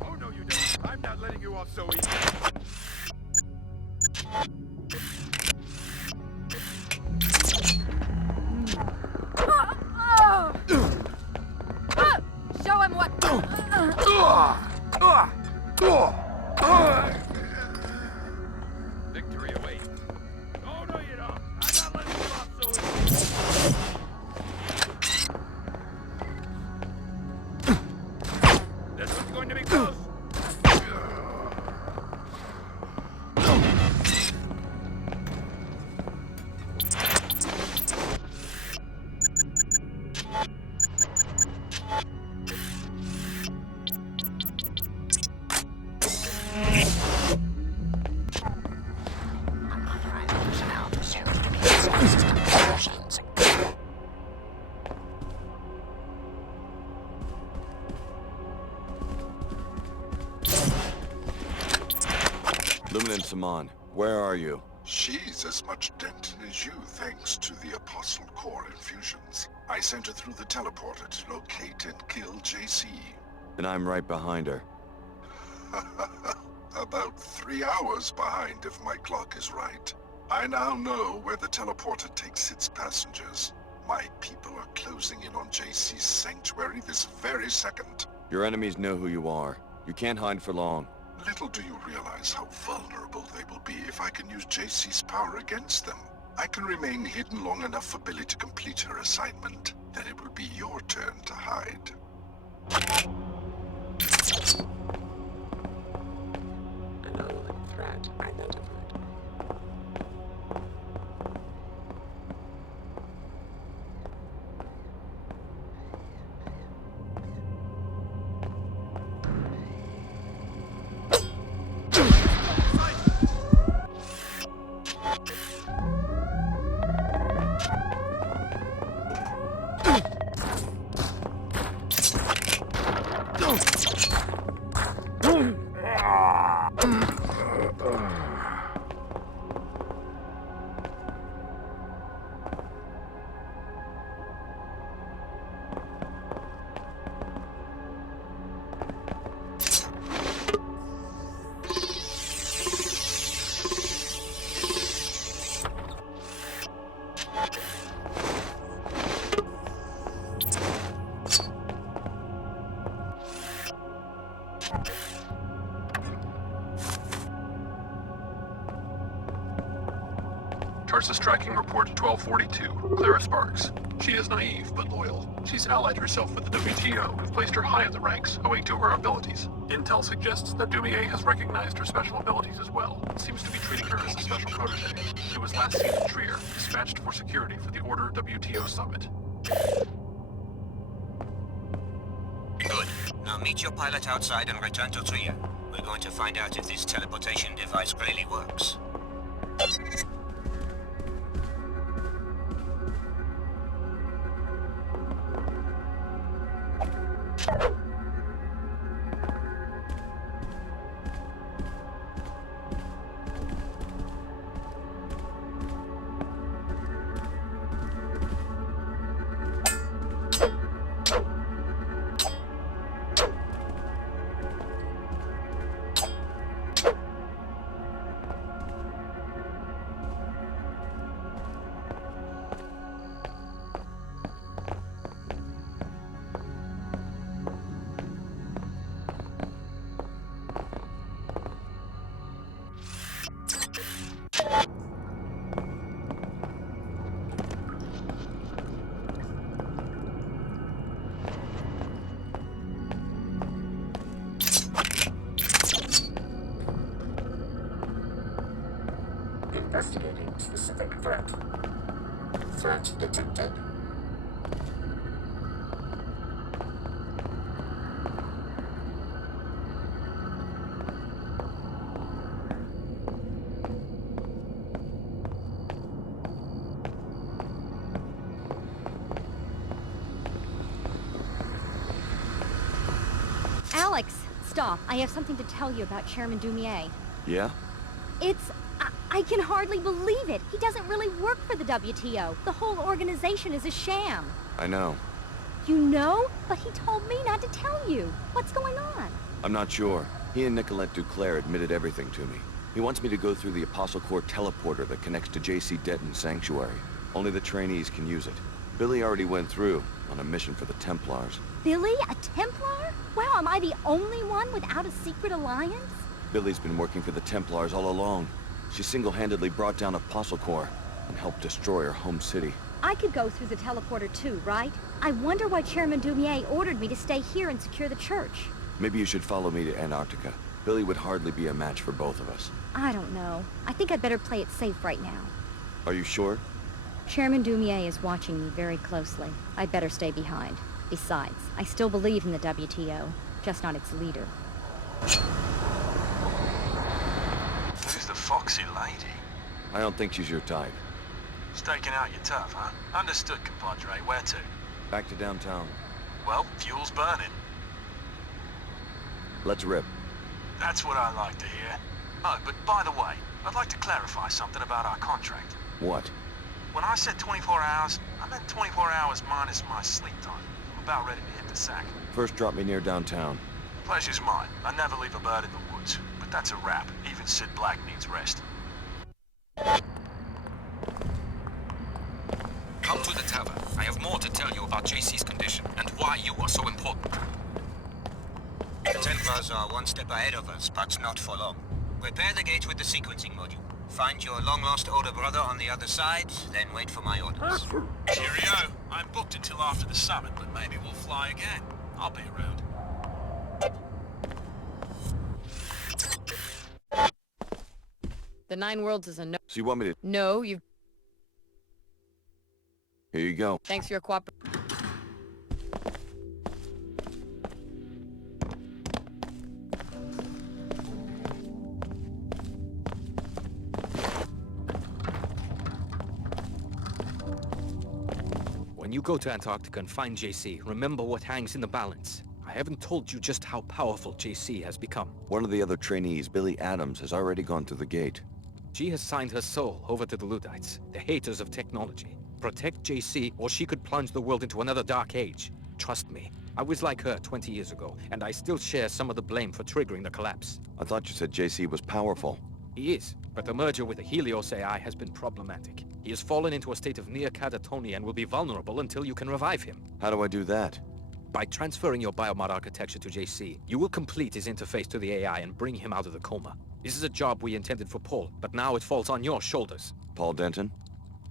Oh, no, you don't. I'm not letting you off so easy. Show him what... Victory awaits. Oh, no, you don't. I'm not letting you off so easy. This one's going to be close. Lumin and Saman, where are you? She's as much Denton as you, thanks to the Apostle Core infusions. I sent her through the teleporter to locate and kill JC. And I'm right behind her. About 3 hours behind, if my clock is right. I now know where the teleporter takes its passengers. My people are closing in on JC's sanctuary this very second. Your enemies know who you are. You can't hide for long. Little do you realize how vulnerable they will be if I can use JC's power against them. I can remain hidden long enough for Billy to complete her assignment. Then it will be your turn to hide. Anomaly threat identified. Tarsus tracking report 1242. Clara Sparks. She is naive, but loyal. She's allied herself with the WTO, who've placed her high in the ranks, owing to her abilities. Intel suggests that Dumier has recognized her special abilities as well. Seems to be treating her as a special protege. She was last seen in Trier, dispatched for security for the Order WTO summit. Good. Now meet your pilot outside and return to Trier. We're going to find out if this teleportation device really works. Investigating specific threat. Threat detected. Alex, stop. I have something to tell you about Chairman Dumier. Yeah? I can hardly believe it. He doesn't really work for the WTO. The whole organization is a sham. I know. You know? But he told me not to tell you. What's going on? I'm not sure. He and Nicolette Duclair admitted everything to me. He wants me to go through the Apostle Corps teleporter that connects to JC Denton Sanctuary. Only the trainees can use it. Billy already went through, on a mission for the Templars. Billy? A Templar? Wow, am I the only one without a secret alliance? Billy's been working for the Templars all along. She single-handedly brought down Apostle Corps and helped destroy her home city. I could go through the teleporter too, right? I wonder why Chairman Dumier ordered me to stay here and secure the church. Maybe you should follow me to Antarctica. Billy would hardly be a match for both of us. I don't know. I think I'd better play it safe right now. Are you sure? Chairman Dumier is watching me very closely. I'd better stay behind. Besides, I still believe in the WTO, just not its leader. Who's the foxy lady? I don't think she's your type. Staking out your turf, huh? Understood, compadre. Where to? Back to downtown. Well, fuel's burning. Let's rip. That's what I like to hear. Oh, but by the way, I'd like to clarify something about our contract. What? When I said 24 hours, I meant 24 hours minus my sleep time. I'm about ready to hit the sack. First drop me near downtown. Pleasure's mine. I never leave a bird in the woods. But that's a wrap. Even Sid Black needs rest. Come to the tavern. I have more to tell you about JC's condition and why you are so important. The Templars are one step ahead of us, but not for long. Repair the gate with the sequencing module. Find your long-lost older brother on the other side, then wait for my orders. Cheerio. I'm booked until after the summit, but maybe we'll fly again. I'll be around. The Nine Worlds is a no. So you want me to... No, you've... Here you go. Thanks for your cooperation. When you go to Antarctica and find JC, remember what hangs in the balance. I haven't told you just how powerful JC has become. One of the other trainees, Billy Adams, has already gone through the gate. She has signed her soul over to the Luddites, the haters of technology. Protect JC, or she could plunge the world into another dark age. Trust me, I was like her 20 years ago, and I still share some of the blame for triggering the collapse. I thought you said JC was powerful. He is, but the merger with the Helios AI has been problematic. He has fallen into a state of near catatonia and will be vulnerable until you can revive him. How do I do that? By transferring your biomod architecture to JC, you will complete his interface to the AI and bring him out of the coma. This is a job we intended for Paul, but now it falls on your shoulders. Paul Denton?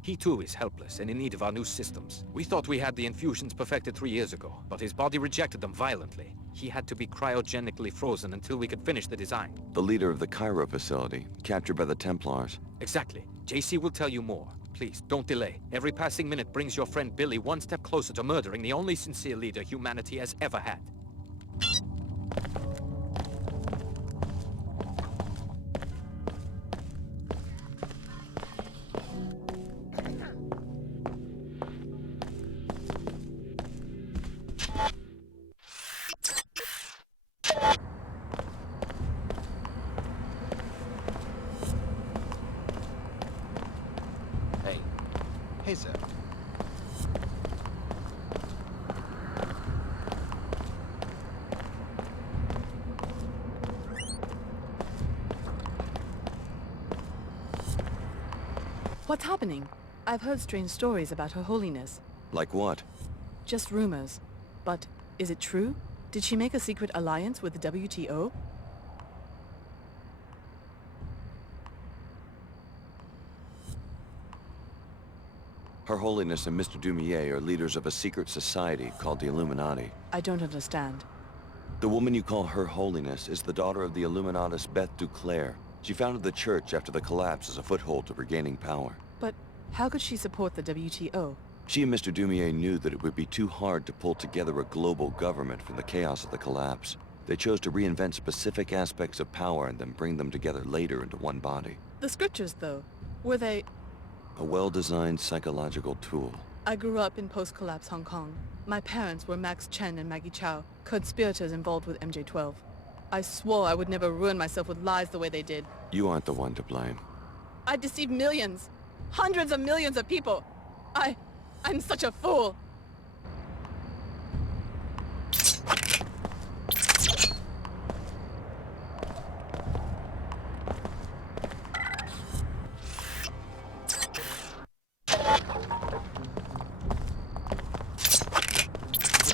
He too is helpless and in need of our new systems. We thought we had the infusions perfected 3 years ago, but his body rejected them violently. He had to be cryogenically frozen until we could finish the design. The leader of the Cairo facility, captured by the Templars. Exactly. JC will tell you more. Please, don't delay. Every passing minute brings your friend Billy one step closer to murdering the only sincere leader humanity has ever had. Hey, sir. What's happening? I've heard strange stories about Her Holiness. Like what? Just rumors. But is it true? Did she make a secret alliance with the WTO? Her Holiness and Mr. Dumier are leaders of a secret society called the Illuminati. I don't understand. The woman you call Her Holiness is the daughter of the Illuminatus Beth Duclair. She founded the church after the collapse as a foothold to regaining power. But how could she support the WTO? She and Mr. Dumier knew that it would be too hard to pull together a global government from the chaos of the collapse. They chose to reinvent specific aspects of power and then bring them together later into one body. The scriptures, though, were they... A well-designed psychological tool. I grew up in post-collapse Hong Kong. My parents were Max Chen and Maggie Chow, conspirators involved with MJ-12. I swore I would never ruin myself with lies the way they did. You aren't the one to blame. I deceived millions, hundreds of millions of people. I'm such a fool.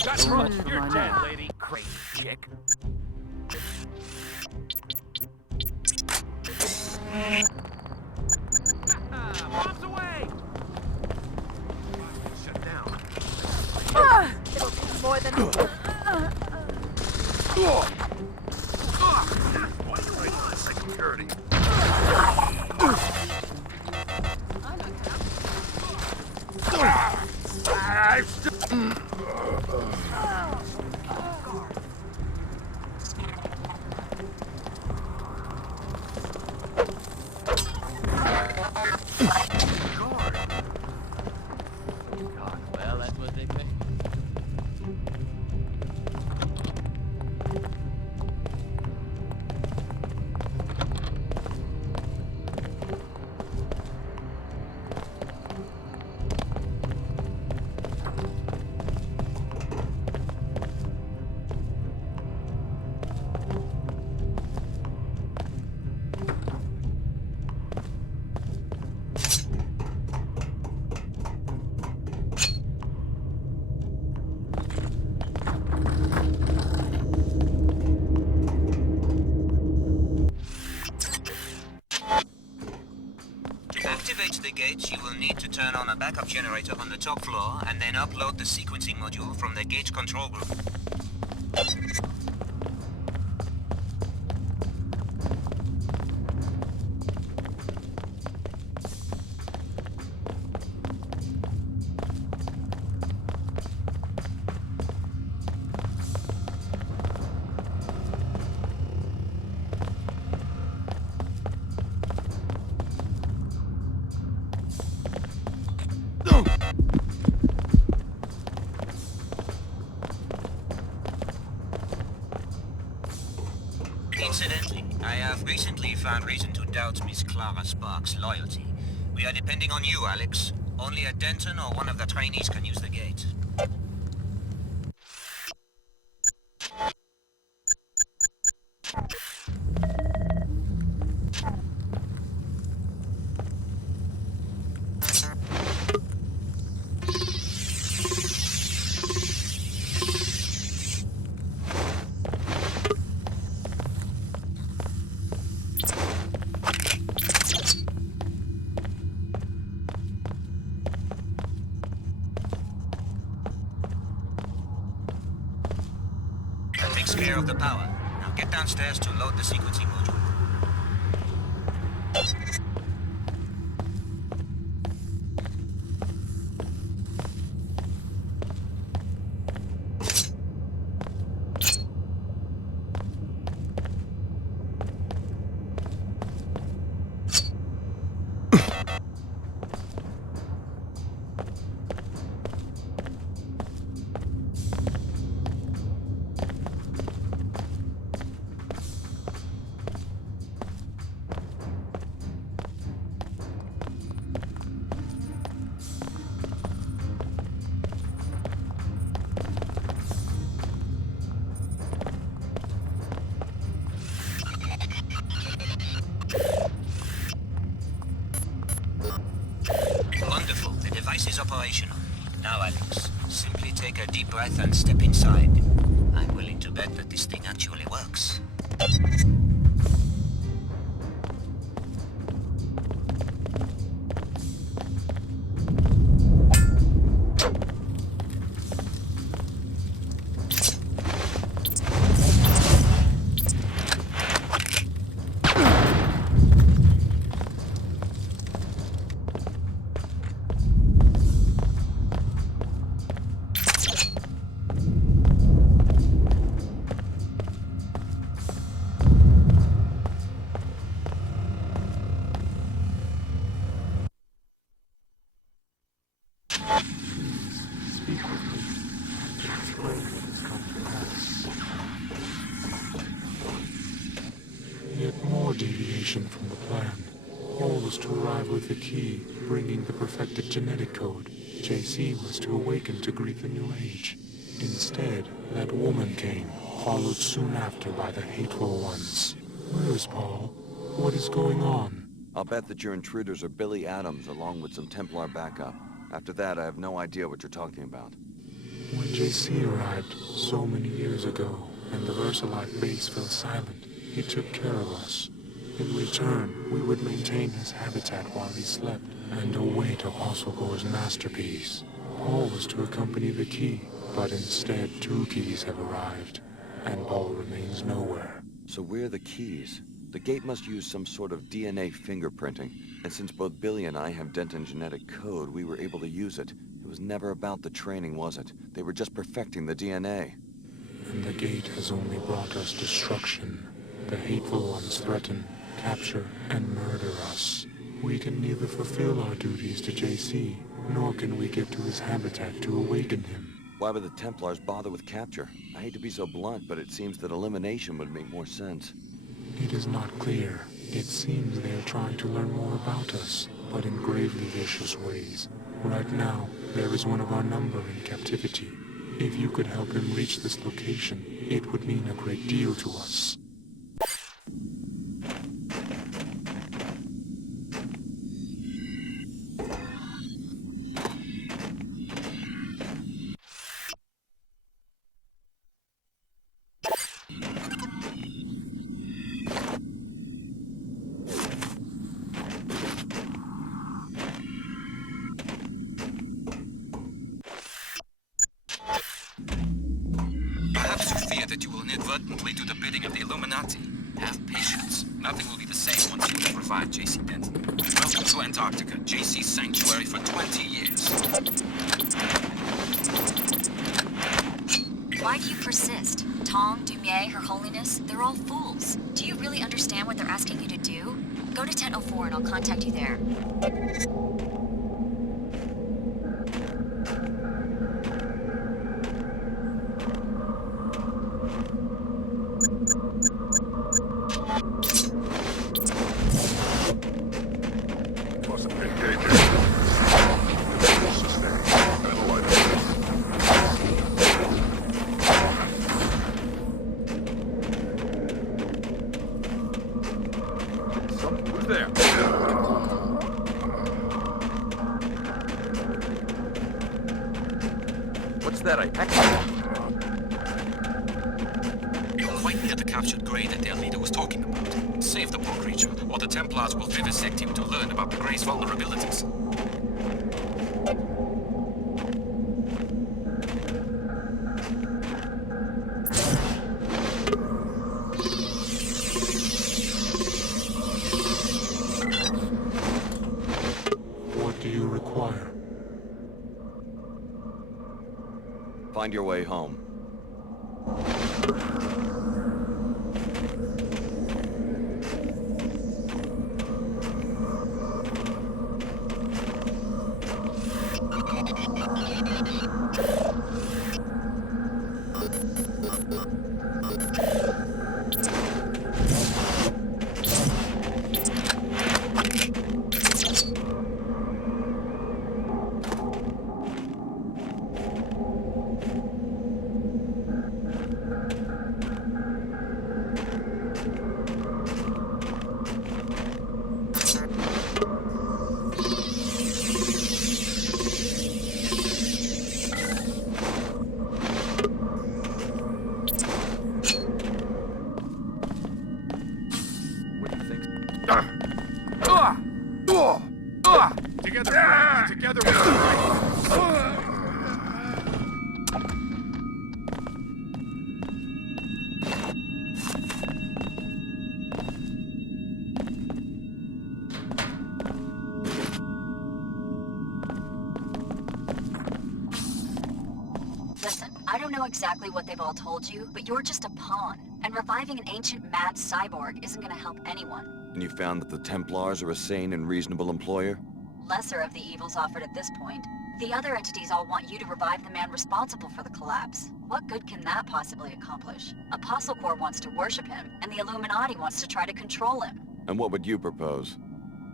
Got trust. You're dead, lady. Crazy chick. Bombs away! Shut down. It'll take more than... Why do I need security? Well, that's what they think. The gates, you will need to turn on a backup generator on the top floor and then upload the sequencing module from the gate control room. Incidentally, I have recently found reason to doubt Miss Clara Sparks' loyalty. We are depending on you, Alex. Only a Denton or one of the trainees can use the gate. takes care of the power. Now get downstairs to load the sequencing module. Wonderful. The device is operational. Now, Alex, simply take a deep breath and step inside. I'm willing to bet that this thing actually works. Deviation from the plan. All was to arrive with the key, bringing the perfected genetic code. JC was to awaken to greet the new age. Instead, that woman came, followed soon after by the hateful ones. Where is Paul? What is going on? I'll bet that your intruders are Billy Adams along with some Templar backup. After that, I have no idea what you're talking about. When JC arrived, so many years ago, and the Versalite base fell silent, he took care of us. In return, we would maintain his habitat while he slept, and await Oswald's masterpiece. Paul was to accompany the key, but instead 2 keys have arrived, and Paul remains nowhere. So we're the keys. The gate must use some sort of DNA fingerprinting, and since both Billy and I have Denton genetic code, we were able to use it. It was never about the training, was it? They were just perfecting the DNA. And the gate has only brought us destruction. The hateful ones threaten, capture, and murder us. We can neither fulfill our duties to JC, nor can we get to his habitat to awaken him. Why would the Templars bother with capture? I hate to be so blunt, but it seems that elimination would make more sense. It is not clear. It seems they are trying to learn more about us, but in gravely vicious ways. Right now, there is one of our number in captivity. If you could help him reach this location, it would mean a great deal to us. Do the bidding of the Illuminati. Have patience. Nothing will be the same once you have revived JC Denton. Welcome to Antarctica, JC's sanctuary for 20 years. Why do you persist? Tom, Dumier, Her Holiness, they're all fools. Do you really understand what they're asking you to do? Go to 1004 and I'll contact you there. You're quite near the captured Grey that their leader was talking about. Save the poor creature, or the Templars will vivisect him to learn about the Grey's vulnerabilities. Find your way home. Together, friends. Together we can Listen, I don't know exactly what they've all told you, but you're just a pawn. And reviving an ancient mad cyborg isn't gonna help anyone. And you found that the Templars are a sane and reasonable employer? Lesser of the evils offered at this point. The other entities all want you to revive the man responsible for the collapse. What good can that possibly accomplish? Apostle Corps wants to worship him, and the Illuminati wants to try to control him. And what would you propose?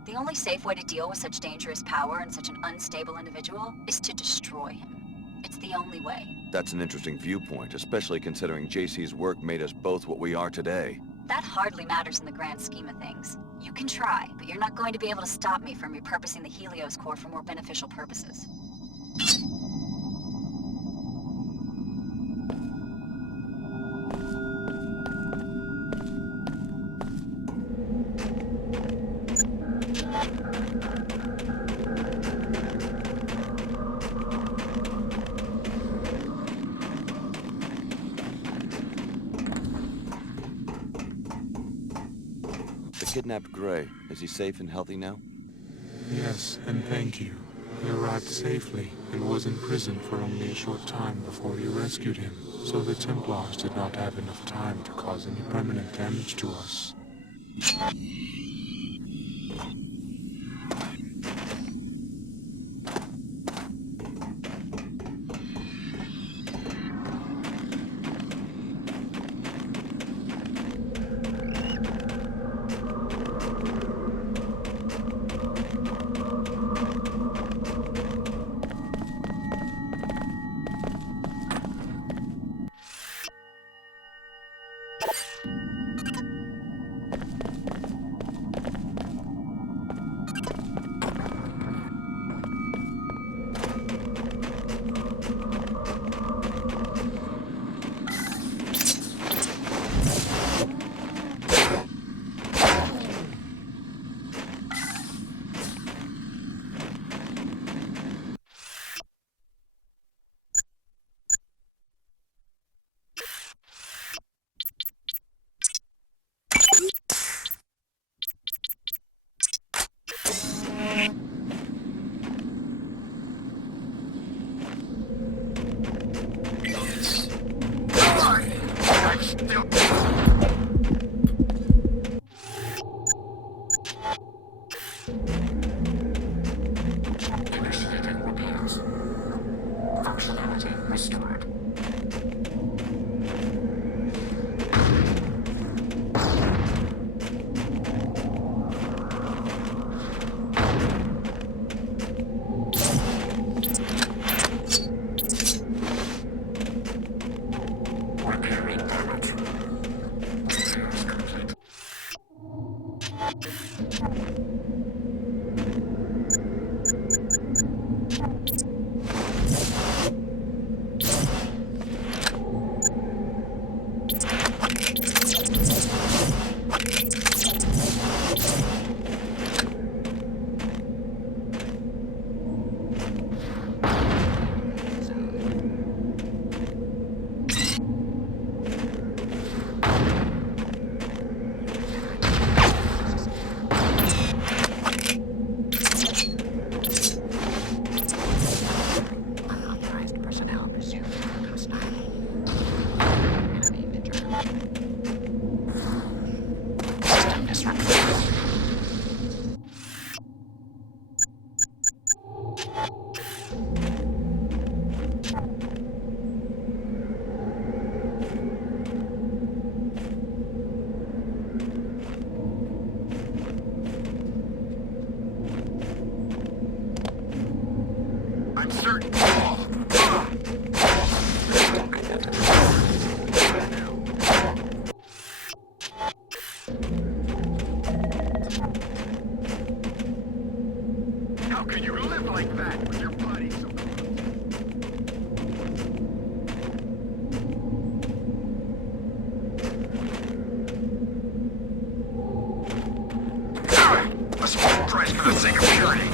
The only safe way to deal with such dangerous power and such an unstable individual is to destroy him. It's the only way. That's an interesting viewpoint, especially considering JC's work made us both what we are today. That hardly matters in the grand scheme of things. You can try, but you're not going to be able to stop me from repurposing the Helios core for more beneficial purposes. Kidnapped Gray. Is he safe and healthy now? Yes, and thank you. He arrived safely and was in prison for only a short time before you rescued him, so the Templars did not have enough time to cause any permanent damage to us. System disrupted. I'm certain. How can you live like that with your body so... Let's try for the sake of purity.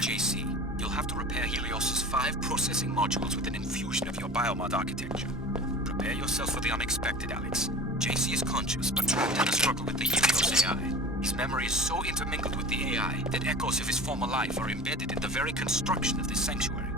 JC, you'll have to repair Helios's 5 processing modules with an infusion of your biomod architecture. Prepare yourself for the unexpected, Alex. JC is conscious, but trapped in the struggle with the Helios AI. His memory is so intermingled with the AI that echoes of his former life are embedded in the very construction of this sanctuary.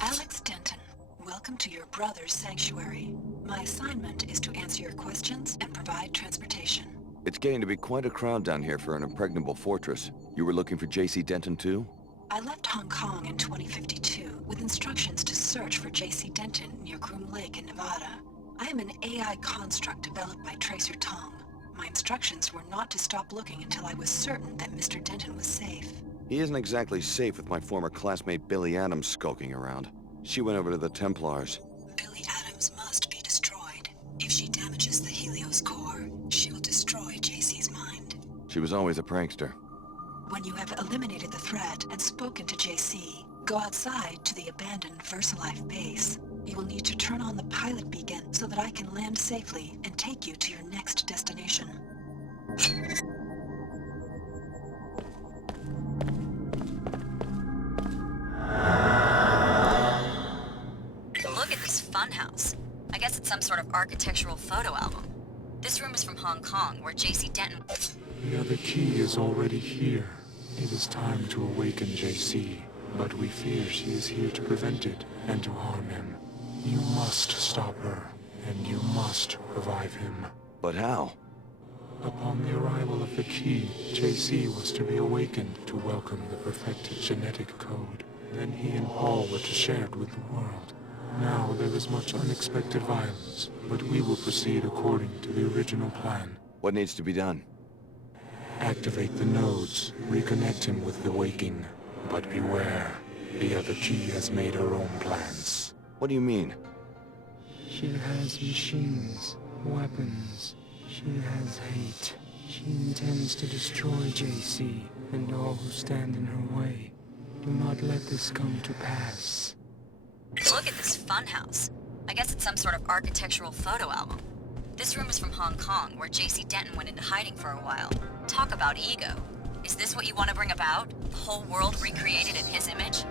Alex Denton, welcome to your brother's sanctuary. My assignment is to answer your questions and provide transportation. It's getting to be quite a crowd down here for an impregnable fortress. You were looking for JC Denton too? I left Hong Kong in 2052 with instructions to search for JC Denton near Groom Lake in Nevada. I am an AI construct developed by Tracer Tong. My instructions were not to stop looking until I was certain that Mr. Denton was safe. He isn't exactly safe with my former classmate Billy Adams skulking around. She went over to the Templars. Billy Adams must be destroyed. If she damages the Helios core, she will destroy JC's mind. She was always a prankster. When you have eliminated the threat and spoken to JC, go outside to the abandoned VersaLife base. You will need to turn on the pilot beacon so that I can land safely and take you to your next destination. Look at this funhouse. I guess it's some sort of architectural photo album. This room is from Hong Kong, where JC Denton... The other key is already here. It is time to awaken JC, but we fear she is here to prevent it and to harm him. You must stop her, and you must revive him. But how? Upon the arrival of the key, JC was to be awakened to welcome the perfected genetic code. Then he and Paul were to share it with the world. Now there is much unexpected violence, but we will proceed according to the original plan. What needs to be done? Activate the nodes, reconnect him with the waking. But beware, the other key has made her own plans. What do you mean? She has machines, weapons. She has hate. She intends to destroy JC and all who stand in her way. Do not let this come to pass. Look at this funhouse. I guess it's some sort of architectural photo album. This room is from Hong Kong, where JC Denton went into hiding for a while. Talk about ego. Is this what you want to bring about? The whole world recreated in his image?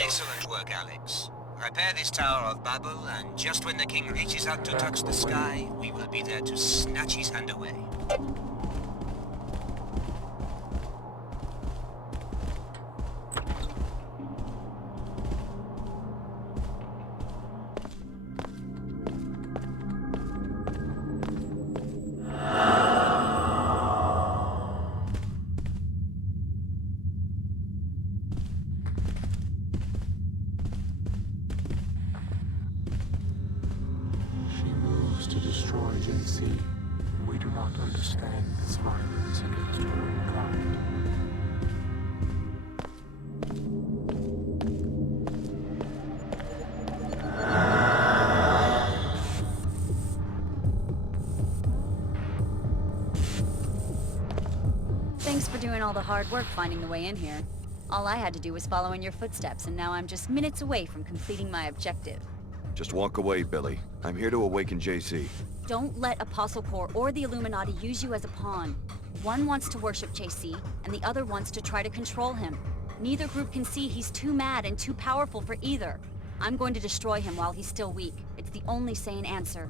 Excellent work, Alex. Repair this Tower of Babel, and just when the king reaches out to touch the sky, we will be there to snatch his hand away. To destroy JC. We do not understand this violence against our own kind. Thanks for doing all the hard work finding the way in here. All I had to do was follow in your footsteps, and now I'm just minutes away from completing my objective. Just walk away, Billy. I'm here to awaken JC. Don't let Apostle Corps or the Illuminati use you as a pawn. One wants to worship JC, and the other wants to try to control him. Neither group can see he's too mad and too powerful for either. I'm going to destroy him while he's still weak. It's the only sane answer.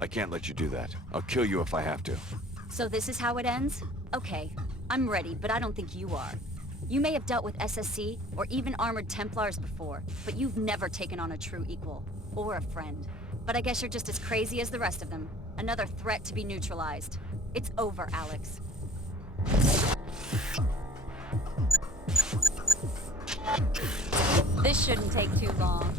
I can't let you do that. I'll kill you if I have to. So this is how it ends? Okay, I'm ready, but I don't think you are. You may have dealt with SSC, or even armored Templars before, but you've never taken on a true equal, or a friend. But I guess you're just as crazy as the rest of them. Another threat to be neutralized. It's over, Alex. This shouldn't take too long.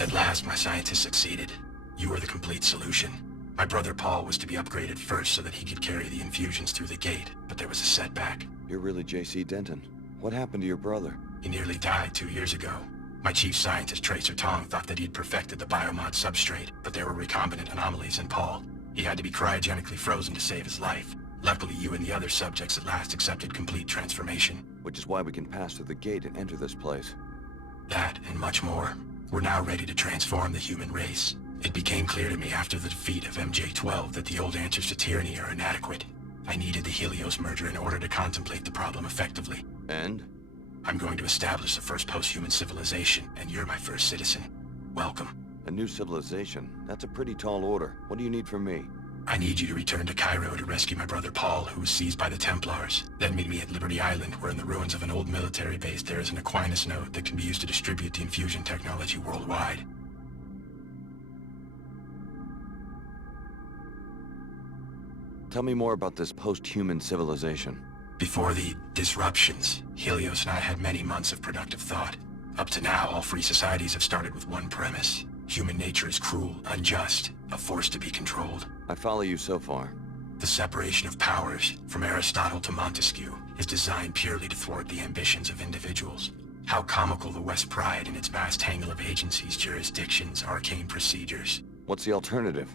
At last, my scientists succeeded. You were the complete solution. My brother Paul was to be upgraded first so that he could carry the infusions through the gate, but there was a setback. You're really JC Denton. What happened to your brother? He nearly died 2 years ago. My chief scientist, Tracer Tong, thought that he'd perfected the biomod substrate, but there were recombinant anomalies in Paul. He had to be cryogenically frozen to save his life. Luckily, you and the other subjects at last accepted complete transformation. Which is why we can pass through the gate and enter this place. That, and much more. We're now ready to transform the human race. It became clear to me after the defeat of MJ-12 that the old answers to tyranny are inadequate. I needed the Helios merger in order to contemplate the problem effectively. And? I'm going to establish the first post-human civilization, and you're my first citizen. Welcome. A new civilization? That's a pretty tall order. What do you need from me? I need you to return to Cairo to rescue my brother Paul, who was seized by the Templars. Then meet me at Liberty Island, where in the ruins of an old military base there is an Aquinas node that can be used to distribute the infusion technology worldwide. Tell me more about this post-human civilization. Before the disruptions, Helios and I had many months of productive thought. Up to now, all free societies have started with one premise. Human nature is cruel, unjust, a force to be controlled. I follow you so far. The separation of powers, from Aristotle to Montesquieu, is designed purely to thwart the ambitions of individuals. How comical the West's pride in its vast tangle of agencies, jurisdictions, arcane procedures. What's the alternative?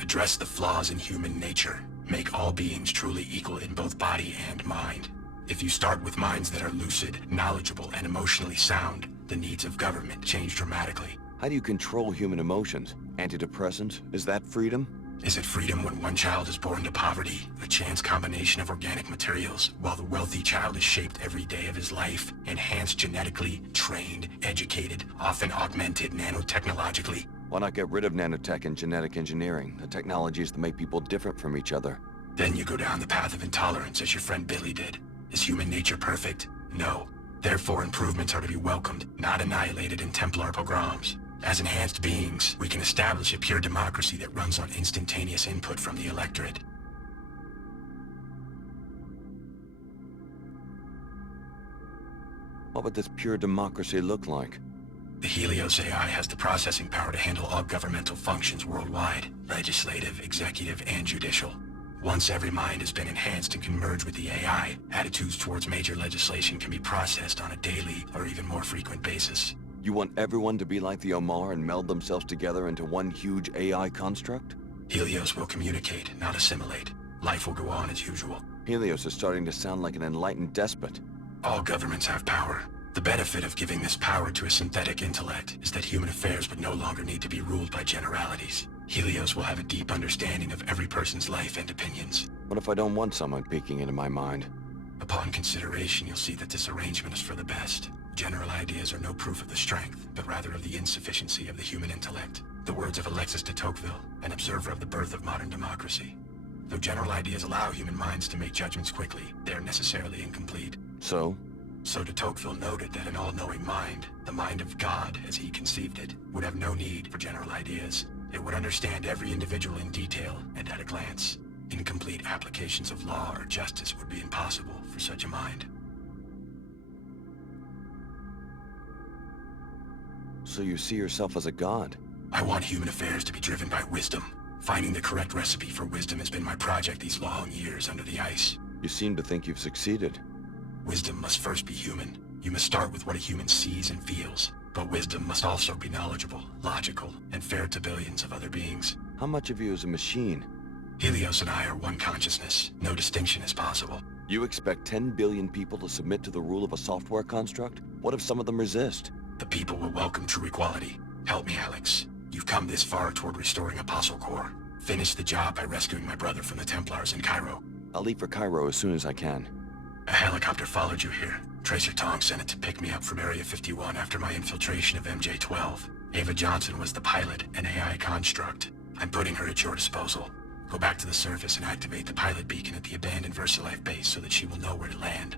Address the flaws in human nature. Make all beings truly equal in both body and mind. If you start with minds that are lucid, knowledgeable, and emotionally sound, the needs of government change dramatically. How do you control human emotions? Antidepressants? Is that freedom? Is it freedom when one child is born to poverty, a chance combination of organic materials, while the wealthy child is shaped every day of his life, enhanced genetically, trained, educated, often augmented nanotechnologically? Why not get rid of nanotech and genetic engineering, the technologies that make people different from each other? Then you go down the path of intolerance as your friend Billy did. Is human nature perfect? No. Therefore, improvements are to be welcomed, not annihilated in Templar pogroms. As enhanced beings, we can establish a pure democracy that runs on instantaneous input from the electorate. What would this pure democracy look like? The Helios AI has the processing power to handle all governmental functions worldwide, legislative, executive, and judicial. Once every mind has been enhanced and can merge with the AI, attitudes towards major legislation can be processed on a daily or even more frequent basis. You want everyone to be like the Oomar and meld themselves together into one huge AI construct? Helios will communicate, not assimilate. Life will go on as usual. Helios is starting to sound like an enlightened despot. All governments have power. The benefit of giving this power to a synthetic intellect is that human affairs would no longer need to be ruled by generalities. Helios will have a deep understanding of every person's life and opinions. What if I don't want someone peeking into my mind? Upon consideration, you'll see that this arrangement is for the best. General ideas are no proof of the strength, but rather of the insufficiency of the human intellect. The words of Alexis de Tocqueville, an observer of the birth of modern democracy. Though general ideas allow human minds to make judgments quickly, they are necessarily incomplete. So de Tocqueville noted that an all-knowing mind, the mind of God as he conceived it, would have no need for general ideas. It would understand every individual in detail and at a glance. Incomplete applications of law or justice would be impossible for such a mind. So you see yourself as a god? I want human affairs to be driven by wisdom. Finding the correct recipe for wisdom has been my project these long years under the ice. You seem to think you've succeeded. Wisdom must first be human. You must start with what a human sees and feels. But wisdom must also be knowledgeable, logical, and fair to billions of other beings. How much of you is a machine? Helios and I are one consciousness. No distinction is possible. You expect 10 billion people to submit to the rule of a software construct? What if some of them resist? The people will welcome true equality. Help me, Alex. You've come this far toward restoring Apostle Corps. Finish the job by rescuing my brother from the Templars in Cairo. I'll leave for Cairo as soon as I can. A helicopter followed you here. Tracer Tong sent it to pick me up from Area 51 after my infiltration of MJ-12. Ava Johnson was the pilot, an AI construct. I'm putting her at your disposal. Go back to the surface and activate the pilot beacon at the abandoned VersaLife base so that she will know where to land.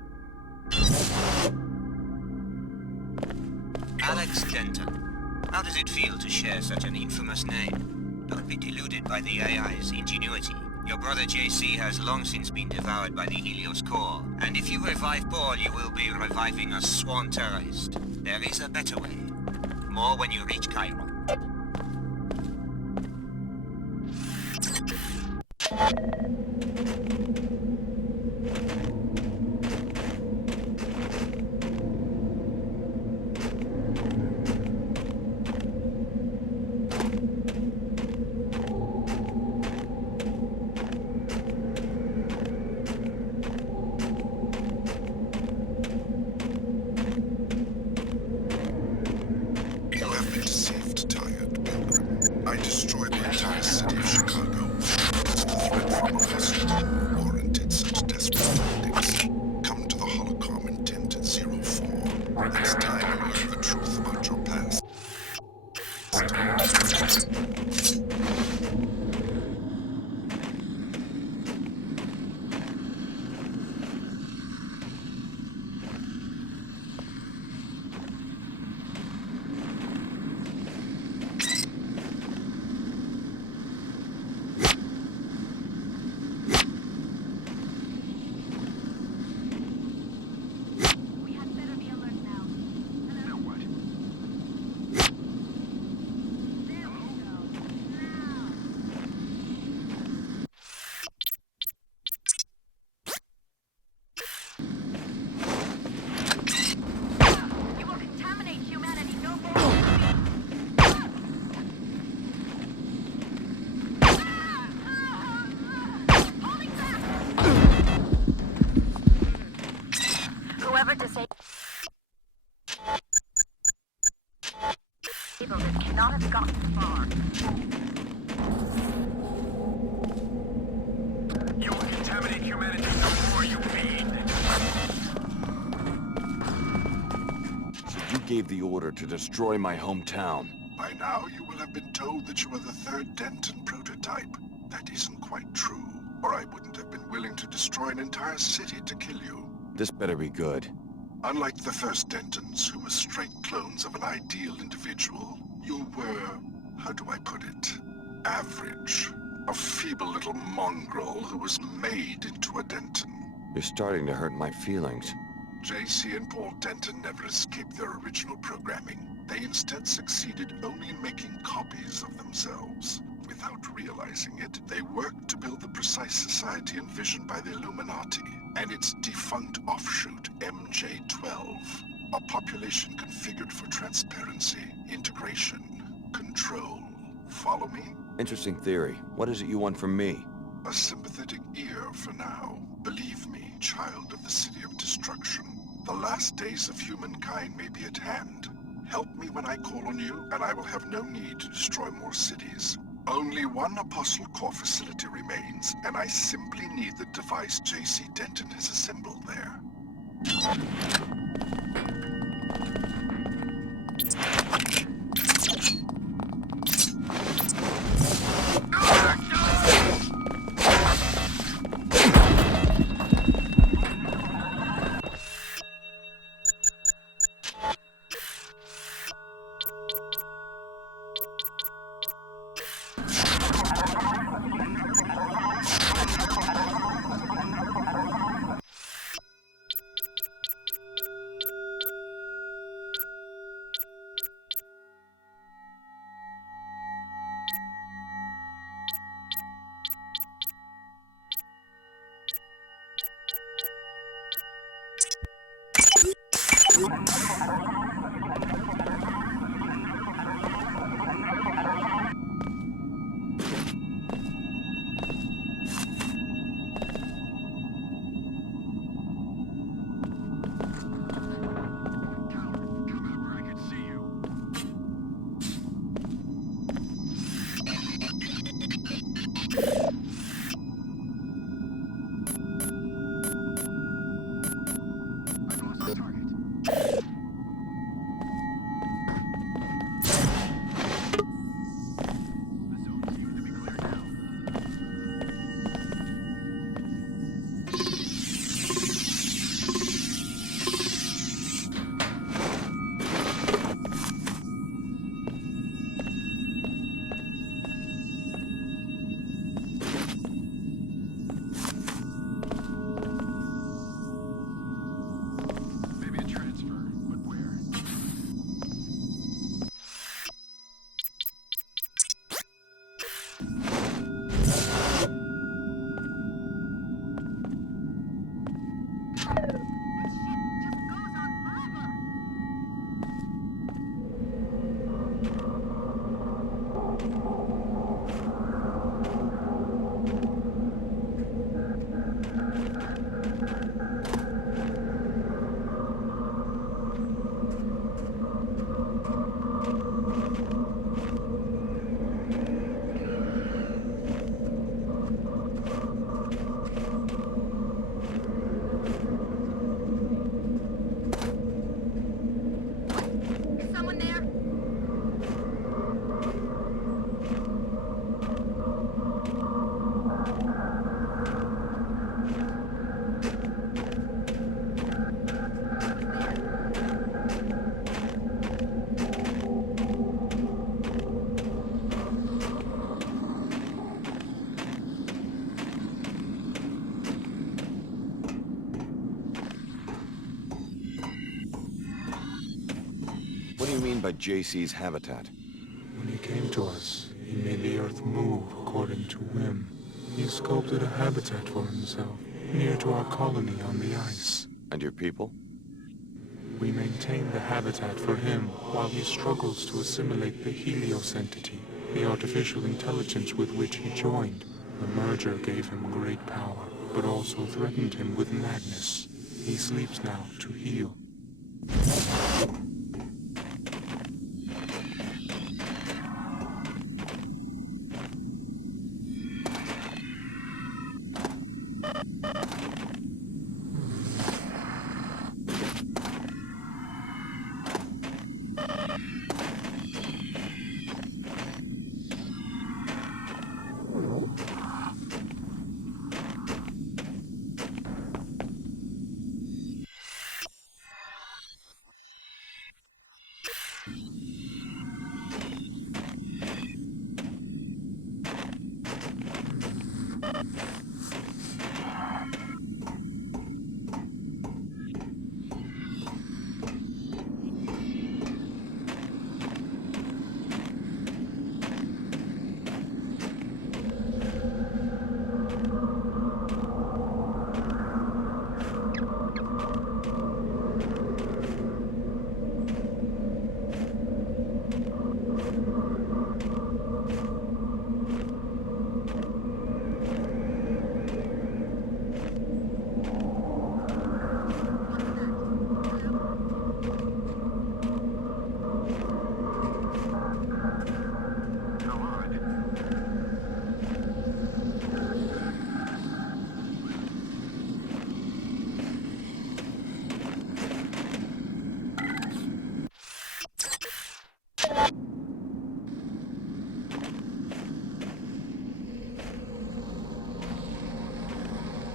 Alex Denton. How does it feel to share such an infamous name? Don't be deluded by the AI's ingenuity. Your brother JC has long since been devoured by the Helios core, and if you revive Paul, you will be reviving a sworn terrorist. There is a better way. More when you reach Cairo. Gave the order to destroy my hometown. By now, you will have been told that you are the third Denton prototype. That isn't quite true, or I wouldn't have been willing to destroy an entire city to kill you. This better be good. Unlike the first Dentons, who were straight clones of an ideal individual, you were, how do I put it, average. A feeble little mongrel who was made into a Denton. You're starting to hurt my feelings. JC and Paul Denton never escaped their original programming. They instead succeeded only in making copies of themselves. Without realizing it, they worked to build the precise society envisioned by the Illuminati and its defunct offshoot, MJ-12. A population configured for transparency, integration, control. Follow me? Interesting theory. What is it you want from me? A sympathetic ear for now. Believe me, child of the City of Destruction. The last days of humankind may be at hand. Help me when I call on you, and I will have no need to destroy more cities. Only one Apostle Core facility remains, and I simply need the device JC Denton has assembled there. by JC's habitat? When he came to us, he made the Earth move according to whim. He sculpted a habitat for himself, near to our colony on the ice. And your people? We maintain the habitat for him while he struggles to assimilate the Helios entity, the artificial intelligence with which he joined. The merger gave him great power, but also threatened him with madness. He sleeps now to heal.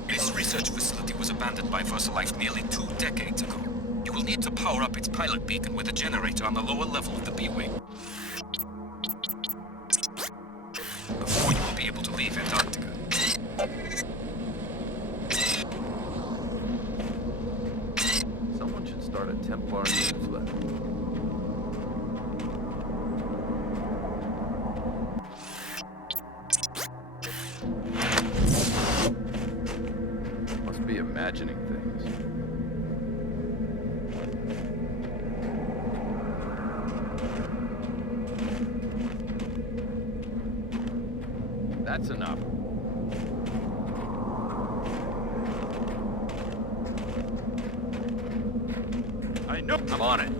This research facility was abandoned by VersaLife nearly 2 decades ago. You will need to power up its pilot beacon with a generator on the lower level of the B-Wing. Before you will be able to leave Antarctica. Someone should start a Templar newsletter. Must be imagining things. That's enough. I know. I'm on it.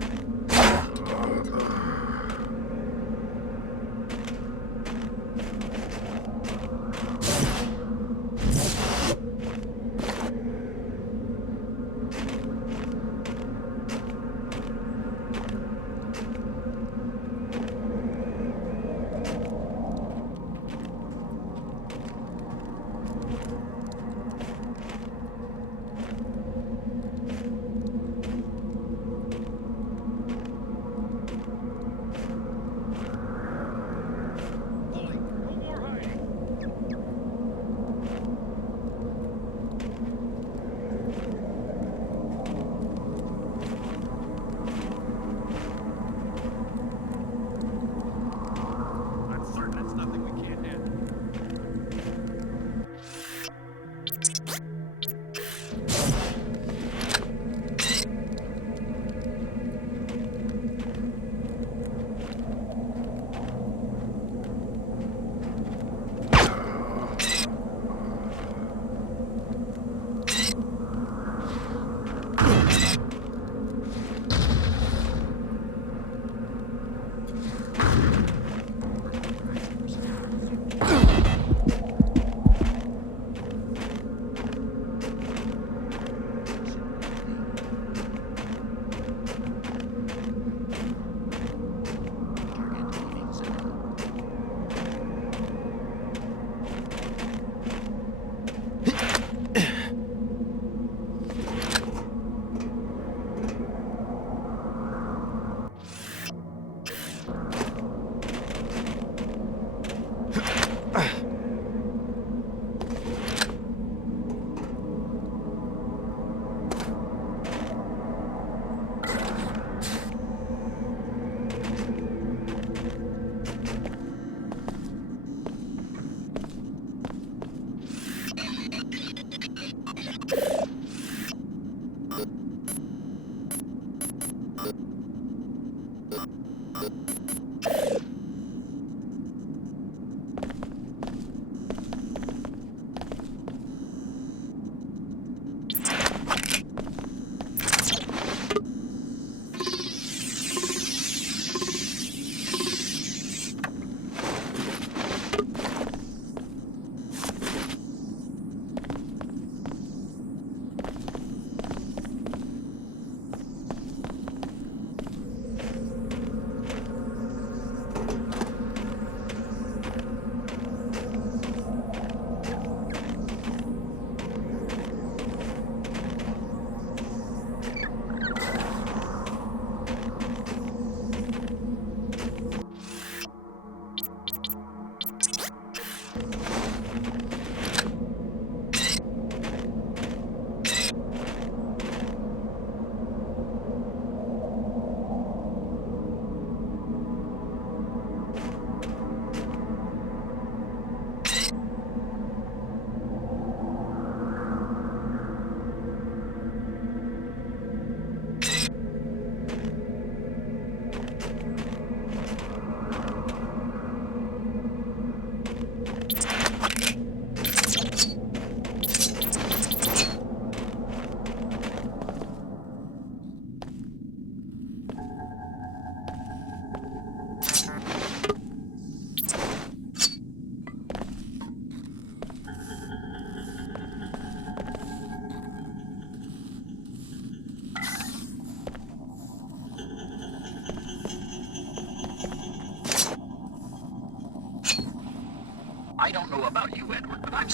I don't know about you, Edward, but I'm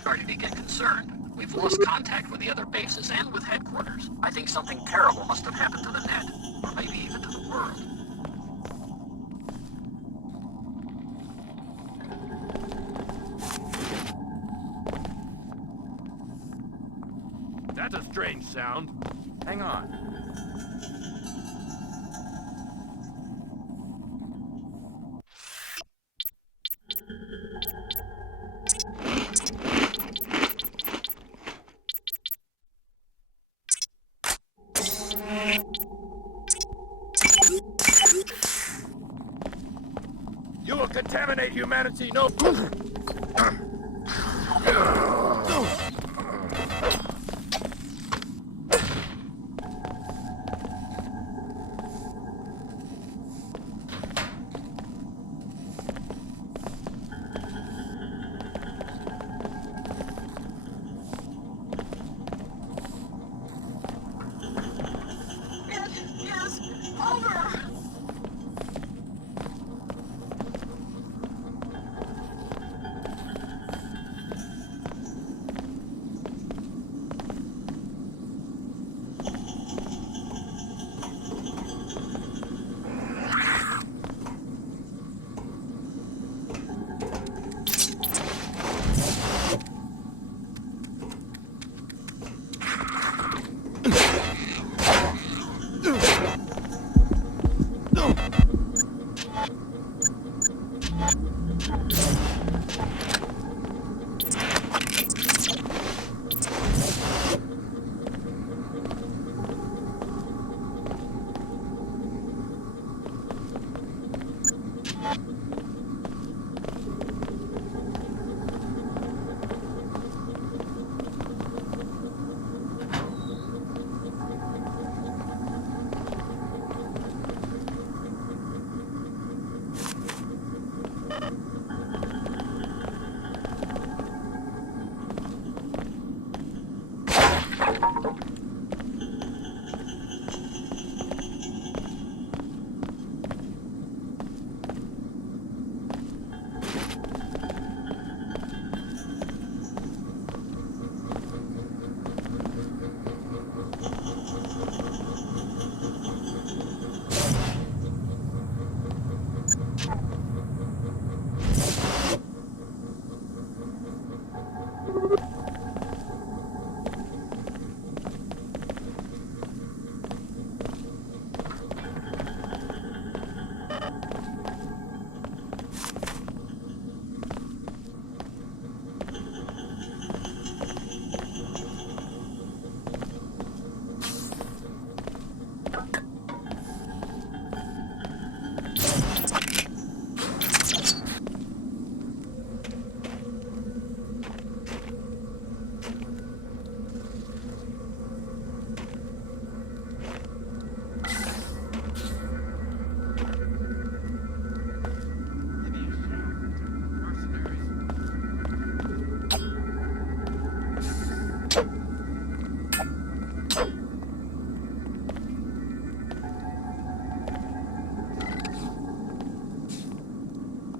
starting to get concerned. We've lost contact with the other bases and with headquarters. I think something terrible must have happened to the net, or maybe even to the world. That's a strange sound. Hang on. You will contaminate humanity, no...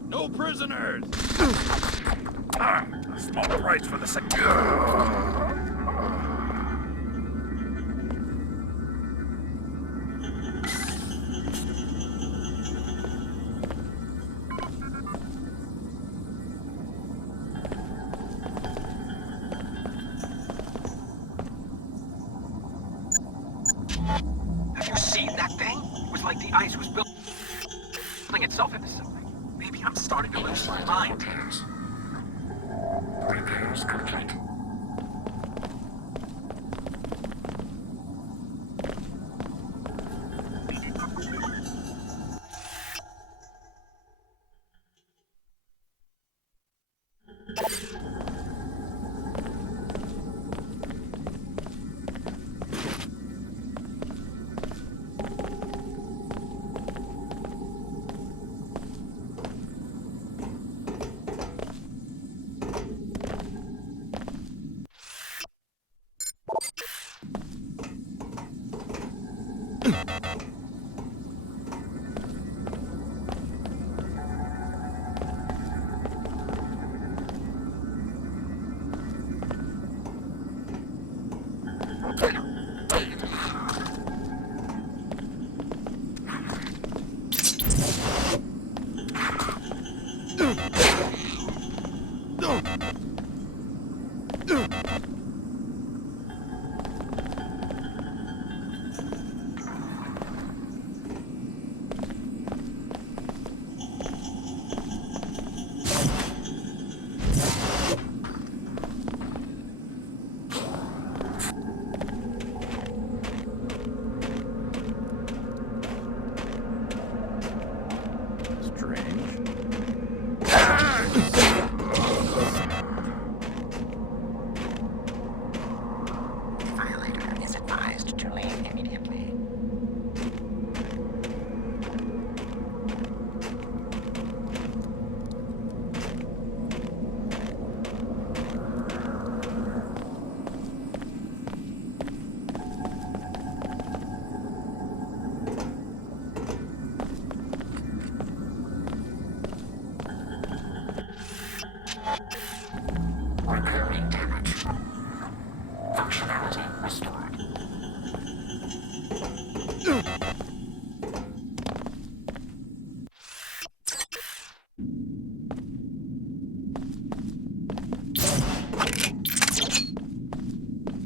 No prisoners! A small price for the sec... Have you seen that thing? It was like the ice was building itself into something. Maybe I'm starting to lose my mind. Repairs complete. Violator is advised to leave immediately. Recurring damage. Functionality restored.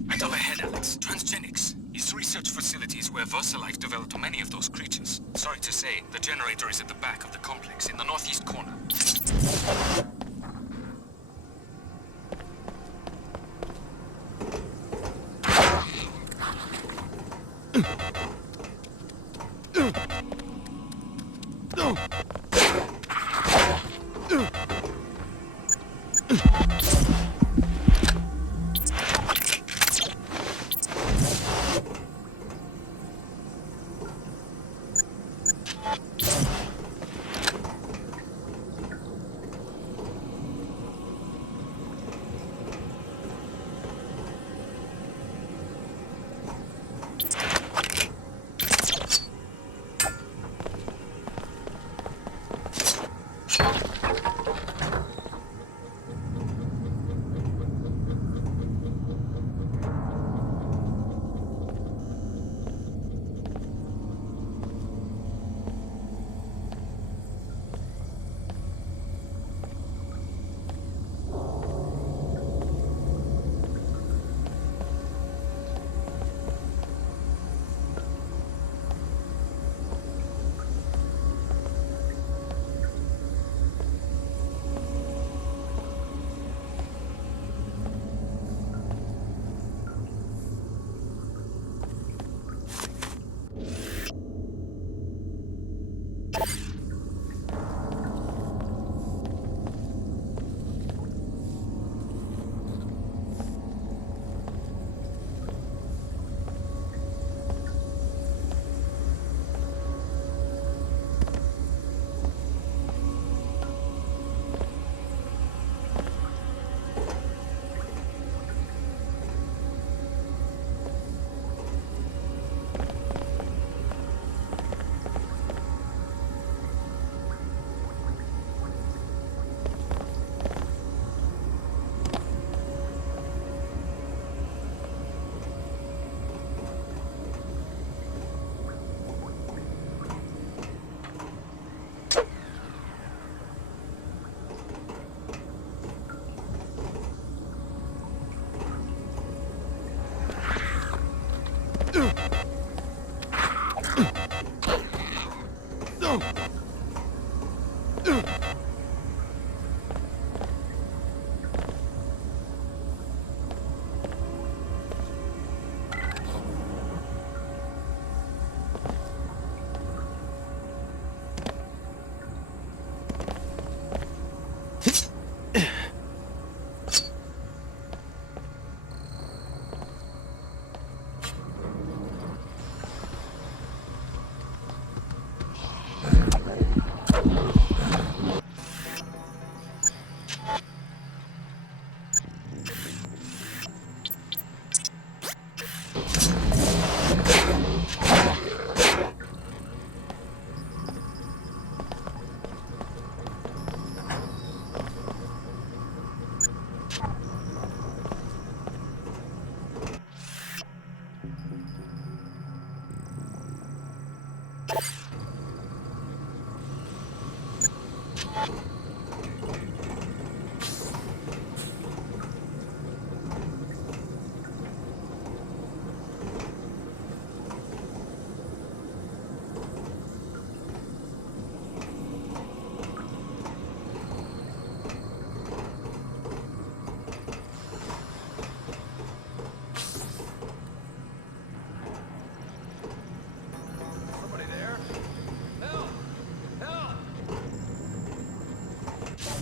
Right up ahead, Alex. Transgenics. It's research facilities where VersaLife developed many of those creatures. Sorry to say, the generator is at the back of the complex, in the northeast corner.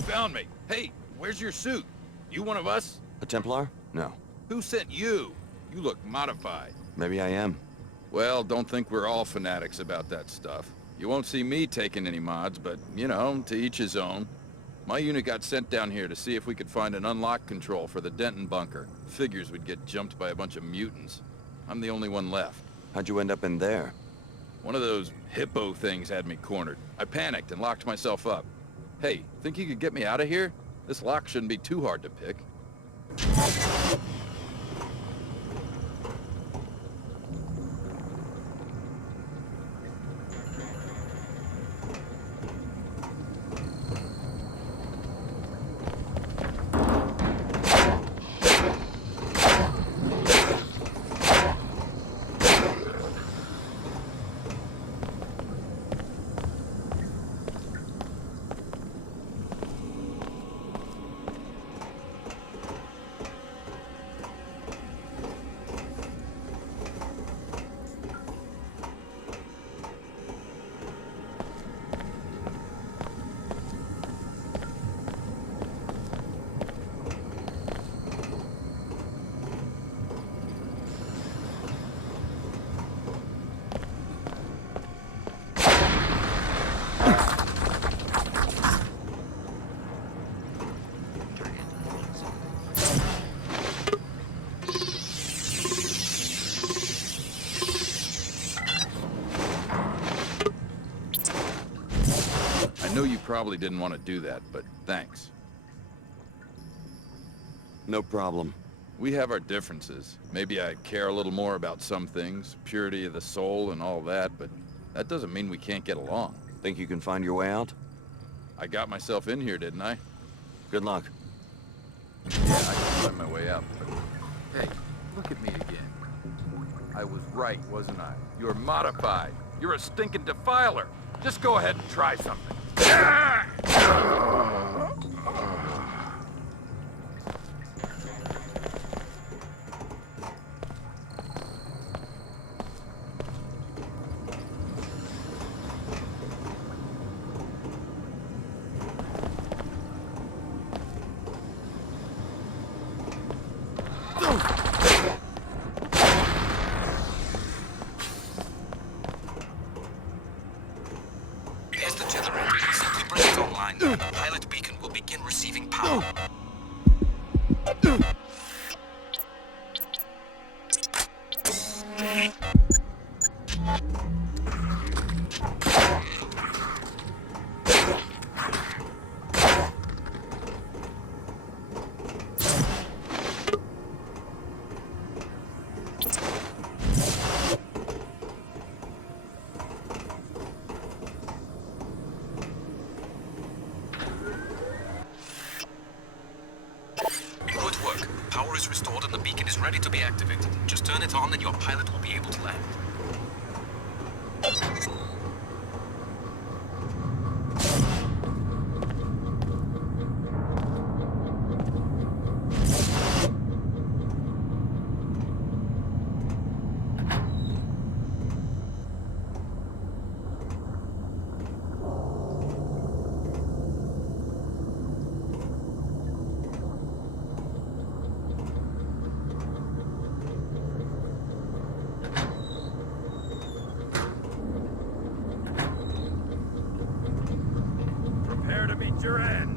found me. Hey, where's your suit? You one of us? A Templar? No. Who sent you? You look modified. Maybe I am. Well, don't think we're all fanatics about that stuff. You won't see me taking any mods, but, you know, to each his own. My unit got sent down here to see if we could find an unlock control for the Denton bunker. Figures we'd get jumped by a bunch of mutants. I'm the only one left. How'd you end up in there? One of those hippo things had me cornered. I panicked and locked myself up. Hey, think you could get me out of here? This lock shouldn't be too hard to pick. I know you probably didn't want to do that, but thanks. No problem. We have our differences. Maybe I care a little more about some things, purity of the soul and all that, but that doesn't mean we can't get along. Think you can find your way out? I got myself in here, didn't I? Good luck. Yeah, I can find my way out, but... Hey, look at me again. I was right, wasn't I? You're modified. You're a stinking defiler. Just go ahead and try something. Here's the generator. Simply bring it online, and the pilot beacon will begin receiving power. Good work. Power is restored and the beacon is ready to be activated. Just turn it on and your pilot will be able to land. Prepare to meet your end.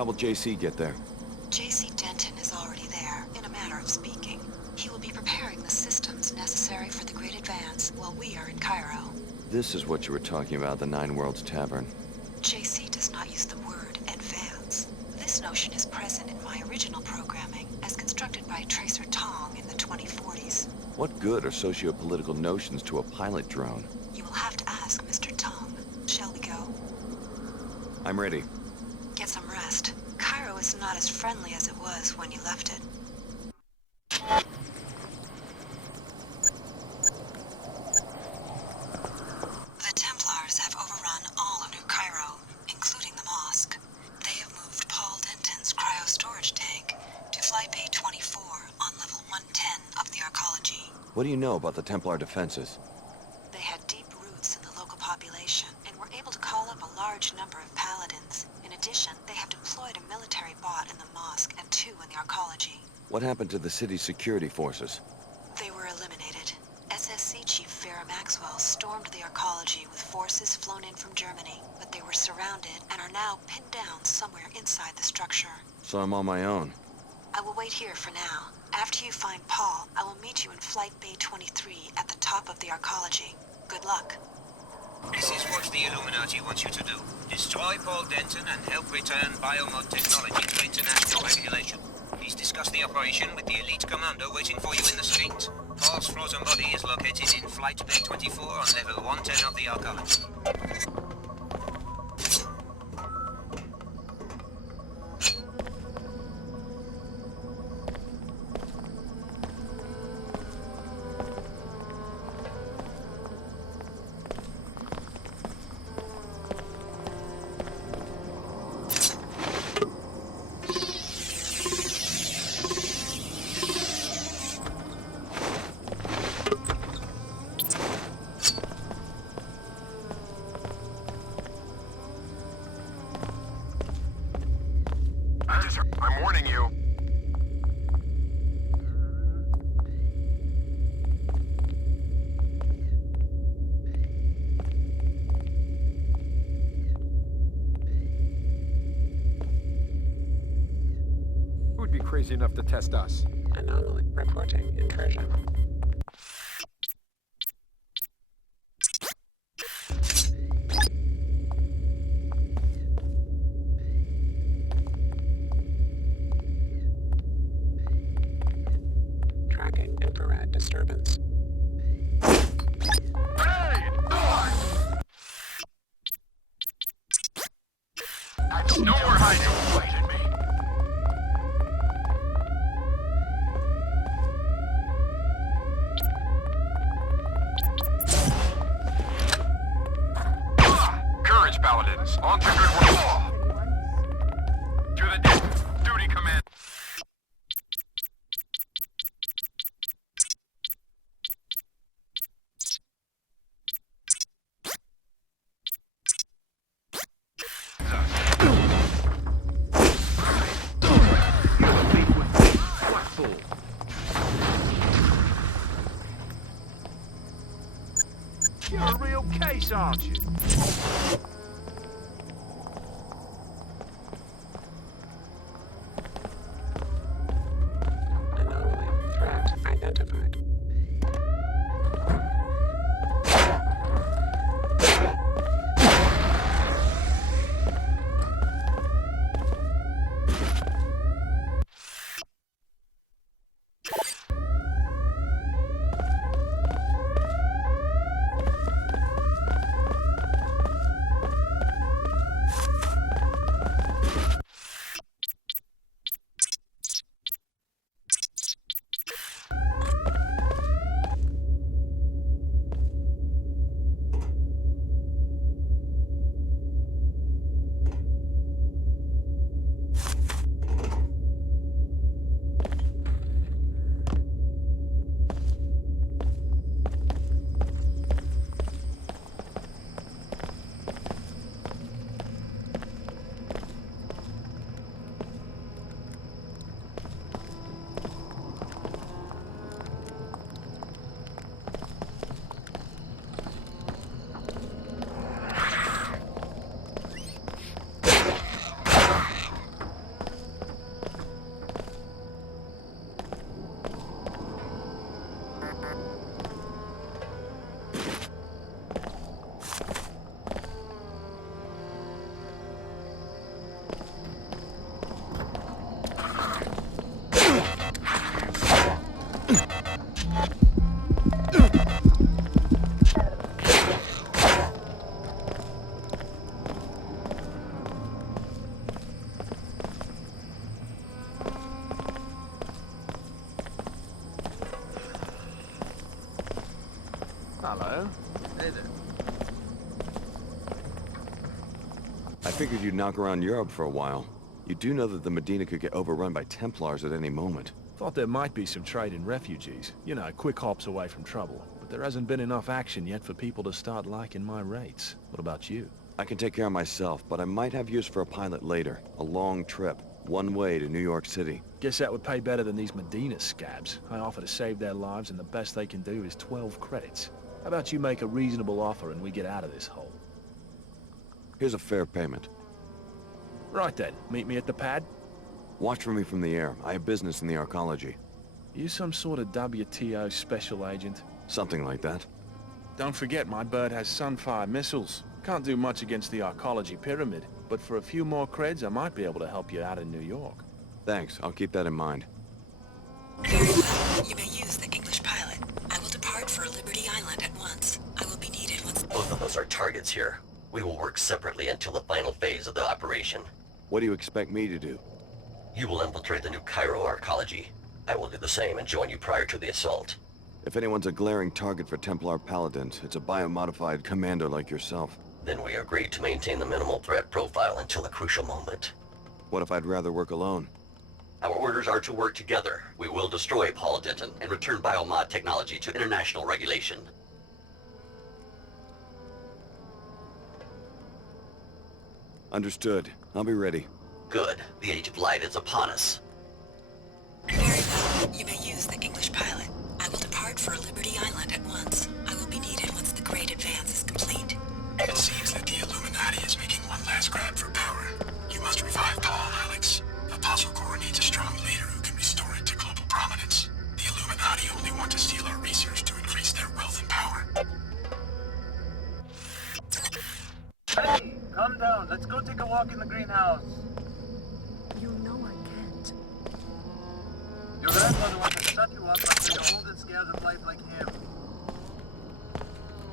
How will JC get there? JC Denton is already there, in a manner of speaking. He will be preparing the systems necessary for the Great Advance while we are in Cairo. This is what you were talking about, the Nine Worlds Tavern. JC does not use the word advance. This notion is present in my original programming, as constructed by Tracer Tong in the 2040s. What good are socio-political notions to a pilot drone? You will have to ask Mr. Tong. Shall we go? I'm ready. Get some rest. Cairo is not as friendly as it was when you left it. The Templars have overrun all of New Cairo, including the mosque. They have moved Paul Denton's cryo-storage tank to Flight Bay 24 on level 110 of the Archology. What do you know about the Templar defenses? They had deep roots in the local population and were able to call up a large number of paladins. In addition, they have deployed a military bot in the mosque and 2 in the Archology. What happened to the city's security forces? They were eliminated. SSC Chief Farrah Maxwell stormed the Archology with forces flown in from Germany, but they were surrounded and are now pinned down somewhere inside the structure. So I'm on my own. I will wait here for now. After you find Paul, I will meet you in Flight Bay 23 at the top of the Archology. Good luck. This is what the Illuminati wants you to do. Destroy Paul Denton and help return Biomod technology to international regulation. Please discuss the operation with the elite commander waiting for you in the street. Paul's frozen body is located in Flight Bay 24 on level 110 of the Archology. I'm warning you. Who'd be crazy enough to test us? Anomaly reporting intrusion. Tracking infrared disturbance. No more hiding. Wait at me. Courage, Paladins. On to good war. To the death. Duty command. You're a real case, aren't you? Anomaly threat identified. Hello. Hey there. I figured you'd knock around Europe for a while. You do know that the Medina could get overrun by Templars at any moment. Thought there might be some trade in refugees. You know, quick hops away from trouble. But there hasn't been enough action yet for people to start liking my rates. What about you? I can take care of myself, but I might have use for a pilot later. A long trip. One way to New York City. Guess that would pay better than these Medina scabs. I offer to save their lives, and the best they can do is 12 credits. How about you make a reasonable offer and we get out of this hole? Here's a fair payment. Right then, meet me at the pad. Watch for me from the air. I have business in the Archology. You some sort of WTO special agent? Something like that. Don't forget, my bird has Sunfire missiles. Can't do much against the Archology pyramid, but for a few more creds, I might be able to help you out in New York. Thanks, I'll keep that in mind. Very well. You may use the English pilot. I will depart for Liberty Island at once. I will be needed once... Both of us are targets here. We will work separately until the final phase of the operation. What do you expect me to do? You will infiltrate the new Cairo Archology. I will do the same and join you prior to the assault. If anyone's a glaring target for Templar Paladins, it's a biomodified commando like yourself. Then we agree to maintain the minimal threat profile until a crucial moment. What if I'd rather work alone? Our orders are to work together. We will destroy Paul Denton and return biomod technology to international regulation. Understood. I'll be ready. Good. The Age of Light is upon us. Very well. You may use the English pilot. I will depart for Liberty Island at once. I will be needed once the great advance is complete. It seems that the Illuminati is making one last grab for power. You must revive Paul, Alex. Apostle Corps needs a strong leader who can restore it to global prominence. The Illuminati only want to steal our research to increase their wealth and power. Hey, calm down. Let's go take a walk in the greenhouse. You know I can't. Your grandfather wants to shut you up until you're old and scared of life like him.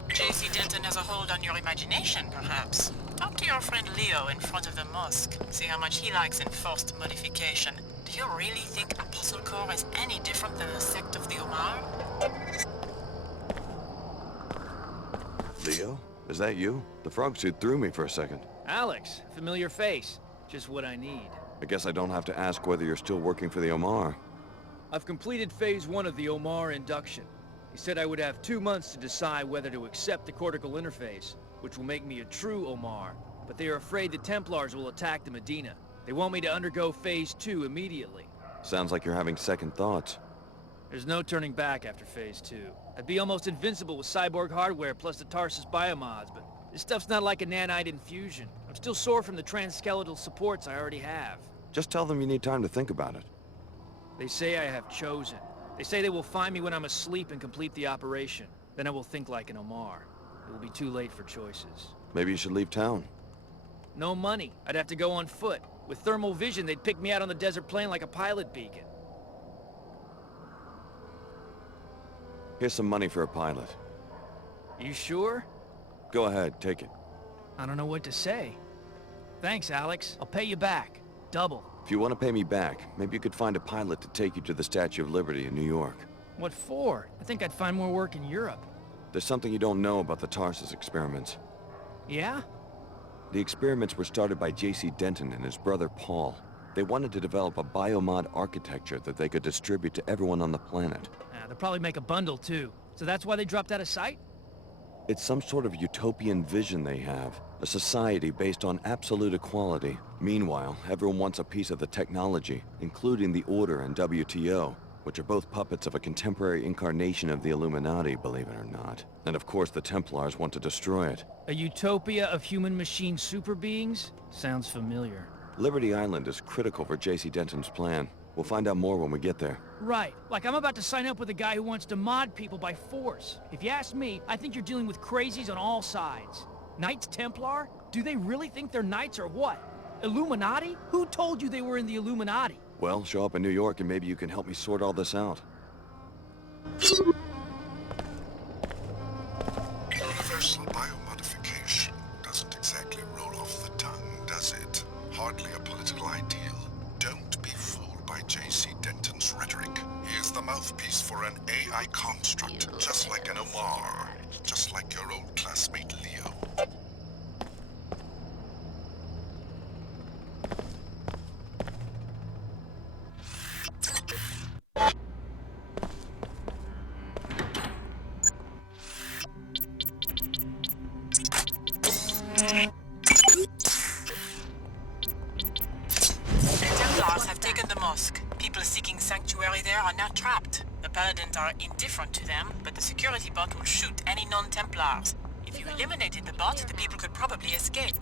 JC Denton has a hold on your imagination, perhaps. Talk to your friend Leo in front of the mosque. See how much he likes enforced modification. Do you really think Apostle Corps is any different than a sect of the Oomar? Leo? Is that you? The frog suit threw me for a second. Alex, familiar face. Just what I need. I guess I don't have to ask whether you're still working for the Oomar. I've completed phase 1 of the Oomar induction. He said I would have 2 months to decide whether to accept the cortical interface, which will make me a true Oomar. But they are afraid the Templars will attack the Medina. They want me to undergo phase 2 immediately. Sounds like you're having second thoughts. There's no turning back after phase 2. I'd be almost invincible with cyborg hardware plus the Tarsus biomods, but this stuff's not like a nanite infusion. I'm still sore from the transskeletal supports I already have. Just tell them you need time to think about it. They say I have chosen. They say they will find me when I'm asleep and complete the operation. Then I will think like an Oomar. It will be too late for choices. Maybe you should leave town. No money. I'd have to go on foot. With thermal vision, they'd pick me out on the desert plain like a pilot beacon. Here's some money for a pilot. You sure? Go ahead, take it. I don't know what to say. Thanks, Alex. I'll pay you back. Double. If you want to pay me back, maybe you could find a pilot to take you to the Statue of Liberty in New York. What for? I think I'd find more work in Europe. There's something you don't know about the Tarsus experiments. Yeah? The experiments were started by JC Denton and his brother Paul. They wanted to develop a biomod architecture that they could distribute to everyone on the planet. They'll probably make a bundle, too. So that's why they dropped out of sight? It's some sort of utopian vision they have. A society based on absolute equality. Meanwhile, everyone wants a piece of the technology, including the Order and WTO, which are both puppets of a contemporary incarnation of the Illuminati, believe it or not. And of course the Templars want to destroy it. A utopia of human-machine super beings? Sounds familiar. Liberty Island is critical for JC Denton's plan. We'll find out more when we get there. Right. Like I'm about to sign up with a guy who wants to mod people by force. If you ask me, I think you're dealing with crazies on all sides. Knights Templar? Do they really think they're knights or what? Illuminati? Who told you they were in the Illuminati? Well, show up in New York and maybe you can help me sort all this out. Universal biomodification doesn't exactly roll off the tongue, does it? Hardly a political ideal. Don't be fooled by JC Denton's rhetoric. He is the mouthpiece for an AI construct, just like an Oomar. Just like your old classmate Leo. People seeking sanctuary there are now trapped. The Paladins are indifferent to them, but the security bot will shoot any non-Templars. If you eliminated the bot, the people could probably escape.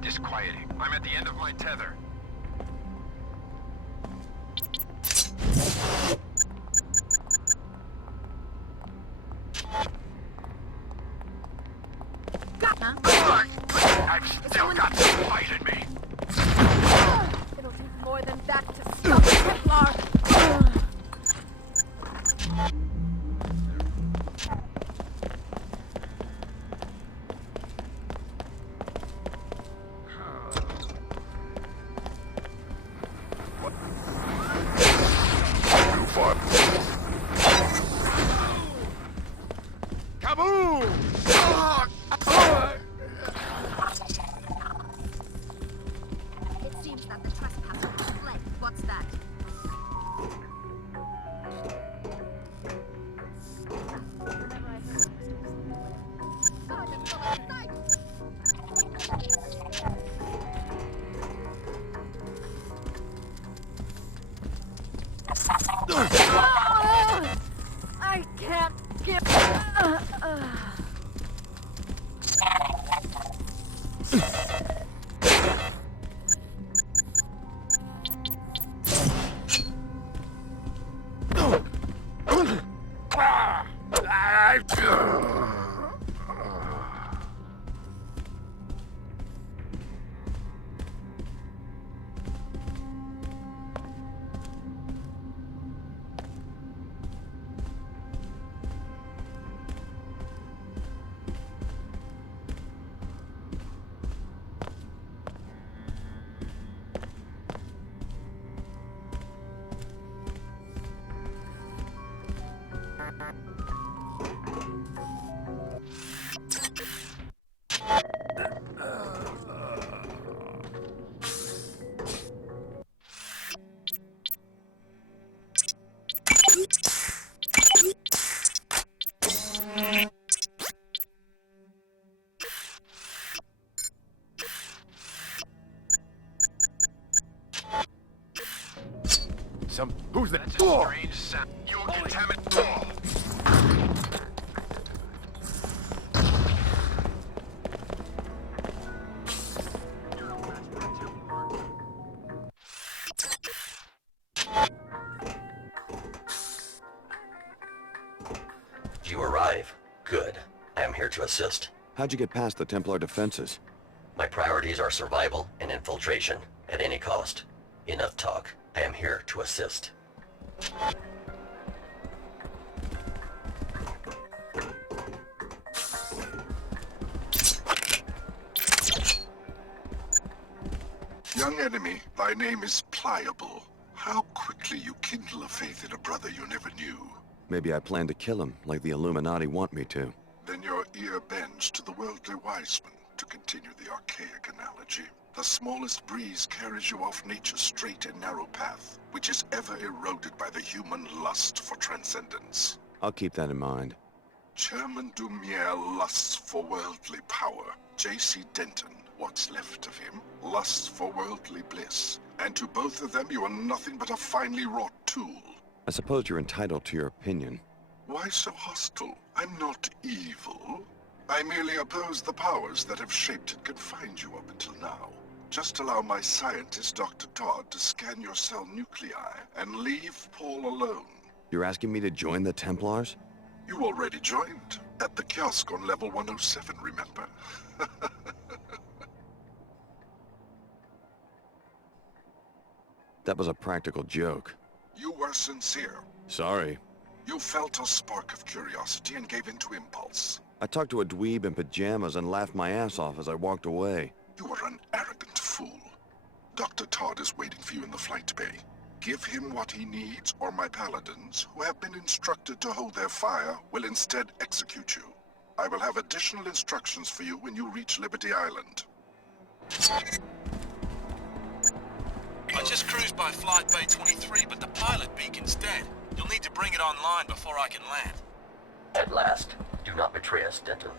Disquieting. I'm at the end of my tether. I've still got some fight in me. It'll take more than that to stop the Templar. I can't give. Who's that? That's a strange sound. You'll contaminate. You arrive. Good. I am here to assist. How'd you get past the Templar defenses? My priorities are survival and infiltration at any cost. Enough talk. I am here to assist. Young enemy, thy name is Pliable. How quickly you kindle a faith in a brother you never knew. Maybe I plan to kill him, like the Illuminati want me to. Then your ear bends to the worldly wise men, to continue the archaic analogy. The smallest breeze carries you off nature's straight and narrow path, which is ever eroded by the human lust for transcendence. I'll keep that in mind. Chairman Dumier lusts for worldly power. JC Denton, what's left of him, lusts for worldly bliss. And to both of them you are nothing but a finely wrought tool. I suppose you're entitled to your opinion. Why so hostile? I'm not evil. I merely oppose the powers that have shaped and confined you up until now. Just allow my scientist, Dr. Todd, to scan your cell nuclei and leave Paul alone. You're asking me to join the Templars? You already joined. At the kiosk on level 107, remember? That was a practical joke. You were sincere. Sorry. You felt a spark of curiosity and gave in to impulse. I talked to a dweeb in pajamas and laughed my ass off as I walked away. You are an arrogant fool. Dr. Todd is waiting for you in the flight bay. Give him what he needs, or my paladins, who have been instructed to hold their fire, will instead execute you. I will have additional instructions for you when you reach Liberty Island. I just cruised by Flight Bay 23, but the pilot beacon's dead. You'll need to bring it online before I can land. At last, do not betray us, Denton.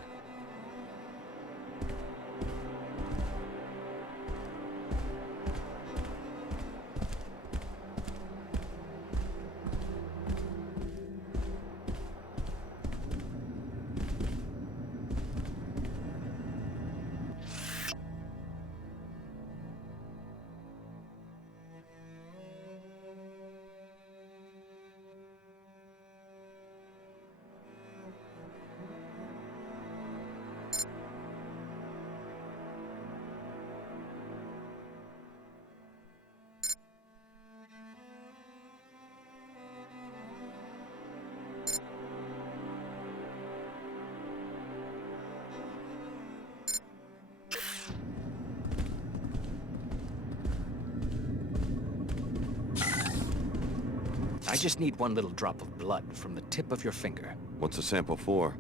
I just need one little drop of blood from the tip of your finger. What's the sample for?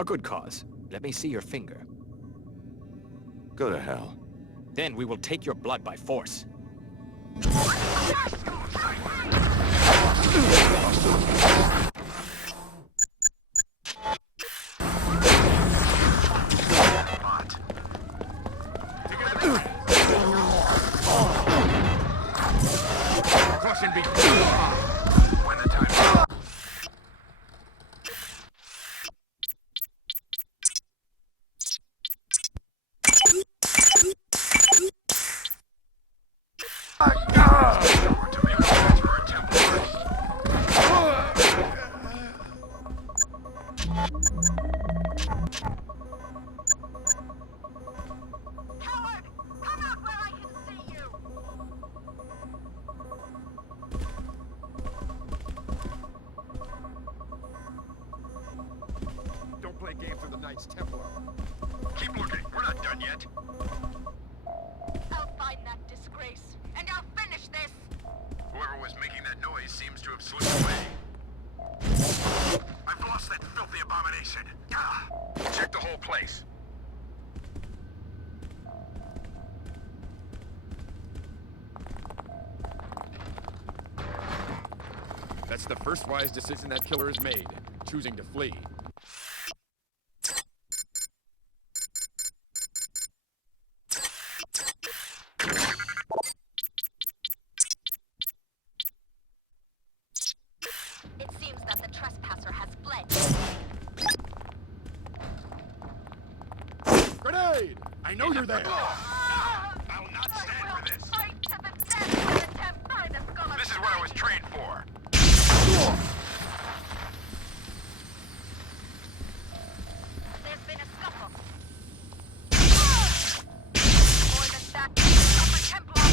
A good cause. Let me see your finger. Go to hell. Then we will take your blood by force. Caution be... Don't play games with the Knights Templar. Keep looking. We're not done yet. I'll find that disgrace, and I'll finish this! Whoever was making that noise seems to have slipped away. I've lost that filthy abomination. Check the whole place. That's the first wise decision that killer has made, choosing to flee. It seems that the trespasser has fled. Grenade! I know you're there! I will not stand for this. Fight to the death for the temp finest scholar. This is what I was trained for. There's been a scuffle. More than that, stop a Templar.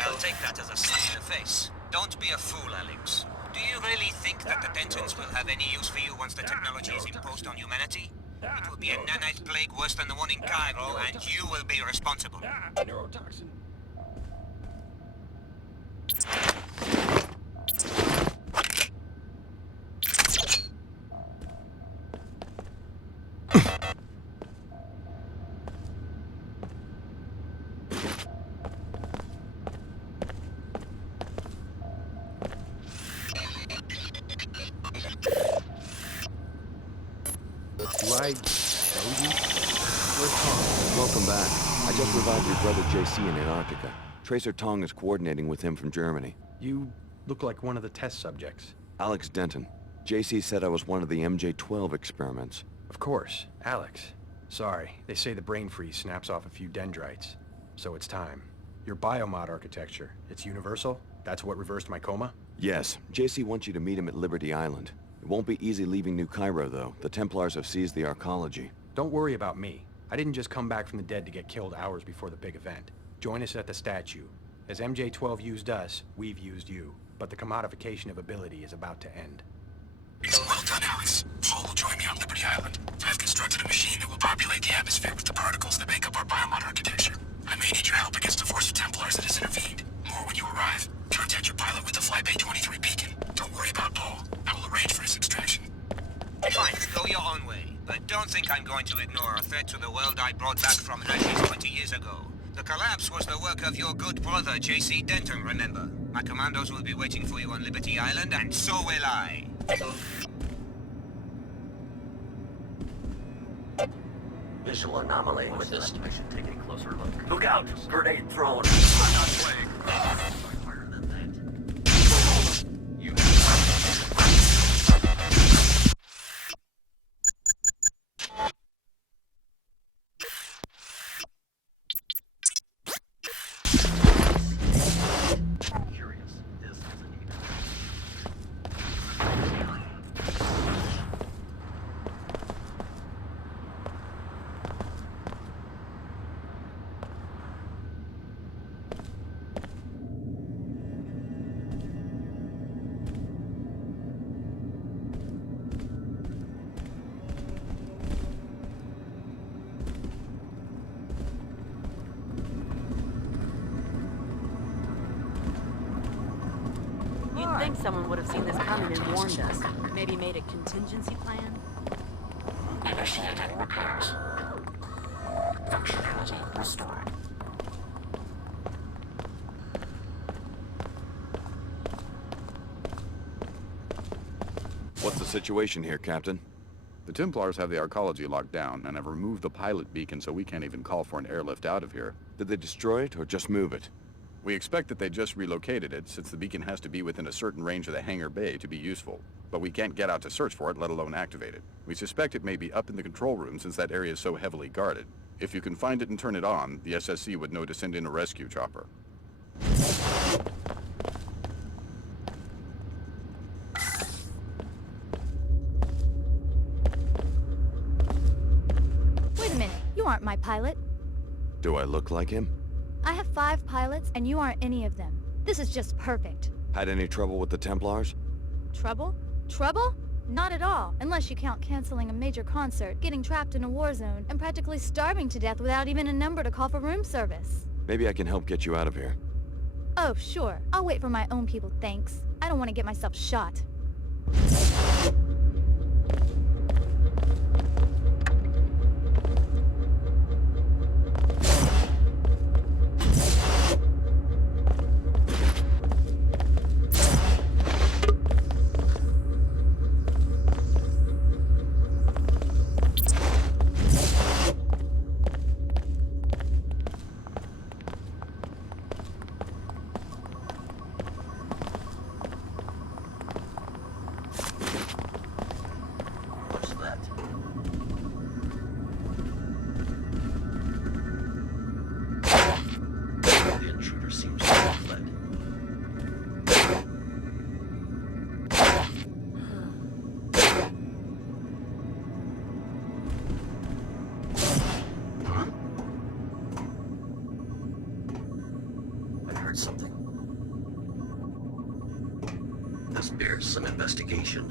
I'll take that as a slap in the face. Don't be a fool, Alex. Do you really think that the Dentons will have any use for you once the technology is imposed on humanity? It will be a nanite plague worse than the one in Cairo, and you will be responsible. Neurotoxin. Welcome back. I just revived your brother JC in Antarctica. Tracer Tong is coordinating with him from Germany. You look like one of the test subjects. Alex Denton. JC said I was one of the MJ-12 experiments. Of course, Alex. Sorry, they say the brain freeze snaps off a few dendrites. So it's time. Your biomod architecture, it's universal? That's what reversed my coma? Yes. JC wants you to meet him at Liberty Island. It won't be easy leaving New Cairo, though. The Templars have seized the Archology. Don't worry about me. I didn't just come back from the dead to get killed hours before the big event. Join us at the statue. As MJ-12 used us, we've used you. But the commodification of ability is about to end. Well done, Alex. Paul will join me on Liberty Island. I've constructed a machine that will populate the atmosphere with the particles that make up our biomod architecture. I may need your help against a force of Templars that has intervened. More when you arrive. Contact your pilot with the Flypay 23 beacon. Don't worry about Paul. I will arrange for his extraction. Fine, go your own way. But don't think I'm going to ignore a threat to the world I brought back from ashes 20 years ago. The collapse was the work of your good brother, JC Denton, remember? My commandos will be waiting for you on Liberty Island, and so will I. Visual anomaly with this. I should take a closer look. Look out! Grenade thrown! I'm not playing. Harder than that. You... Curious. This isn't even... You'd think someone would have seen this coming and warned us. Maybe made a contingency plan? Initiating repairs. Functionality restored. What's the situation here, Captain? The Templars have the Archology locked down and have removed the pilot beacon so we can't even call for an airlift out of here. Did they destroy it or just move it? We expect that they just relocated it, since the beacon has to be within a certain range of the hangar bay to be useful. But we can't get out to search for it, let alone activate it. We suspect it may be up in the control room since that area is so heavily guarded. If you can find it and turn it on, the SSC would know to send in a rescue chopper. Wait a minute, you aren't my pilot. Do I look like him? I have 5 pilots, and you aren't any of them. This is just perfect. Had any trouble with the Templars? Trouble? Trouble? Not at all, unless you count canceling a major concert, getting trapped in a war zone, and practically starving to death without even a number to call for room service. Maybe I can help get you out of here. Oh, sure. I'll wait for my own people, thanks. I don't want to get myself shot. Something. This bears some investigation.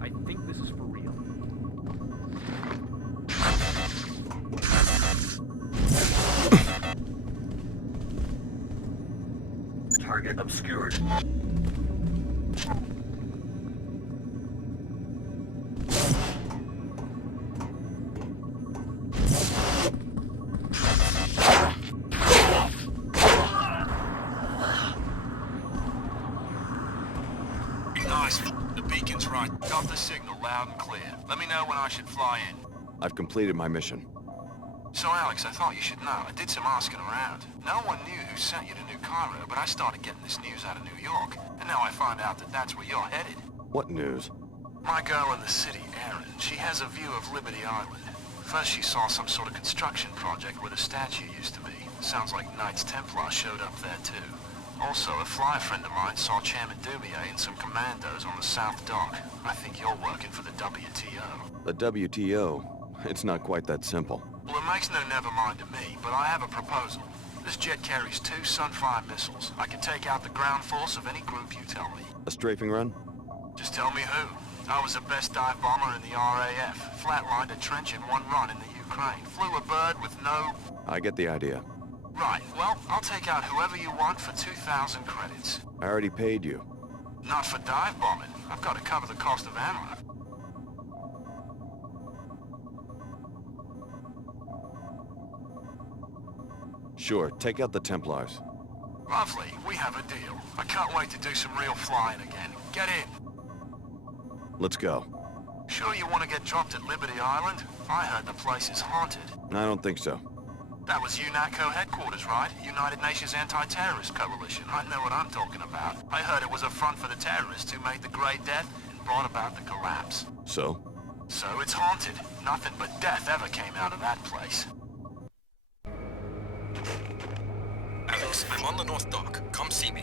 I think this is for real. Target obscured. Alex, the beacon's right. Got the signal loud and clear. Let me know when I should fly in. I've completed my mission. So, Alex, I thought you should know. I did some asking around. No one knew who sent you to New Cairo, but I started getting this news out of New York. And now I find out that that's where you're headed. What news? My girl in the city, Erin, she has a view of Liberty Island. First she saw some sort of construction project where the statue used to be. Sounds like Knights Templar showed up there too. Also, a fly friend of mine saw Chairman Dubier and some commandos on the South Dock. I think you're working for the WTO. The WTO? It's not quite that simple. Well, it makes no never mind to me, but I have a proposal. This jet carries 2 Sunfire missiles. I can take out the ground force of any group you tell me. A strafing run? Just tell me who. I was the best dive bomber in the RAF. Flatlined a trench in one run in the Ukraine. Flew a bird with no... I get the idea. Right, well, I'll take out whoever you want for 2,000 credits. I already paid you. Not for dive bombing. I've got to cover the cost of ammo. Sure, take out the Templars. Lovely, we have a deal. I can't wait to do some real flying again. Get in. Let's go. Sure you want to get dropped at Liberty Island? I heard the place is haunted. I don't think so. That was UNATCO headquarters, right? United Nations Anti-Terrorist Coalition. I know what I'm talking about. I heard it was a front for the terrorists who made the Great Death and brought about the collapse. So? So it's haunted. Nothing but death ever came out of that place. Alex, I'm on the North Dock. Come see me.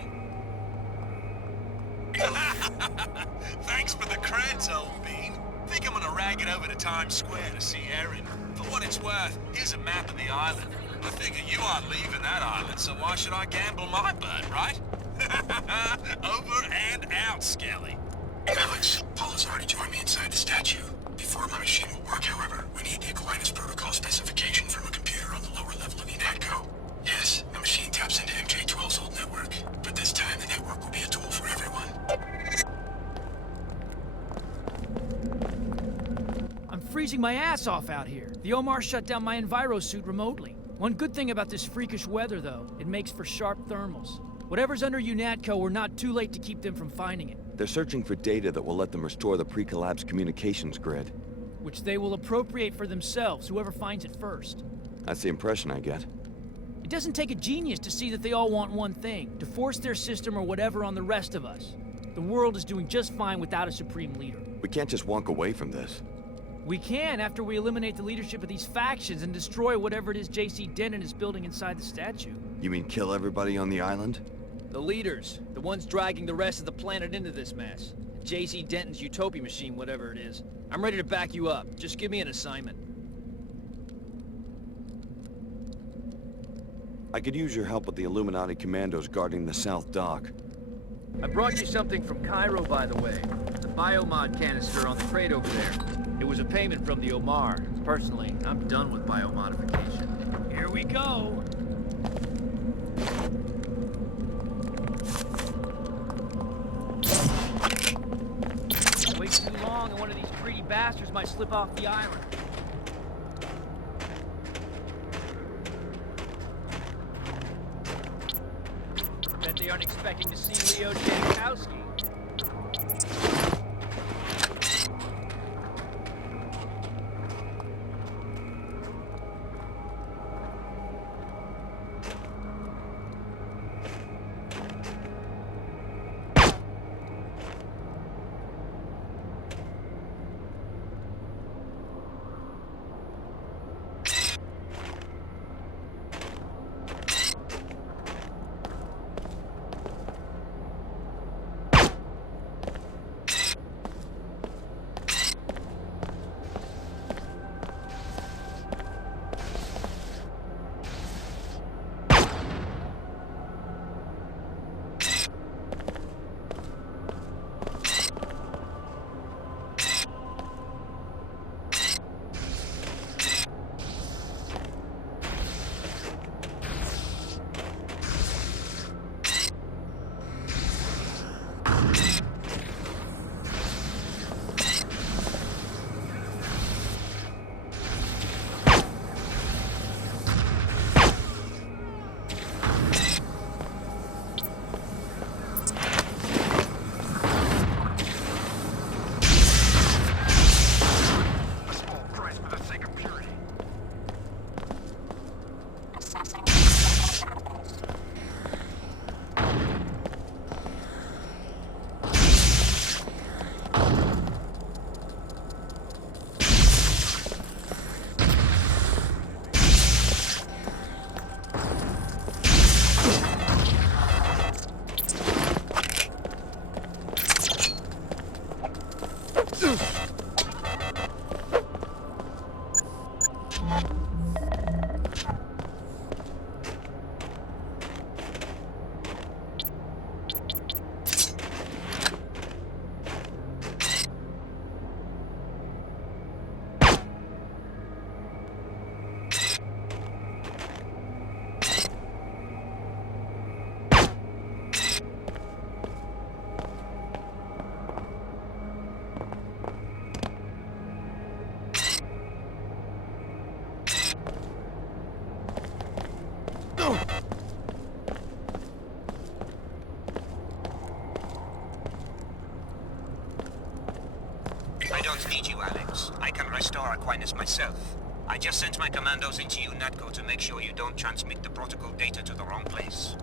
Thanks for the creds, old bean. Think I'm gonna rag it over to Times Square to see Erin. For what it's worth, here's a map of the island. I figure you aren't leaving that island, so why should I gamble my bird, right? Over and out, Skelly. Alex, Paul has already joined me inside the statue. Before my machine will work, however, we need the Aquinas protocol specification from a computer on the lower level of UNATCO. Yes, the machine taps into MJ-12's old network, but this time the network will be a tool for everyone. I'm freezing my ass off out here. The Oomar shut down my enviro suit remotely. One good thing about this freakish weather, though, it makes for sharp thermals. Whatever's under UNATCO, we're not too late to keep them from finding it. They're searching for data that will let them restore the pre-collapse communications grid. Which they will appropriate for themselves, whoever finds it first. That's the impression I get. It doesn't take a genius to see that they all want one thing, to force their system or whatever on the rest of us. The world is doing just fine without a supreme leader. We can't just walk away from this. We can after we eliminate the leadership of these factions and destroy whatever it is JC Denton is building inside the statue. You mean kill everybody on the island? The leaders. The ones dragging the rest of the planet into this mess. JC Denton's utopia machine, whatever it is. I'm ready to back you up. Just give me an assignment. I could use your help with the Illuminati commandos guarding the South Dock. I brought you something from Cairo, by the way. The Biomod canister on the crate over there. It was a payment from the Oomar. Personally, I'm done with biomodification. Here we go! Wait too long and one of these greedy bastards might slip off the island. Bet they aren't expecting to see Leo Jankowski. don't need you, Alex. I can restore Aquinas myself. I just sent my commandos into UNATCO to make sure you don't transmit the protocol data to the wrong place.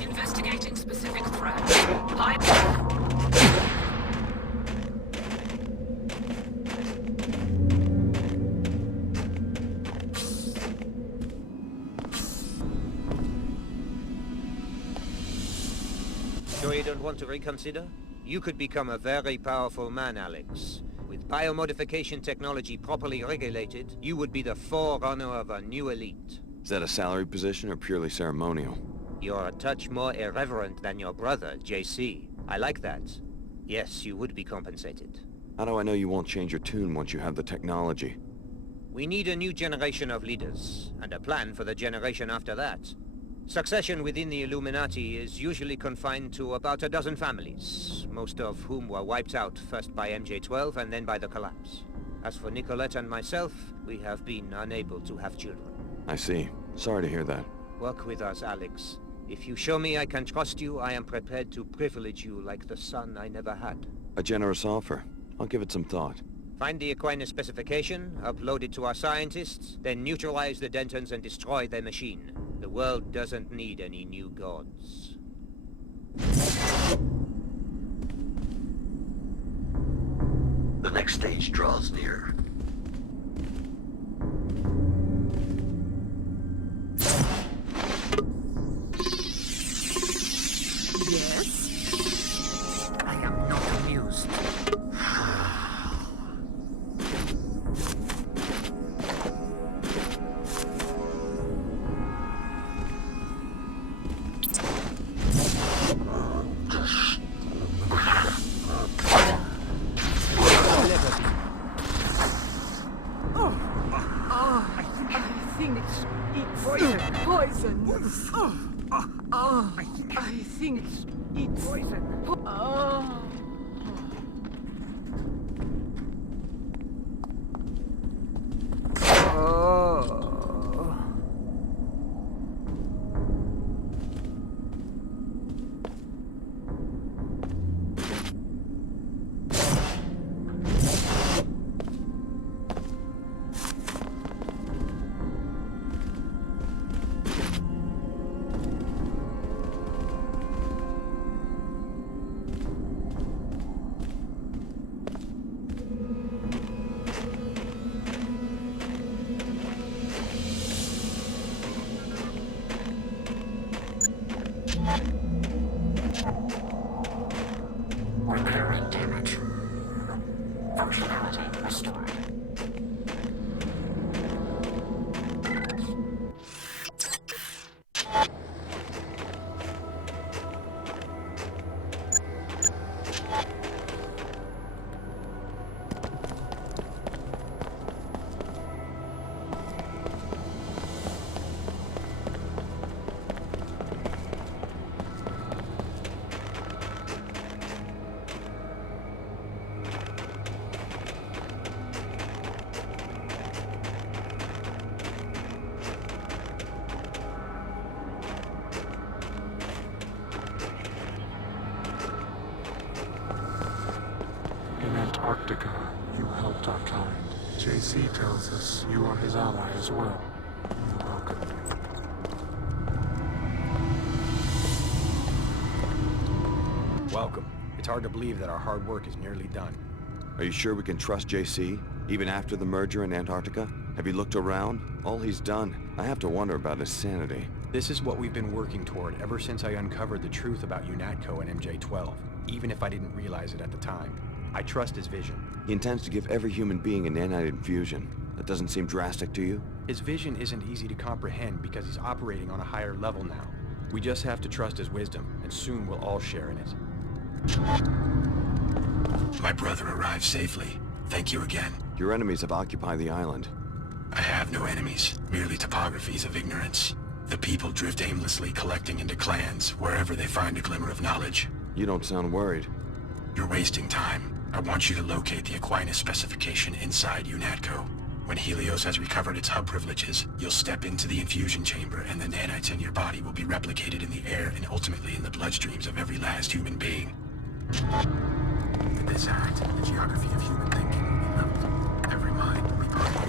Investigating specific threat. Sure you don't want to reconsider? You could become a very powerful man, Alex. With biomodification technology properly regulated, you would be the forerunner of a new elite. Is that a salary position or purely ceremonial? You're a touch more irreverent than your brother, JC. I like that. Yes, you would be compensated. How do I know you won't change your tune once you have the technology? We need a new generation of leaders, and a plan for the generation after that. Succession within the Illuminati is usually confined to about a dozen families, most of whom were wiped out first by MJ-12 and then by the collapse. As for Nicolette and myself, we have been unable to have children. I see. Sorry to hear that. Work with us, Alex. If you show me I can trust you, I am prepared to privilege you like the son I never had. A generous offer. I'll give it some thought. Find the Aquinas specification, upload it to our scientists, then neutralize the Dentons and destroy their machine. The world doesn't need any new gods. The next stage draws near. Yes? I am not amused. I think it's poison. Repairing damage. Functionality restored. Antarctica, you helped our kind. JC tells us you are his ally as well. Welcome. Welcome. It's hard to believe that our hard work is nearly done. Are you sure we can trust JC, even after the merger in Antarctica? Have you looked around? All he's done. I have to wonder about his sanity. This is what we've been working toward ever since I uncovered the truth about UNATCO and MJ-12, even if I didn't realize it at the time. I trust his vision. He intends to give every human being a nanite infusion. That doesn't seem drastic to you? His vision isn't easy to comprehend because he's operating on a higher level now. We just have to trust his wisdom, and soon we'll all share in it. My brother arrived safely. Thank you again. Your enemies have occupied the island. I have no enemies, merely topographies of ignorance. The people drift aimlessly, collecting into clans, wherever they find a glimmer of knowledge. You don't sound worried. You're wasting time. I want you to locate the Aquinas specification inside UNATCO. When Helios has recovered its hub privileges, you'll step into the infusion chamber and the nanites in your body will be replicated in the air and ultimately in the bloodstreams of every last human being. With this act, the geography of human thinking will be leveled. Every mind will be part.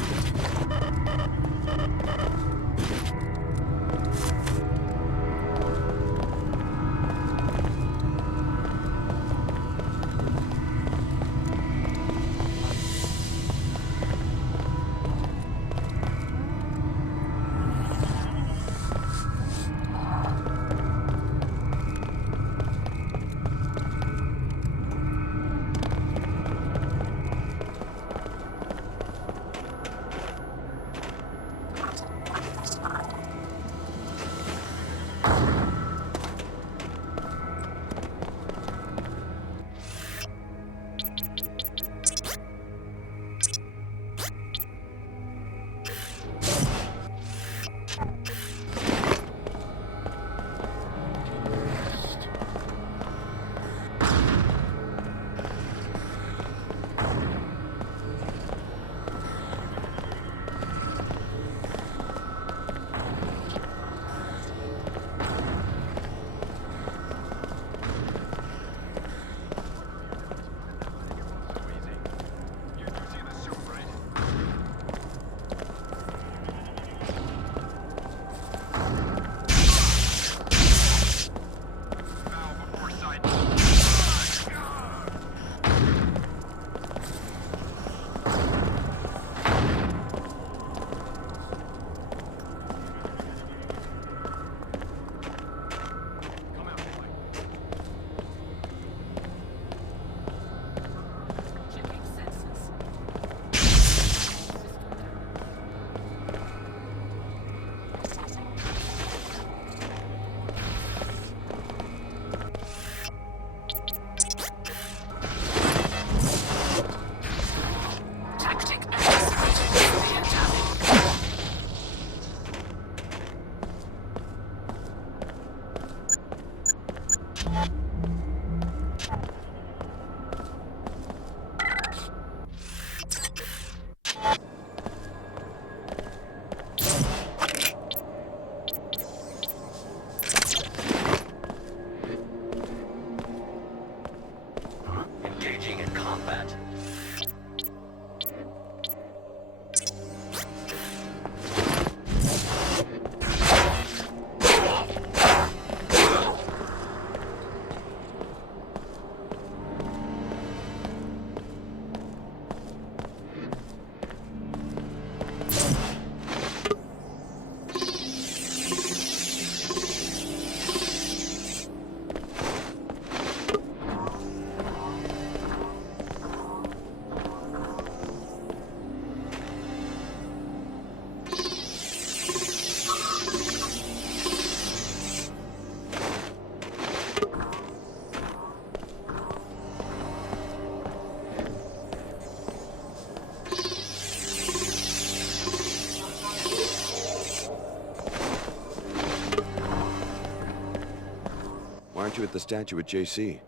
Aren't you at the statue with JC?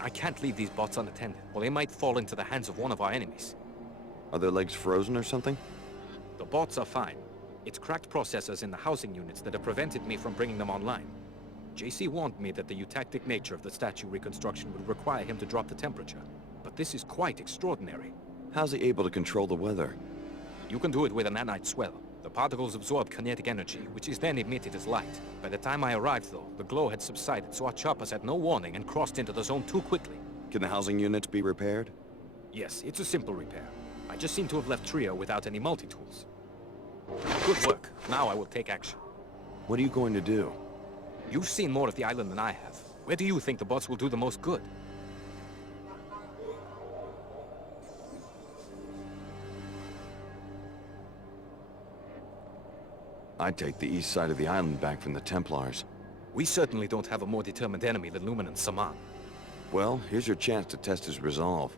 I can't leave these bots unattended, or they might fall into the hands of one of our enemies. Are their legs frozen or something? The bots are fine. It's cracked processors in the housing units that have prevented me from bringing them online. JC warned me that the eutactic nature of the statue reconstruction would require him to drop the temperature, but this is quite extraordinary. How's he able to control the weather? You can do it with a nanite swell. The particles absorb kinetic energy, which is then emitted as light. By the time I arrived, though, the glow had subsided, so our choppers had no warning and crossed into the zone too quickly. Can the housing units be repaired? Yes, it's a simple repair. I just seem to have left Trio without any multi-tools. Good work. Now I will take action. What are you going to do? You've seen more of the island than I have. Where do you think the bots will do the most good? I'd take the east side of the island back from the Templars. We certainly don't have a more determined enemy than Lumen and Saman. Well, here's your chance to test his resolve.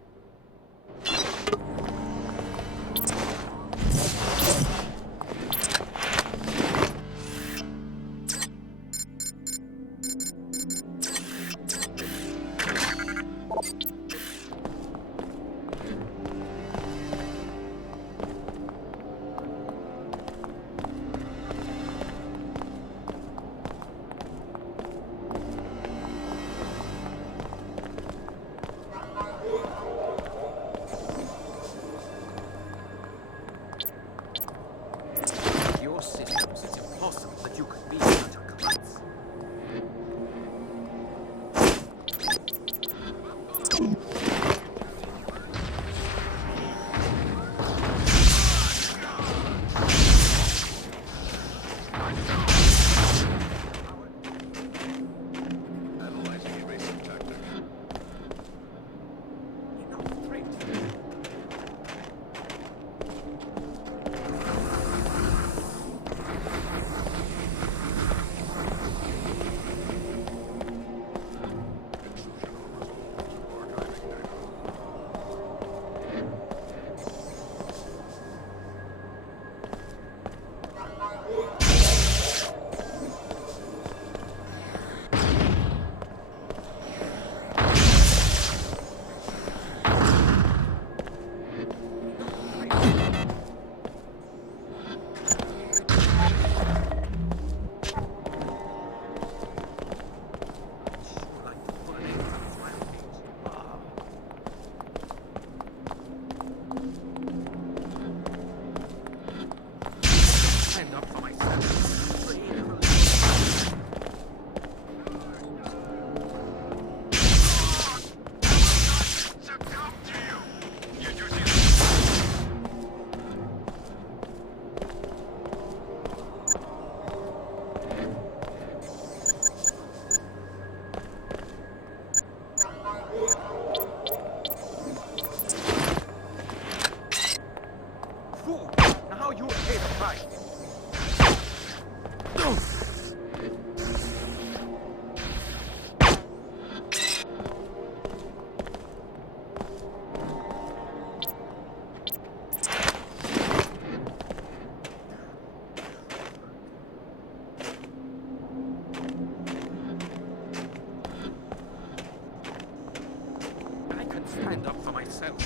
Stand up for myself.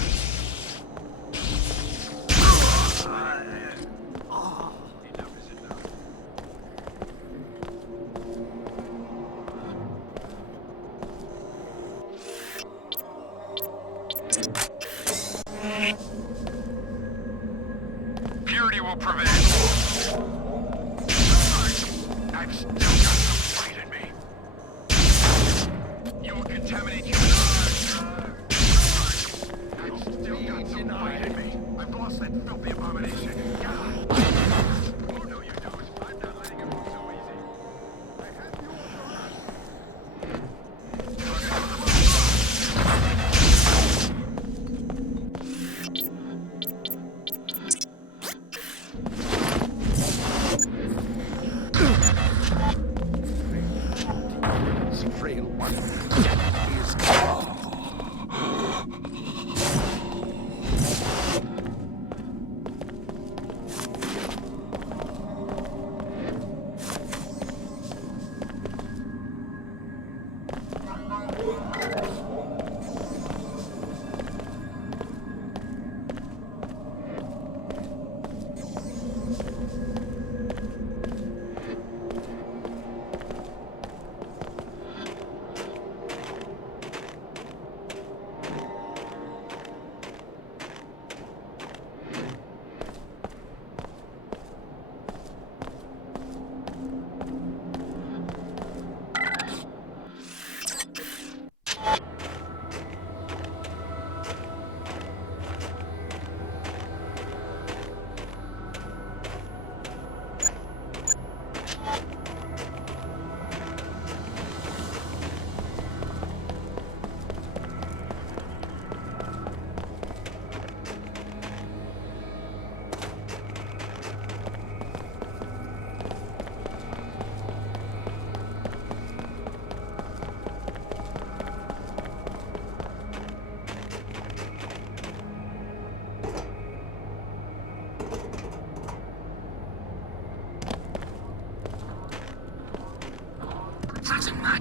Purity will prevail. I've still got some fight in me. You will contaminate human lives. I've still got some fight in me. I've lost that filthy abomination. God. Oh no, you don't. I'm not letting him move so easy. I have you Frail one.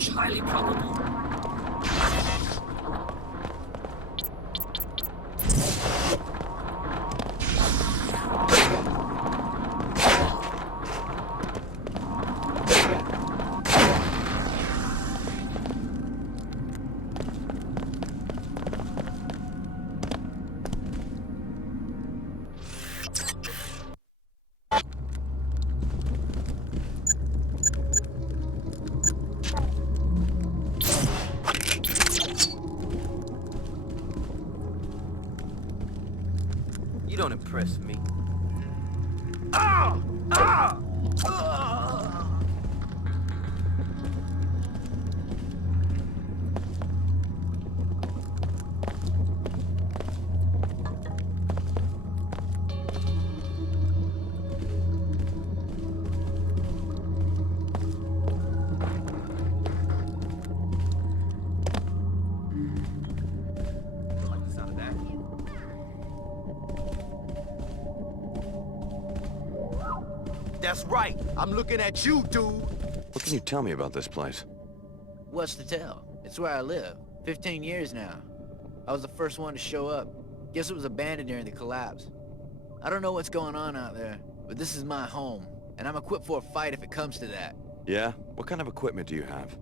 much highly probable. You don't impress me. Like the sound of that? That's right. I'm looking at you, dude. What can you tell me about this place? What's to tell? It's where I live. 15 years now. I was the first one to show up. Guess it was abandoned during the collapse. I don't know what's going on out there, but this is my home, and I'm equipped for a fight if it comes to that. Yeah? What kind of equipment do you have?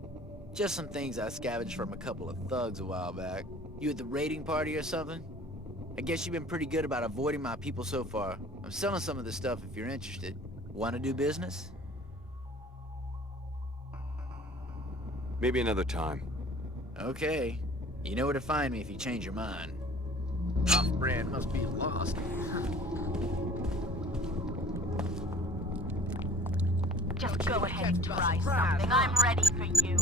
Just some things I scavenged from a couple of thugs a while back. You at the raiding party or something? I guess you've been pretty good about avoiding my people so far. I'm selling some of this stuff if you're interested. Want to do business? Maybe another time. Okay. You know where to find me if you change your mind. Off-brand must be lost. Just go ahead and try something. I'm ready for you.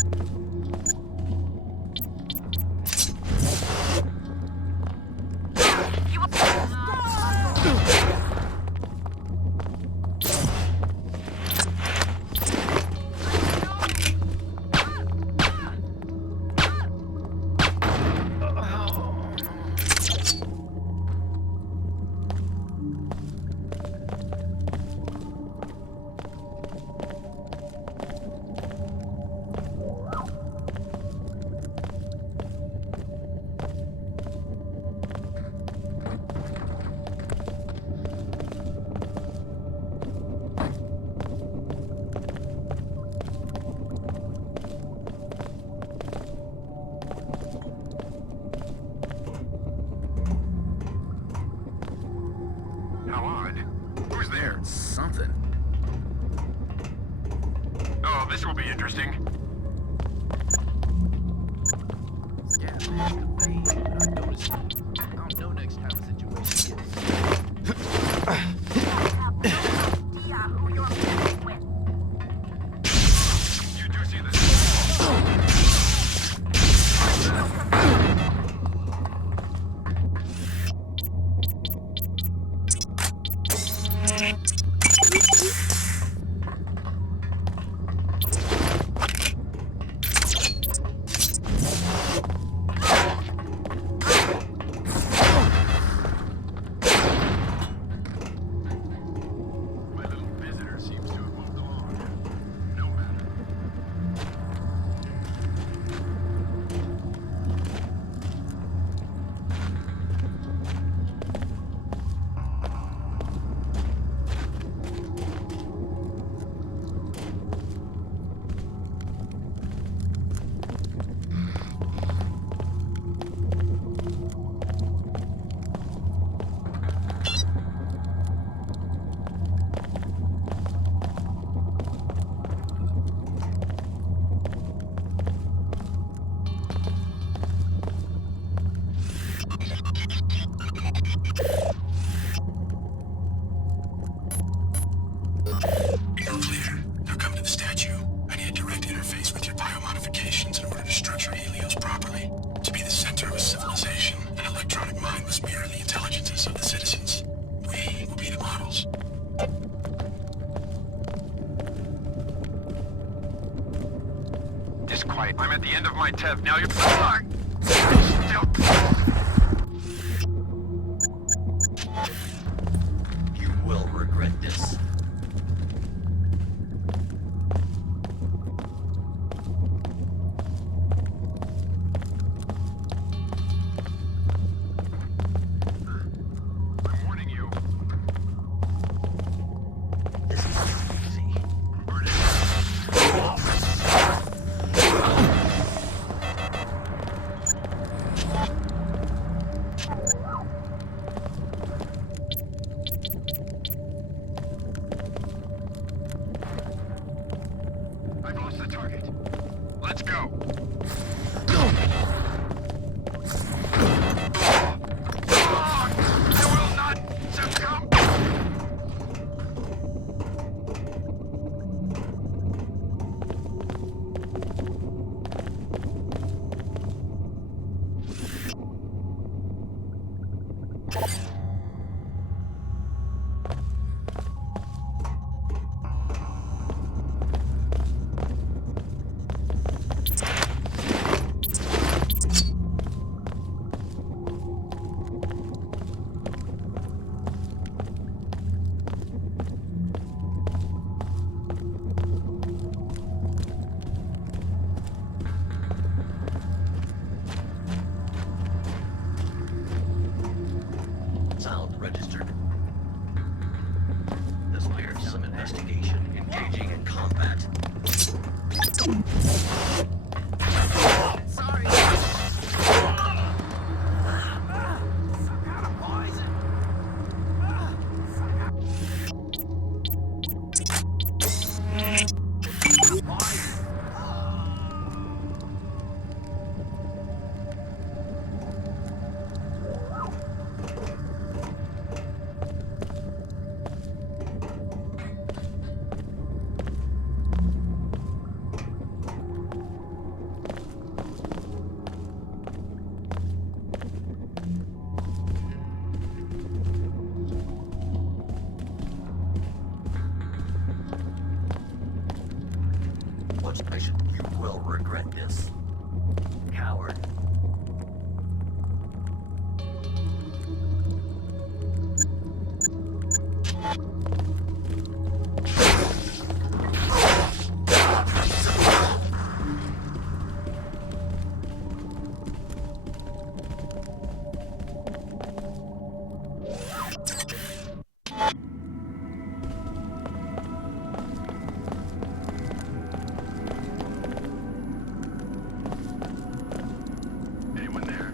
How odd. Who's there? Something. Oh, this will be interesting. Yeah, man. I noticed. I don't know next time the situation You do see this. You're clear. Now come to the statue. I need a direct interface with your biomodifications in order to structure Helios properly. To be the center of a civilization, an electronic mind must mirror the intelligences of the citizens. We will be the models. Just quiet. I'm at the end of my TEV. Now you're... You will regret this. Sound registered. This clears some investigation. Engaging in combat. Sorry. Some kind of poison. You will regret this. Coward. Anyone there?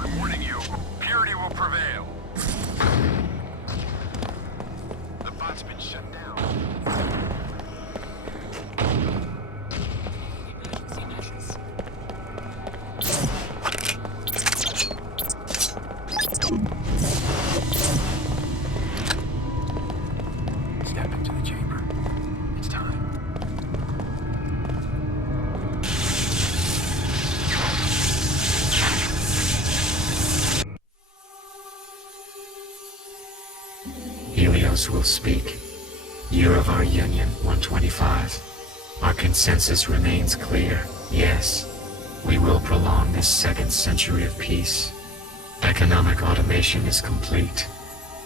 I'm warning you, purity will prevail. The bot's been shut down. Step into the chamber. It's time. Helios will speak. Year of our union, 125. Our consensus remains clear. Yes, we will prolong this second century of peace. Economic automation is complete.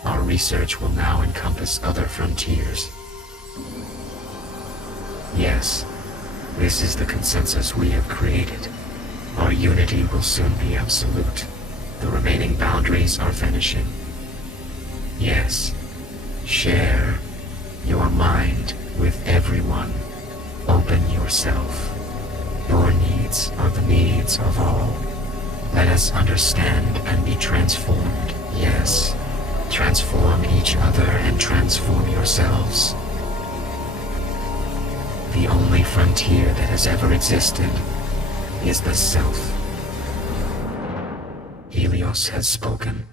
Our research will now encompass other frontiers. Yes, this is the consensus we have created. Our unity will soon be absolute. The remaining boundaries are vanishing. Yes, share your mind with everyone. Open yourself. Your needs are the needs of all. Let us understand and be transformed. Yes, transform each other and transform yourselves. The only frontier that has ever existed is the self. Helios has spoken.